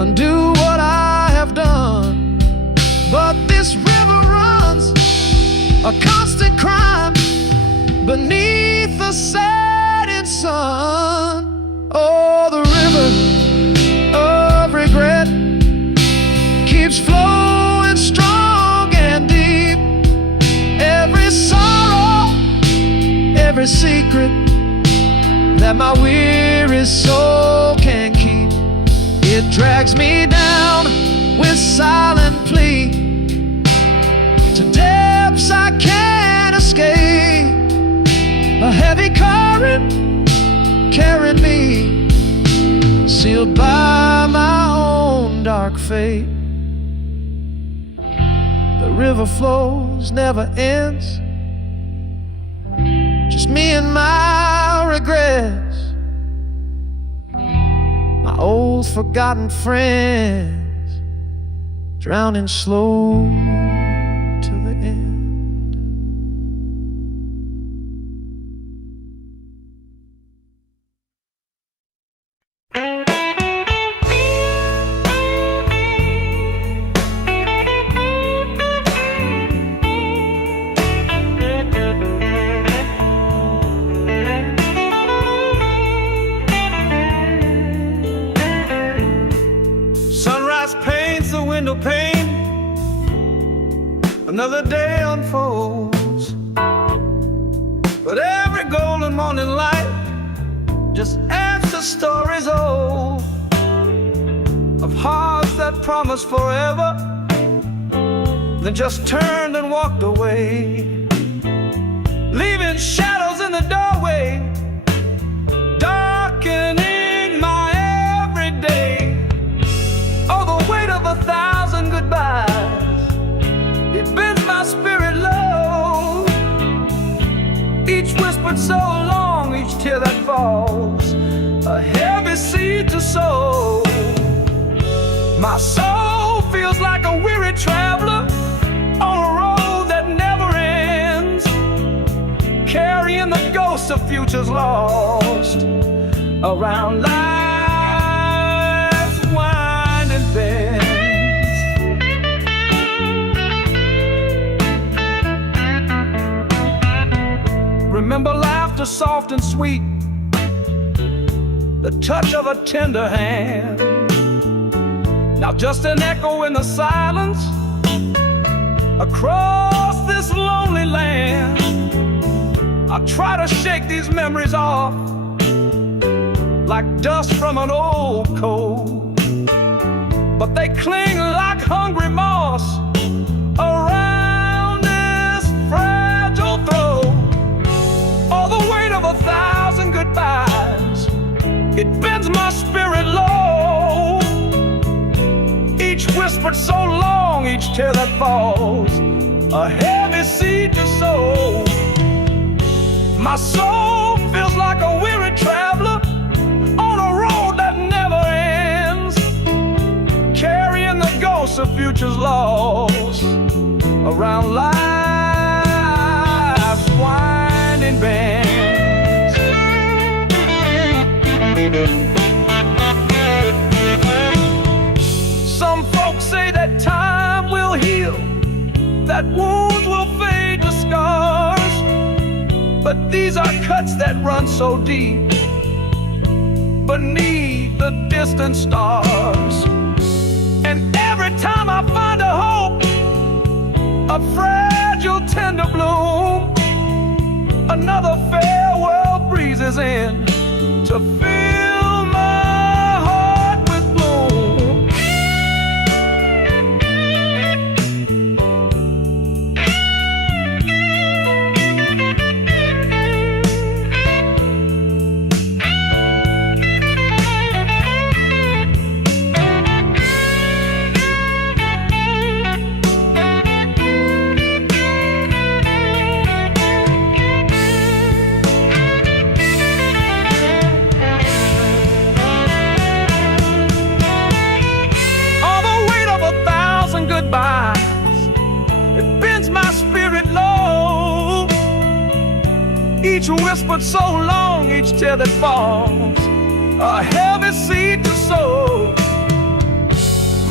undo what I have done. But this river runs a constant crime beneath the setting sun. Oh, the river of regret keeps flowing strong and deep. Every sorrow, every secret that my weary soul can keep, it drags me down with silent plea to depths I can't escape. A heavy current carried me, sealed by my own dark fate. The river flows, never ends, just me and my regrets, my old forgotten friends, drowning slow to the end. Window pane, another day unfolds, but every golden morning light just adds to stories old of hearts that promised forever, then just turned and walked away, leaving shadows in the doorway, darkening my everyday. Oh, the weight of 1,000 goodbyes, it bends my spirit low. Each whispered so long, each tear that falls, a heavy seed to sow. My soul feels like a weary traveler on a road that never ends, carrying the ghosts of futures lost around life's winding bends. Remember laughter soft and sweet, the touch of a tender hand. Now just an echo in the silence across this lonely land. I try to shake these memories off like dust from an old coat, but they cling like hungry moss around this fragile throat. All the weight of 1,000 goodbyes, it bends my spirit low. Each whispered so long, each tear that falls, a heavy seed to sow. My soul feels like a weary traveler on a road that never ends, carrying the ghosts of futures lost around life's winding bends. Some folks say that time will heal, that wounds will fade to scars, but these are cuts that run so deep beneath the distant stars. And every time I find a hope, a fragile tender bloom, another farewell breezes in to fill my heart with gloom. It bends my spirit low. Each whispered so long, each tear that falls, a heavy seed to sow.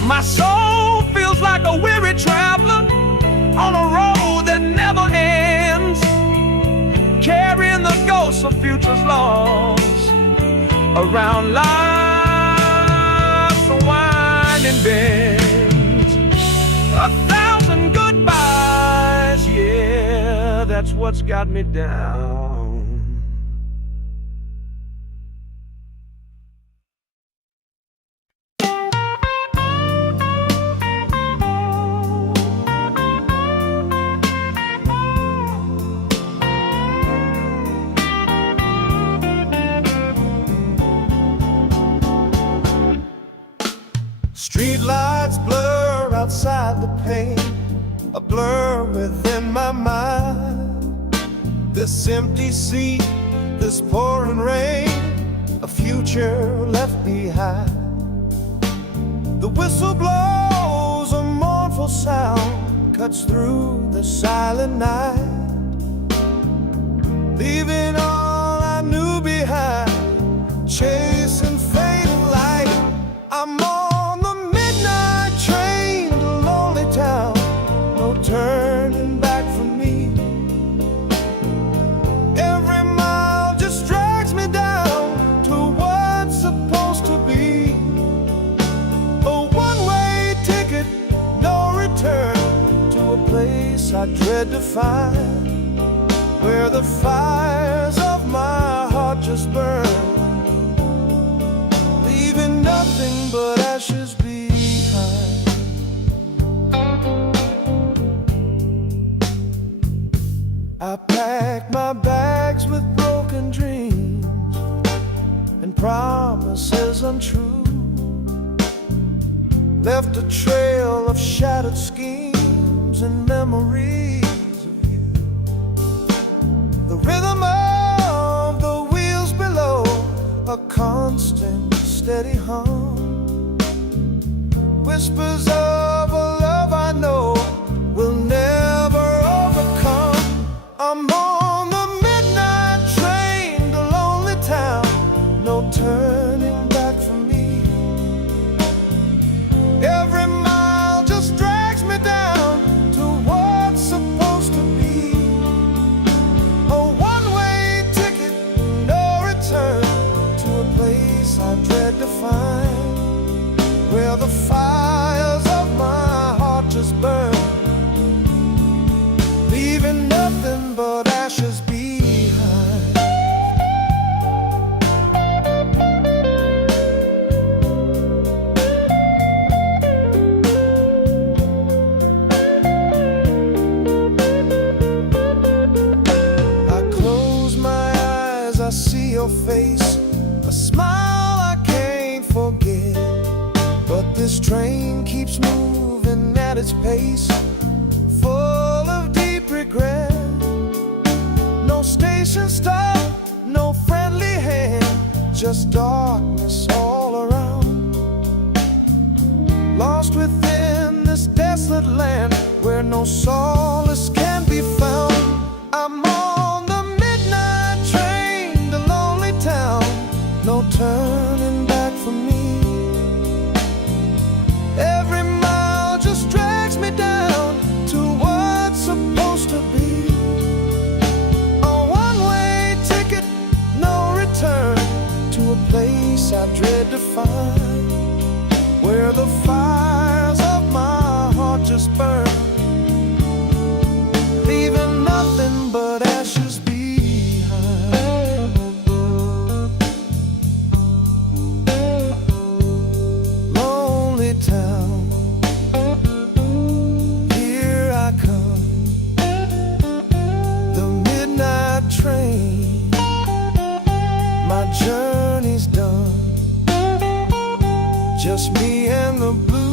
My soul feels like a weary traveler on a road that never ends, carrying the ghosts of futures lost around life's winding bends. 1,000 goodbyes, yeah, that's what's got me down. Street lights blur outside the pane, a blur within my mind. This empty seat, this pouring rain, a future left behind. The whistle blows, a mournful sound cuts through the silent night, leaving all I knew behind, chasing fading light. I'm on the midnight train to lonely town, no turning back for me. Every mile just drags me down to what's supposed to be. A one-way ticket, no return, to a place I dread to find, where the fires of my heart just burn, leaving nothing but ashes behind. I packed my bags with broken dreams and promises untrue, left a trail of shattered schemes and memories of you. The rhythm of the wheels below, a constant steady hum, whispers of a love I know will never overcome. I'm on the midnight train to lonely town, no turning back for me. Every mile just drags me down to what's supposed to be. A one-way ticket, no return, to a place I dread to find, where the fires of my heart just burn, leaving nothing but ashes behind. I close my eyes, I see your face, a smile I can't forget. But this train keeps moving at its pace, full of deep regret. No station stop, no friendly hand, just darkness all around. Lost within this desolate land, where no solace can be found. I'm on the midnight train to lonely town, no turning back for me. Every mile just drags me down to what's supposed to be. A one-way ticket, no return, to a place I dread to find, where the fires of my heart just burn, leaving nothing but ashes behind. Lonely town, here I come, the midnight train, my journey's done, just me and the blue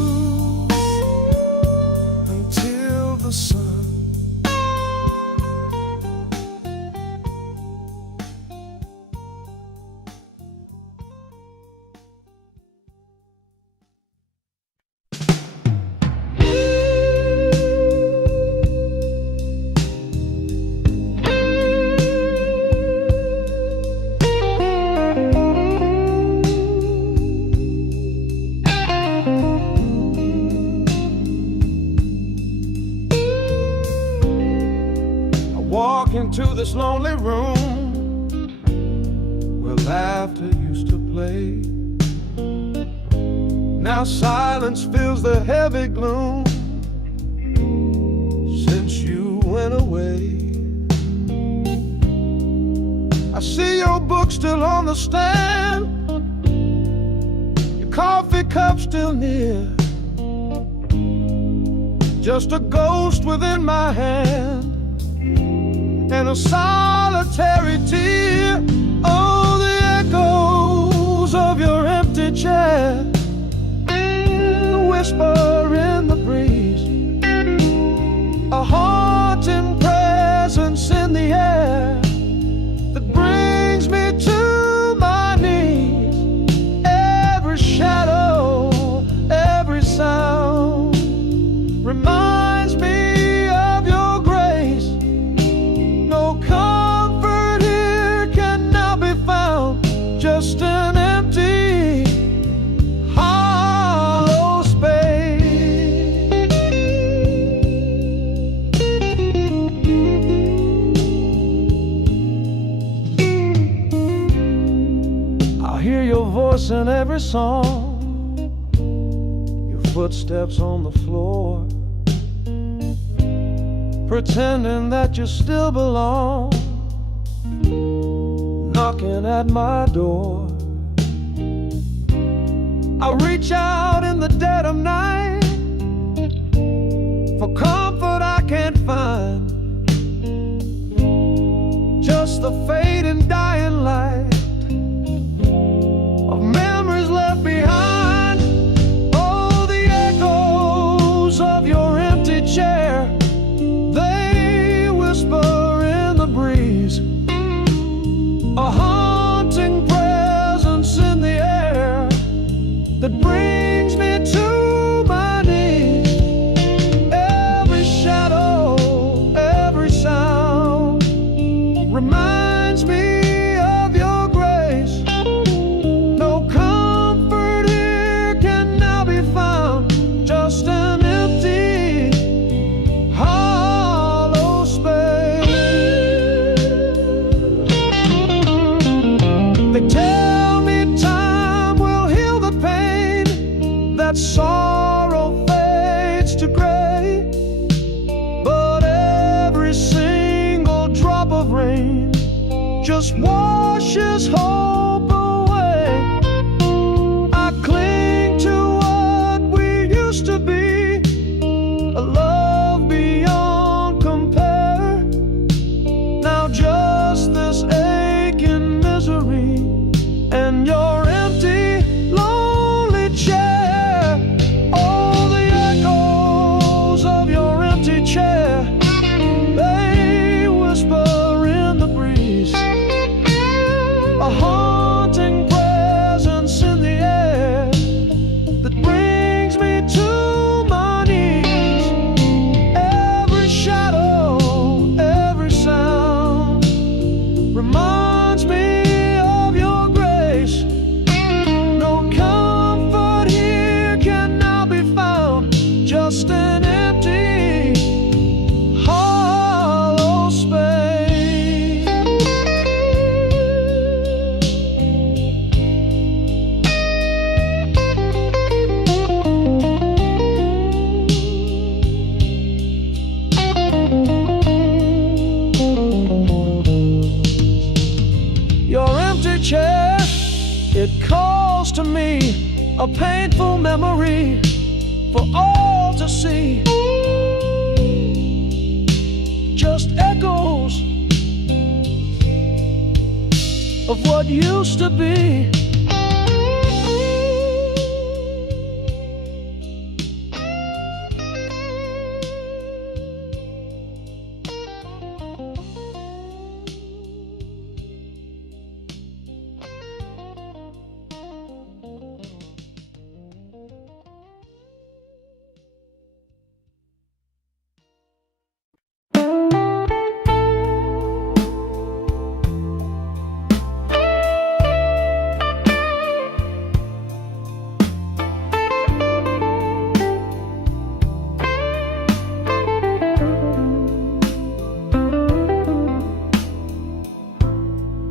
walk into this lonely room where laughter used to play. Now silence fills the heavy gloom since you went away. I see your book still on the stand, your coffee cup still near, just a ghost within my hand and a solitary tear. Oh, the echoes of your empty chair, the whisper in the breeze, a haunting presence in the air that brings me to my knees. Every shadow, every sound reminds me of your grace. No comfort here can now be found, just an empty, hollow space. I hear your voice in every song, your footsteps on the floor, pretending that you still belong, knocking at my door. I reach out in the dead of night for comfort I can't find, just the fading dying light of memories left behind. Oh, the echoes of your empty chair, they whisper in the breeze, a haunting presence in the air that brings me to my knees. Every shadow, every sound reminds me of your grace. No comfort here can now be found, just an empty, hollow space. They tell me time will heal the pain, that sorrow fades to gray, but every single drop of rain just washes hope away. I cling to what we used to be, a love beyond compare. Now just this aching misery and your empty, lonely chair. Oh, the echoes of your empty chair, they whisper in the breeze, a haunting presence in the air that brings me to my knees. Every shadow, every sound reminds me of your grace. No comfort here can now be found, just an empty, hollow space. Your empty chair, it calls to me, a painful memory for all to see. Just echoes of what used to be.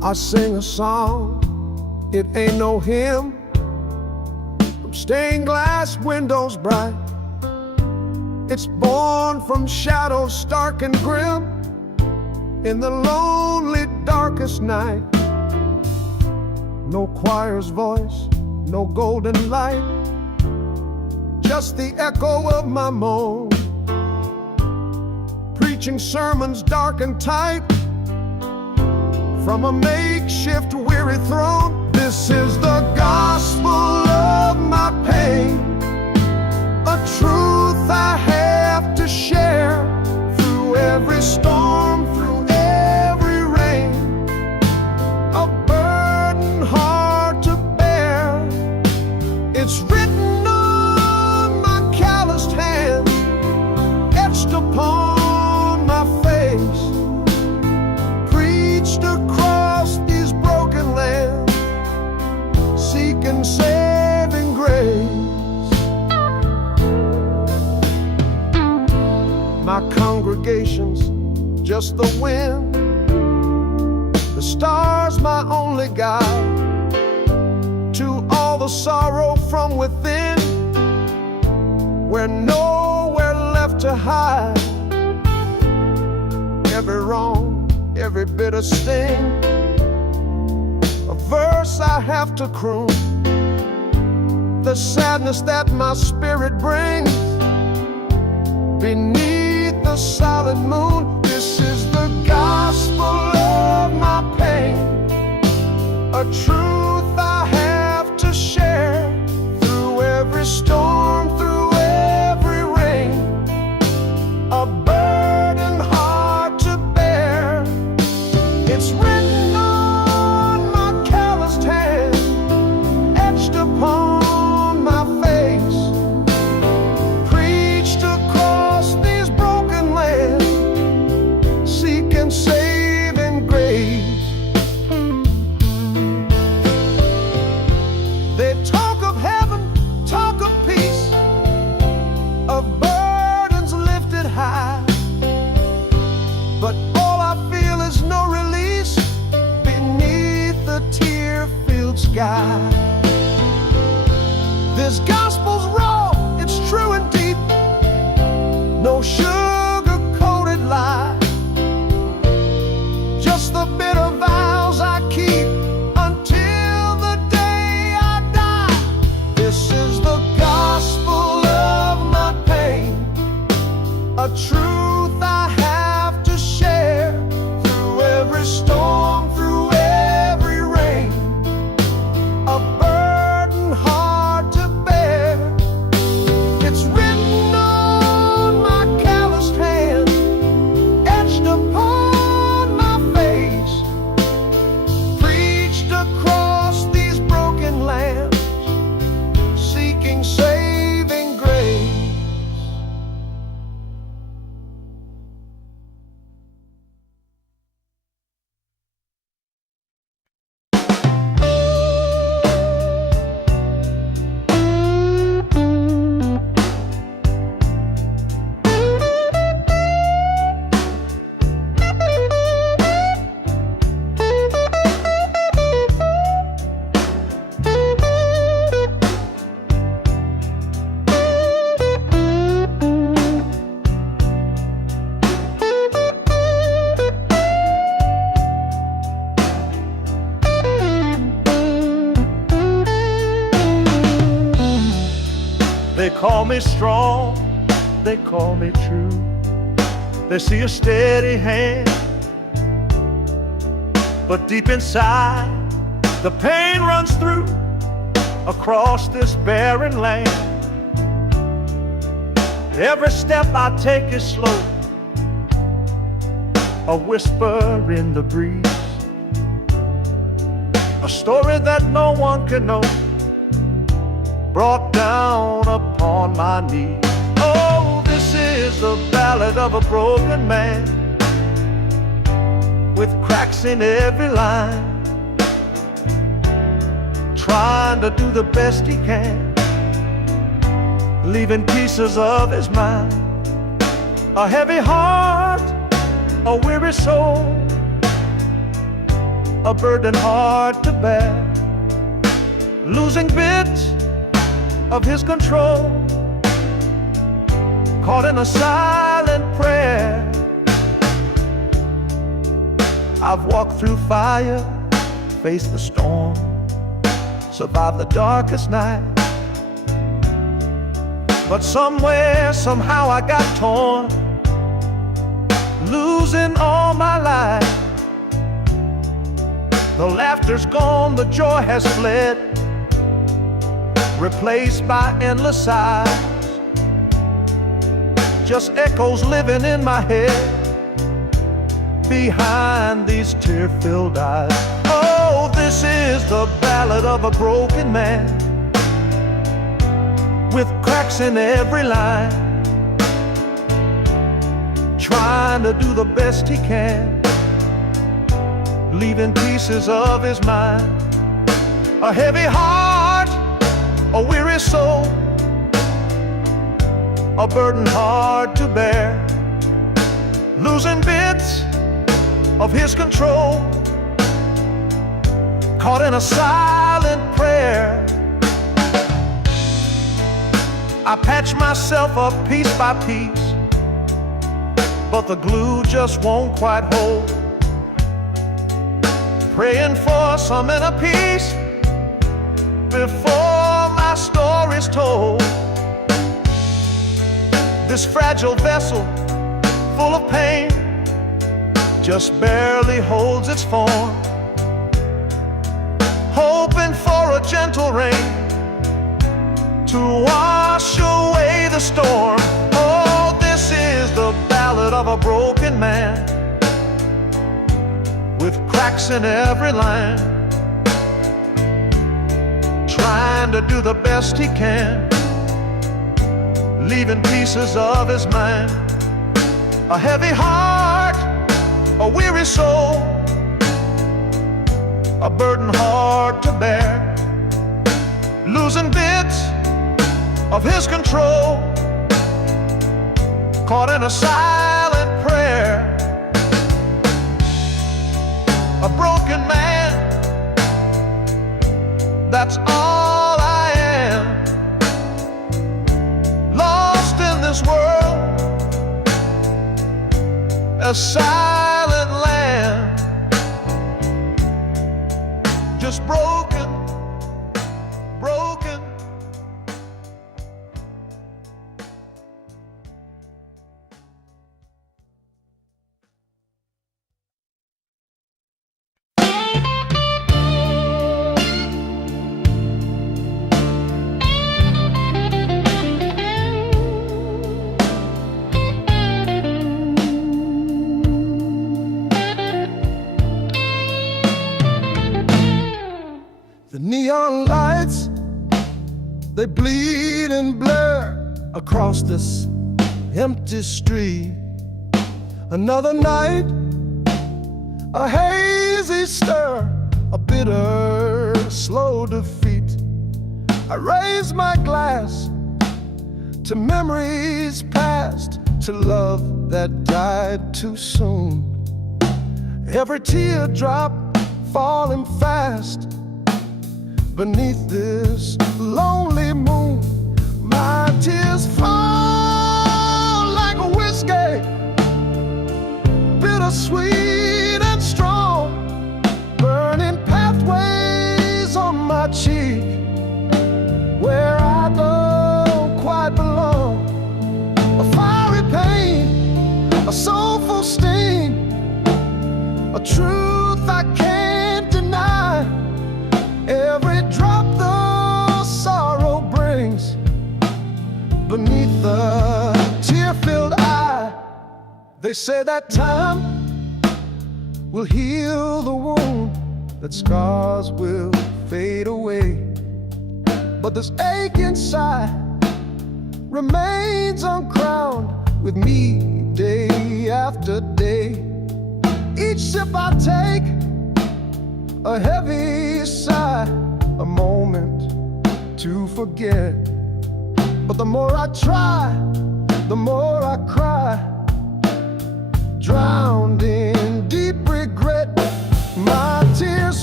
I sing a song, it ain't no hymn, from stained glass windows bright. It's born from shadows stark and grim, in the lonely darkest night. No choir's voice, no golden light, just the echo of my moan, preaching sermons dark and tight from a makeshift weary throne. This is the gospel of my pain, a truth I have to share through every storm, through every rain, a burden hard to bear. It's written on my calloused hands, etched upon my face, preached across these broken lands, seeking saving grace. My congregation's just the wind, the stars my only guide to all the sorrow from within, where nowhere left to hide. Every wrong, every bitter sting, a verse I have to croon, the sadness that my spirit brings beneath the silent moon. This is the gospel of my pain, a truth I have to share through every storm, through every rain, a burden hard to bear. It's written on my calloused hand, etched upon my face, preached across these broken lands, seeking saving grace. They talk of heaven, talk of peace, of burdens lifted high, but all I feel is no release beneath the tear-filled sky. This gospel's raw, it's true and deep, no sugar-coated lie, just the bitter vows I keep until the day I die. This is the gospel of my pain, a truth I have to share through every storm, through every rain, a burden hard to bear. It's written on my calloused hand, etched upon my face, preached across these broken lands, seeking saving grace. They call me strong, they call me true. They see a steady hand, but deep inside the pain runs through across this barren land. Every step I take is slow, a whisper in the breeze, a story that no one can know, brought down upon my knees. Oh, this is the ballad of a broken man, with cracks in every line, trying to do the best he can, leaving pieces of his mind, a heavy heart, a weary soul, a burden hard to bear, losing bits of his control, caught in a silent prayer. I've walked through fire, faced the storm, survived the darkest night. But somewhere, somehow I got torn, losing all my life. The laughter's gone, the joy has fled, replaced by endless sighs. Just echoes living in my head, behind these tear-filled eyes. Oh, this is the ballad of a broken man, with cracks in every line, trying to do the best he can, leaving pieces of his mind. A heavy heart, a weary soul, a burden hard to bear, losing bits of his control, caught in a silent prayer. I patch myself up piece by piece, but the glue just won't quite hold. Praying for some inner peace before my story's told. This fragile vessel, full of pain, just barely holds its form, hoping for a gentle rain to wash away the storm. Oh, this is the ballad of a broken man, with cracks in every line, trying to do the best he can, leaving pieces of his mind. A heavy heart, a weary soul, a burden hard to bear, losing bits of his control, caught in a silent prayer. A broken man, that's all I am, lost in this world, a silent land, just broken, broken. The neon lights, they bleed and blur across this empty street. Another night, a hazy stir, a bitter, slow defeat. I raise my glass to memories past, to love that died too soon. Every teardrop falling fast beneath this lonely moon. My tears fall like a whiskey, bittersweet and strong, burning pathways on my cheek, where I don't quite belong. A fiery pain, a soulful sting, a truth I can't deny. Every drop the sorrow brings beneath the tear-filled eye. They say that time will heal the wound, that scars will fade away, but this ache inside remains uncrowned with me day after day. Each sip I take, a heavy sigh, a moment to forget. But the more I try, the more I cry, drowned in deep regret. My tears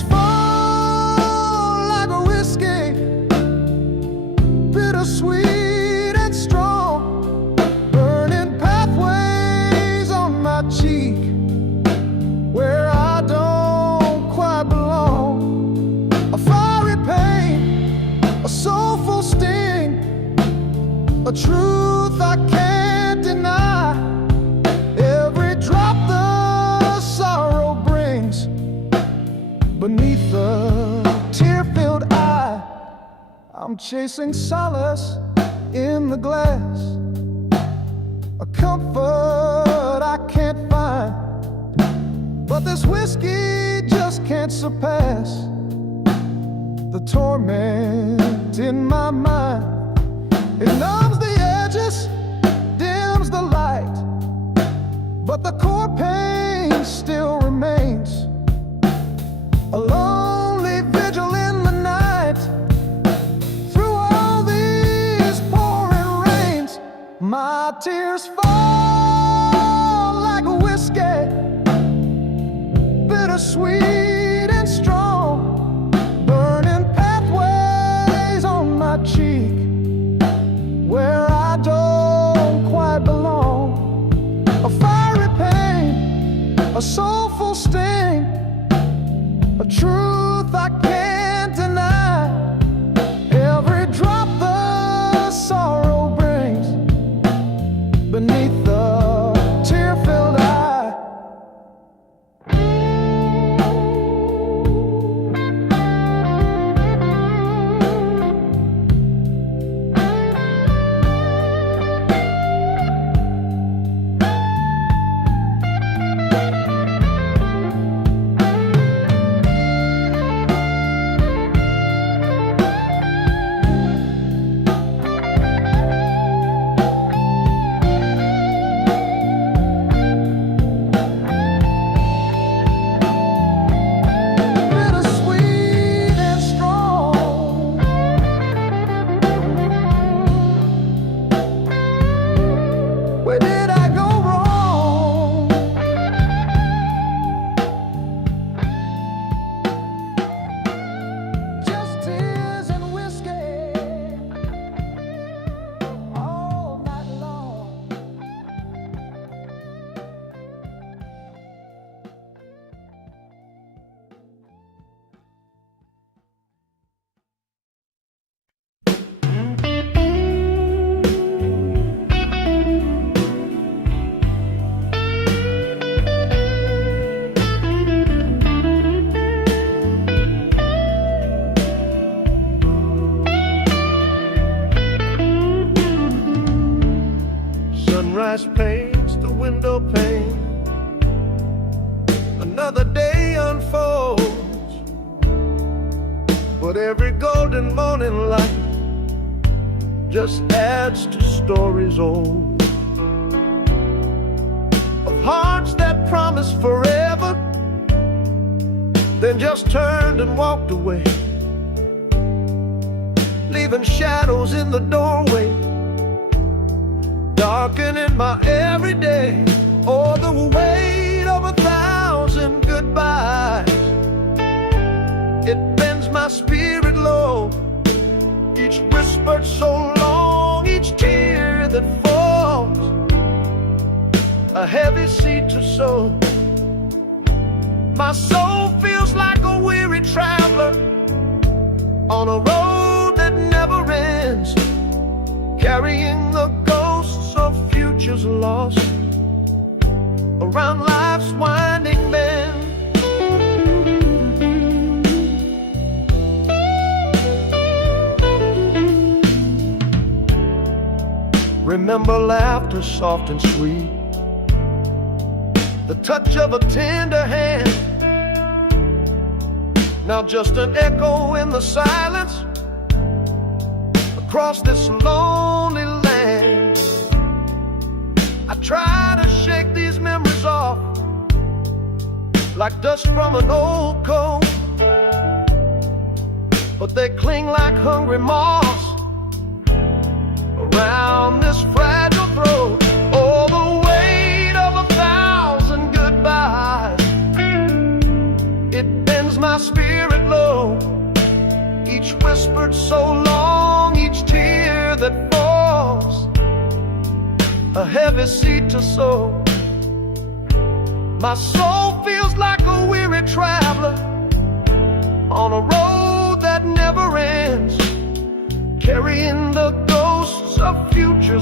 truth I can't deny. Every drop the sorrow brings beneath the tear-filled eye. I'm chasing solace in the glass, a comfort I can't find, but this whiskey just can't surpass the torment in my mind. It numbs the edges, dims the light, but the core pain still remains. A lonely vigil in the night. Through all these pouring rains, my tears fall like a whiskey, bittersweet and strong, burning pathways on my cheek where I don't quite belong. A fiery pain, a soulful sting, a truth I can't deny. Every drop the sorrow brings beneath the tear-filled eye. Sunrise paints the window pane. Another day unfolds, but every golden morning light just adds to stories old of hearts that promised forever, then just turned and walked away, leaving shadows in the doorway, darkening my everyday. Oh, the weight of 1,000 goodbyes, it bends my spirit low. Each whispered so long, each tear that falls, a heavy seed to sow. My soul feels like a weary traveler on a road that never ends, carrying the ghosts of futures lost around life's winding bend. Remember laughter soft and sweet, the touch of a tender hand. Now just an echo in the silence across this lonely land. I try to shake these memories off like dust from an old coat, but they cling like hungry moths around this fragile throat. Oh, the weight of 1,000 goodbyes, it bends my spirit low. Each whispered so long, each tear that falls, a heavy seed to sow. My soul feels like a weary traveler on a road that never ends, carrying the ghosts of future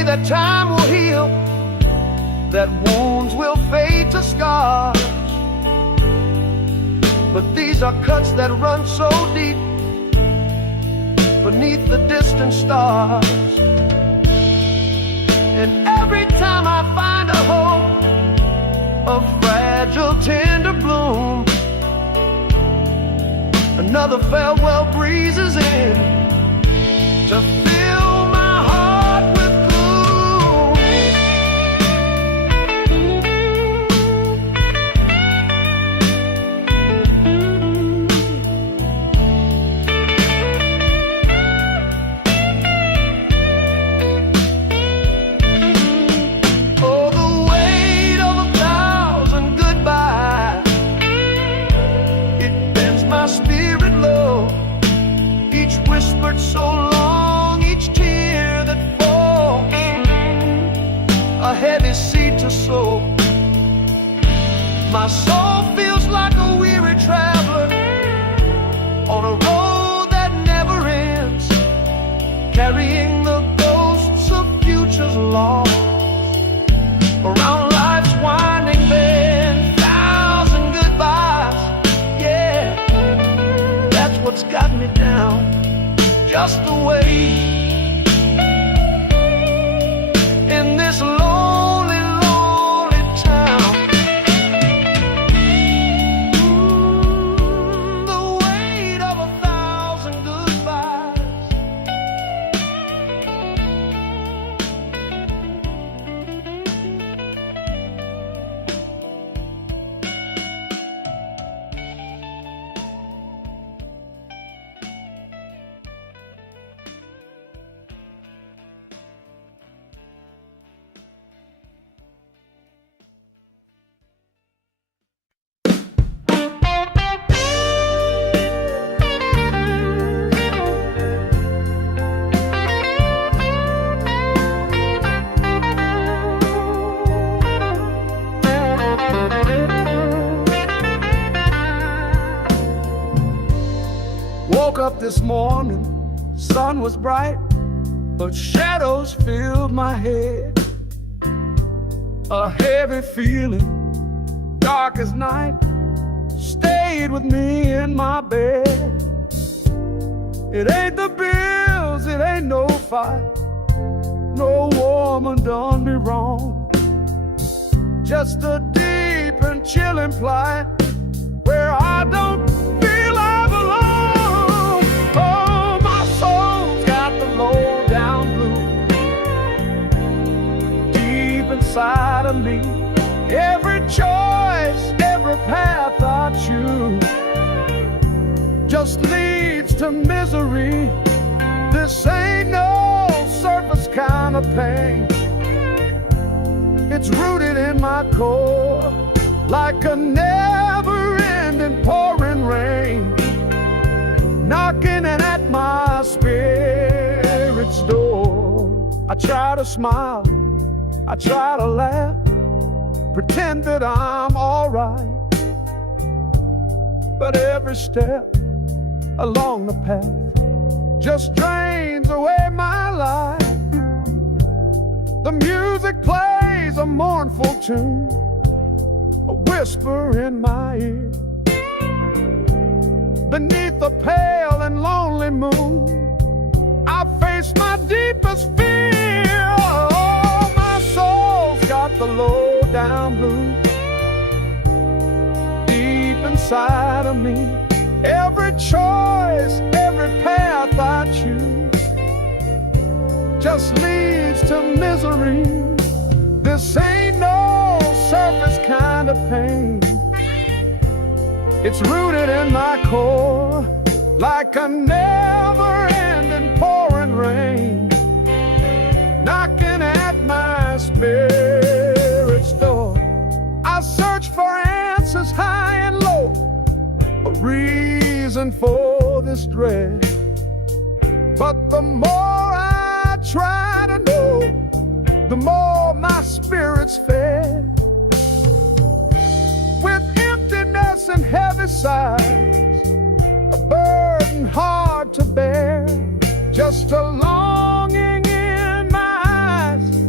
say that time will heal, that wounds will fade to scars. But these are cuts that run so deep beneath the distant stars. And every time I find a hope, a fragile, tender bloom, another farewell breezes in to fill my heart with gloom. Oh, the weight of 1,000 goodbyes, it bends my spirit low. Each whispered so long, each tear that falls, a heavy seed to sow. My soul feels like a weary traveler on a road that never ends, carrying the ghosts of futures lost around life's winding bend. 1,000 goodbyes, yeah, that's what's got me down. Just the way in this lonely, lonely town. The weight of 1,000 goodbyes. Woke up this morning, sun was bright, but shadows filled my head. A heavy feeling, dark as night, stayed with me in my bed. It ain't the bills, it ain't no fight, no woman done me wrong. Just a deep and chilling plight where I don't feel I belong. Oh, my soul's got the low down blues deep inside of me. Every choice, every path I choose just leads to misery. This ain't no surface kind of pain. It's rooted in my core like a never-ending pouring rain, knocking at my spirit's door. I try to smile, I try to laugh, pretend that I'm alright, but every step along the path just drains away my life. The music plays a mournful tune, a whisper in my ear. Beneath the pale and lonely moon, I face my deepest fear. Oh, my soul's got the low down blues deep inside of me. Every choice, every path I choose just leads to misery. This ain't no surface kind of pain. It's rooted in my core like a never-ending pouring rain, knocking at my spirit's door. I search for answers high and low, a reason for this dread. But the more I try to know, the more my spirit's fed. With emptiness and heavy sighs, a burden hard to bear, just a longing in my eyes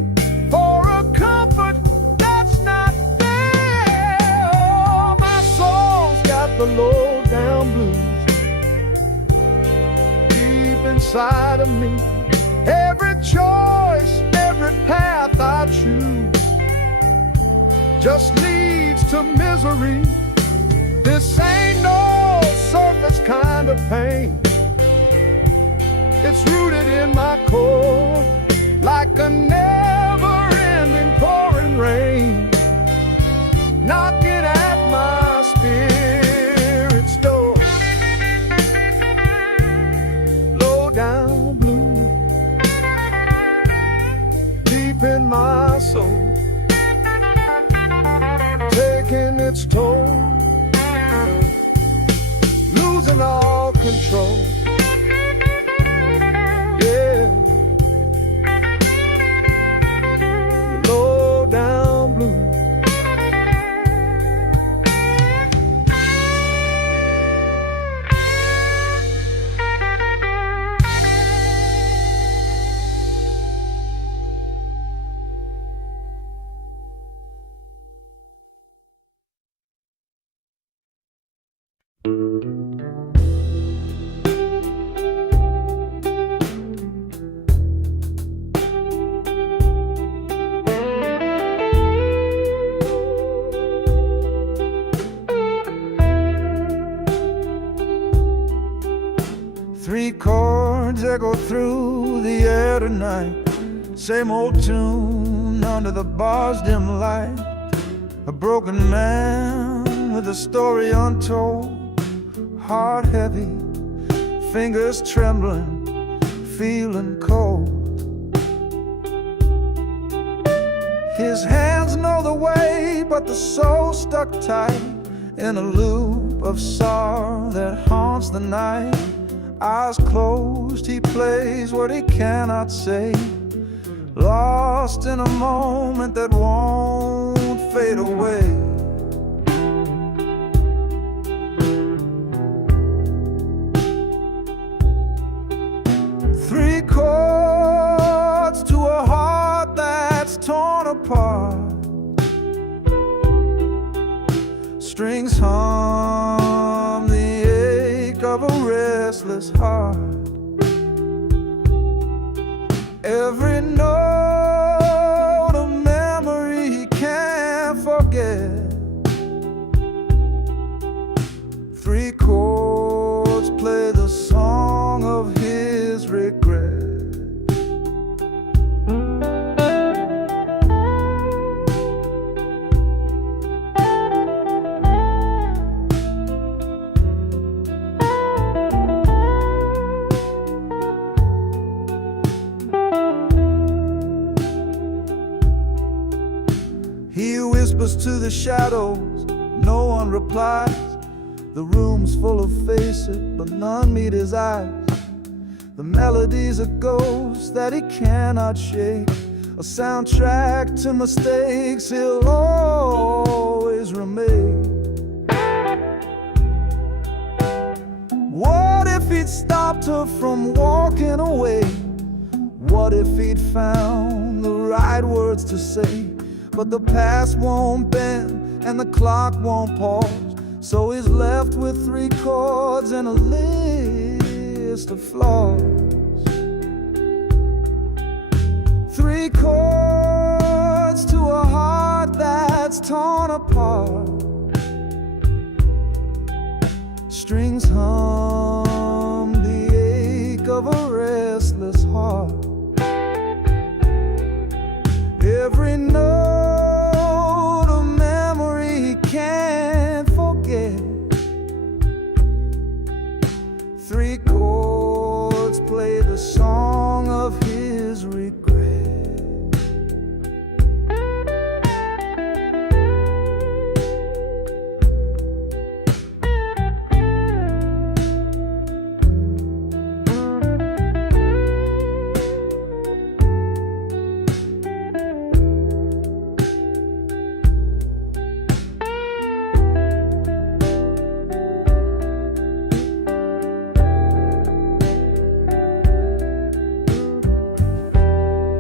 inside of me. Every choice, every path I choose just leads to misery. This ain't no surface kind of pain. It's rooted in my core, like a never-ending pouring rain, knocking at my spirit's door. Low down blue, deep in my soul, taking its toll, losing all control. Yeah, low down blue. Three chords echo through the air tonight. Same old tune under the bar's dim light. A broken man with a story untold. Heart heavy, fingers trembling, feeling cold. His hands know the way, but the soul stuck tight in a loop of sorrow that haunts the night. Eyes closed, he plays what he cannot say, lost in a moment that won't fade away. Three chords to a heart that's torn apart. Strings hum the ache of a restless heart. Every note a memory he can't forget. Three chords play the song of his regret. He whispers to the shadows, no one replies. The room's full of faces, but none meet his eyes. The melody's a ghost that he cannot shake, a soundtrack to mistakes he'll always remake. What if he'd stopped her from walking away? What if he'd found the right words to say? But the past won't bend and the clock won't pause, so he's left with three chords and a list of flaws. Three chords to a heart that's torn apart. Strings hum the ache of a restless heart. Every note a memory he can't forget. Three chords play the song of his regret.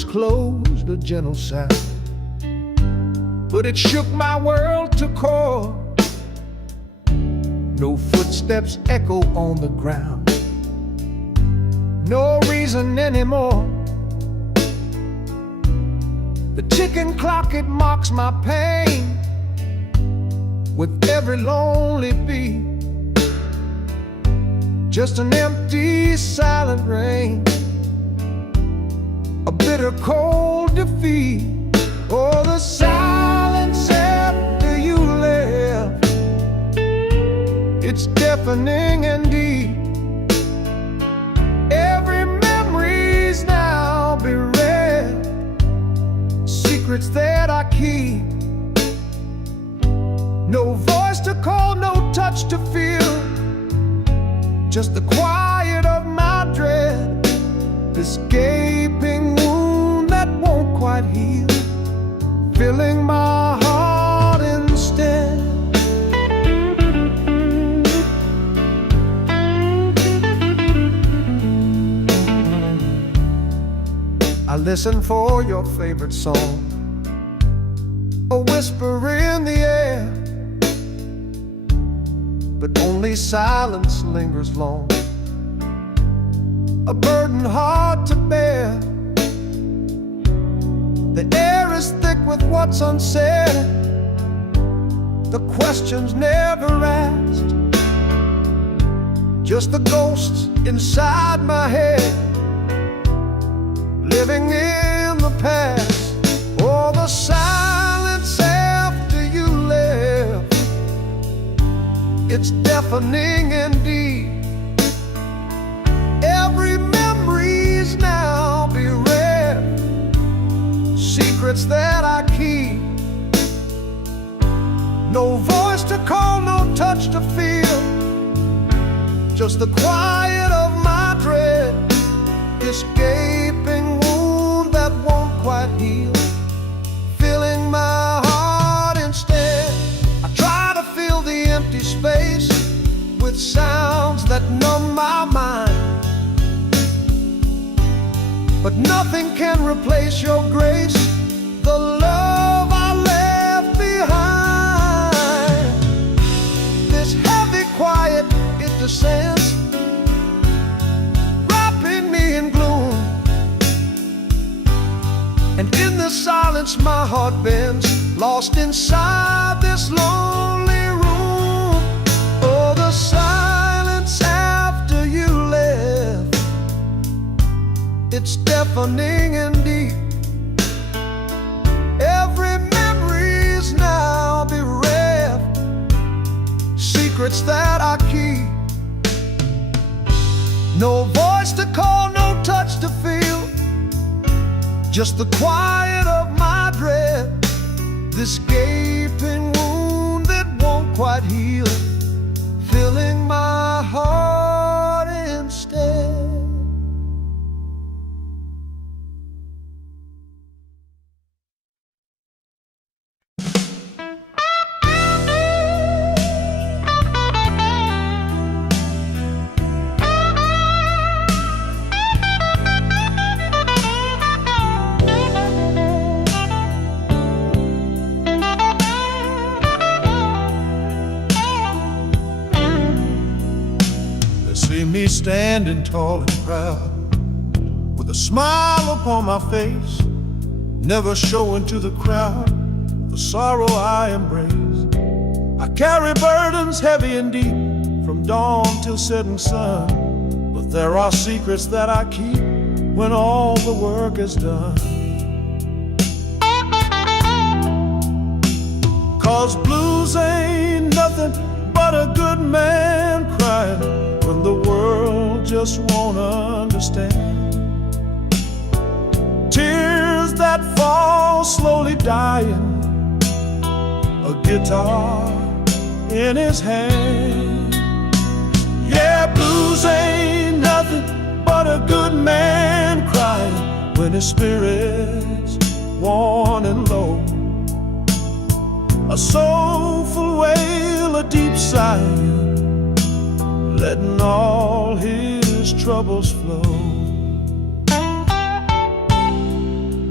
fingers closed, a gentle sound, but it shook my world to core. No footsteps echo on the ground, no reason anymore. The ticking clock, it mocks my pain with every lonely beat. Just an empty, silent rain, a bitter, cold defeat. Oh, the silence after you left, it's deafening and deep. Every memory's now bereft, secrets that I keep. No voice to call, no touch to feel, just the quiet of my dread, this gaping wound that won't quite heal, filling my heart instead. I listen for your favorite song, a whisper in the air, but only silence lingers long, a burden hard to bear. The air is thick with what's unsaid, the questions never asked, just the ghosts inside my head, living in the past. Oh, the silence after you left, it's deafening indeed. Every memory's now bereft, secrets that I keep. No voice to call, no touch to feel, just the quiet of my dread, this gaping wound that won't quite heal, filling my heart instead. I try to fill the empty space with sounds that numb my mind, but nothing can replace your grace, the love I left behind. This heavy quiet, it descends, wrapping me in gloom, and in the silence my heart bends, lost inside this lonely room. Oh, the silence after you left, it's deafening and deep. Every memory's now bereft, secrets that I keep. No voice to call, no touch to feel, just the quiet of my dread, this gaping wound that won't quite heal, filling my heart instead. See me standing tall and proud, with a smile upon my face, never showing to the crowd the sorrow I embrace. I carry burdens heavy and deep, from dawn till setting sun, but there are secrets that I keep when all the work is done. 'Cause blues ain't nothing but a good man crying when the world just won't understand. Tears that fall slowly dying, a guitar in his hand. Yeah, blues ain't nothing but a good man crying when his spirit's worn and low. A soulful wail, a deep sigh, letting all his troubles flow.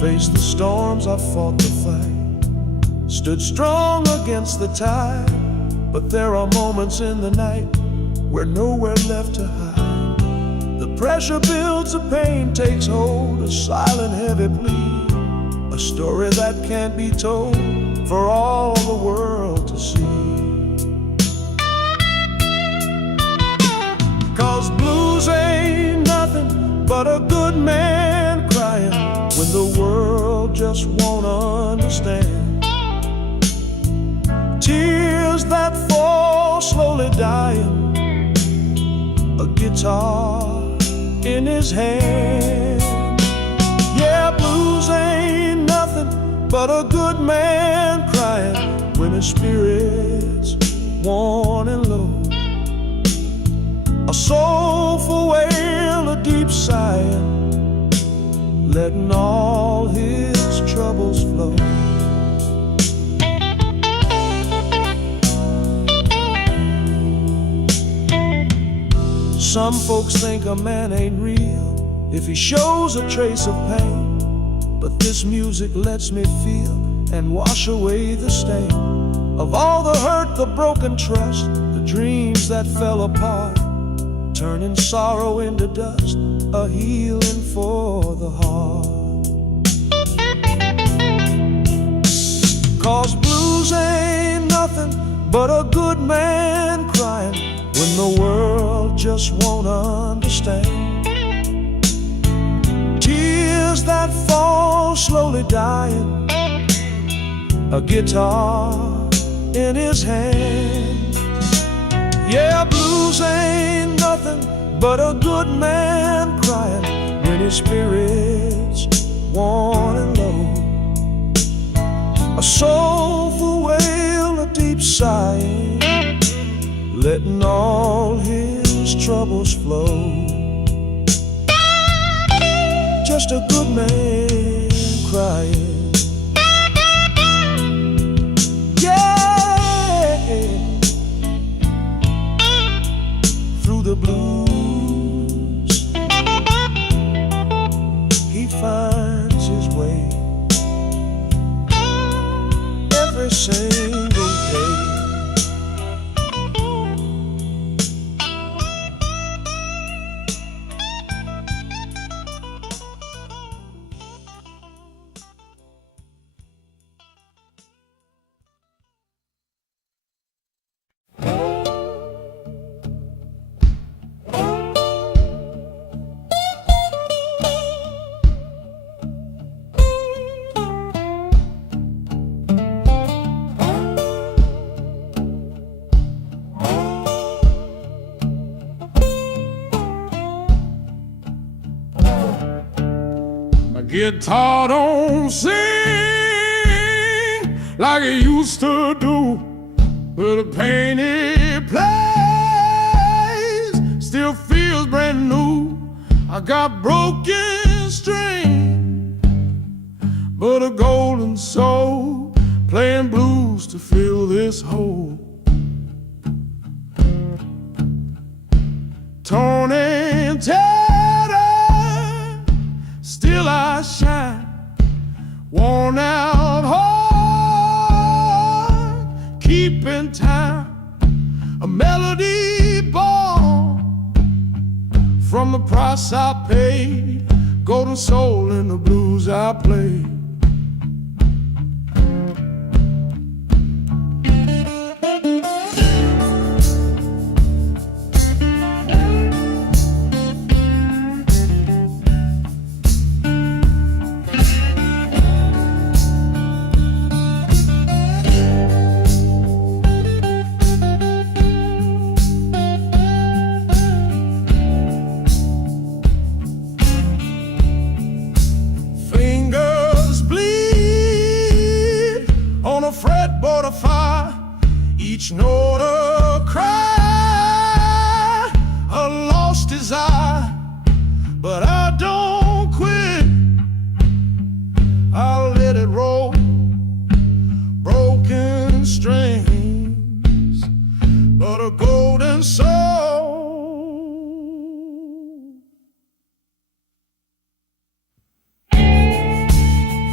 Faced the storms, I fought the fight, stood strong against the tide. But there are moments in the night where nowhere left to hide. The pressure builds, the pain takes hold, a silent heavy plea, a story that can't be told for all the world to see. 'Cause blues ain't nothing but a good man crying when the world just won't understand. Tears that fall slowly dying, a guitar in his hand. Yeah, blues ain't nothing but a good man crying when his spirit's worn and low. A soulful wail, a deep sighing, letting all his troubles flow. Some folks think a man ain't real if he shows a trace of pain, but this music lets me feel and wash away the stain of all the hurt, the broken trust, the dreams that fell apart, turning sorrow into dust, a healing for the heart. 'Cause blues ain't nothing but a good man crying when the world just won't understand. Tears that fall slowly dying, a guitar in his hand. Yeah, blues ain't nothing but a good man crying when his spirit's worn and low. A soulful wail, a deep sighing, letting all his troubles flow. Just a good man crying. Yeah, through the blues he finds his way every single day. Guitar don't sing like it used to do, but the pain it plays still feels brand new. I got broken string, but a golden soul playing blues to fill this hole. Torn and tattered, still I shine, worn out heart, keeping time, a melody born from the price I paid, golden soul in the blues I play. Fretboard of fire, each note a cry, a lost desire, but I don't quit. I'll let it roll, broken strings, but a golden soul.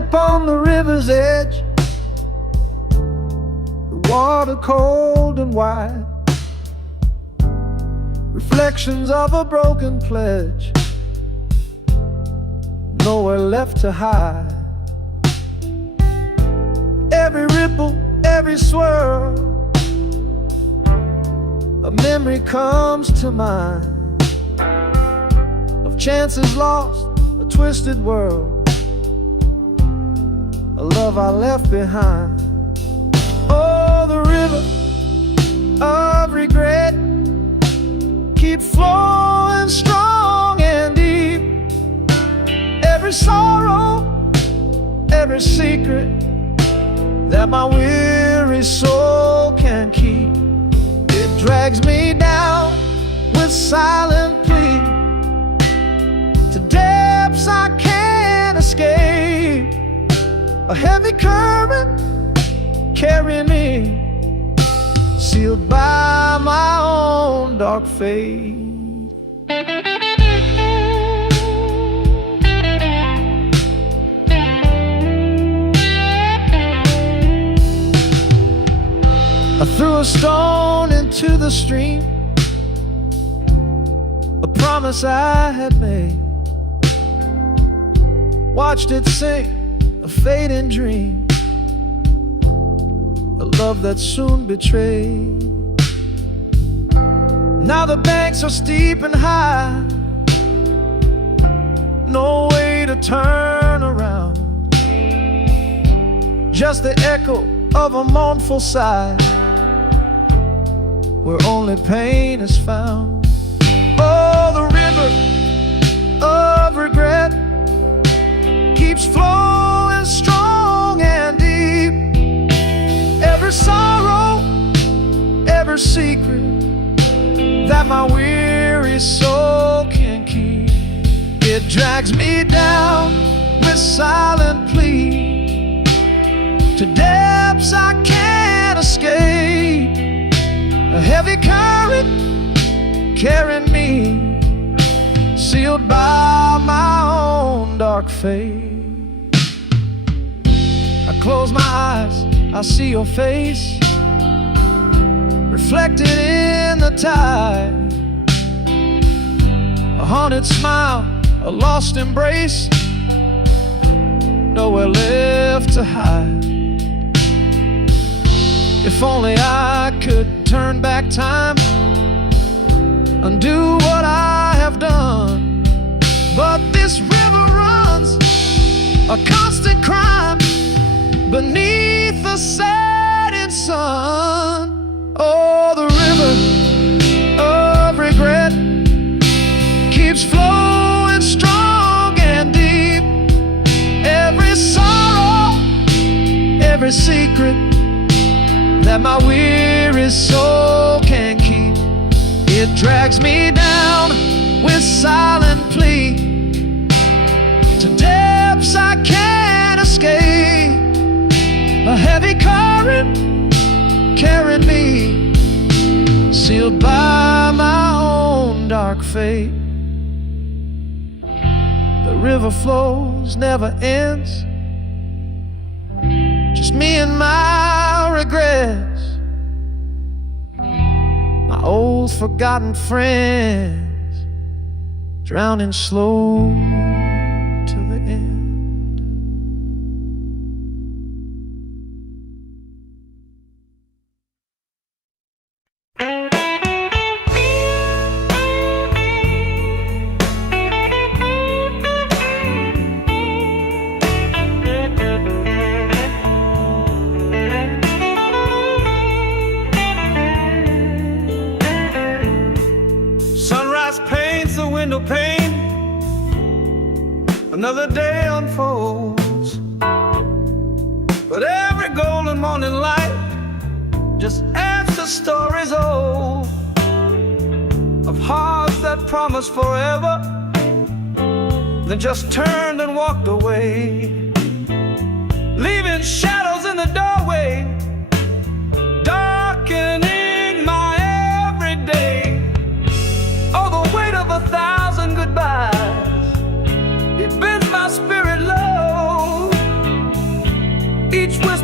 lamp on the river's edge, the water cold and wide, reflections of a broken pledge, nowhere left to hide. Every ripple, every swirl, a memory comes to mind of chances lost, a twisted world, a love I left behind. Oh, the river of regret keep flowing strong and deep. Every sorrow, every secret that my weary soul can keep, it drags me down with silent plea to depths I can't escape. A heavy current carrying me, sealed by my own dark fate. I threw a stone into the stream, a promise I had made, watched it sink, a fading dream, a love that soon betrayed. Now the banks are steep and high, no way to turn around, just the echo of a mournful sigh, where only pain is found. Oh, the river of regret keeps flowing strong and deep. Every sorrow, every secret that my weary soul can keep, it drags me down with silent plea to depths I can't escape. A heavy current carrying me, sealed by my own dark fate. I close my eyes, I see your face reflected in the tide, a haunted smile, a lost embrace, nowhere left to hide. If only I could turn back time, undo what I have done, but this river runs a constant crime beneath the setting sun. Oh, the river of regret keeps flowing strong and deep. Every sorrow, every secret that my weary soul can keep, it drags me down with silent plea to depths I can't escape. A heavy current carrying me, sealed by my own dark fate. The river flows, never ends, just me and my regrets, my old forgotten friends, drowning slow to the end. Window pane, another day unfolds, but every golden morning light just adds to stories old of hearts that promised forever, then just turned and walked away, leaving shadows in the doorway, darkening my everyday. Oh, the weight of 1,000 goodbyes, it bends my spirit low.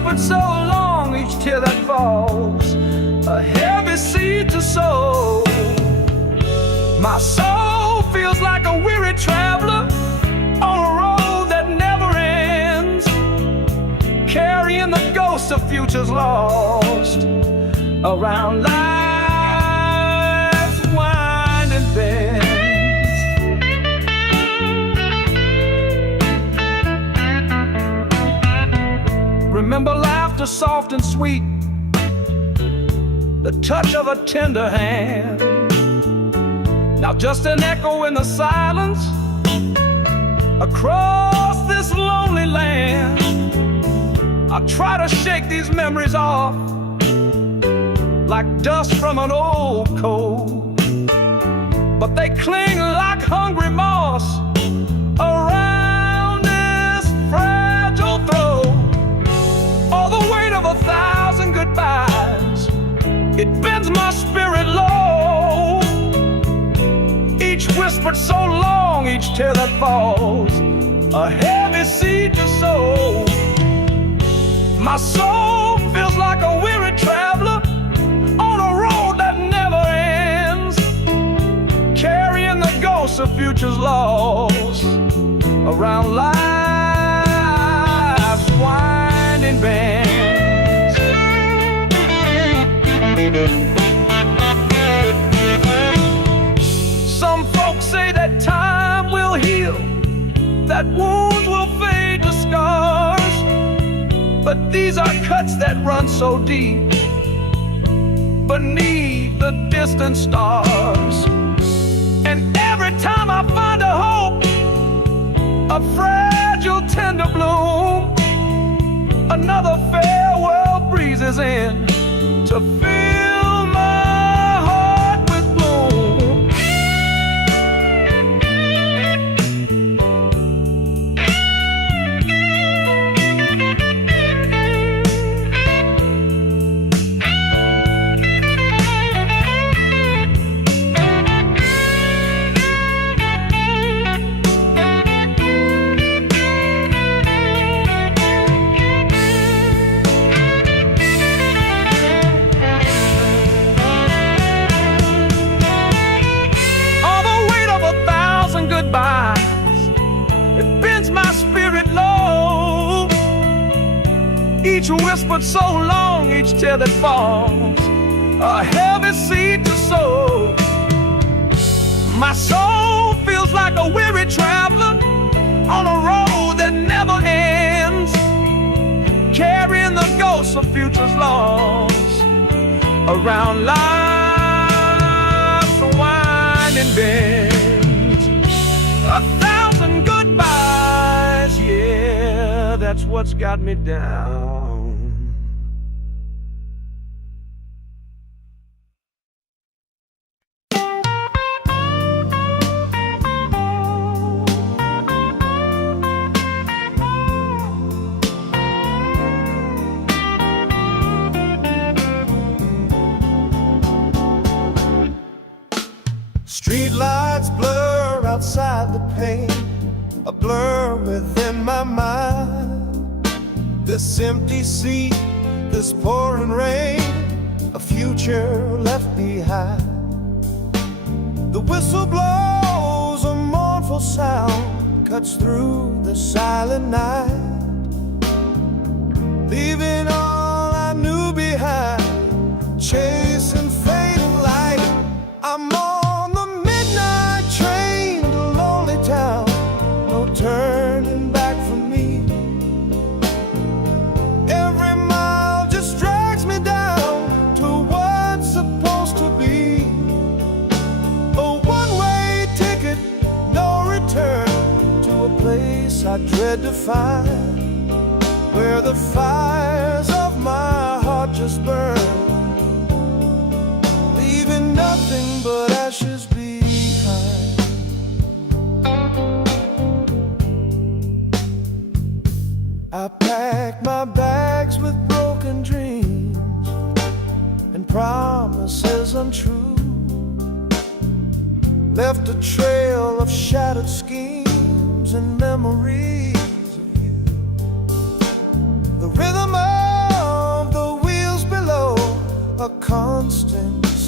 whispered so long, each tear that falls, a heavy seed to sow. My soul feels like a weary traveler on a road that never ends, carrying the ghosts of futures lost around life's winding bends. Remember laughter soft and sweet, the touch of a tender hand. Now just an echo in the silence across this lonely land. I try to shake these memories off like dust from an old coat, but they cling like hungry moss around this fragile throat. All the weight of 1,000 goodbyes, it bends my spirit low. Each whispered so long, each tear that falls, a heavy seed to sow. My soul feels like a weary traveler on a road that never ends, carrying the ghosts of futures lost around life's winding bends. Some folks say that time will heal, that wounds will fade to scars, but these are cuts that run so deep beneath the distant stars. And every time I find a hope, a fragile tender bloom, another farewell breezes in to fill my heart with gloom. It bends my spirit low. Each whispered so long, each tear that falls, a heavy seed to sow. My soul feels like a weary traveler on a road that never ends, carrying the ghosts of futures lost around life's winding bends. 1,000 goodbyes, yeah, that's what's got me down. Street lights blur outside the pane, a blur within my mind. This empty seat, this pouring rain, a future left behind. The whistle blows, a mournful sound cuts through the silent night, leaving all I knew behind, chasing fading light. I'm on the midnight train to lonely town, no turning back for me. Every mile just drags me down to what's supposed to be. A one-way ticket, no return, to a place I dread to find, where the fires of my heart just burn, leaving nothing but ashes behind. I packed my bags with broken dreams and promises untrue, left a trail of shattered schemes and memories of you. The rhythm of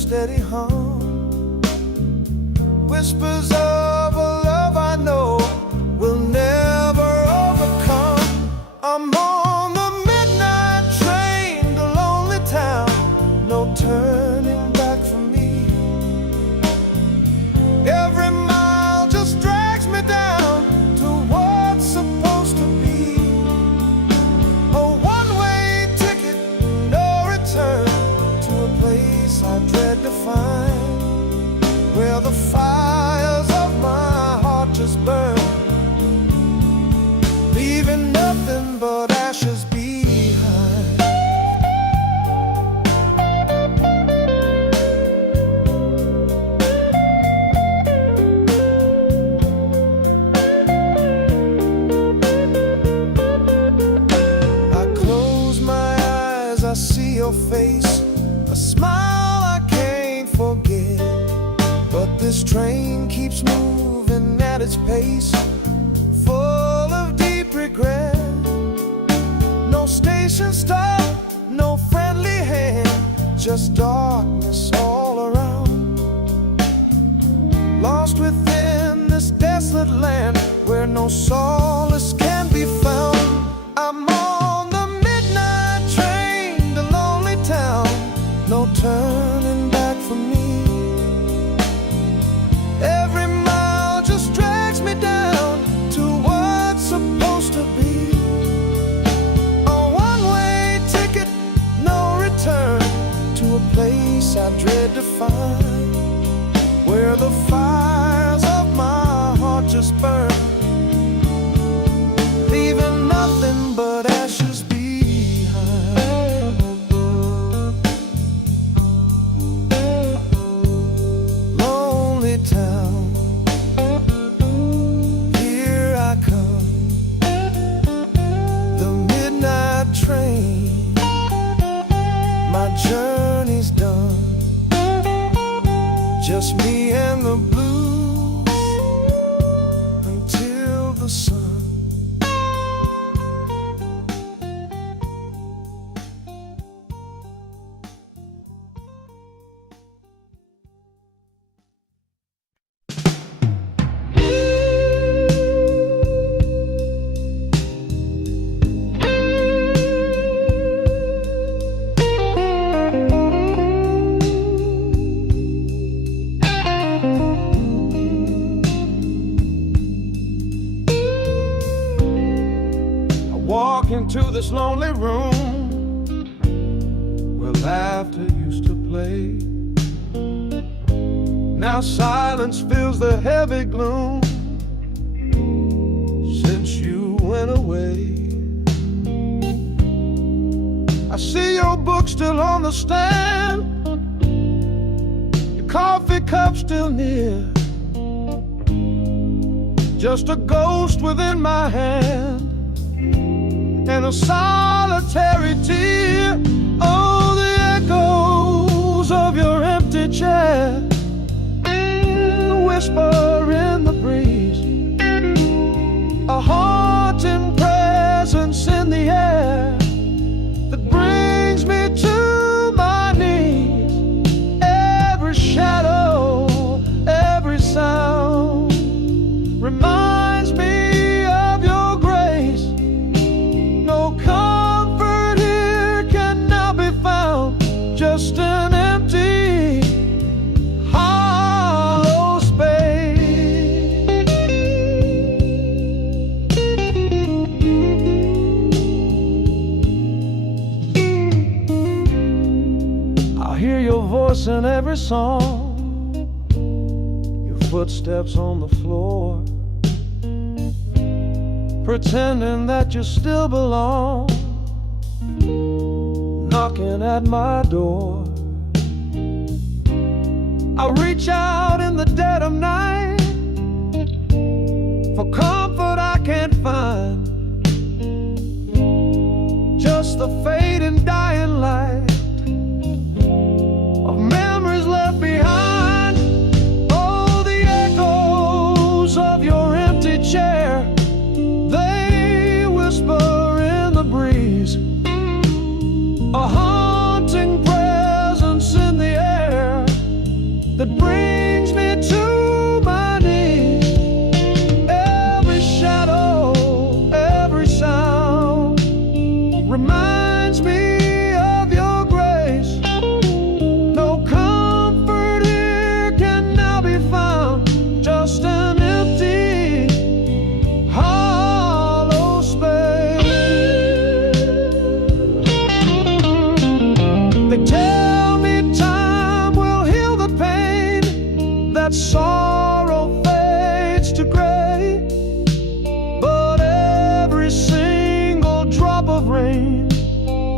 steady hum. Whispers of a love I know will never overcome. I'm on the midnight train to lonely town, no turning back for me. Every mile just drags me down to what's supposed to be. A one-way ticket, no return, to a place I dread to find, where the fires of my heart just burn, leaving nothing but ashes behind. I close my eyes, I see your face, a smile I can't forget. But this train keeps moving at its pace, full of deep regret. No station stop, no friendly hand, just darkness all around. Lost within this desolate land where no solace can be found. I'm on the midnight train to lonely town, no turning back for me. Every mile just drags me down to what's supposed to be. A one-way ticket, no return, to a place I dread to find, where the fires of my heart just burn, leaving nothing but ashes behind. Lonely town, here I come, the midnight train, my journey's done, just me and the blues until the sun. Walk into this lonely room where laughter used to play. Now silence fills the heavy gloom since you went away. I see your book still on the stand, your coffee cup still near, just a ghost within my hand and a solitary tear. Oh, the echoes of your empty chair, the whisper in the breeze, a haunting presence in the air that brings me to my knees. Every shadow, every sound reminds me of your grace. No comfort here can now be found, just an empty, hollow space. I hear your voice in every song, your footsteps on the floor, pretending that you still belong, knocking at my door. I reach out in the dead of night for comfort I can't find, just the fading dying light of memories left behind. Oh, the echoes of your empty chair, they whisper in the breeze, a haunting presence in the air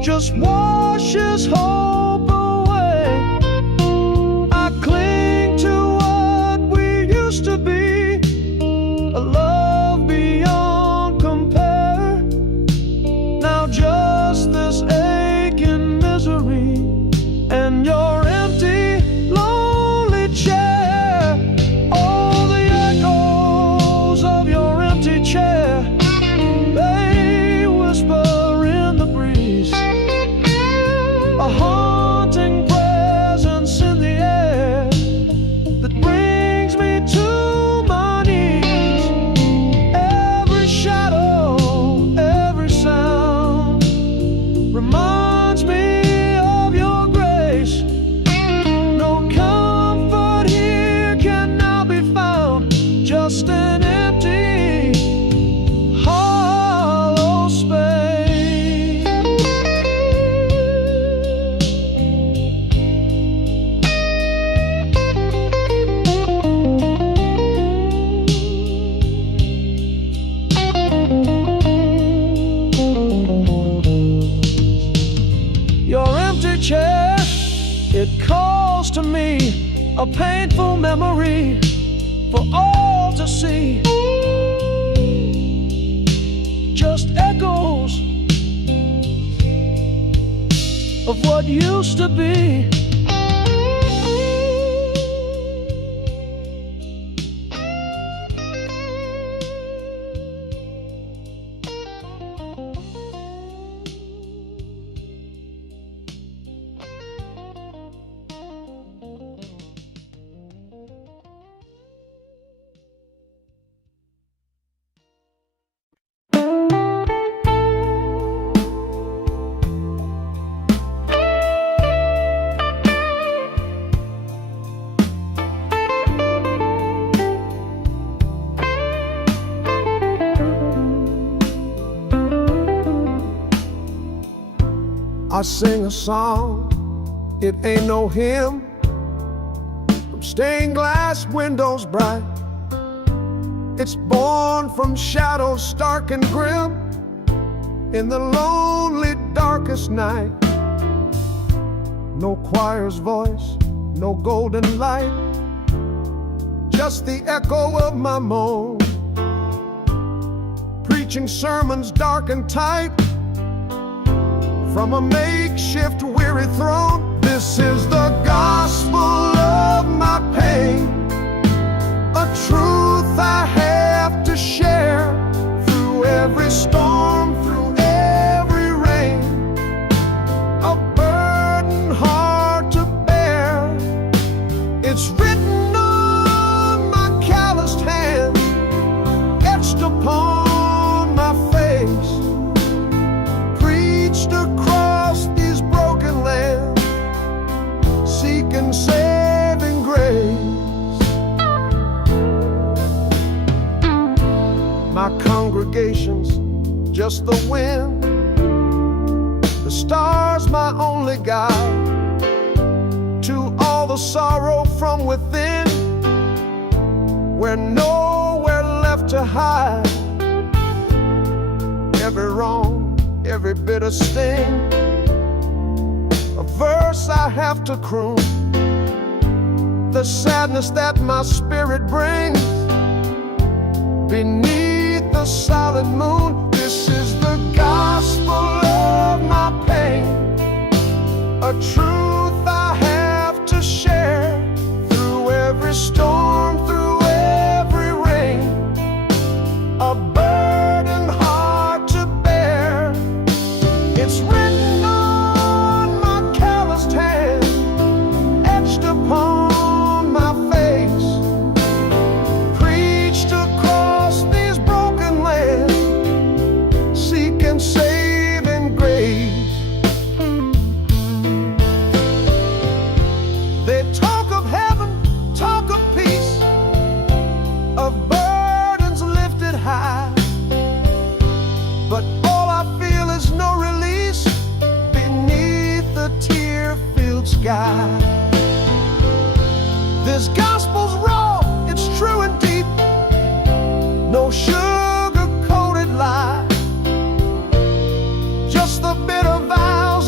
just washes hope away. I cling to what we used to be, a love beyond compare. Now just this aching misery and your empty, lonely chair. All the echoes of your empty chair, they whisper in the breeze, a haunting presence in the air that brings me to my knees. Every shadow, every sound reminds me of your grace. No comfort here can now be found, just an empty, hollow space. Your empty chair, it calls to me, a painful memory for all to see. Just echoes of what used to be. I sing a song, it ain't no hymn, from stained glass windows bright. It's born from shadows stark and grim, in the lonely darkest night. No choir's voice, no golden light, just the echo of my moan, preaching sermons dark and tight from a makeshift weary throne. This is the gospel of my pain, a truth I have to share through every storm, through every rain, a burden hard to bear. It's written on my calloused hands, etched upon my face, preached across these broken lands, seeking saving grace. My congregation's just the wind, the stars my only guide, to all the sorrow from within, we're nowhere left to hide. Every wrong, every bitter sting, a verse I have to croon, the sadness that my spirit brings beneath the solid moon. This is the gospel of my pain, a truth I have to share through every storm, through every rain, a burden hard to bear. It's written on my calloused hand, etched upon my face, preached across these broken lands, seeking saving grace. They talk of heaven, talk of peace, of burdens lifted high, but all I feel is no release beneath the tear-filled sky. This gospel's raw, it's true and deep, no sugar-coated lie, just the bitter vows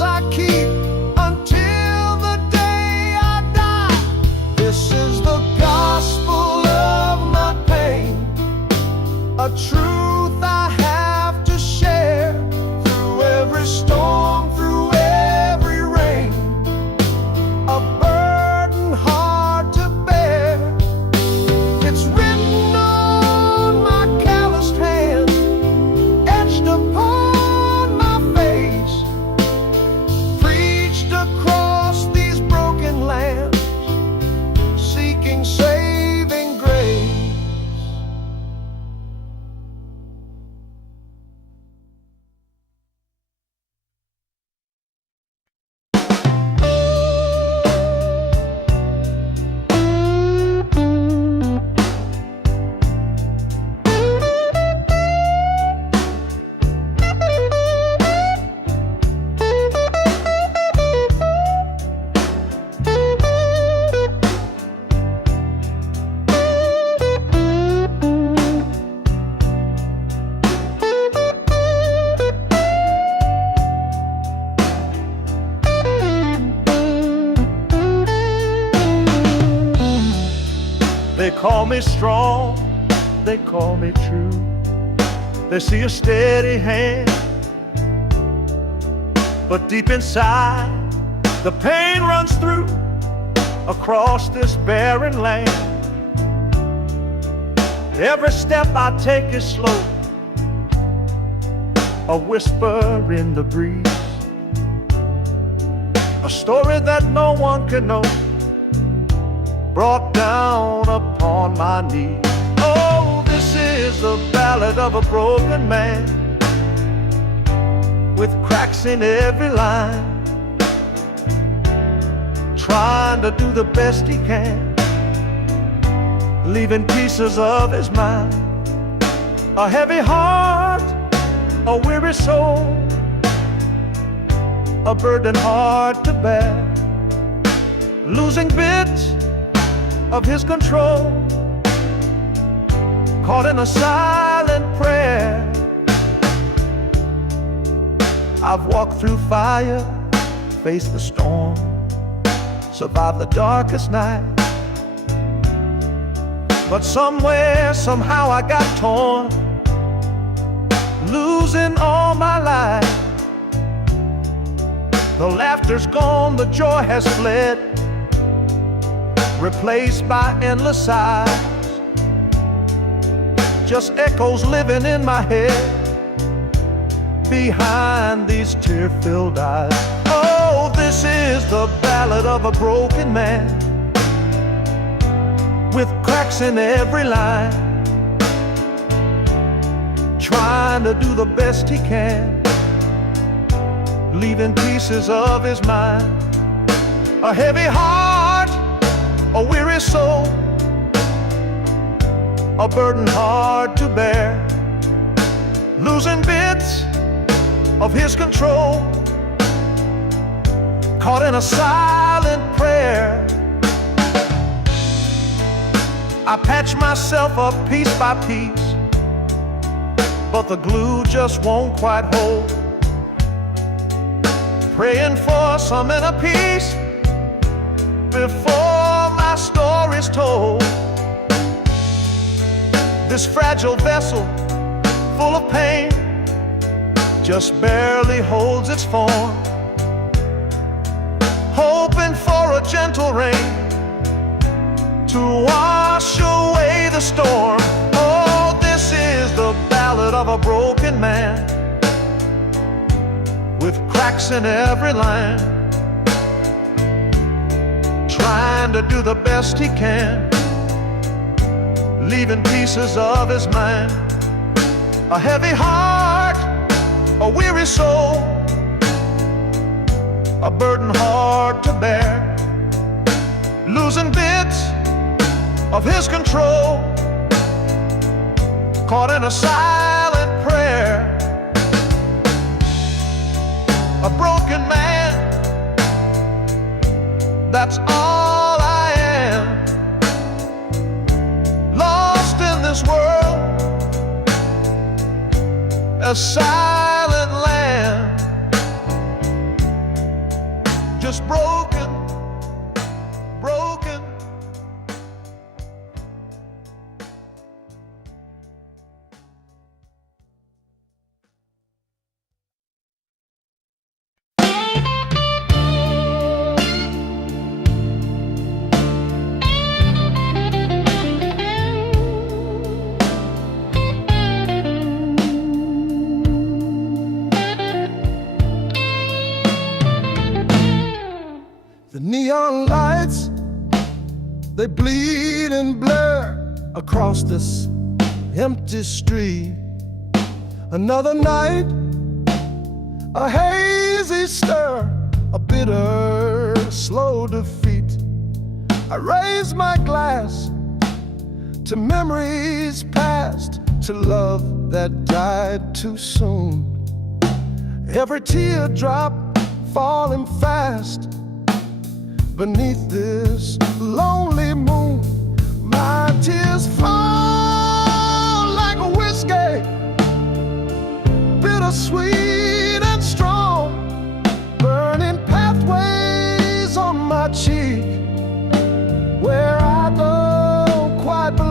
call me strong, they call me true. They see a steady hand, but deep inside the pain runs through across this barren land. Every step I take is slow, a whisper in the breeze, a story that no one can know, brought down upon my knees. Oh, this is the ballad of a broken man, with cracks in every line, trying to do the best he can, leaving pieces of his mind. A heavy heart, a weary soul, a burden hard to bear, losing bits of his control, caught in a silent prayer. I've walked through fire, faced the storm, survived the darkest night, but somewhere, somehow I got torn, losing all my life. The laughter's gone, the joy has fled, replaced by endless sighs, just echoes living in my head behind these tear-filled eyes. Oh, this is the ballad of a broken man, with cracks in every line, trying to do the best he can, leaving pieces of his mind. A heavy heart, a weary soul, a burden hard to bear, losing bits of his control, caught in a silent prayer. I patch myself up piece by piece, but the glue just won't quite hold, praying for some inner peace before my story's told. This fragile vessel, full of pain, just barely holds its form, hoping for a gentle rain to wash away the storm. Oh, this is the ballad of a broken man, with cracks in every line, trying to do the best he can, leaving pieces of his mind. A heavy heart, a weary soul, a burden hard to bear, losing bits of his control, caught in a silent prayer. A broken man, that's all I am, lost in this world, a silent land, just broken, broken. The neon lights, they bleed and blur across this empty street. Another night, a hazy stir, a bitter, slow defeat. I raise my glass to memories past, to love that died too soon. Every teardrop falling fast beneath this lonely moon. My tears fall like a whiskey, bittersweet and strong, burning pathways on my cheek, where I don't quite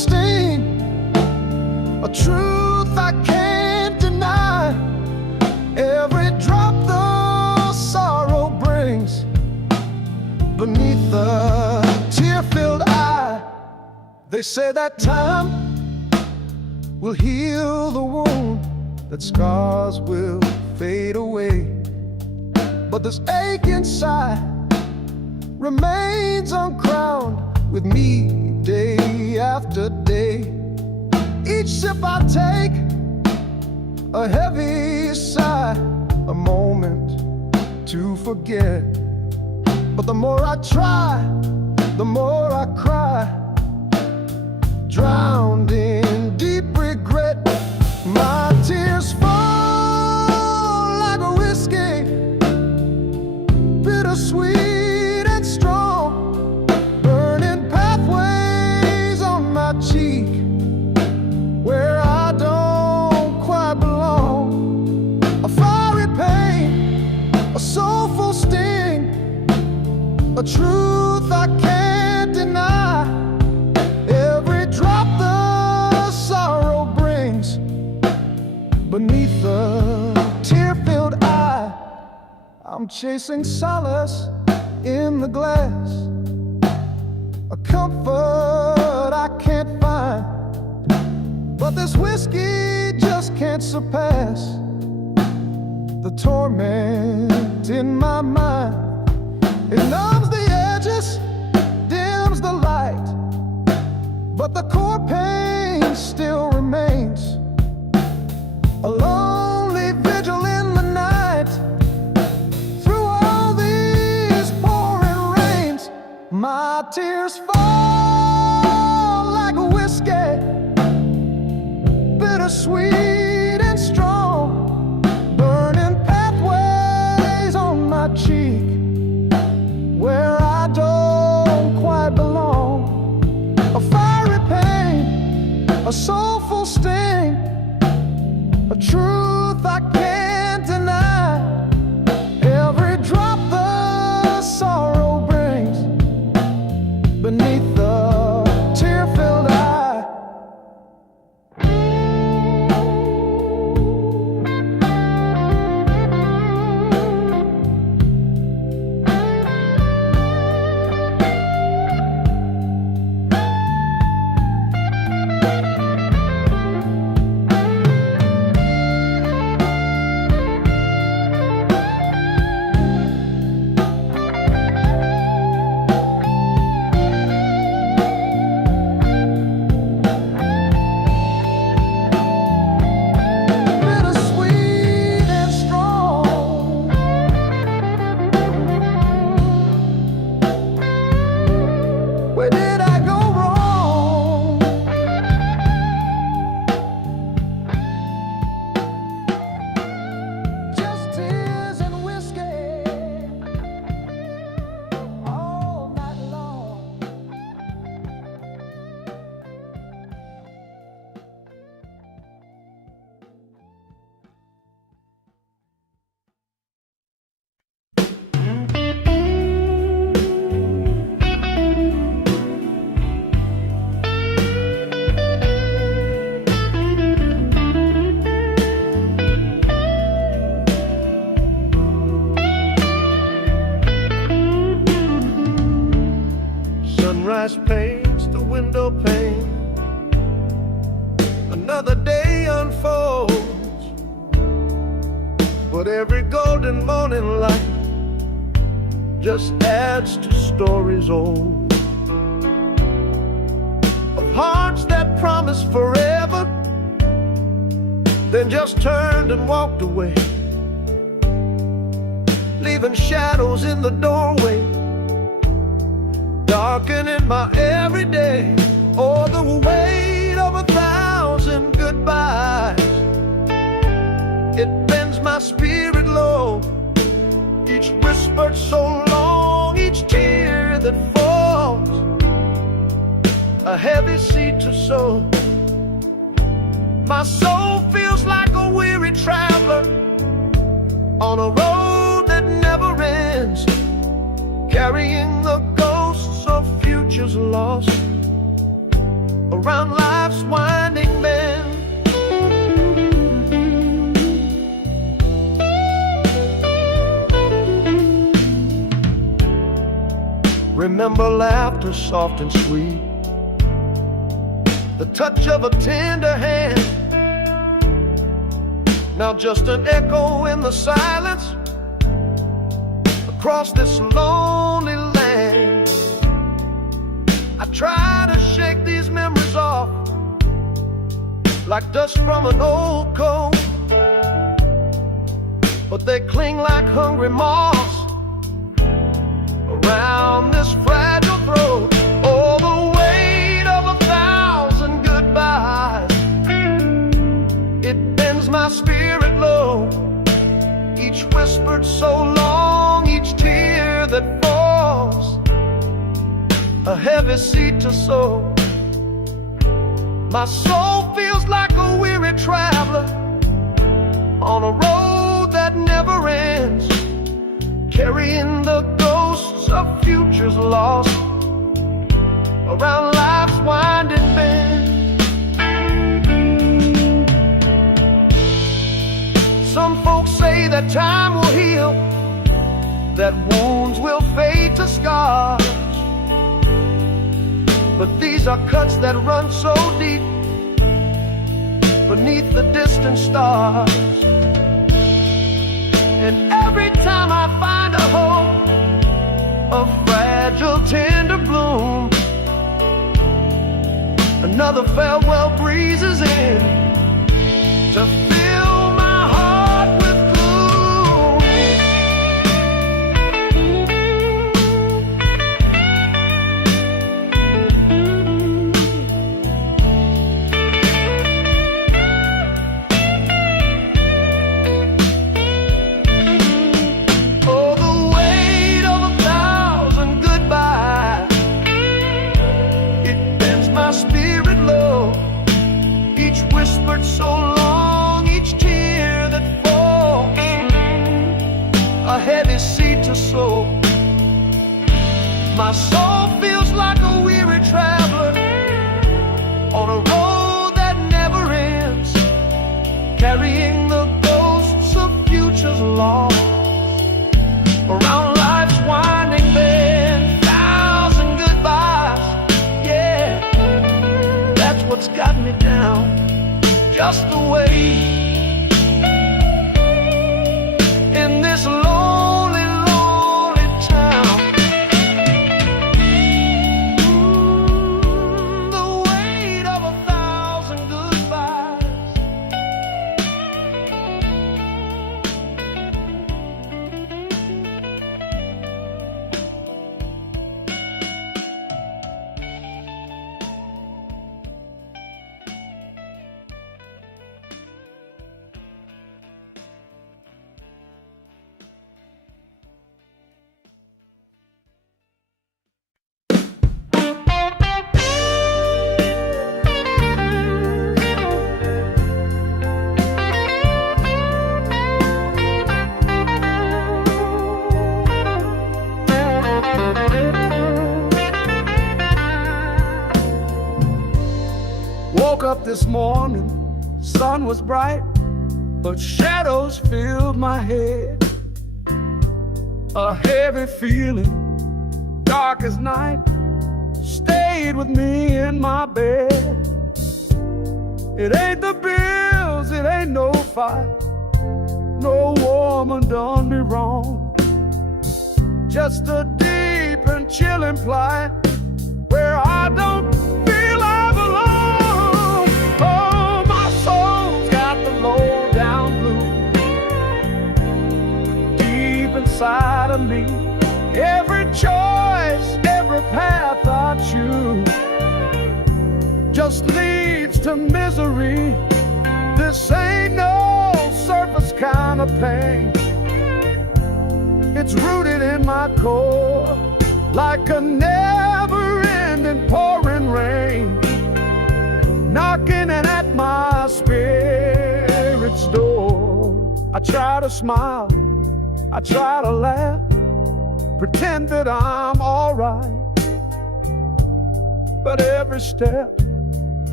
sting, a truth I can't deny. Every drop the sorrow brings beneath the tear-filled eye. They say that time will heal the wound, that scars will fade away, but this ache inside remains uncrowned with me day after day. Each sip I take, a heavy sigh, a moment to forget. But the more I try, the more I cry, drowned in deep regret. My tears fall like a whiskey, bittersweet and strong, burning pathways on my cheek where I don't quite belong. A fiery pain, a soulful sting, a truth I can't deny. Every drop the sorrow brings beneath the tear-filled eye. I'm chasing solace in the glass, a comfort I can't find, but this whiskey just can't surpass the torment in my mind. It numbs the edges, dims the light, but the core pain still remains. A lonely vigil in the night, through all these pouring rains. My tears fall like a whiskey, bittersweet and strong, burning pathways on my cheek where I don't quite belong. A fiery pain, a soulful sting, a truth I can't deny. Every drop the sorrow brings beneath the tear-filled eye. Where did I go wrong? Just tears and whiskey all night long. Sunrise paints the window pane, another day unfolds, but every golden morning light just adds to stories old, of hearts that promised forever, then just turned and walked away, leaving shadows in the doorway, darkening my everyday. Oh, the weight of 1,000 goodbyes, it bends my spirit low. Each whispered so long, each tear that falls, a heavy seed to sow. My soul feels like a weary traveler on a road that never ends, carrying the ghosts of futures lost, a around life's winding bend. Remember laughter soft and sweet, the touch of a tender hand. Now just an echo in the silence across this lonely land. I try to shake these memories off like dust from an old coat, but they cling like hungry moths around this fragile throat. Oh, the weight of 1,000 goodbyes, it bends my spirit low. Each whispered so long, each tear that falls, a heavy seed to sow. My soul feels like a weary traveler on a road that never ends, carrying the ghosts of futures lost around life's winding bend. Some folks say that time will heal, that wounds will fade to scars, but these are cuts that run so deep beneath the distant stars. And every time I find a hope, a fragile, tender bloom, another farewell breezes in to fill my heart with gloom. Oh, the weight of 1,000 goodbyes, it bends my spirit low. Each whispered so long, each tear that falls, a heavy seed to sow. My soul feels like a weary traveler on a road that never ends, carrying the ghosts of futures lost around life's winding bend. 1,000 goodbyes, yeah, that's what's got me down, just the way in this lonely, lonely town. The weight of 1,000 goodbyes. Woke up this morning, sun was bright, but shadows filled my head. A heavy feeling, dark as night, stayed with me in my bed. It ain't the bills, it ain't no fight, no woman done me wrong. Just a deep and chilling plight where I don't feel I belong. Oh, my soul's got the low down blues deep inside of me. Every choice, every path I choose just leads to misery. This ain't no surface kind of pain. It's rooted in my core like a never-ending pouring rain, knocking at my spirit's door. I try to smile, I try to laugh, pretend that I'm all right, but every step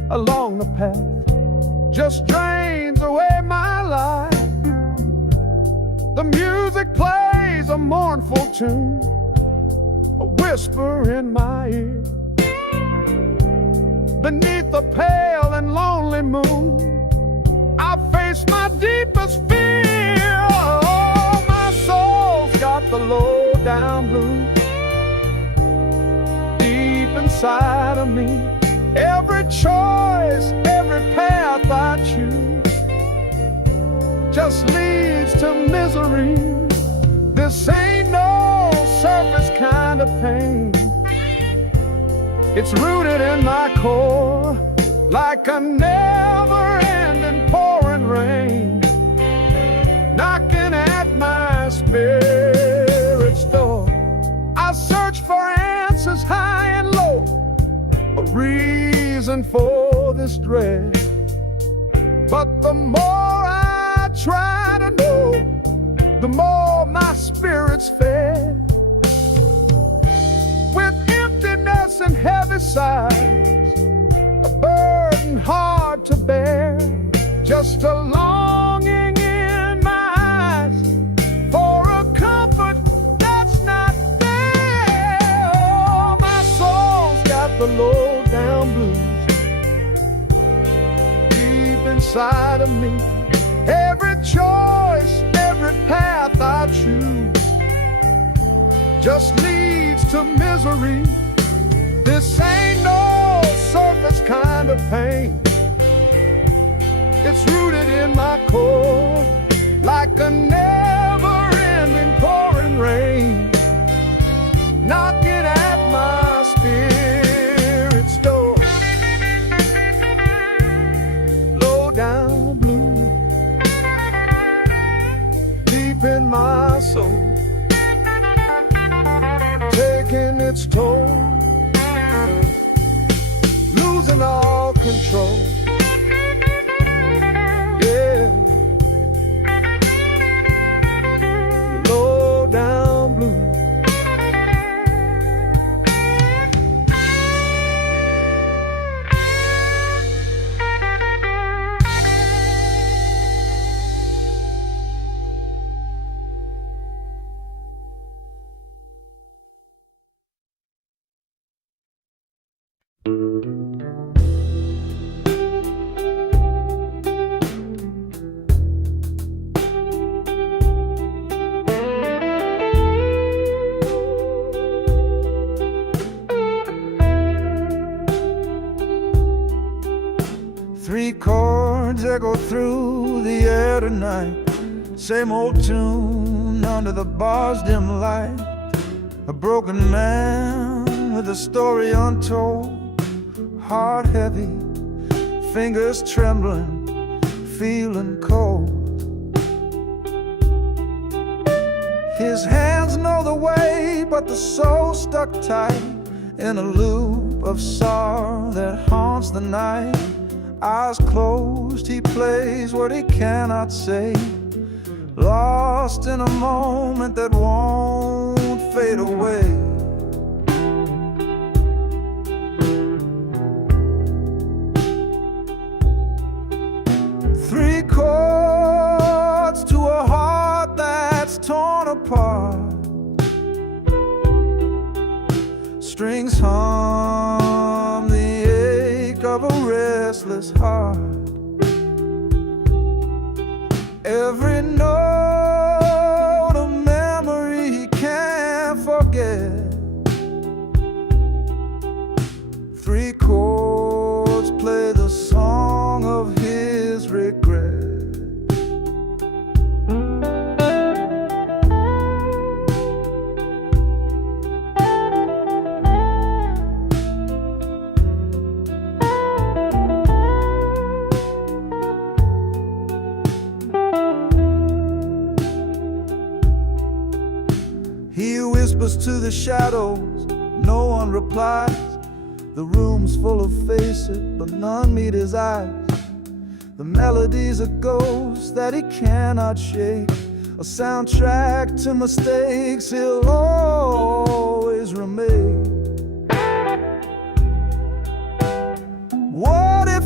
along the path just drains away my life. The music plays a mournful tune, a whisper in my ear. Beneath the pale and lonely moon, I face my deepest fear. Oh, my soul's got the low down blues deep inside of me. Every choice, every path I choose just leads to misery. This ain't no surface kind of pain. It's rooted in my core like a never-ending pouring rain, knocking at my spirit's door. I search for answers high and low, a reason for this dread. But the more I try to know, the more my spirit's fed. With emptiness and heavy sighs, a burden hard to bear, just a longing in my eyes for a comfort that's not there. Oh, my soul's got the low down blues deep inside of me. Every choice, every path I choose just leads to misery. This ain't no surface kind of pain. It's rooted in my core like a never-ending pouring rain, knocking at my spirit's door. Low down blue, deep in my soul, taking its toll, losing all control. Yeah, low down blue. Three chords echo through the air tonight, same old tune under the bar's dim light. A broken man with a story untold, heart heavy, fingers trembling, feeling cold. His hands know the way, but the soul stuck tight in a loop of sorrow that haunts the night. Eyes closed, he plays what he cannot say, lost in a moment that won't fade away. Three chords to a heart that's torn apart, strings hum the ache of a restless heart. Every note a memory he can't forget. Three chords play the song of his regret. He whispers to the shadows, no one replies. The room's full of faces, but none meet his eyes. The melody's a ghost that he cannot shake, a soundtrack to mistakes he'll always remain. What if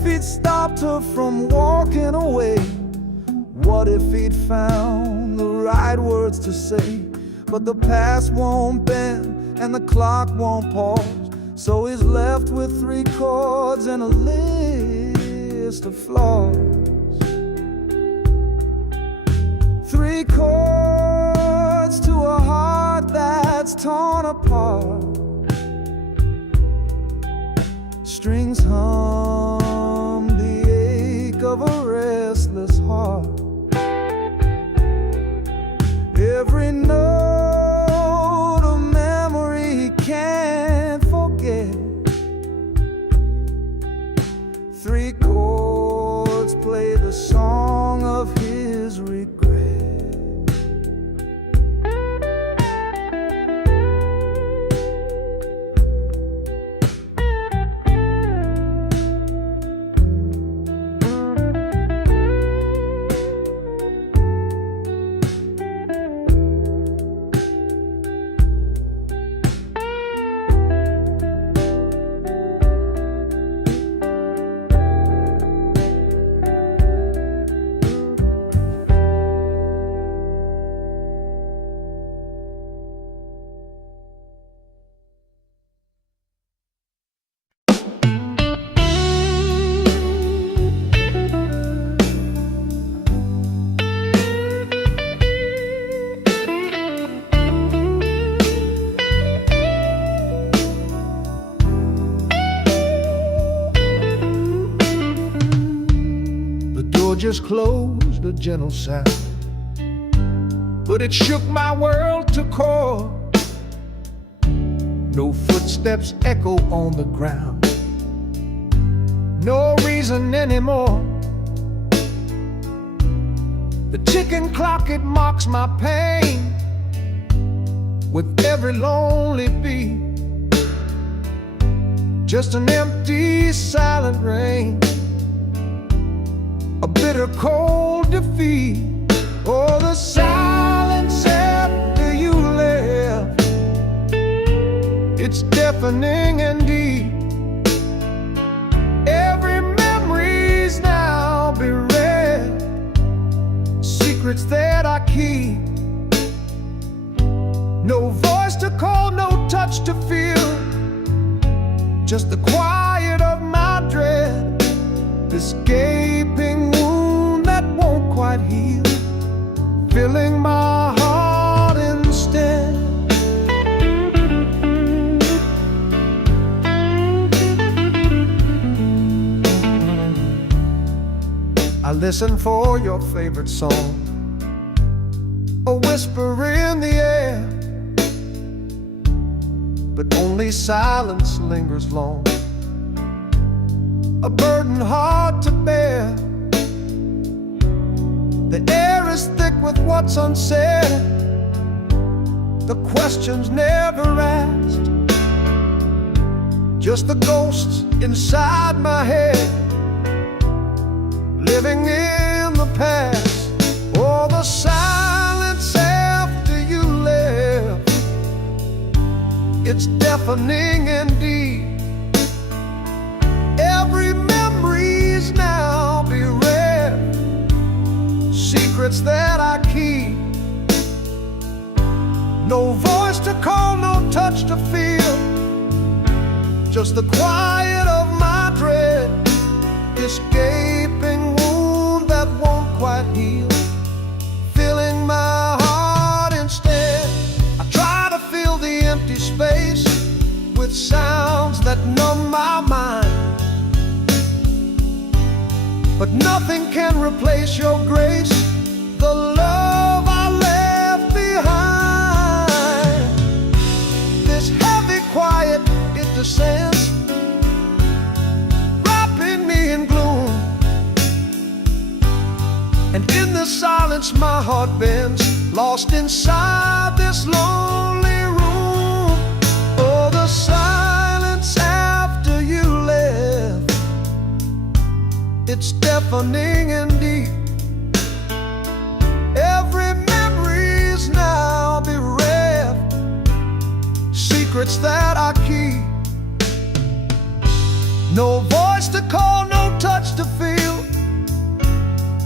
he'd stopped her from walking away? What if he'd found the right words to say? But the past won't bend and the clock won't pause, so he's left with 3 chords and a list of flaws. 3 chords to a heart that's torn apart. Strings hum the ache of a restless heart. Every note a memory he can't forget. 3 chords play the song of his regret. Just closed, a gentle sound, but it shook my world to core. No footsteps echo on the ground, no reason anymore. The ticking clock, it mocks my pain with every lonely beat. Just an empty, silent rain, a bitter cold defeat. Oh, the silence after you left, it's deafening and deep. Every memory's now bereft, secrets that I keep. No voice to call, no touch to feel, just the quiet of my dread. This gaping wound that won't quite heal, filling my heart instead. I listen for your favorite song, a whisper in the air, but only silence lingers long, a burden hard to bear. The air is thick with what's unsaid, the questions never asked, just the ghosts inside my head, living in the past. Oh, the silence after you left, it's deafening indeed. Every memory's now bereft, secrets that I keep. No voice to call, no touch to feel, just the quiet of my dread. This gaping wound that won't quite heal, filling my heart instead. I try to fill the empty space with sounds that numb my mind, but nothing can replace your grace, the love I left behind. This heavy quiet, it descends, wrapping me in gloom, and in the silence my heart bends, lost inside this lonely room. Oh, the silence after you left, it's deafening and deep. Every memory's now bereft, secrets that I keep. No voice to call, no touch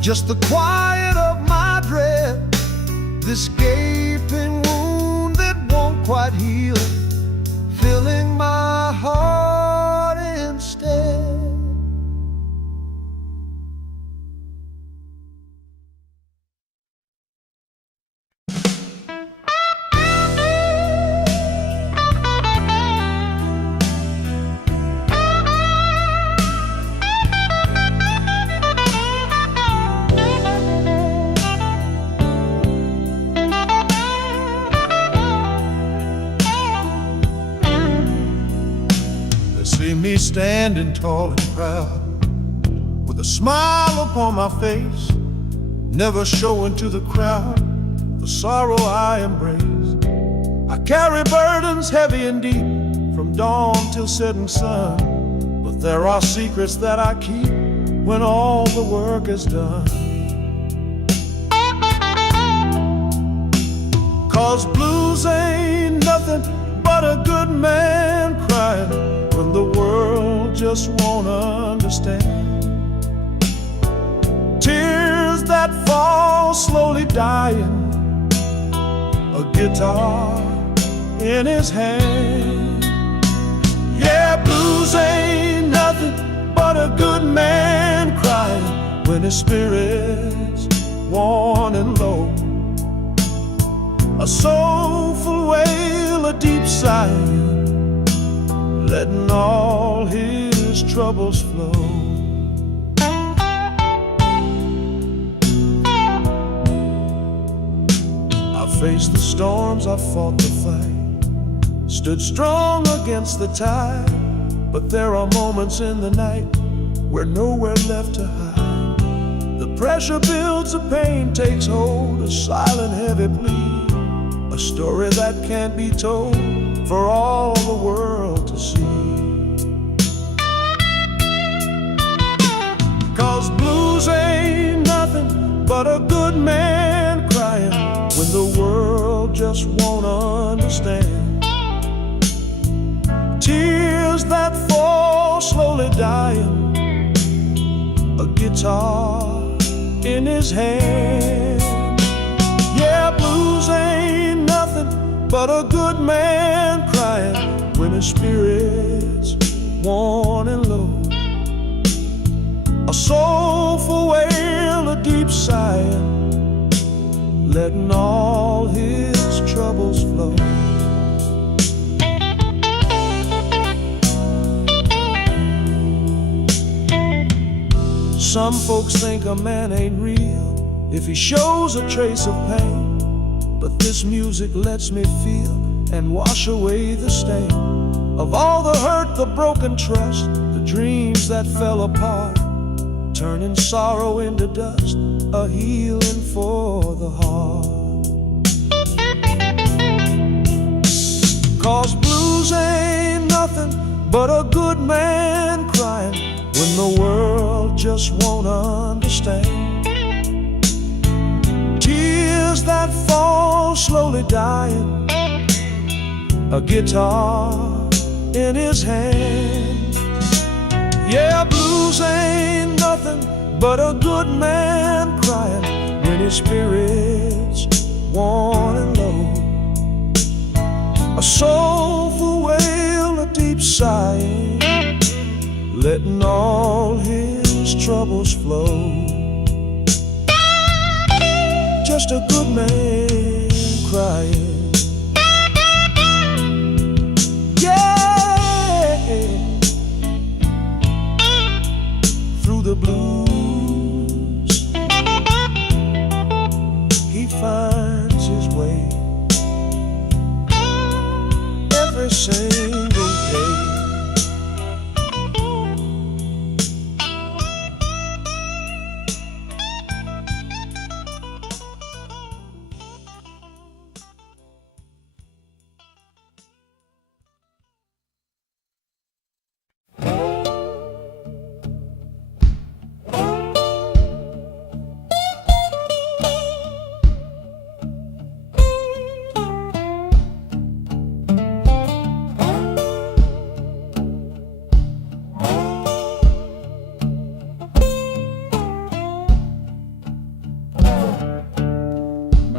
just the quiet of my dread, this gaping wound that won't quite heal, filling my heart instead. See me standing tall and proud, with a smile upon my face, never showing to the crowd the sorrow I embrace. I carry burdens heavy and deep, from dawn till setting sun, but there are secrets that I keep when all the work is done. 'Cause blues ain't nothing but a good man crying when the world just won't understand. Tears that fall slowly dying, a guitar in his hand. Yeah, blues ain't nothing but a good man crying when his spirit's worn and low. A soulful wail, a deep sigh, letting all his troubles flow. I faced the storms, I fought the fight, stood strong against the tide, but there are moments in the night where nowhere left to hide. The pressure builds, the pain takes hold, a silent heavy plea, a story that can't be told for all the world to see. 'Cause blues ain't nothing but a good man crying when the world just won't understand. Tears that fall slowly dying, a guitar in his hand. Yeah, blues ain't nothing but a good man crying when his spirit's worn and low. A soulful wail, a deep sigh, letting all his troubles flow. Some folks think a man ain't real if he shows a trace of pain, but this music lets me feel and wash away the stain of all the hurt, the broken trust, the dreams that fell apart, turning sorrow into dust, a healing for the heart. 'Cause blues ain't nothing but a good man crying when the world just won't understand. Tears that fall slowly dying, a guitar in his hand. Yeah, blues ain't nothing but a good man crying when his spirit's worn and low. A soulful wail, a deep sigh, letting all his troubles flow. Just a good man crying. Through the blues, he finds his way every single day.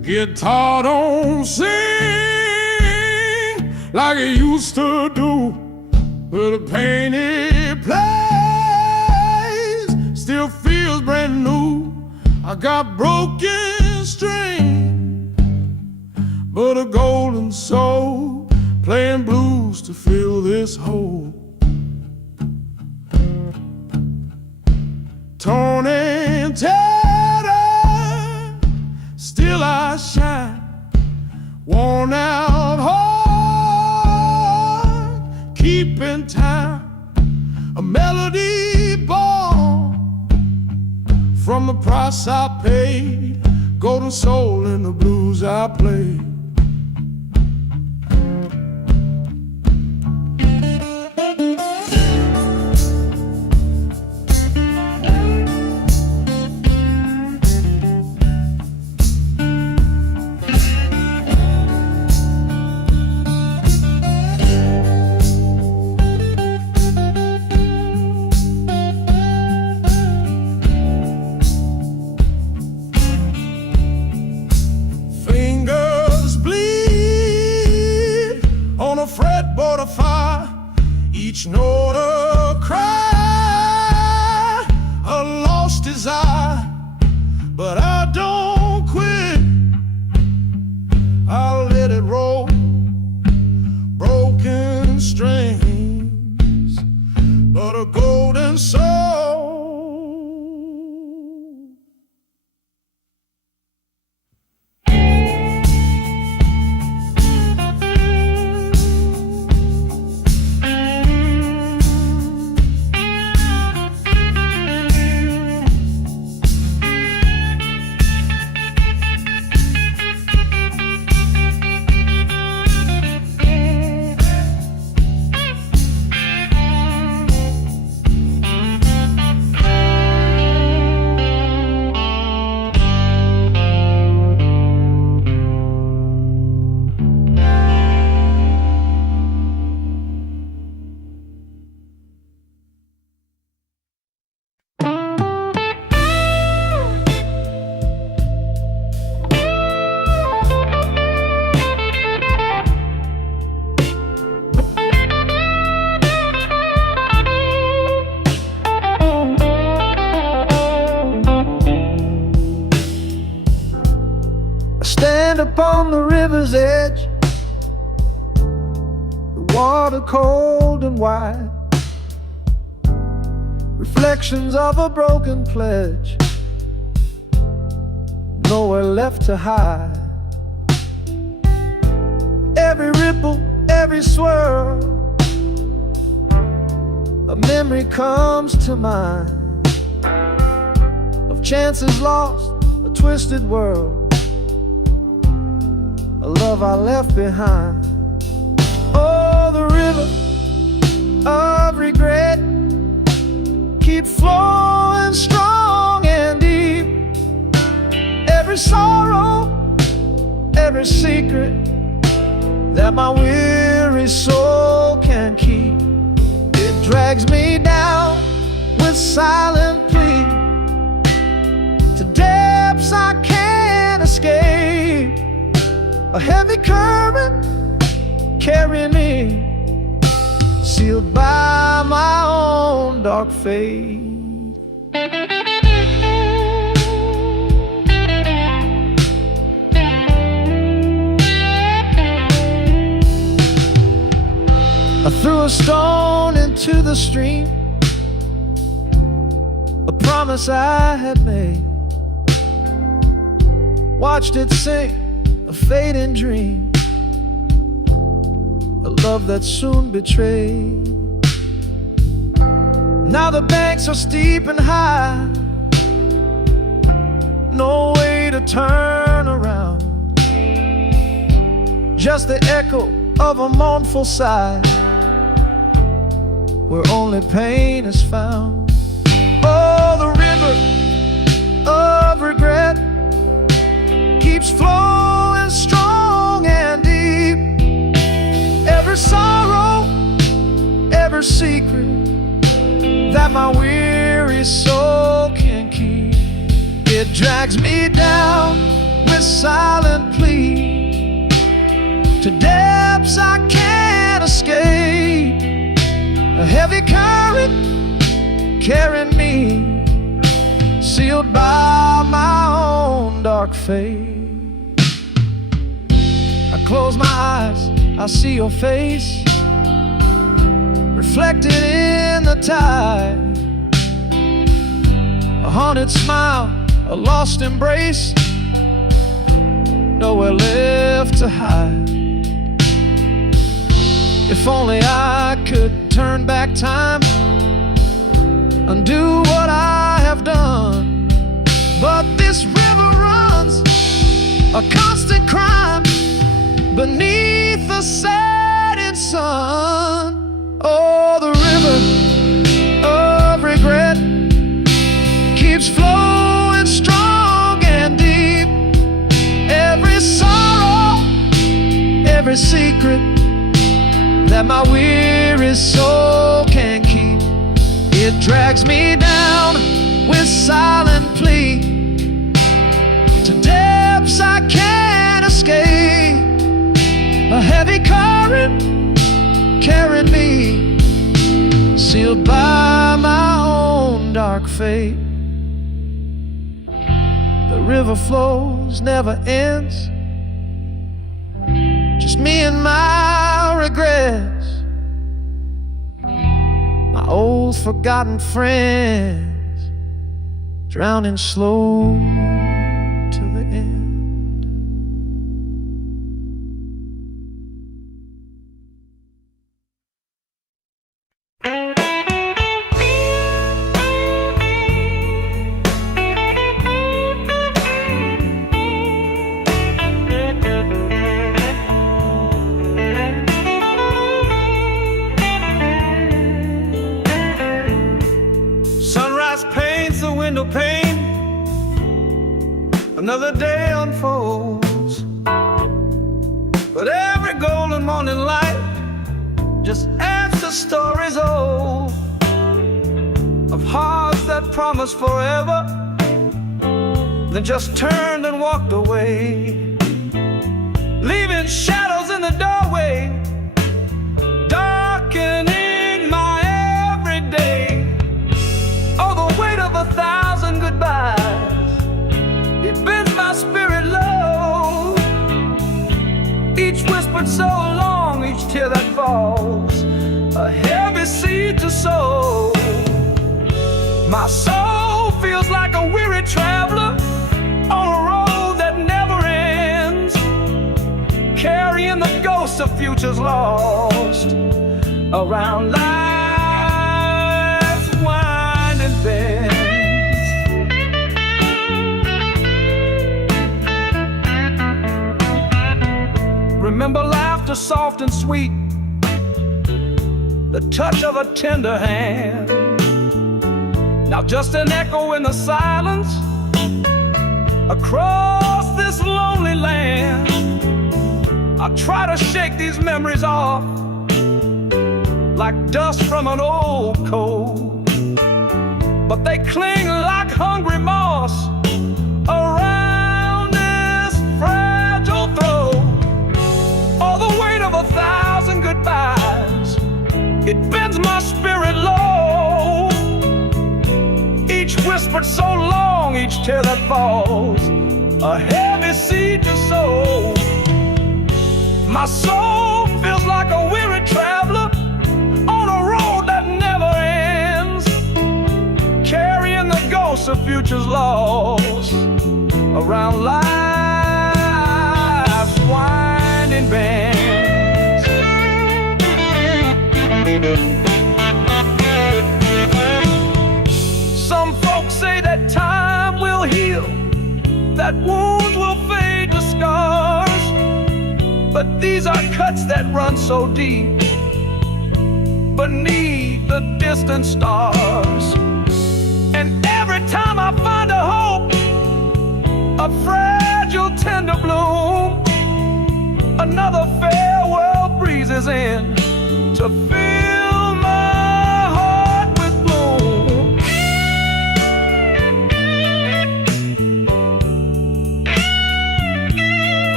guitar don't sing like it used to do, but the pain it plays still feels brand new. I got broken strings, but a golden soul playing blues to fill this hole. Torn and tattered, still I shine. Worn out heart, keeping time. A melody born from the price I paid. Golden soul in the blues I played. Fretboard of fire, each note a cry, a lost desire, but I don't quit. I'll let it roll, broken strings, but a golden soul. Upon the river's edge, the water cold and wide, reflections of a broken pledge, nowhere left to hide. Every ripple, every swirl, a memory comes to mind of chances lost, a twisted world, a love I left behind. Oh, the river of regret keeps flowing strong and deep. Every sorrow, every secret that my weary soul can keep, it drags me down with silent plea to depths I can't escape. A heavy current carrying me, sealed by my own dark fate. I threw a stone into the stream, a promise I had made, watched it sink, a fading dream, a love that soon betrayed. Now the banks are steep and high, no way to turn around, just the echo of a mournful sigh, where only pain is found. Oh, the river of regret keeps flowing strong and deep. Every sorrow, every secret that my weary soul can keep, it drags me down with with silent plea to depths I can't escape. A heavy current carrying me, sealed by my own dark fate. I close my eyes, I see your face reflected in the tide. A haunted smile, a lost embrace, nowhere left to hide. If only I could turn back time, undo what I have done. But this river runs a constant crime beneath the setting sun. Oh, the river of regret keeps flowing strong and deep. Every sorrow, every secret that my weary soul can keep, it drags me down with silent plea to depths I can't escape. A heavy current carrying me, sealed by my own dark fate. The river flows, never ends, just me and my regrets, my old forgotten friends, drowning slow to the end. Window pane, another day unfolds, but every golden morning light just adds to stories old of hearts that promised forever, then just turned and walked away, leaving shadows in the doorway, darkening my everyday. Oh, the weight of 1,000 goodbyes, it bends my spirit low. Each whispered so long, each tear that falls, a heavy seed to sow. My soul feels like a weary traveler on a road that never ends, carrying the ghosts of futures lost around life's winding bends. Remember laughter soft and sweet, the touch of a tender hand. Now just an echo in the silence across this lonely land. I try to shake these memories off like dust from an old coat, but they cling like hungry moss around this fragile throat. Oh, the weight of 1,000 goodbyes, it bends my spirit low. Each whispered so long, each tear that falls, a heavy seed to sow. My soul feels like a weary traveler on a road that never ends, carrying the ghosts of futures lost around life's winding bends. Some folks say that time will heal, that wounds will fade to scars, but these are cuts that run so deep beneath the distant stars. And every time I find a hope, a fragile tender bloom, another farewell breezes in to fill my heart with gloom.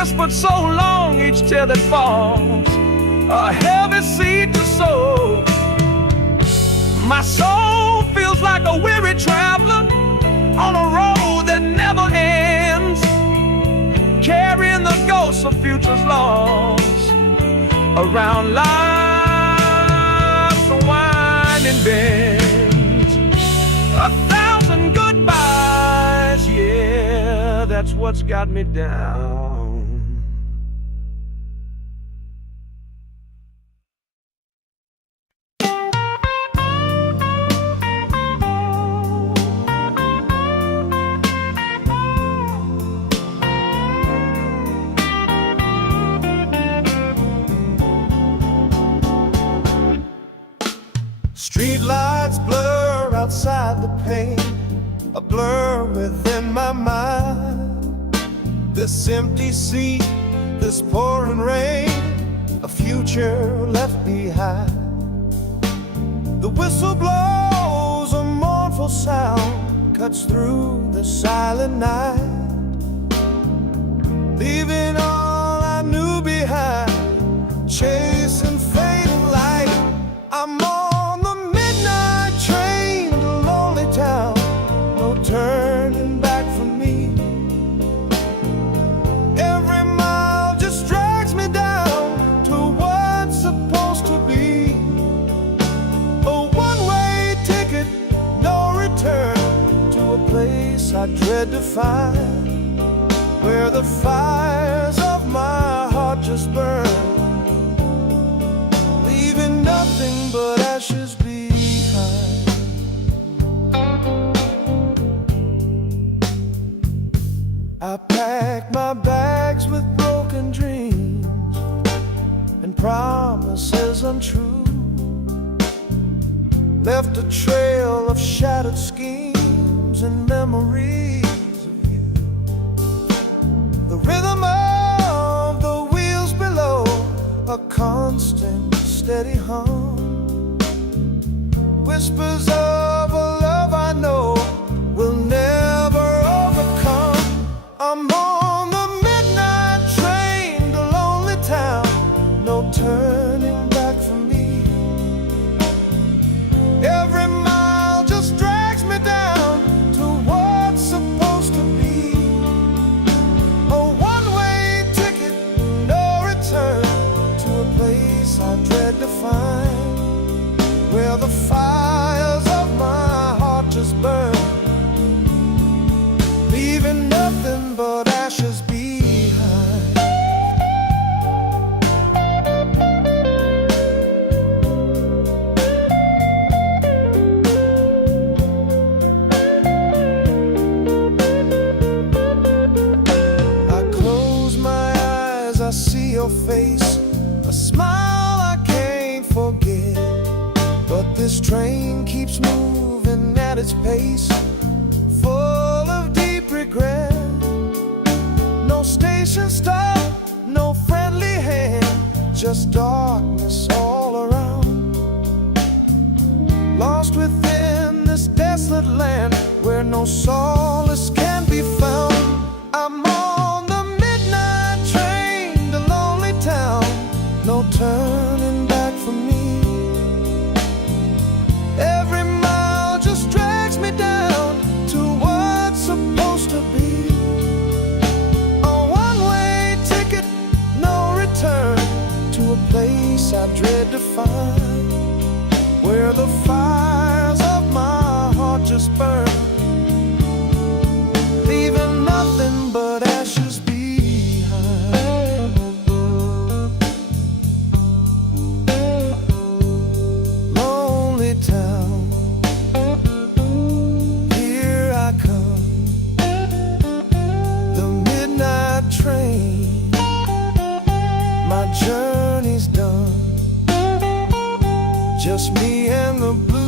whispered so long, each tear that falls, a heavy seed to sow. My soul feels like a weary traveler on a road that never ends, carrying the ghosts of futures lost around life's winding bends. 1,000 goodbyes, yeah, that's what's got me down. Street lights blur outside the pane, a blur within my mind. This empty seat, this pouring rain, a future left behind. The whistle blows, a mournful sound cuts through the silent night, leaving all I knew behind, chasing fading light. I'm on the midnight train to lonely town, no turning back for me. Every mile just drags me down to what's supposed to be. A one-way ticket, no return, to a place I dread to find, where the fires of my heart just burn, leaving nothing but ashes behind. I packed my bags with broken dreams and promises untrue, left a trail of shattered schemes and memories of you. The rhythm of the wheels below, a constant steady hum, whispers of a love I know will never overcome. I'm on the midnight train to lonely town, no turning back for me. Every mile just drags me down to what's supposed to be. A one-way ticket, no return, to a place I dread to find, where the fires of my heart just burn, leaving nothing but ashes behind. I close my eyes, I see your face, a smile I can't forget. But this train keeps moving at its pace, full of deep regret. No station stop, no friendly hand, just darkness all around. Lost within this desolate land, where no solace can be found. I'm on the midnight train to lonely town, no turning back for me. Every mile just drags me down to what's supposed to be. A one-way ticket, no return, to a place I dread to find, where the fires of my heart just burn, leaving nothing but ashes behind. Lonely town, here I come, the midnight train, my journey's done, just me and the blue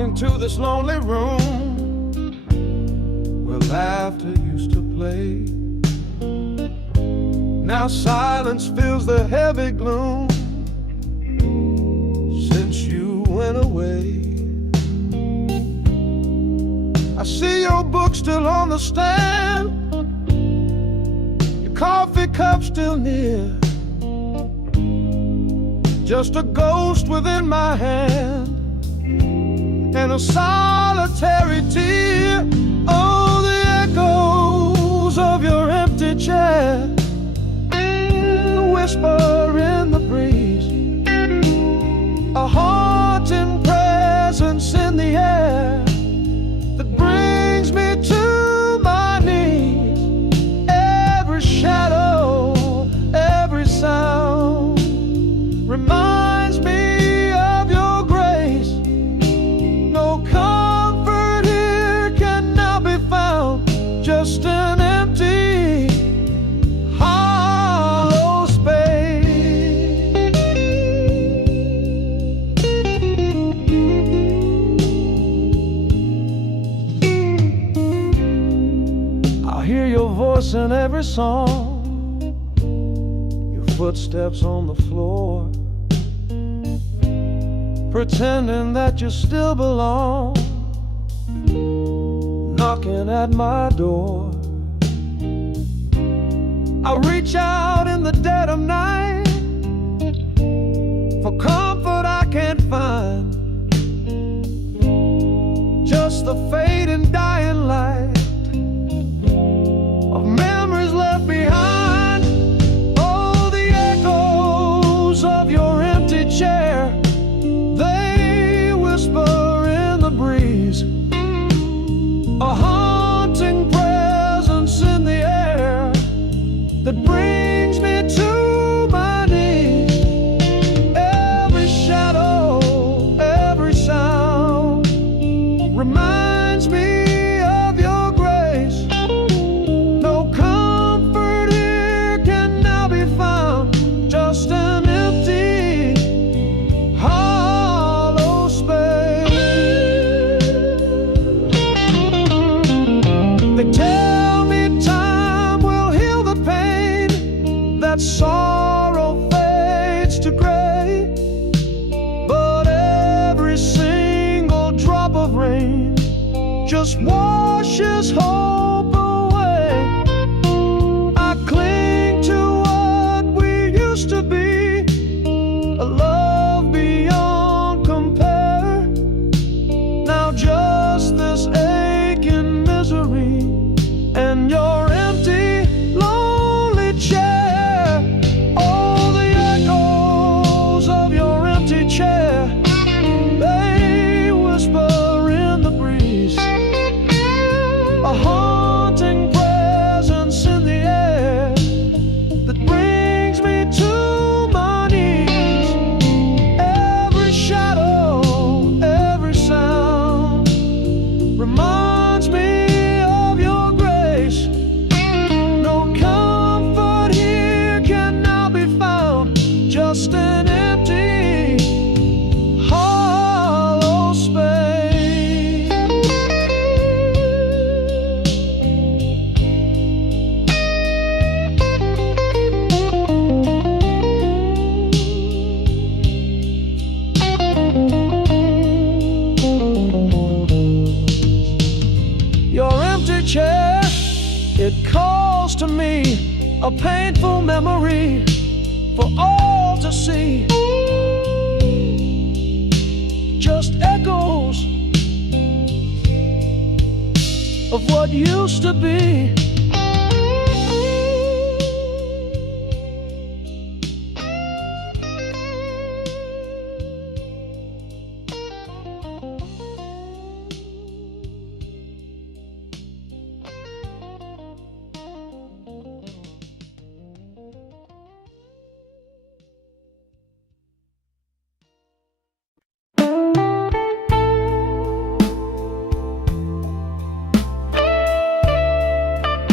into this lonely room where laughter used to play. Now silence fills the heavy gloom since you went away. I see your book still on the stand, your coffee cup still near, just a ghost within my hand and a solitary tear. Oh, the echoes of your empty chair, the whisper in the breeze, a haunting presence in the air that brings me to my knees. Every shadow, every sound reminds me of your grace. No comfort here can now be found, just an empty, hollow space. I hear your voice in every song, your footsteps on the floor, pretending that you still belong, knocking at my door. I reach out in the dead of night for comfort I can't find, just the fading dying light of memories left behind. Oh, the echoes of your empty chair, they whisper in the breeze, a haunting presence in the air that brings me to my knees. Every shadow, every sound reminds me of your grace. No comfort here can now be found, just an empty, hollow space. They tell me time will heal the pain, that sorrow fades to gray, but every single drop of rain just washes hope away. I cling to what we used to be, a love beyond compare. Now just this aching misery and your empty, lonely chair. Oh, the echoes of your empty chair, they whisper in the breeze, a haunting presence in the air that brings me to my knees. Every shadow, every sound reminds me of your grace. No comfort here can now be found, just an empty, hollow space. Your empty chair, it calls to me, a painful memory for all to see. Just echoes of what used to be.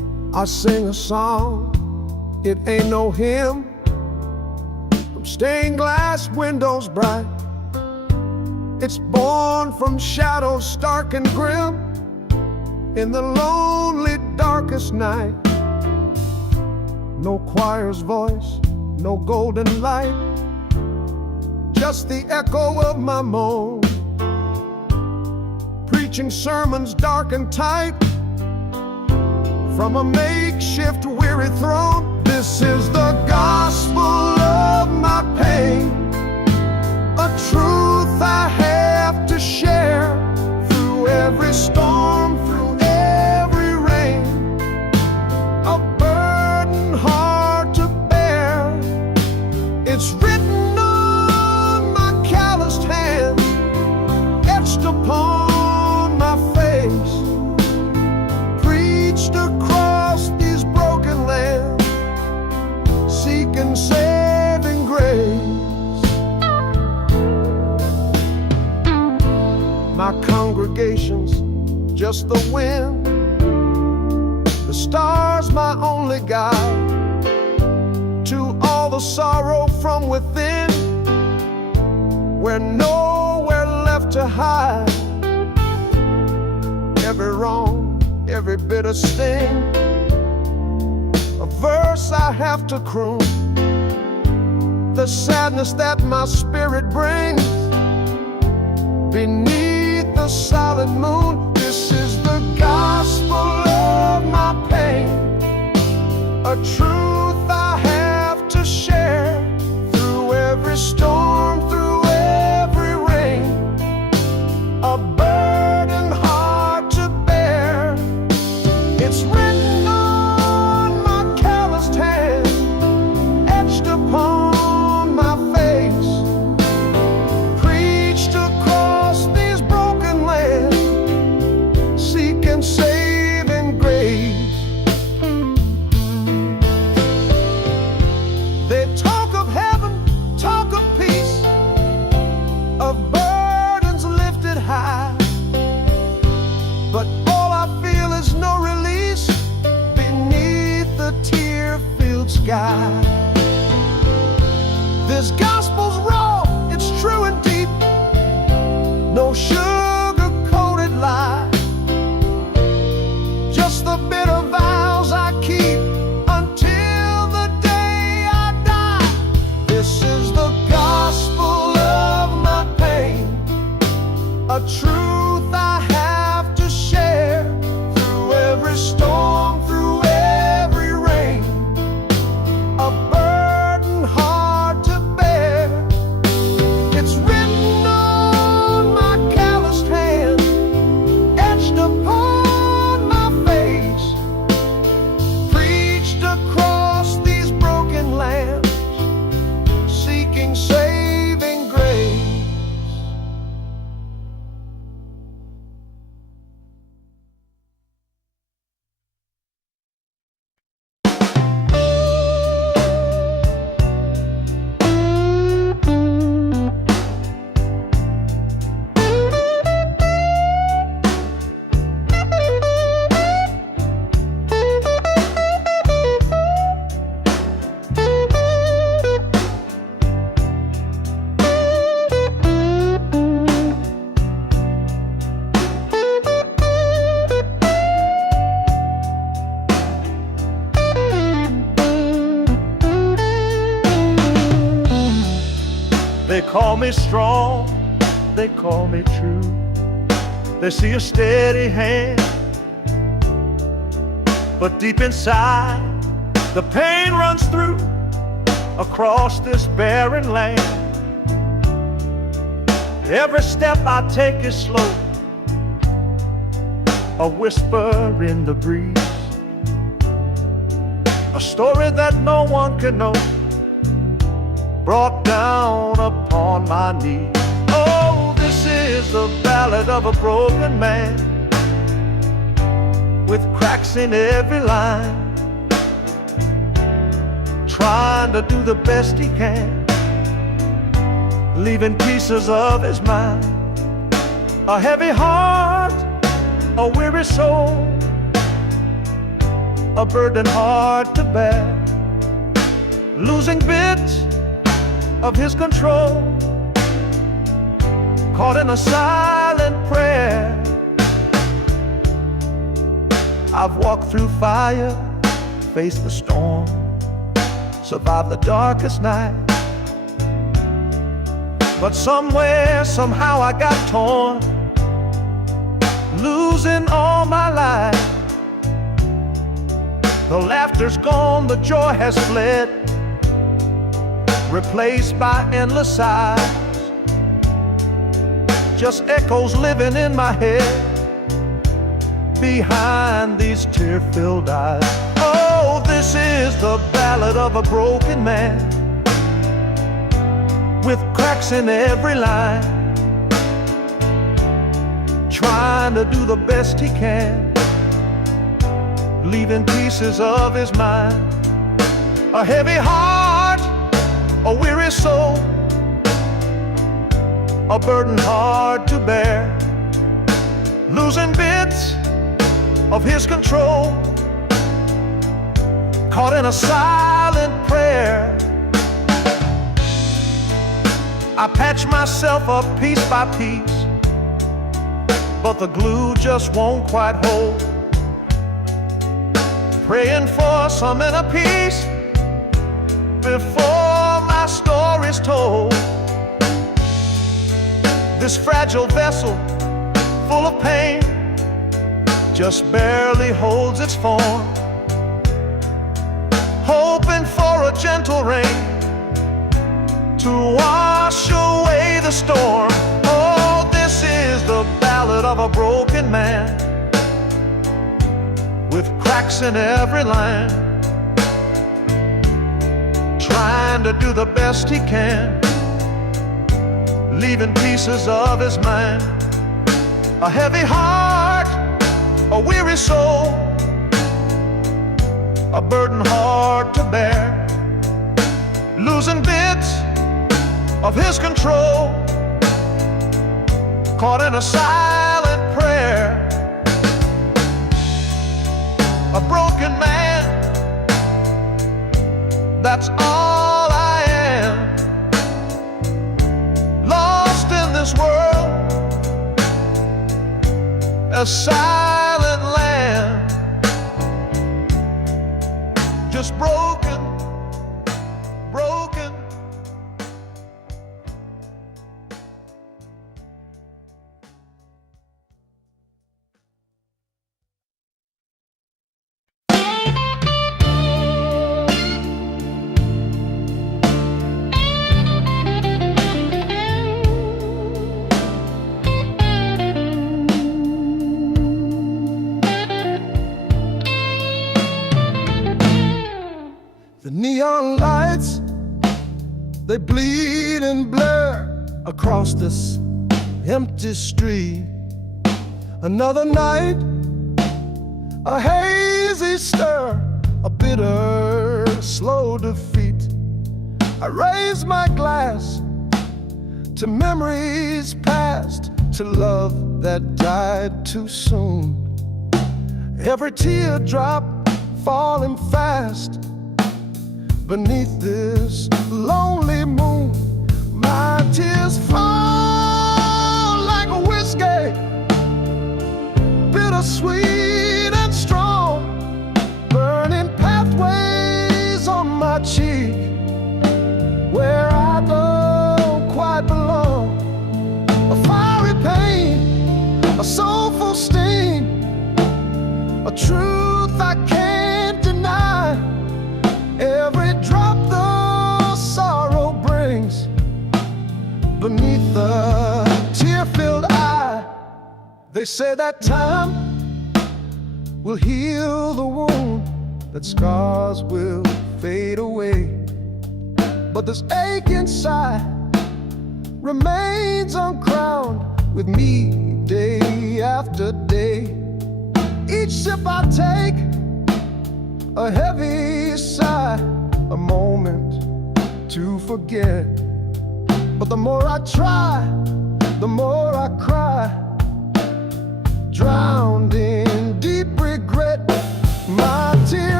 I sing a song, it ain't no hymn, from stained glass windows bright. It's born from shadows stark and grim, in the lonely darkest night. No choir's voice, no golden light, just the echo of my moan, preaching sermons dark and tight from a makeshift weary throne. This is the gospel of my pain, a truth I have to share through every storm, through every rain, a burden hard to bear. It's written on my calloused hands, etched upon my face, preached across these broken lands, seeking saving grace. My congregation's just the wind, the stars my only guide to all the sorrow from within, where nowhere left to hide. Every wrong, every bitter sting, a verse I have to croon, the sadness that my spirit brings beneath the solid moon. This is the gospel of my pain, a truth I have to share through every storm, through every rain, a burden hard to bear. It's written on my calloused hand, etched upon my face, preached across these broken lands, seeking saving grace. They talk of heaven, talk of peace, of burdens lifted high, but all I feel is no release beneath the tear-filled sky. This gospel's raw, it's true and deep, no sugar-coated lie, just the bitter vows I keep until the day I die. This is the gospel of my pain, a truth I have to share through every storm, through every rain, a burden hard to bear. It's written on my calloused hand, etched upon my face, preached across these broken lands, seeking saving grace. They call me strong, they call me true. They see a steady hand, but deep inside the pain runs through across this barren land. Every step I take is slow, a whisper in the breeze, a story that no one can know, brought down upon my knees. Oh, this is the ballad of a broken man, with cracks in every line, trying to do the best he can, leaving pieces of his mind, a heavy heart, a weary soul, a burden hard to bear, losing bits of his control, caught in a silent prayer. I've walked through fire, faced the storm, survived the darkest night. But somewhere, somehow I got torn, losing all my life. The laughter's gone, the joy has fled, replaced by endless sighs. Just echoes living in my head, behind these tear-filled eyes. Oh, this is the ballad of a broken man, with cracks in every line, trying to do the best he can, leaving pieces of his mind. A heavy heart, a weary soul, a burden hard to bear, losing bits of his control, caught in a silent prayer. I patch myself up piece by piece, but the glue just won't quite hold. Praying for some inner peace before my story's told. This fragile vessel, full of pain, just barely holds its form, hoping for a gentle rain to wash away the storm. Oh, this is the ballad of a broken man, with cracks in every line, trying to do the best he can, leaving pieces of his mind. A heavy heart, a weary soul, a burden hard to bear, losing bits of his control, caught in a silent prayer. A broken man, that's all I am, lost in this world, a silent land, just broken, broken. The neon lights, they bleed and blur across this empty street. Another night, a hazy stir, a bitter, slow defeat. I raise my glass to memories past, to love that died too soon. Every teardrop falling fast beneath this lonely moon. My tears fall like a whiskey, bittersweet and strong, burning pathways on my cheek, where I don't quite belong. A fiery pain, a soulful sting, a truth I can't deny. Every drop the sorrow brings beneath the tear-filled eye. They say that time will heal the wound, that scars will fade away, but this ache inside remains uncrowned with me day after day. Each sip I take, a heavy sigh, a moment to forget. But the more I try, the more I cry, drowned in deep regret. My tears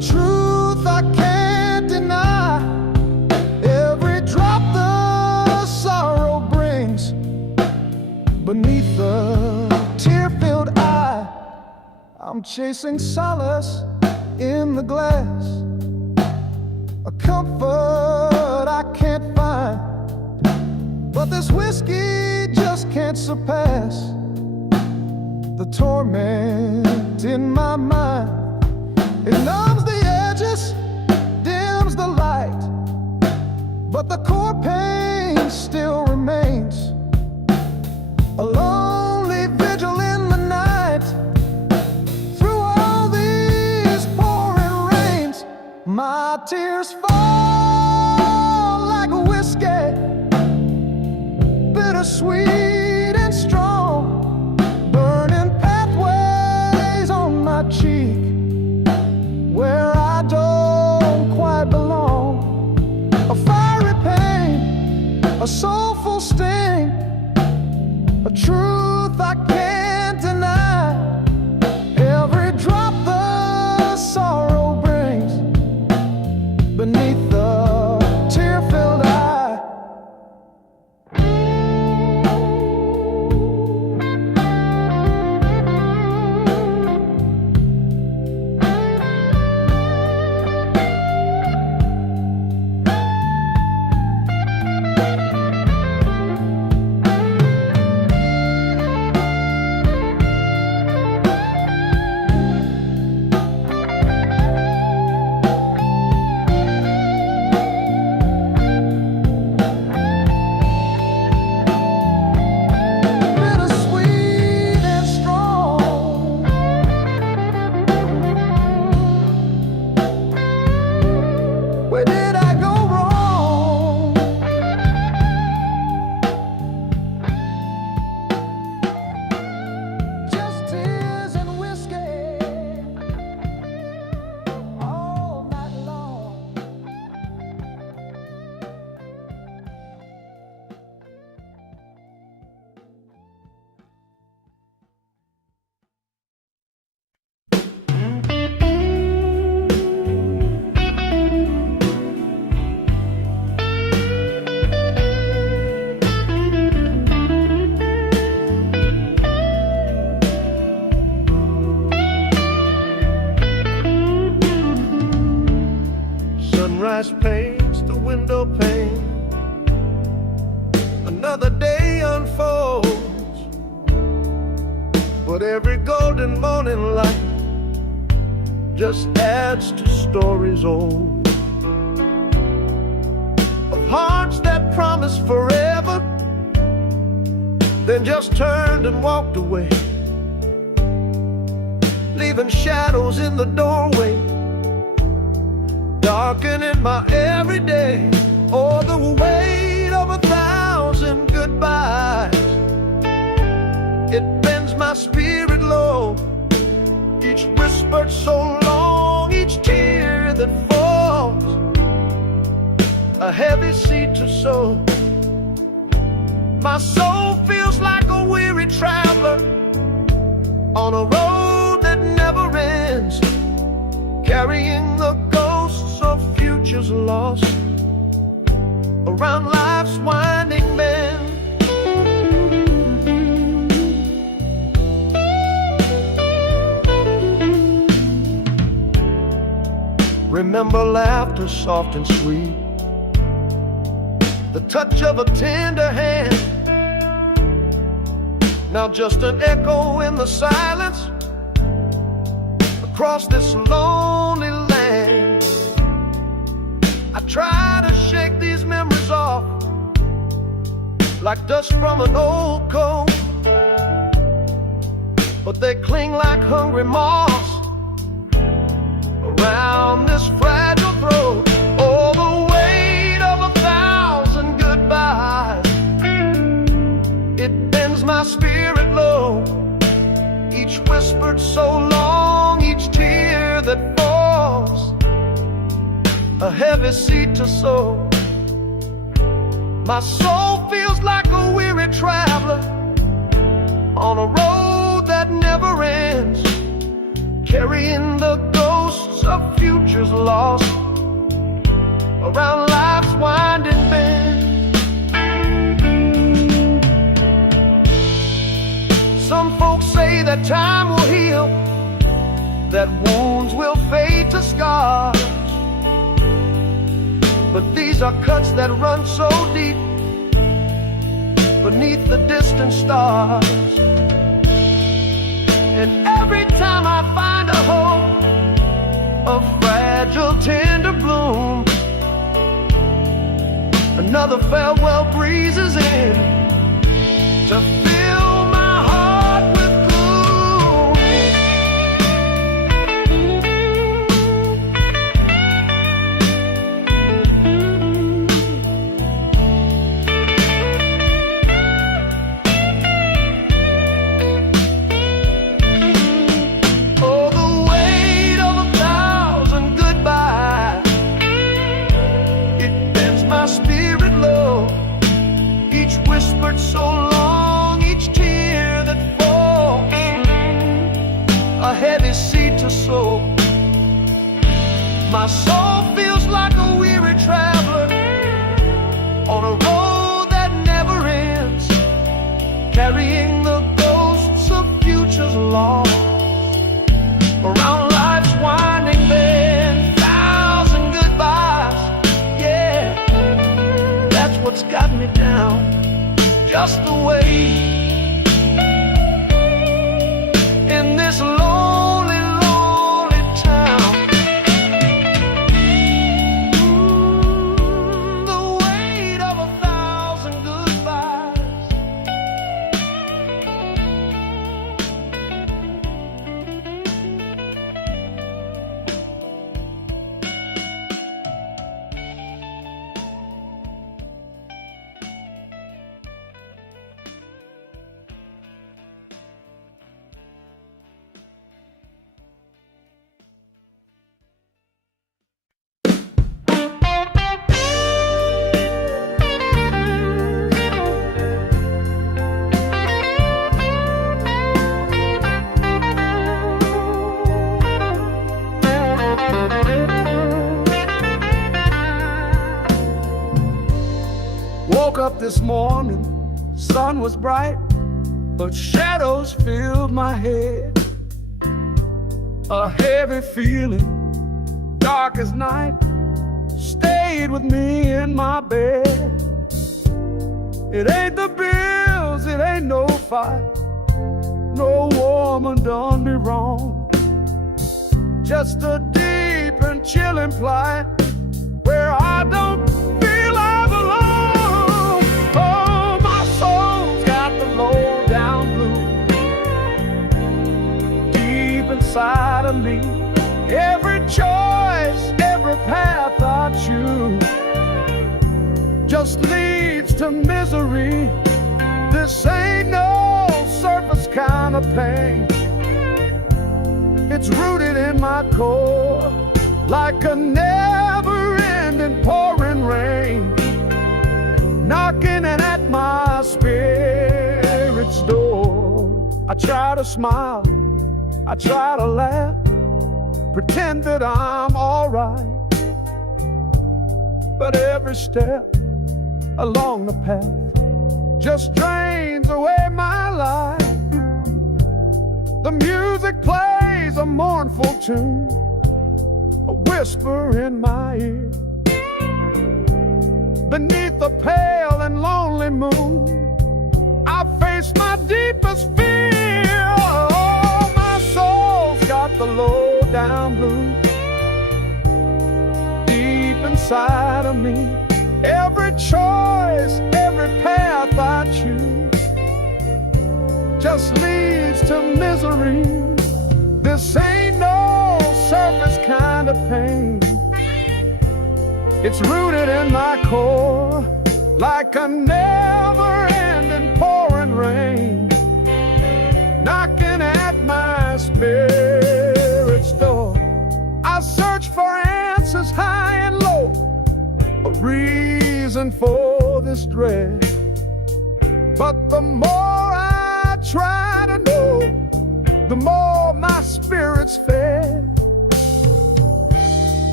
truth I can't deny. Every drop the sorrow brings beneath the tear-filled eye. I'm chasing solace in the glass, a comfort I can't find, but this whiskey just can't surpass the torment in my mind. It numbs the edges, dims the light, but the core pain still remains. A lonely vigil in the night. Through all these pouring rains, my tears fall like a whiskey, bittersweet and strong, burning pathways on my cheek where I don't quite belong. A fiery pain, a soulful sting, a truth I can't deny. Every drop the sorrow brings beneath the tear-filled eye. Where did I go wrong? Just tears and whiskey all night long. Sunrise paints the window pane. Another day unfolds, but every golden morning light just adds to stories old of hearts that promised forever, then just turned and walked away, leaving shadows in the doorway, darkening my everyday. Oh, the weight of 1,000 goodbyes, it bends my spirit low. Each whispered so long, each tear that falls, a heavy seed to sow. My soul feels like a weary traveler on a road that never ends, carrying the ghosts of futures lost around life's winding bend. Remember laughter soft and sweet, the touch of a tender hand. Now just an echo in the silence across this lonely land. I try to shake these memories off like dust from an old coat, but they cling like hungry moths around this fragile throat. Oh, the weight of 1,000 goodbyes, it bends my spirit low. Each whispered so long, each tear that falls, a heavy seed to sow. My soul feels like a weary traveler on a road that never ends, carrying the ghost ghosts of futures lost around life's winding bend. Some folks say that time will heal, that wounds will fade to scars, but these are cuts that run so deep beneath the distant stars. And every time I find a hope, a fragile, tender bloom, another farewell breezes in to fill my heart with gloom. Oh, the weight of 1,000 goodbyes, it bends my spirit low. Each whispered so long, each tear that falls, a heavy seed to sow. My soul feels like a weary traveler on a road that never ends, carrying the ghosts of futures lost around life's winding bend. 1,000 goodbyes, yeah, that's what's got me down, just the way in this lonely, lonely town. The weight of 1,000 goodbyes. Woke up this morning, sun was bright, but shadows filled my head. A heavy feeling, dark as night, stayed with me in my bed. It ain't the bills, it ain't no fight, no woman done me wrong. Just a deep and chilling plight where I don't feel I belong. Oh, my soul's got the low down blues deep inside of me. Every choice, every path I choose just leads to misery. This ain't no surface kind of pain. It's rooted in my core like a never-ending pouring rain, knocking at my spirit's door. I try to smile, I try to laugh, pretend that I'm alright, but every step along the path just drains away my life. The music plays a mournful tune, a whisper in my ear. Beneath the pale and lonely moon, I face my deepest fear. Oh, my soul's got the low down blues deep inside of me. Every choice, every path I choose just leads to misery. This ain't no surface kind of pain. It's rooted in my core like a never-ending pouring rain, knocking at my spirit's door. I search for answers high and low, a reason for this dread, but the more I try to know, the more my spirit's fed.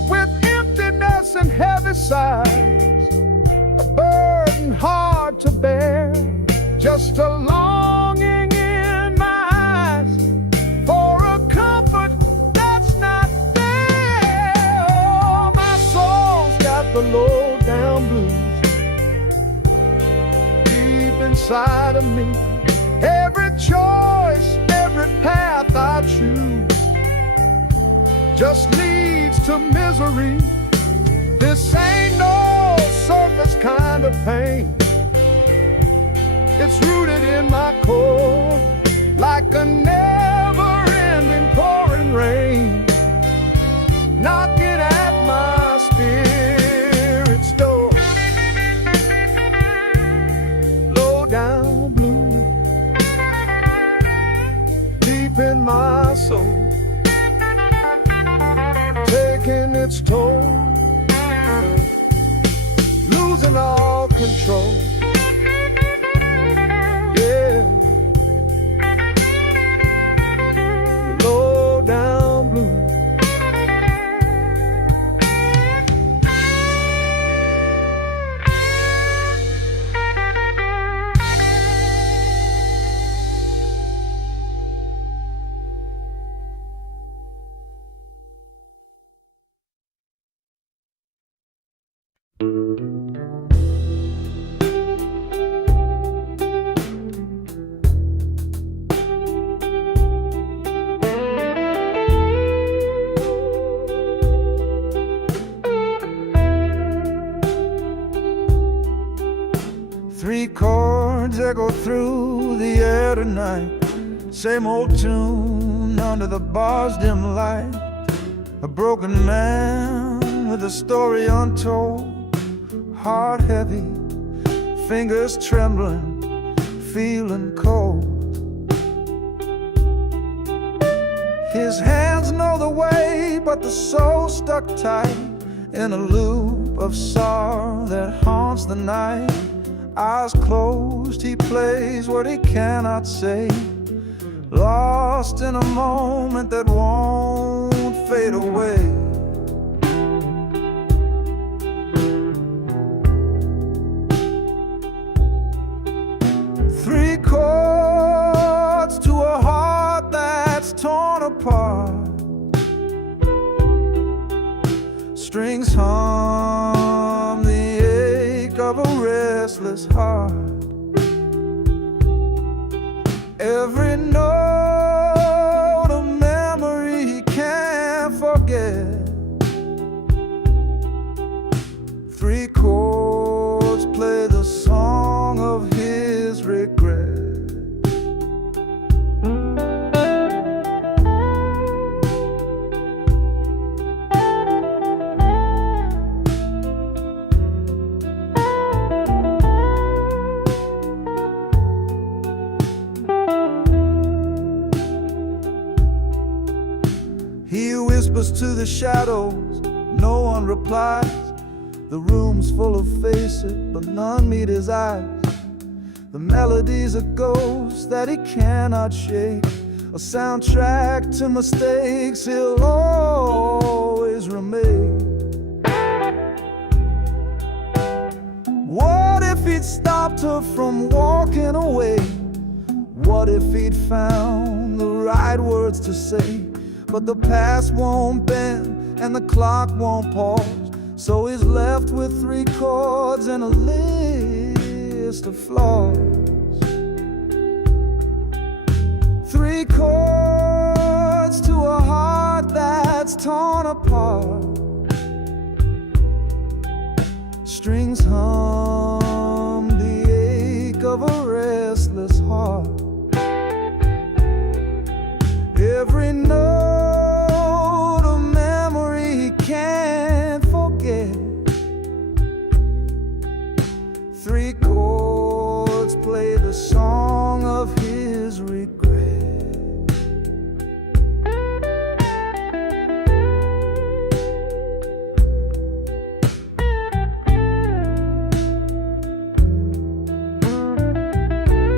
with emptiness and heavy sighs, a burden hard to bear, just a longing in my eyes for a comfort that's not there. Oh, my soul's got the low down blues deep inside of me. Every choice, every path I choose just leads to misery. This ain't no surface kind of pain. It's rooted in my core, like a never-ending pouring rain, knocking at my spirit's door. Low down blue, deep in my soul, taking its toll, losing all control. Yeah, low down blue. Three chords echo through the air tonight, same old tune under the bar's dim light. A broken man with a story untold, heart heavy, fingers trembling, feeling cold. His hands know the way, but the soul stuck tight in a loop of sorrow that haunts the night. Eyes closed, he plays what he cannot say, lost in a moment that won't fade away. Three chords to a heart that's torn apart, strings hum the ache of a restless heart. Every note a memory he can't forget. Three chords play the song of his regret. He whispers to the shadows, no one replies. The room's full of faces, but none meet his eyes. The melody's a ghost that he cannot shake, a soundtrack to mistakes he'll always remake. What if he'd stopped her from walking away? What if he'd found the right words to say? But the past won't bend and the clock won't pause, so he's left with three chords and a list of flaws. Three chords to a heart that's torn apart, strings hum the ache of a restless heart. Every note a memory he can't forget. Three chords play the song of his regret.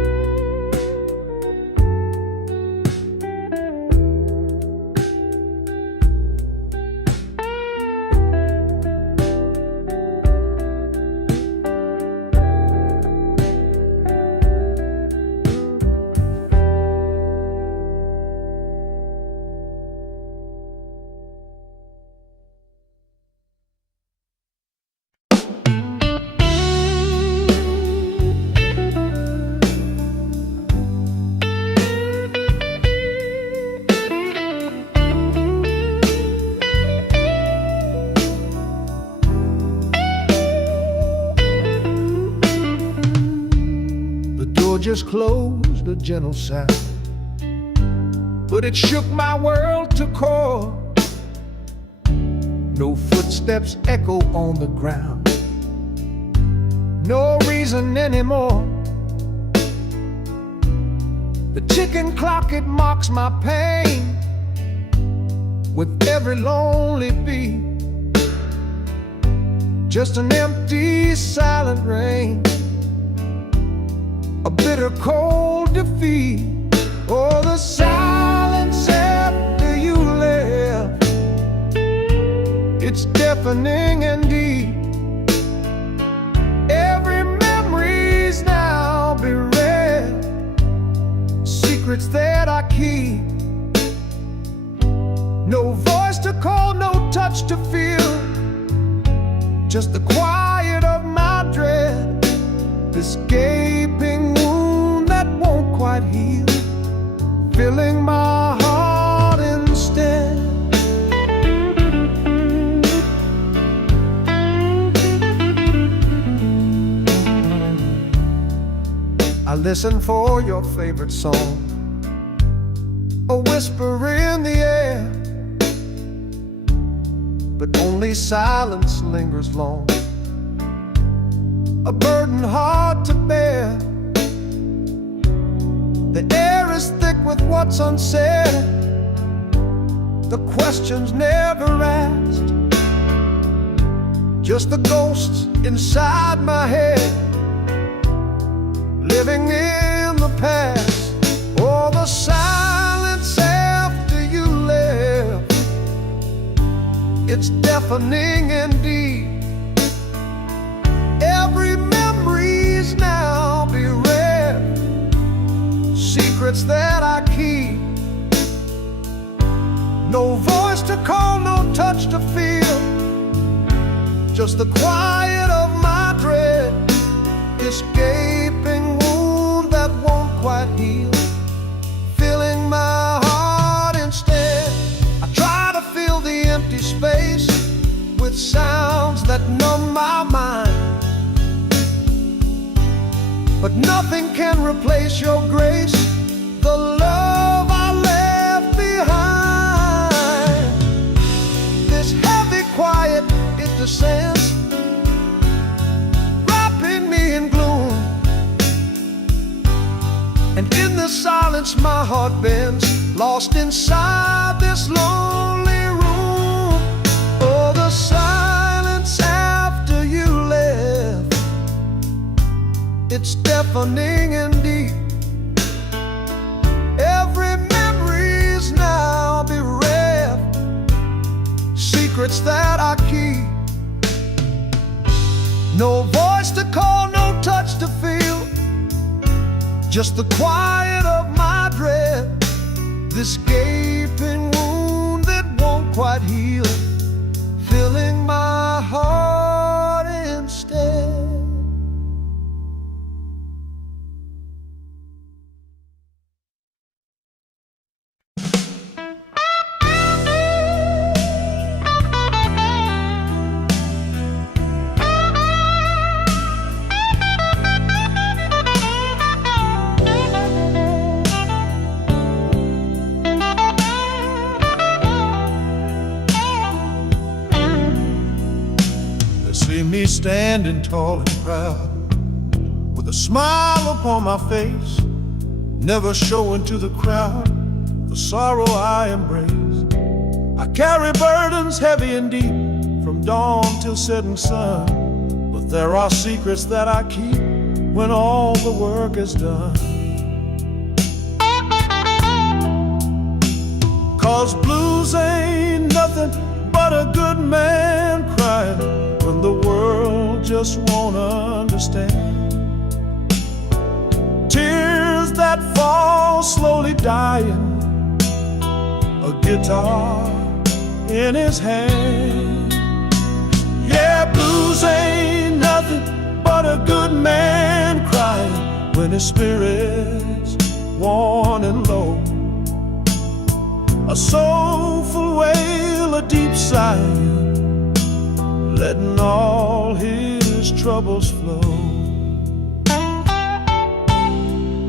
just closed a gentle sound, but it shook my world to core. No footsteps echo on the ground, no reason anymore. The ticking clock, it mocks my pain with every lonely beat. Just an empty, silent rain, a bitter, cold defeat. Oh, the silence after you left, it's deafening indeed. Every memory's now bereft, secrets that I keep. No voice to call, no touch to feel, just the quiet of my dread, this gaping wound that won't quite heal, filling my heart instead. I listen for your favorite song, a whisper in the air, but only silence lingers long, a burden hard to bear. The air is thick with what's unsaid, the questions never asked, just the ghosts inside my head, living in the past. Oh, the silence after you left, it's deafening indeed. Every memory's now bereft, secrets that I keep. No voice to call, no touch to feel, just the quiet of my dread, this gaping wound that won't quite heal, filling my heart instead. I try to fill the empty space with sounds that numb my mind, but nothing can replace your grace, the love I left behind. This heavy quiet, it descends, wrapping me in gloom, and in the silence my heart bends, lost inside this lonely room. Oh, the silence after you left, it's deafening indeed. Every memory's now bereft, secrets that I keep. No voice to call, no touch to feel, just the quiet of my dread, this gaping wound that won't quite heal, filling my heart instead. See me standing tall and proud, with a smile upon my face, never showing to the crowd the sorrow I embrace. I carry burdens heavy and deep, from dawn till setting sun, but there are secrets that I keep when all the work is done. 'Cause blues ain't nothing but a good man crying when the world just won't understand. Tears that fall slowly dying, a guitar in his hand. Yeah, blues ain't nothing but a good man crying when his spirit's worn and low. A soulful wail, a deep sigh, letting all his troubles flow.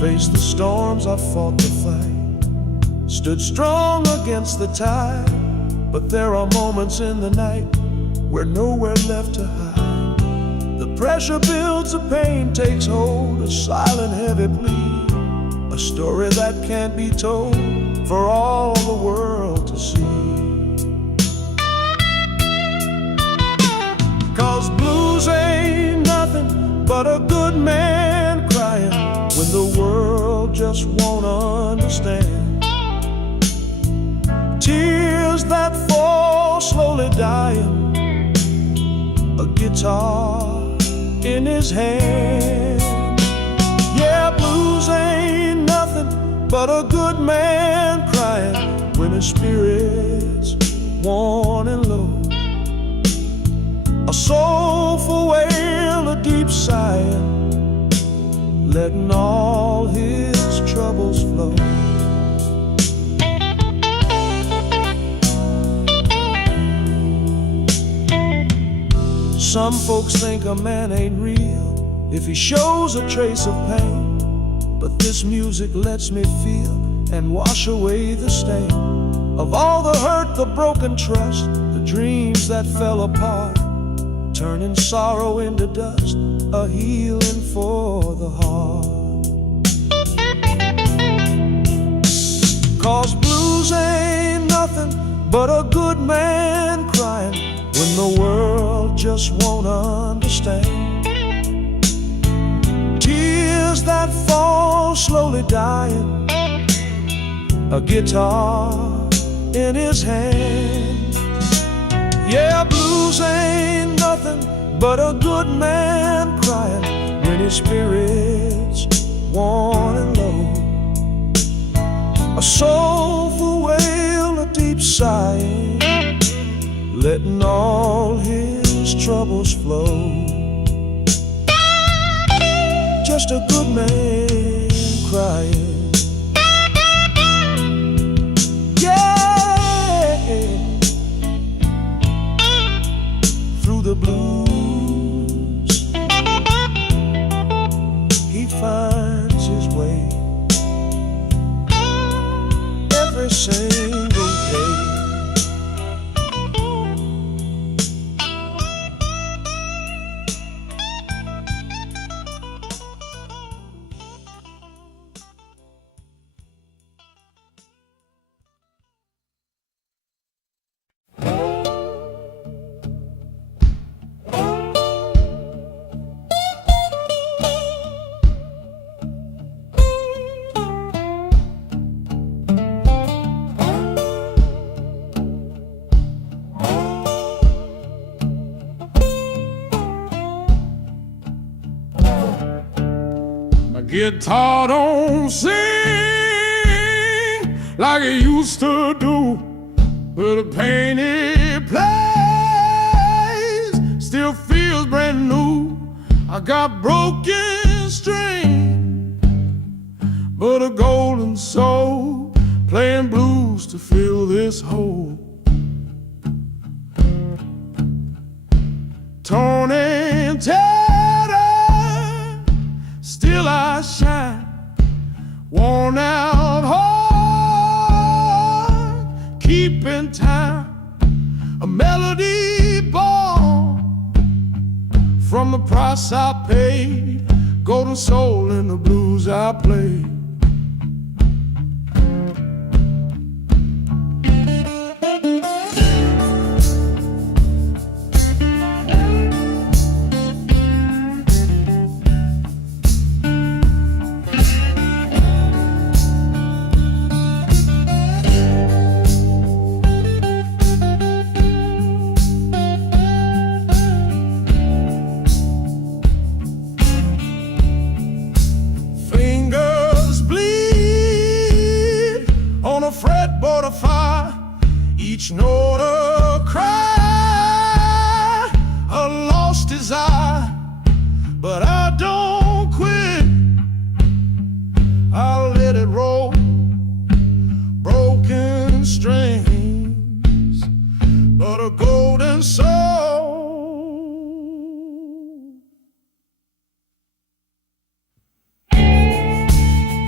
Faced the storms, I fought the fight, stood strong against the tide. But there are moments in the night where nowhere left to hide. The pressure builds, the pain takes hold, a silent heavy plea, a story that can't be told for all the world to see. 'Cause blues ain't nothing but a good man crying when the world just won't understand. Tears that fall slowly dying, a guitar in his hand. Yeah, blues ain't nothing but a good man crying when his spirit's worn and low. A soulful wail, a deep sighing, letting all his troubles flow. Some folks think a man ain't real if he shows a trace of pain, but this music lets me feel and wash away the stain of all the hurt, the broken trust, the dreams that fell apart, turning sorrow into dust, a healing for the heart. 'Cause blues ain't nothing but a good man crying when the world just won't understand. Tears that fall slowly dying, a guitar in his hand. Yeah, blues ain't nothing but a good man crying when his spirit's worn and low. A soulful wail, a deep sighing, letting all his troubles flow. Just a good man crying. Yeah, through the blues he finds his way every single day. Guitar don't sing like it used to do, but the pain it plays still feels brand new. I got broken strings, but a golden soul playing blues to fill this hole. Torn and tattered, still I shine, worn out heart, keeping time, a melody born from the price I paid, golden soul in the blues I played. Fretboard of fire, each note a cry, a lost desire, but I don't quit. I'll let it roll, broken strings, but a golden soul.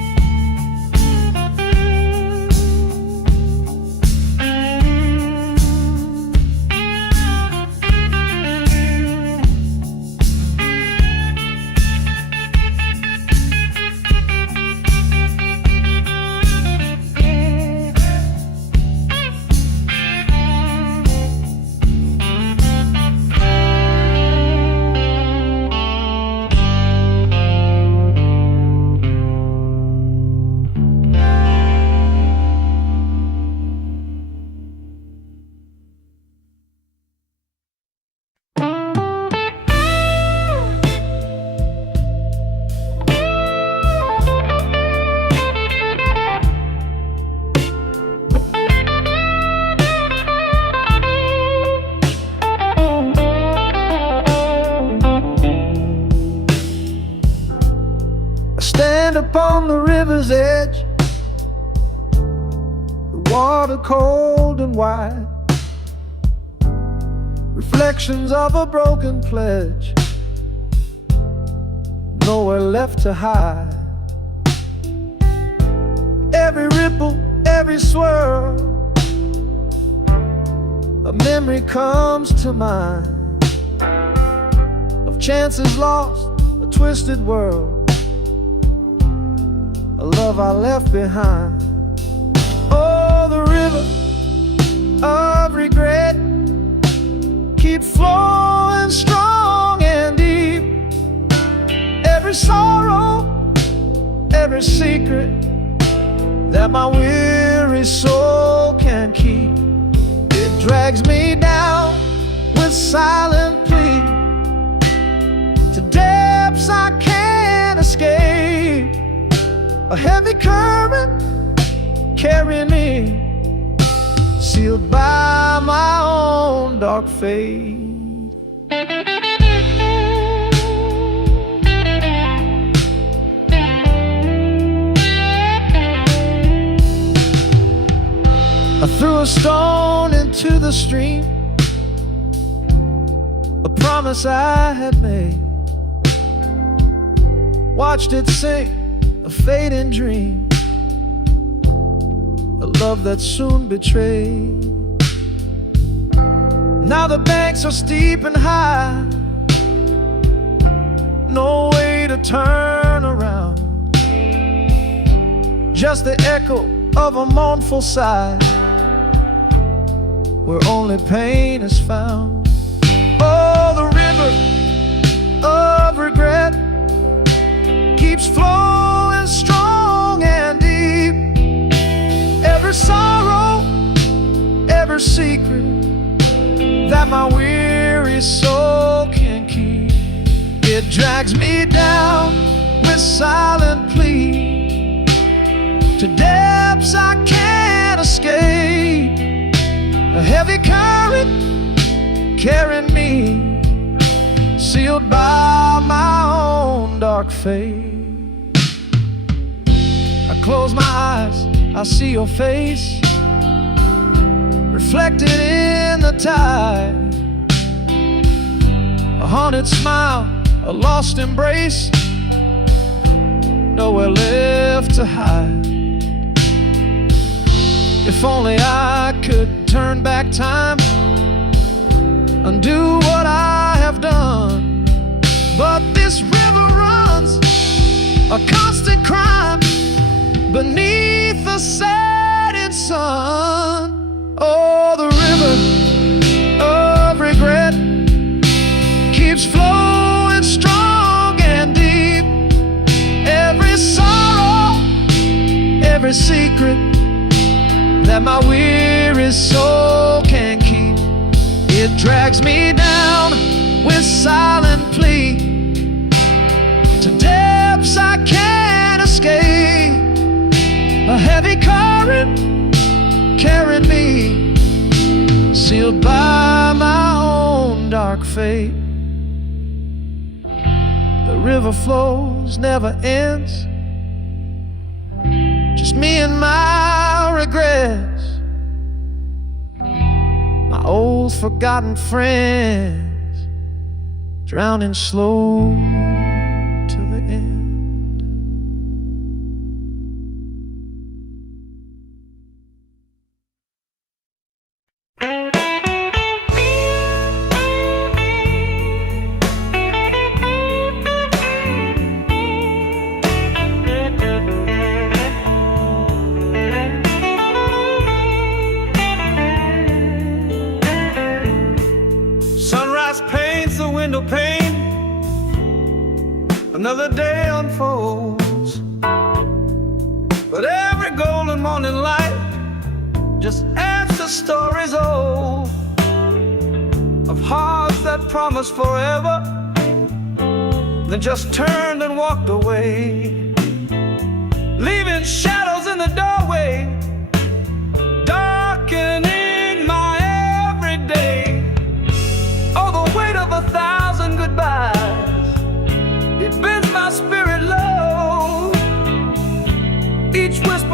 river's edge, the water cold and wide, reflections of a broken pledge, nowhere left to hide. Every ripple, every swirl, a memory comes to mind of chances lost, a twisted world, a love I left behind. Oh, the river of regret keeps flowing strong and deep. Every sorrow, every secret that my weary soul can keep, it drags me down with silent plea to depths I can't escape. A heavy current carrying me, sealed by my own dark fate. I threw a stone into the stream, a promise I had made, watched it sink, a fading dream, a love that soon betrayed. Now the banks are steep and high, no way to turn around, just the echo of a mournful sigh, where only pain is found. Oh, the river of regret keeps flowing strong and deep. Every sorrow, every secret that my weary soul can keep, it drags me down with silent plea to depths I can't escape. A heavy current carrying me, sealed by my own dark fate. I close my eyes, I see your face reflected in the tide, a haunted smile, a lost embrace, nowhere left to hide. If only I could turn back time, undo what I have done, but this river runs a constant crime beneath the setting sun. Oh, the river of regret keeps flowing strong and deep. Every sorrow, every secret that my weary soul can keep, it drags me down with silent plea to depths I can't escape. A heavy current carrying me, sealed by my own dark fate. The river flows, never ends, just me and my regrets, my old forgotten friends, drowning slow to the end. Window pane, another day unfolds, but every golden morning light just adds to stories old of hearts that promised forever, then just turned and walked away, leaving shadows in the doorway, darkening my everyday. Oh, the weight of 1,000 goodbyes, it bends my spirit low.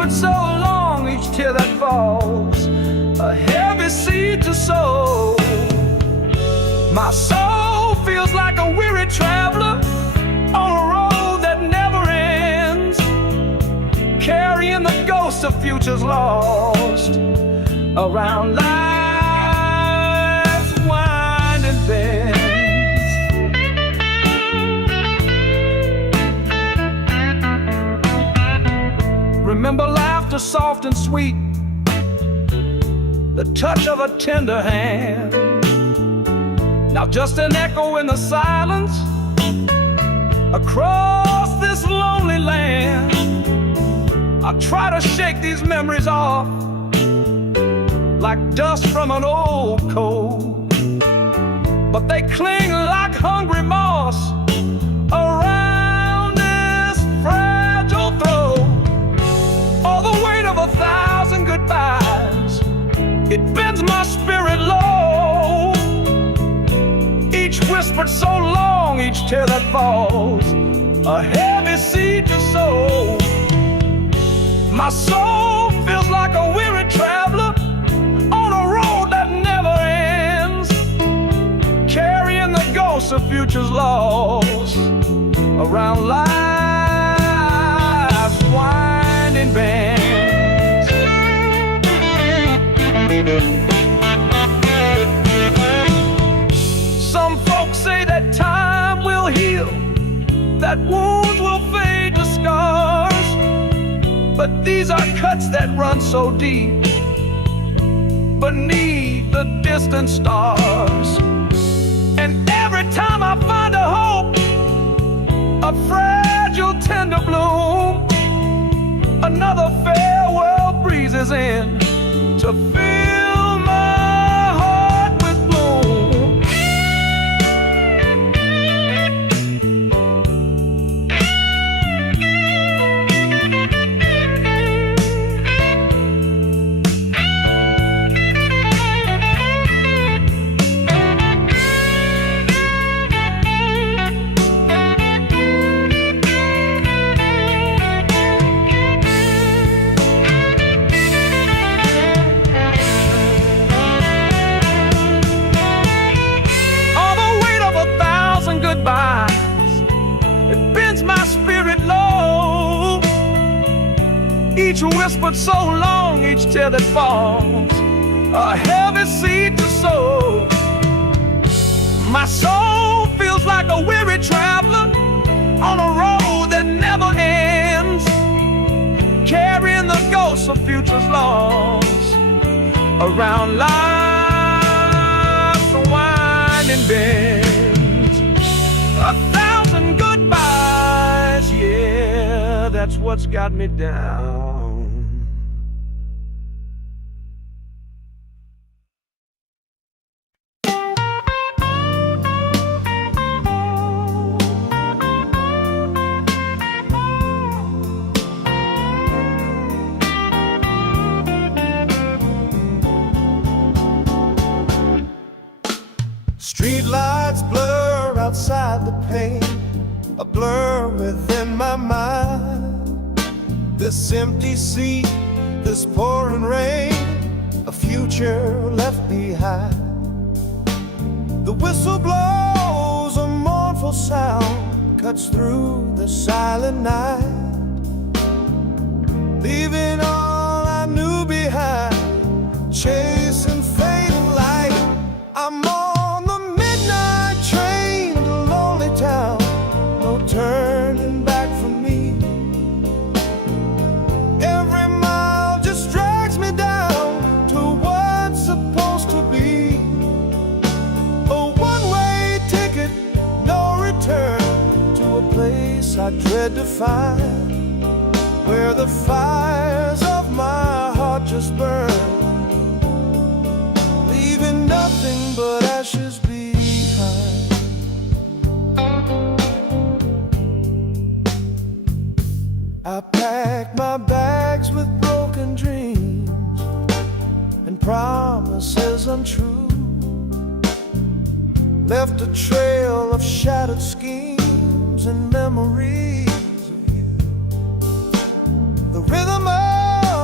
burn so long, each tear that falls, a heavy seed to sow. My soul feels like a weary traveler on a road that never ends, carrying the ghosts of futures lost around life's winding bends. Remember laughter soft and sweet, the touch of a tender hand. Now just an echo in the silence across this lonely land. I try to shake these memories off like dust from an old coat, but they cling like hungry moss around this fragile throat. All the weight of 1,000 goodbyes, it bends my spirit low. Each whispered so long, each tear that falls, a heavy seed to sow. My soul feels like a weary traveler on a road that never ends, carrying the ghosts of futures lost around life's winding bends. Some folks say that time will heal, that wounds will fade to scars, but these are cuts that run so deep beneath the distant stars. And every time I find a hope, a fragile tender bloom, another farewell breezes in to fill my heart with gloom. It bends my spirit low. Each whispered so long, each tear that falls, a heavy seed to sow. My soul feels like a weary traveler on a road that never ends, carrying the ghosts of futures lost around life's winding bends. 1,000 goodbyes, yeah, that's what's got me down. Streetlights blur outside the pane, a blur within my mind. This empty seat, this pouring rain, a future left behind. The whistle blows, a mournful sound cuts through the silent night, leaving all I knew behind, chasing fading light. I'm on the midnight train to lonely town, no turning back for me. Every mile just drags me down to what's supposed to be. A one-way ticket, no return, to a place I dread to find, where the fires of my heart just burn, leaving nothing but ashes behind. I packed my bags with broken dreams and promises untrue, left a trail of shattered schemes and memories of you. The rhythm of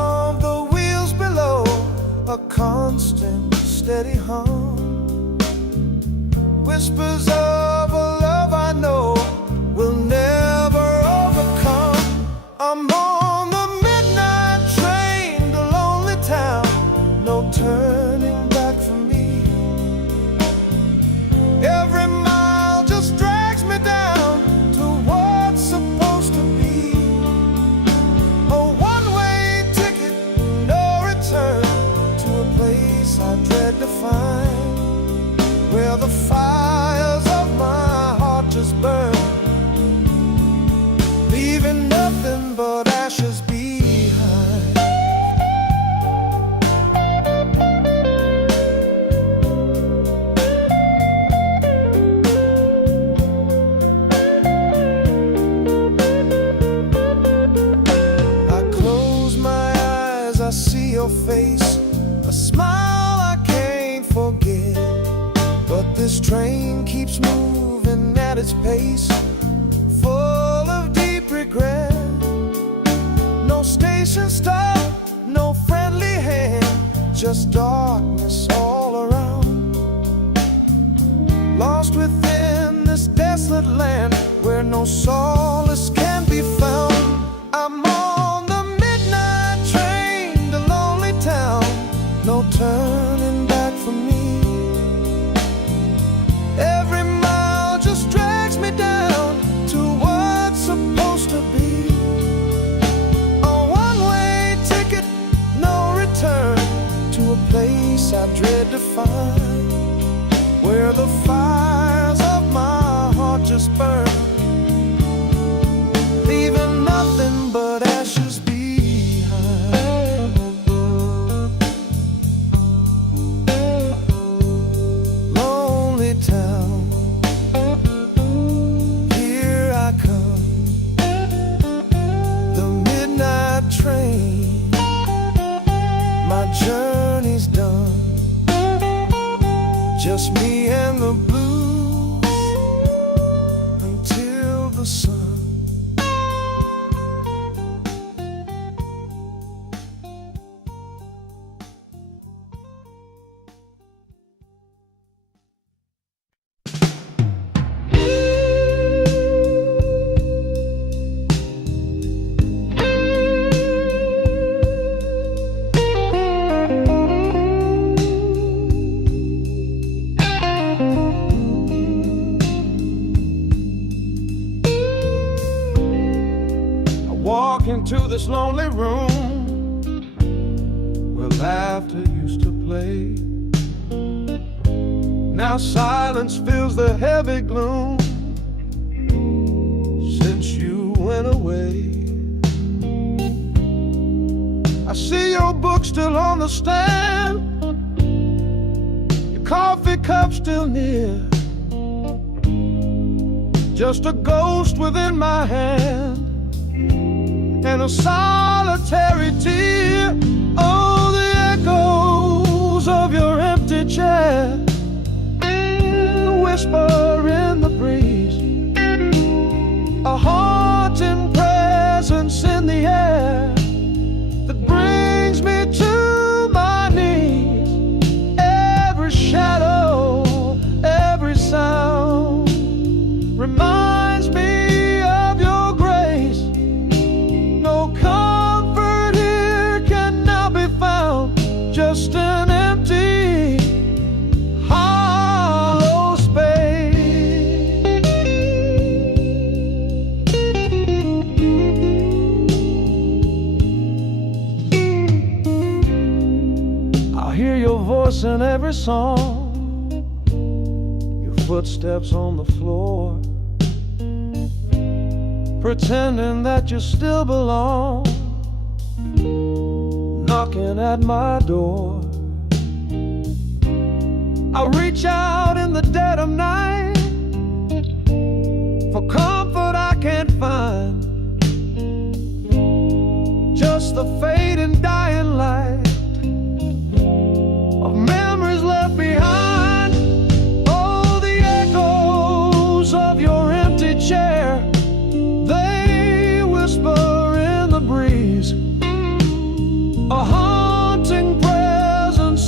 a constant, steady hum. Whispers of a love I know will never overcome. I'm on the midnight train to lonely town, no turning back for me. Every mile just drags me down to what's supposed to be. A one-way ticket, no return, to a place I dread to find, where the fires of my heart just burn, leaving nothing but ashes behind. I close my eyes, I see your face, a smile I can't forget. But this train keeps moving at its pace, full of deep regret. No station stop, no friendly hand, just darkness all around. Lost within this desolate land where no solace can be found. I'm on the midnight train to lonely town, no turning back for me. Every mile just drags me down to what's supposed to be. A one-way ticket, no return, to a place I dread to find, where the fires of my heart just burn, leaving nothing but ashes behind. Lonely town, here I come, the midnight train, my journey's done, just me and the blues until the sun. Walk into this lonely room where laughter used to play. Now silence fills the heavy gloom since you went away. I see your book still on the stand, your coffee cup still near, just a ghost within my hand and a solitary tear. Oh, the echoes of your empty chair, the whisper in the breeze, a haunting presence in the air that brings me to my knees. Every shadow, every sound reminds me of your grace. No comfort here can now be found, just an empty, hollow space. I hear your voice in every song, your footsteps on the floor, pretending that you still belong, knocking at my door. I reach out in the dead of night for comfort I can't find, just the fading dying light of memories left behind. Oh, the echoes of your empty chair, they whisper in the breeze, a haunting presence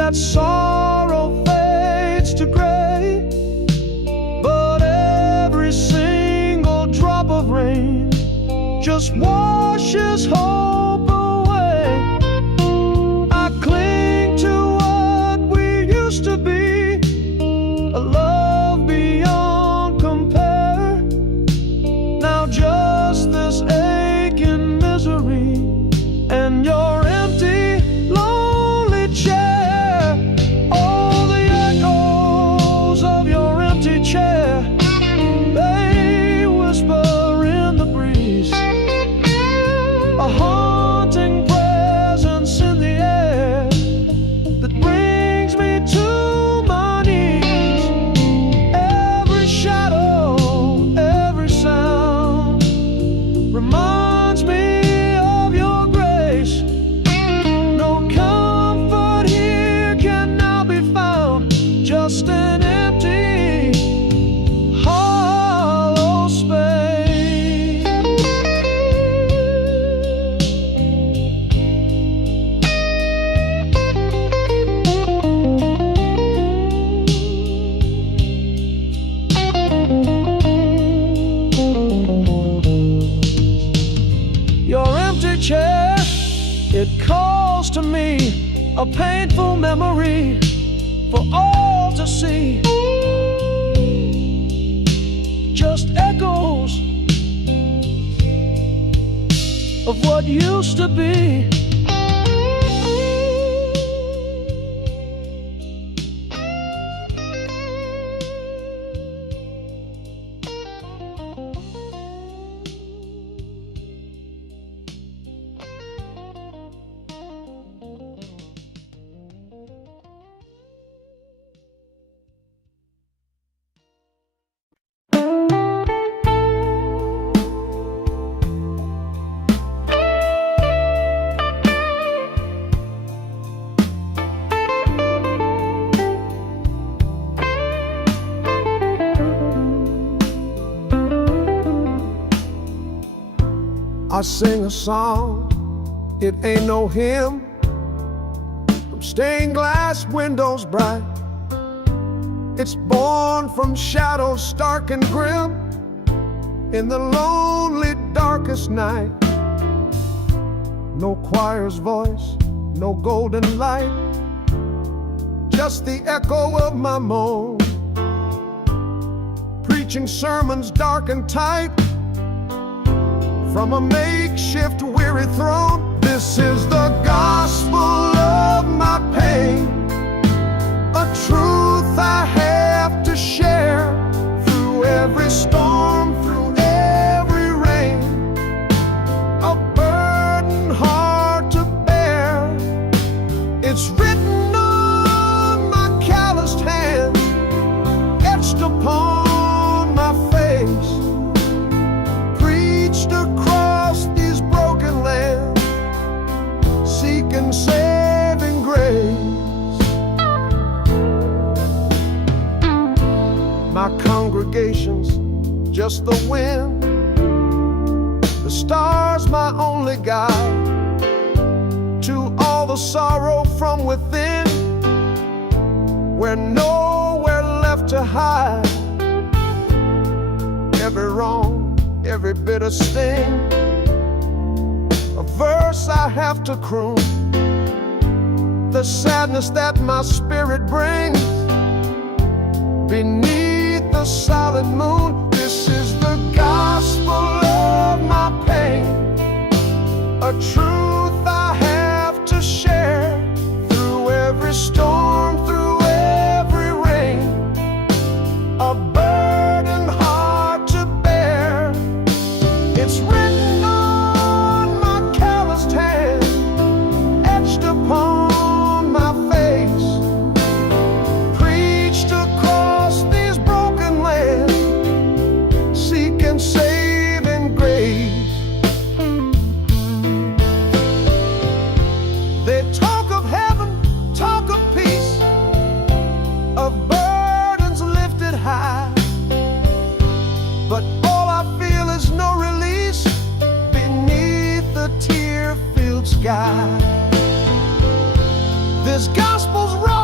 that sorrow fades to gray, but every single drop of rain just washes hope away. I cling to what we used to be, a love beyond compare. Now just this aching misery and your empty, lonely chair. Oh, the echoes of your empty chair, they whisper in the breeze, a haunting presence in the air that brings me to my knees. Every shadow, every sound reminds me of your grace. No comfort here can now be found, just an empty, hollow space. Your empty chair, it calls to me, a painful memory for all to see. Just echoes of what used to be. I sing a song, it ain't no hymn, from stained glass windows bright. It's born from shadows stark and grim, in the lonely darkest night. No choir's voice, no golden light, just the echo of my moan, preaching sermons dark and tight from a makeshift weary throne. This is the gospel of my pain, a truth I have to share through every storm, through every rain, a burden hard to bear. It's written on my calloused hands, etched upon my face, preached across these broken lands, seeking saving grace. My congregation's just the wind, the stars my only guide, to all the sorrow from within, we're nowhere left to hide. Every wrong, every bitter sting, a verse I have to croon, the sadness that my spirit brings beneath the solid moon. This is the gospel of my pain, a truth I have to share through every storm, through every rain, a burden hard to bear. It's written on my calloused hand, etched upon my face, preached across these broken lands, seeking saving grace. They talk of heaven, talk of peace, of burdens lifted high, but all I feel is no release beneath the tear-filled sky. This gospel's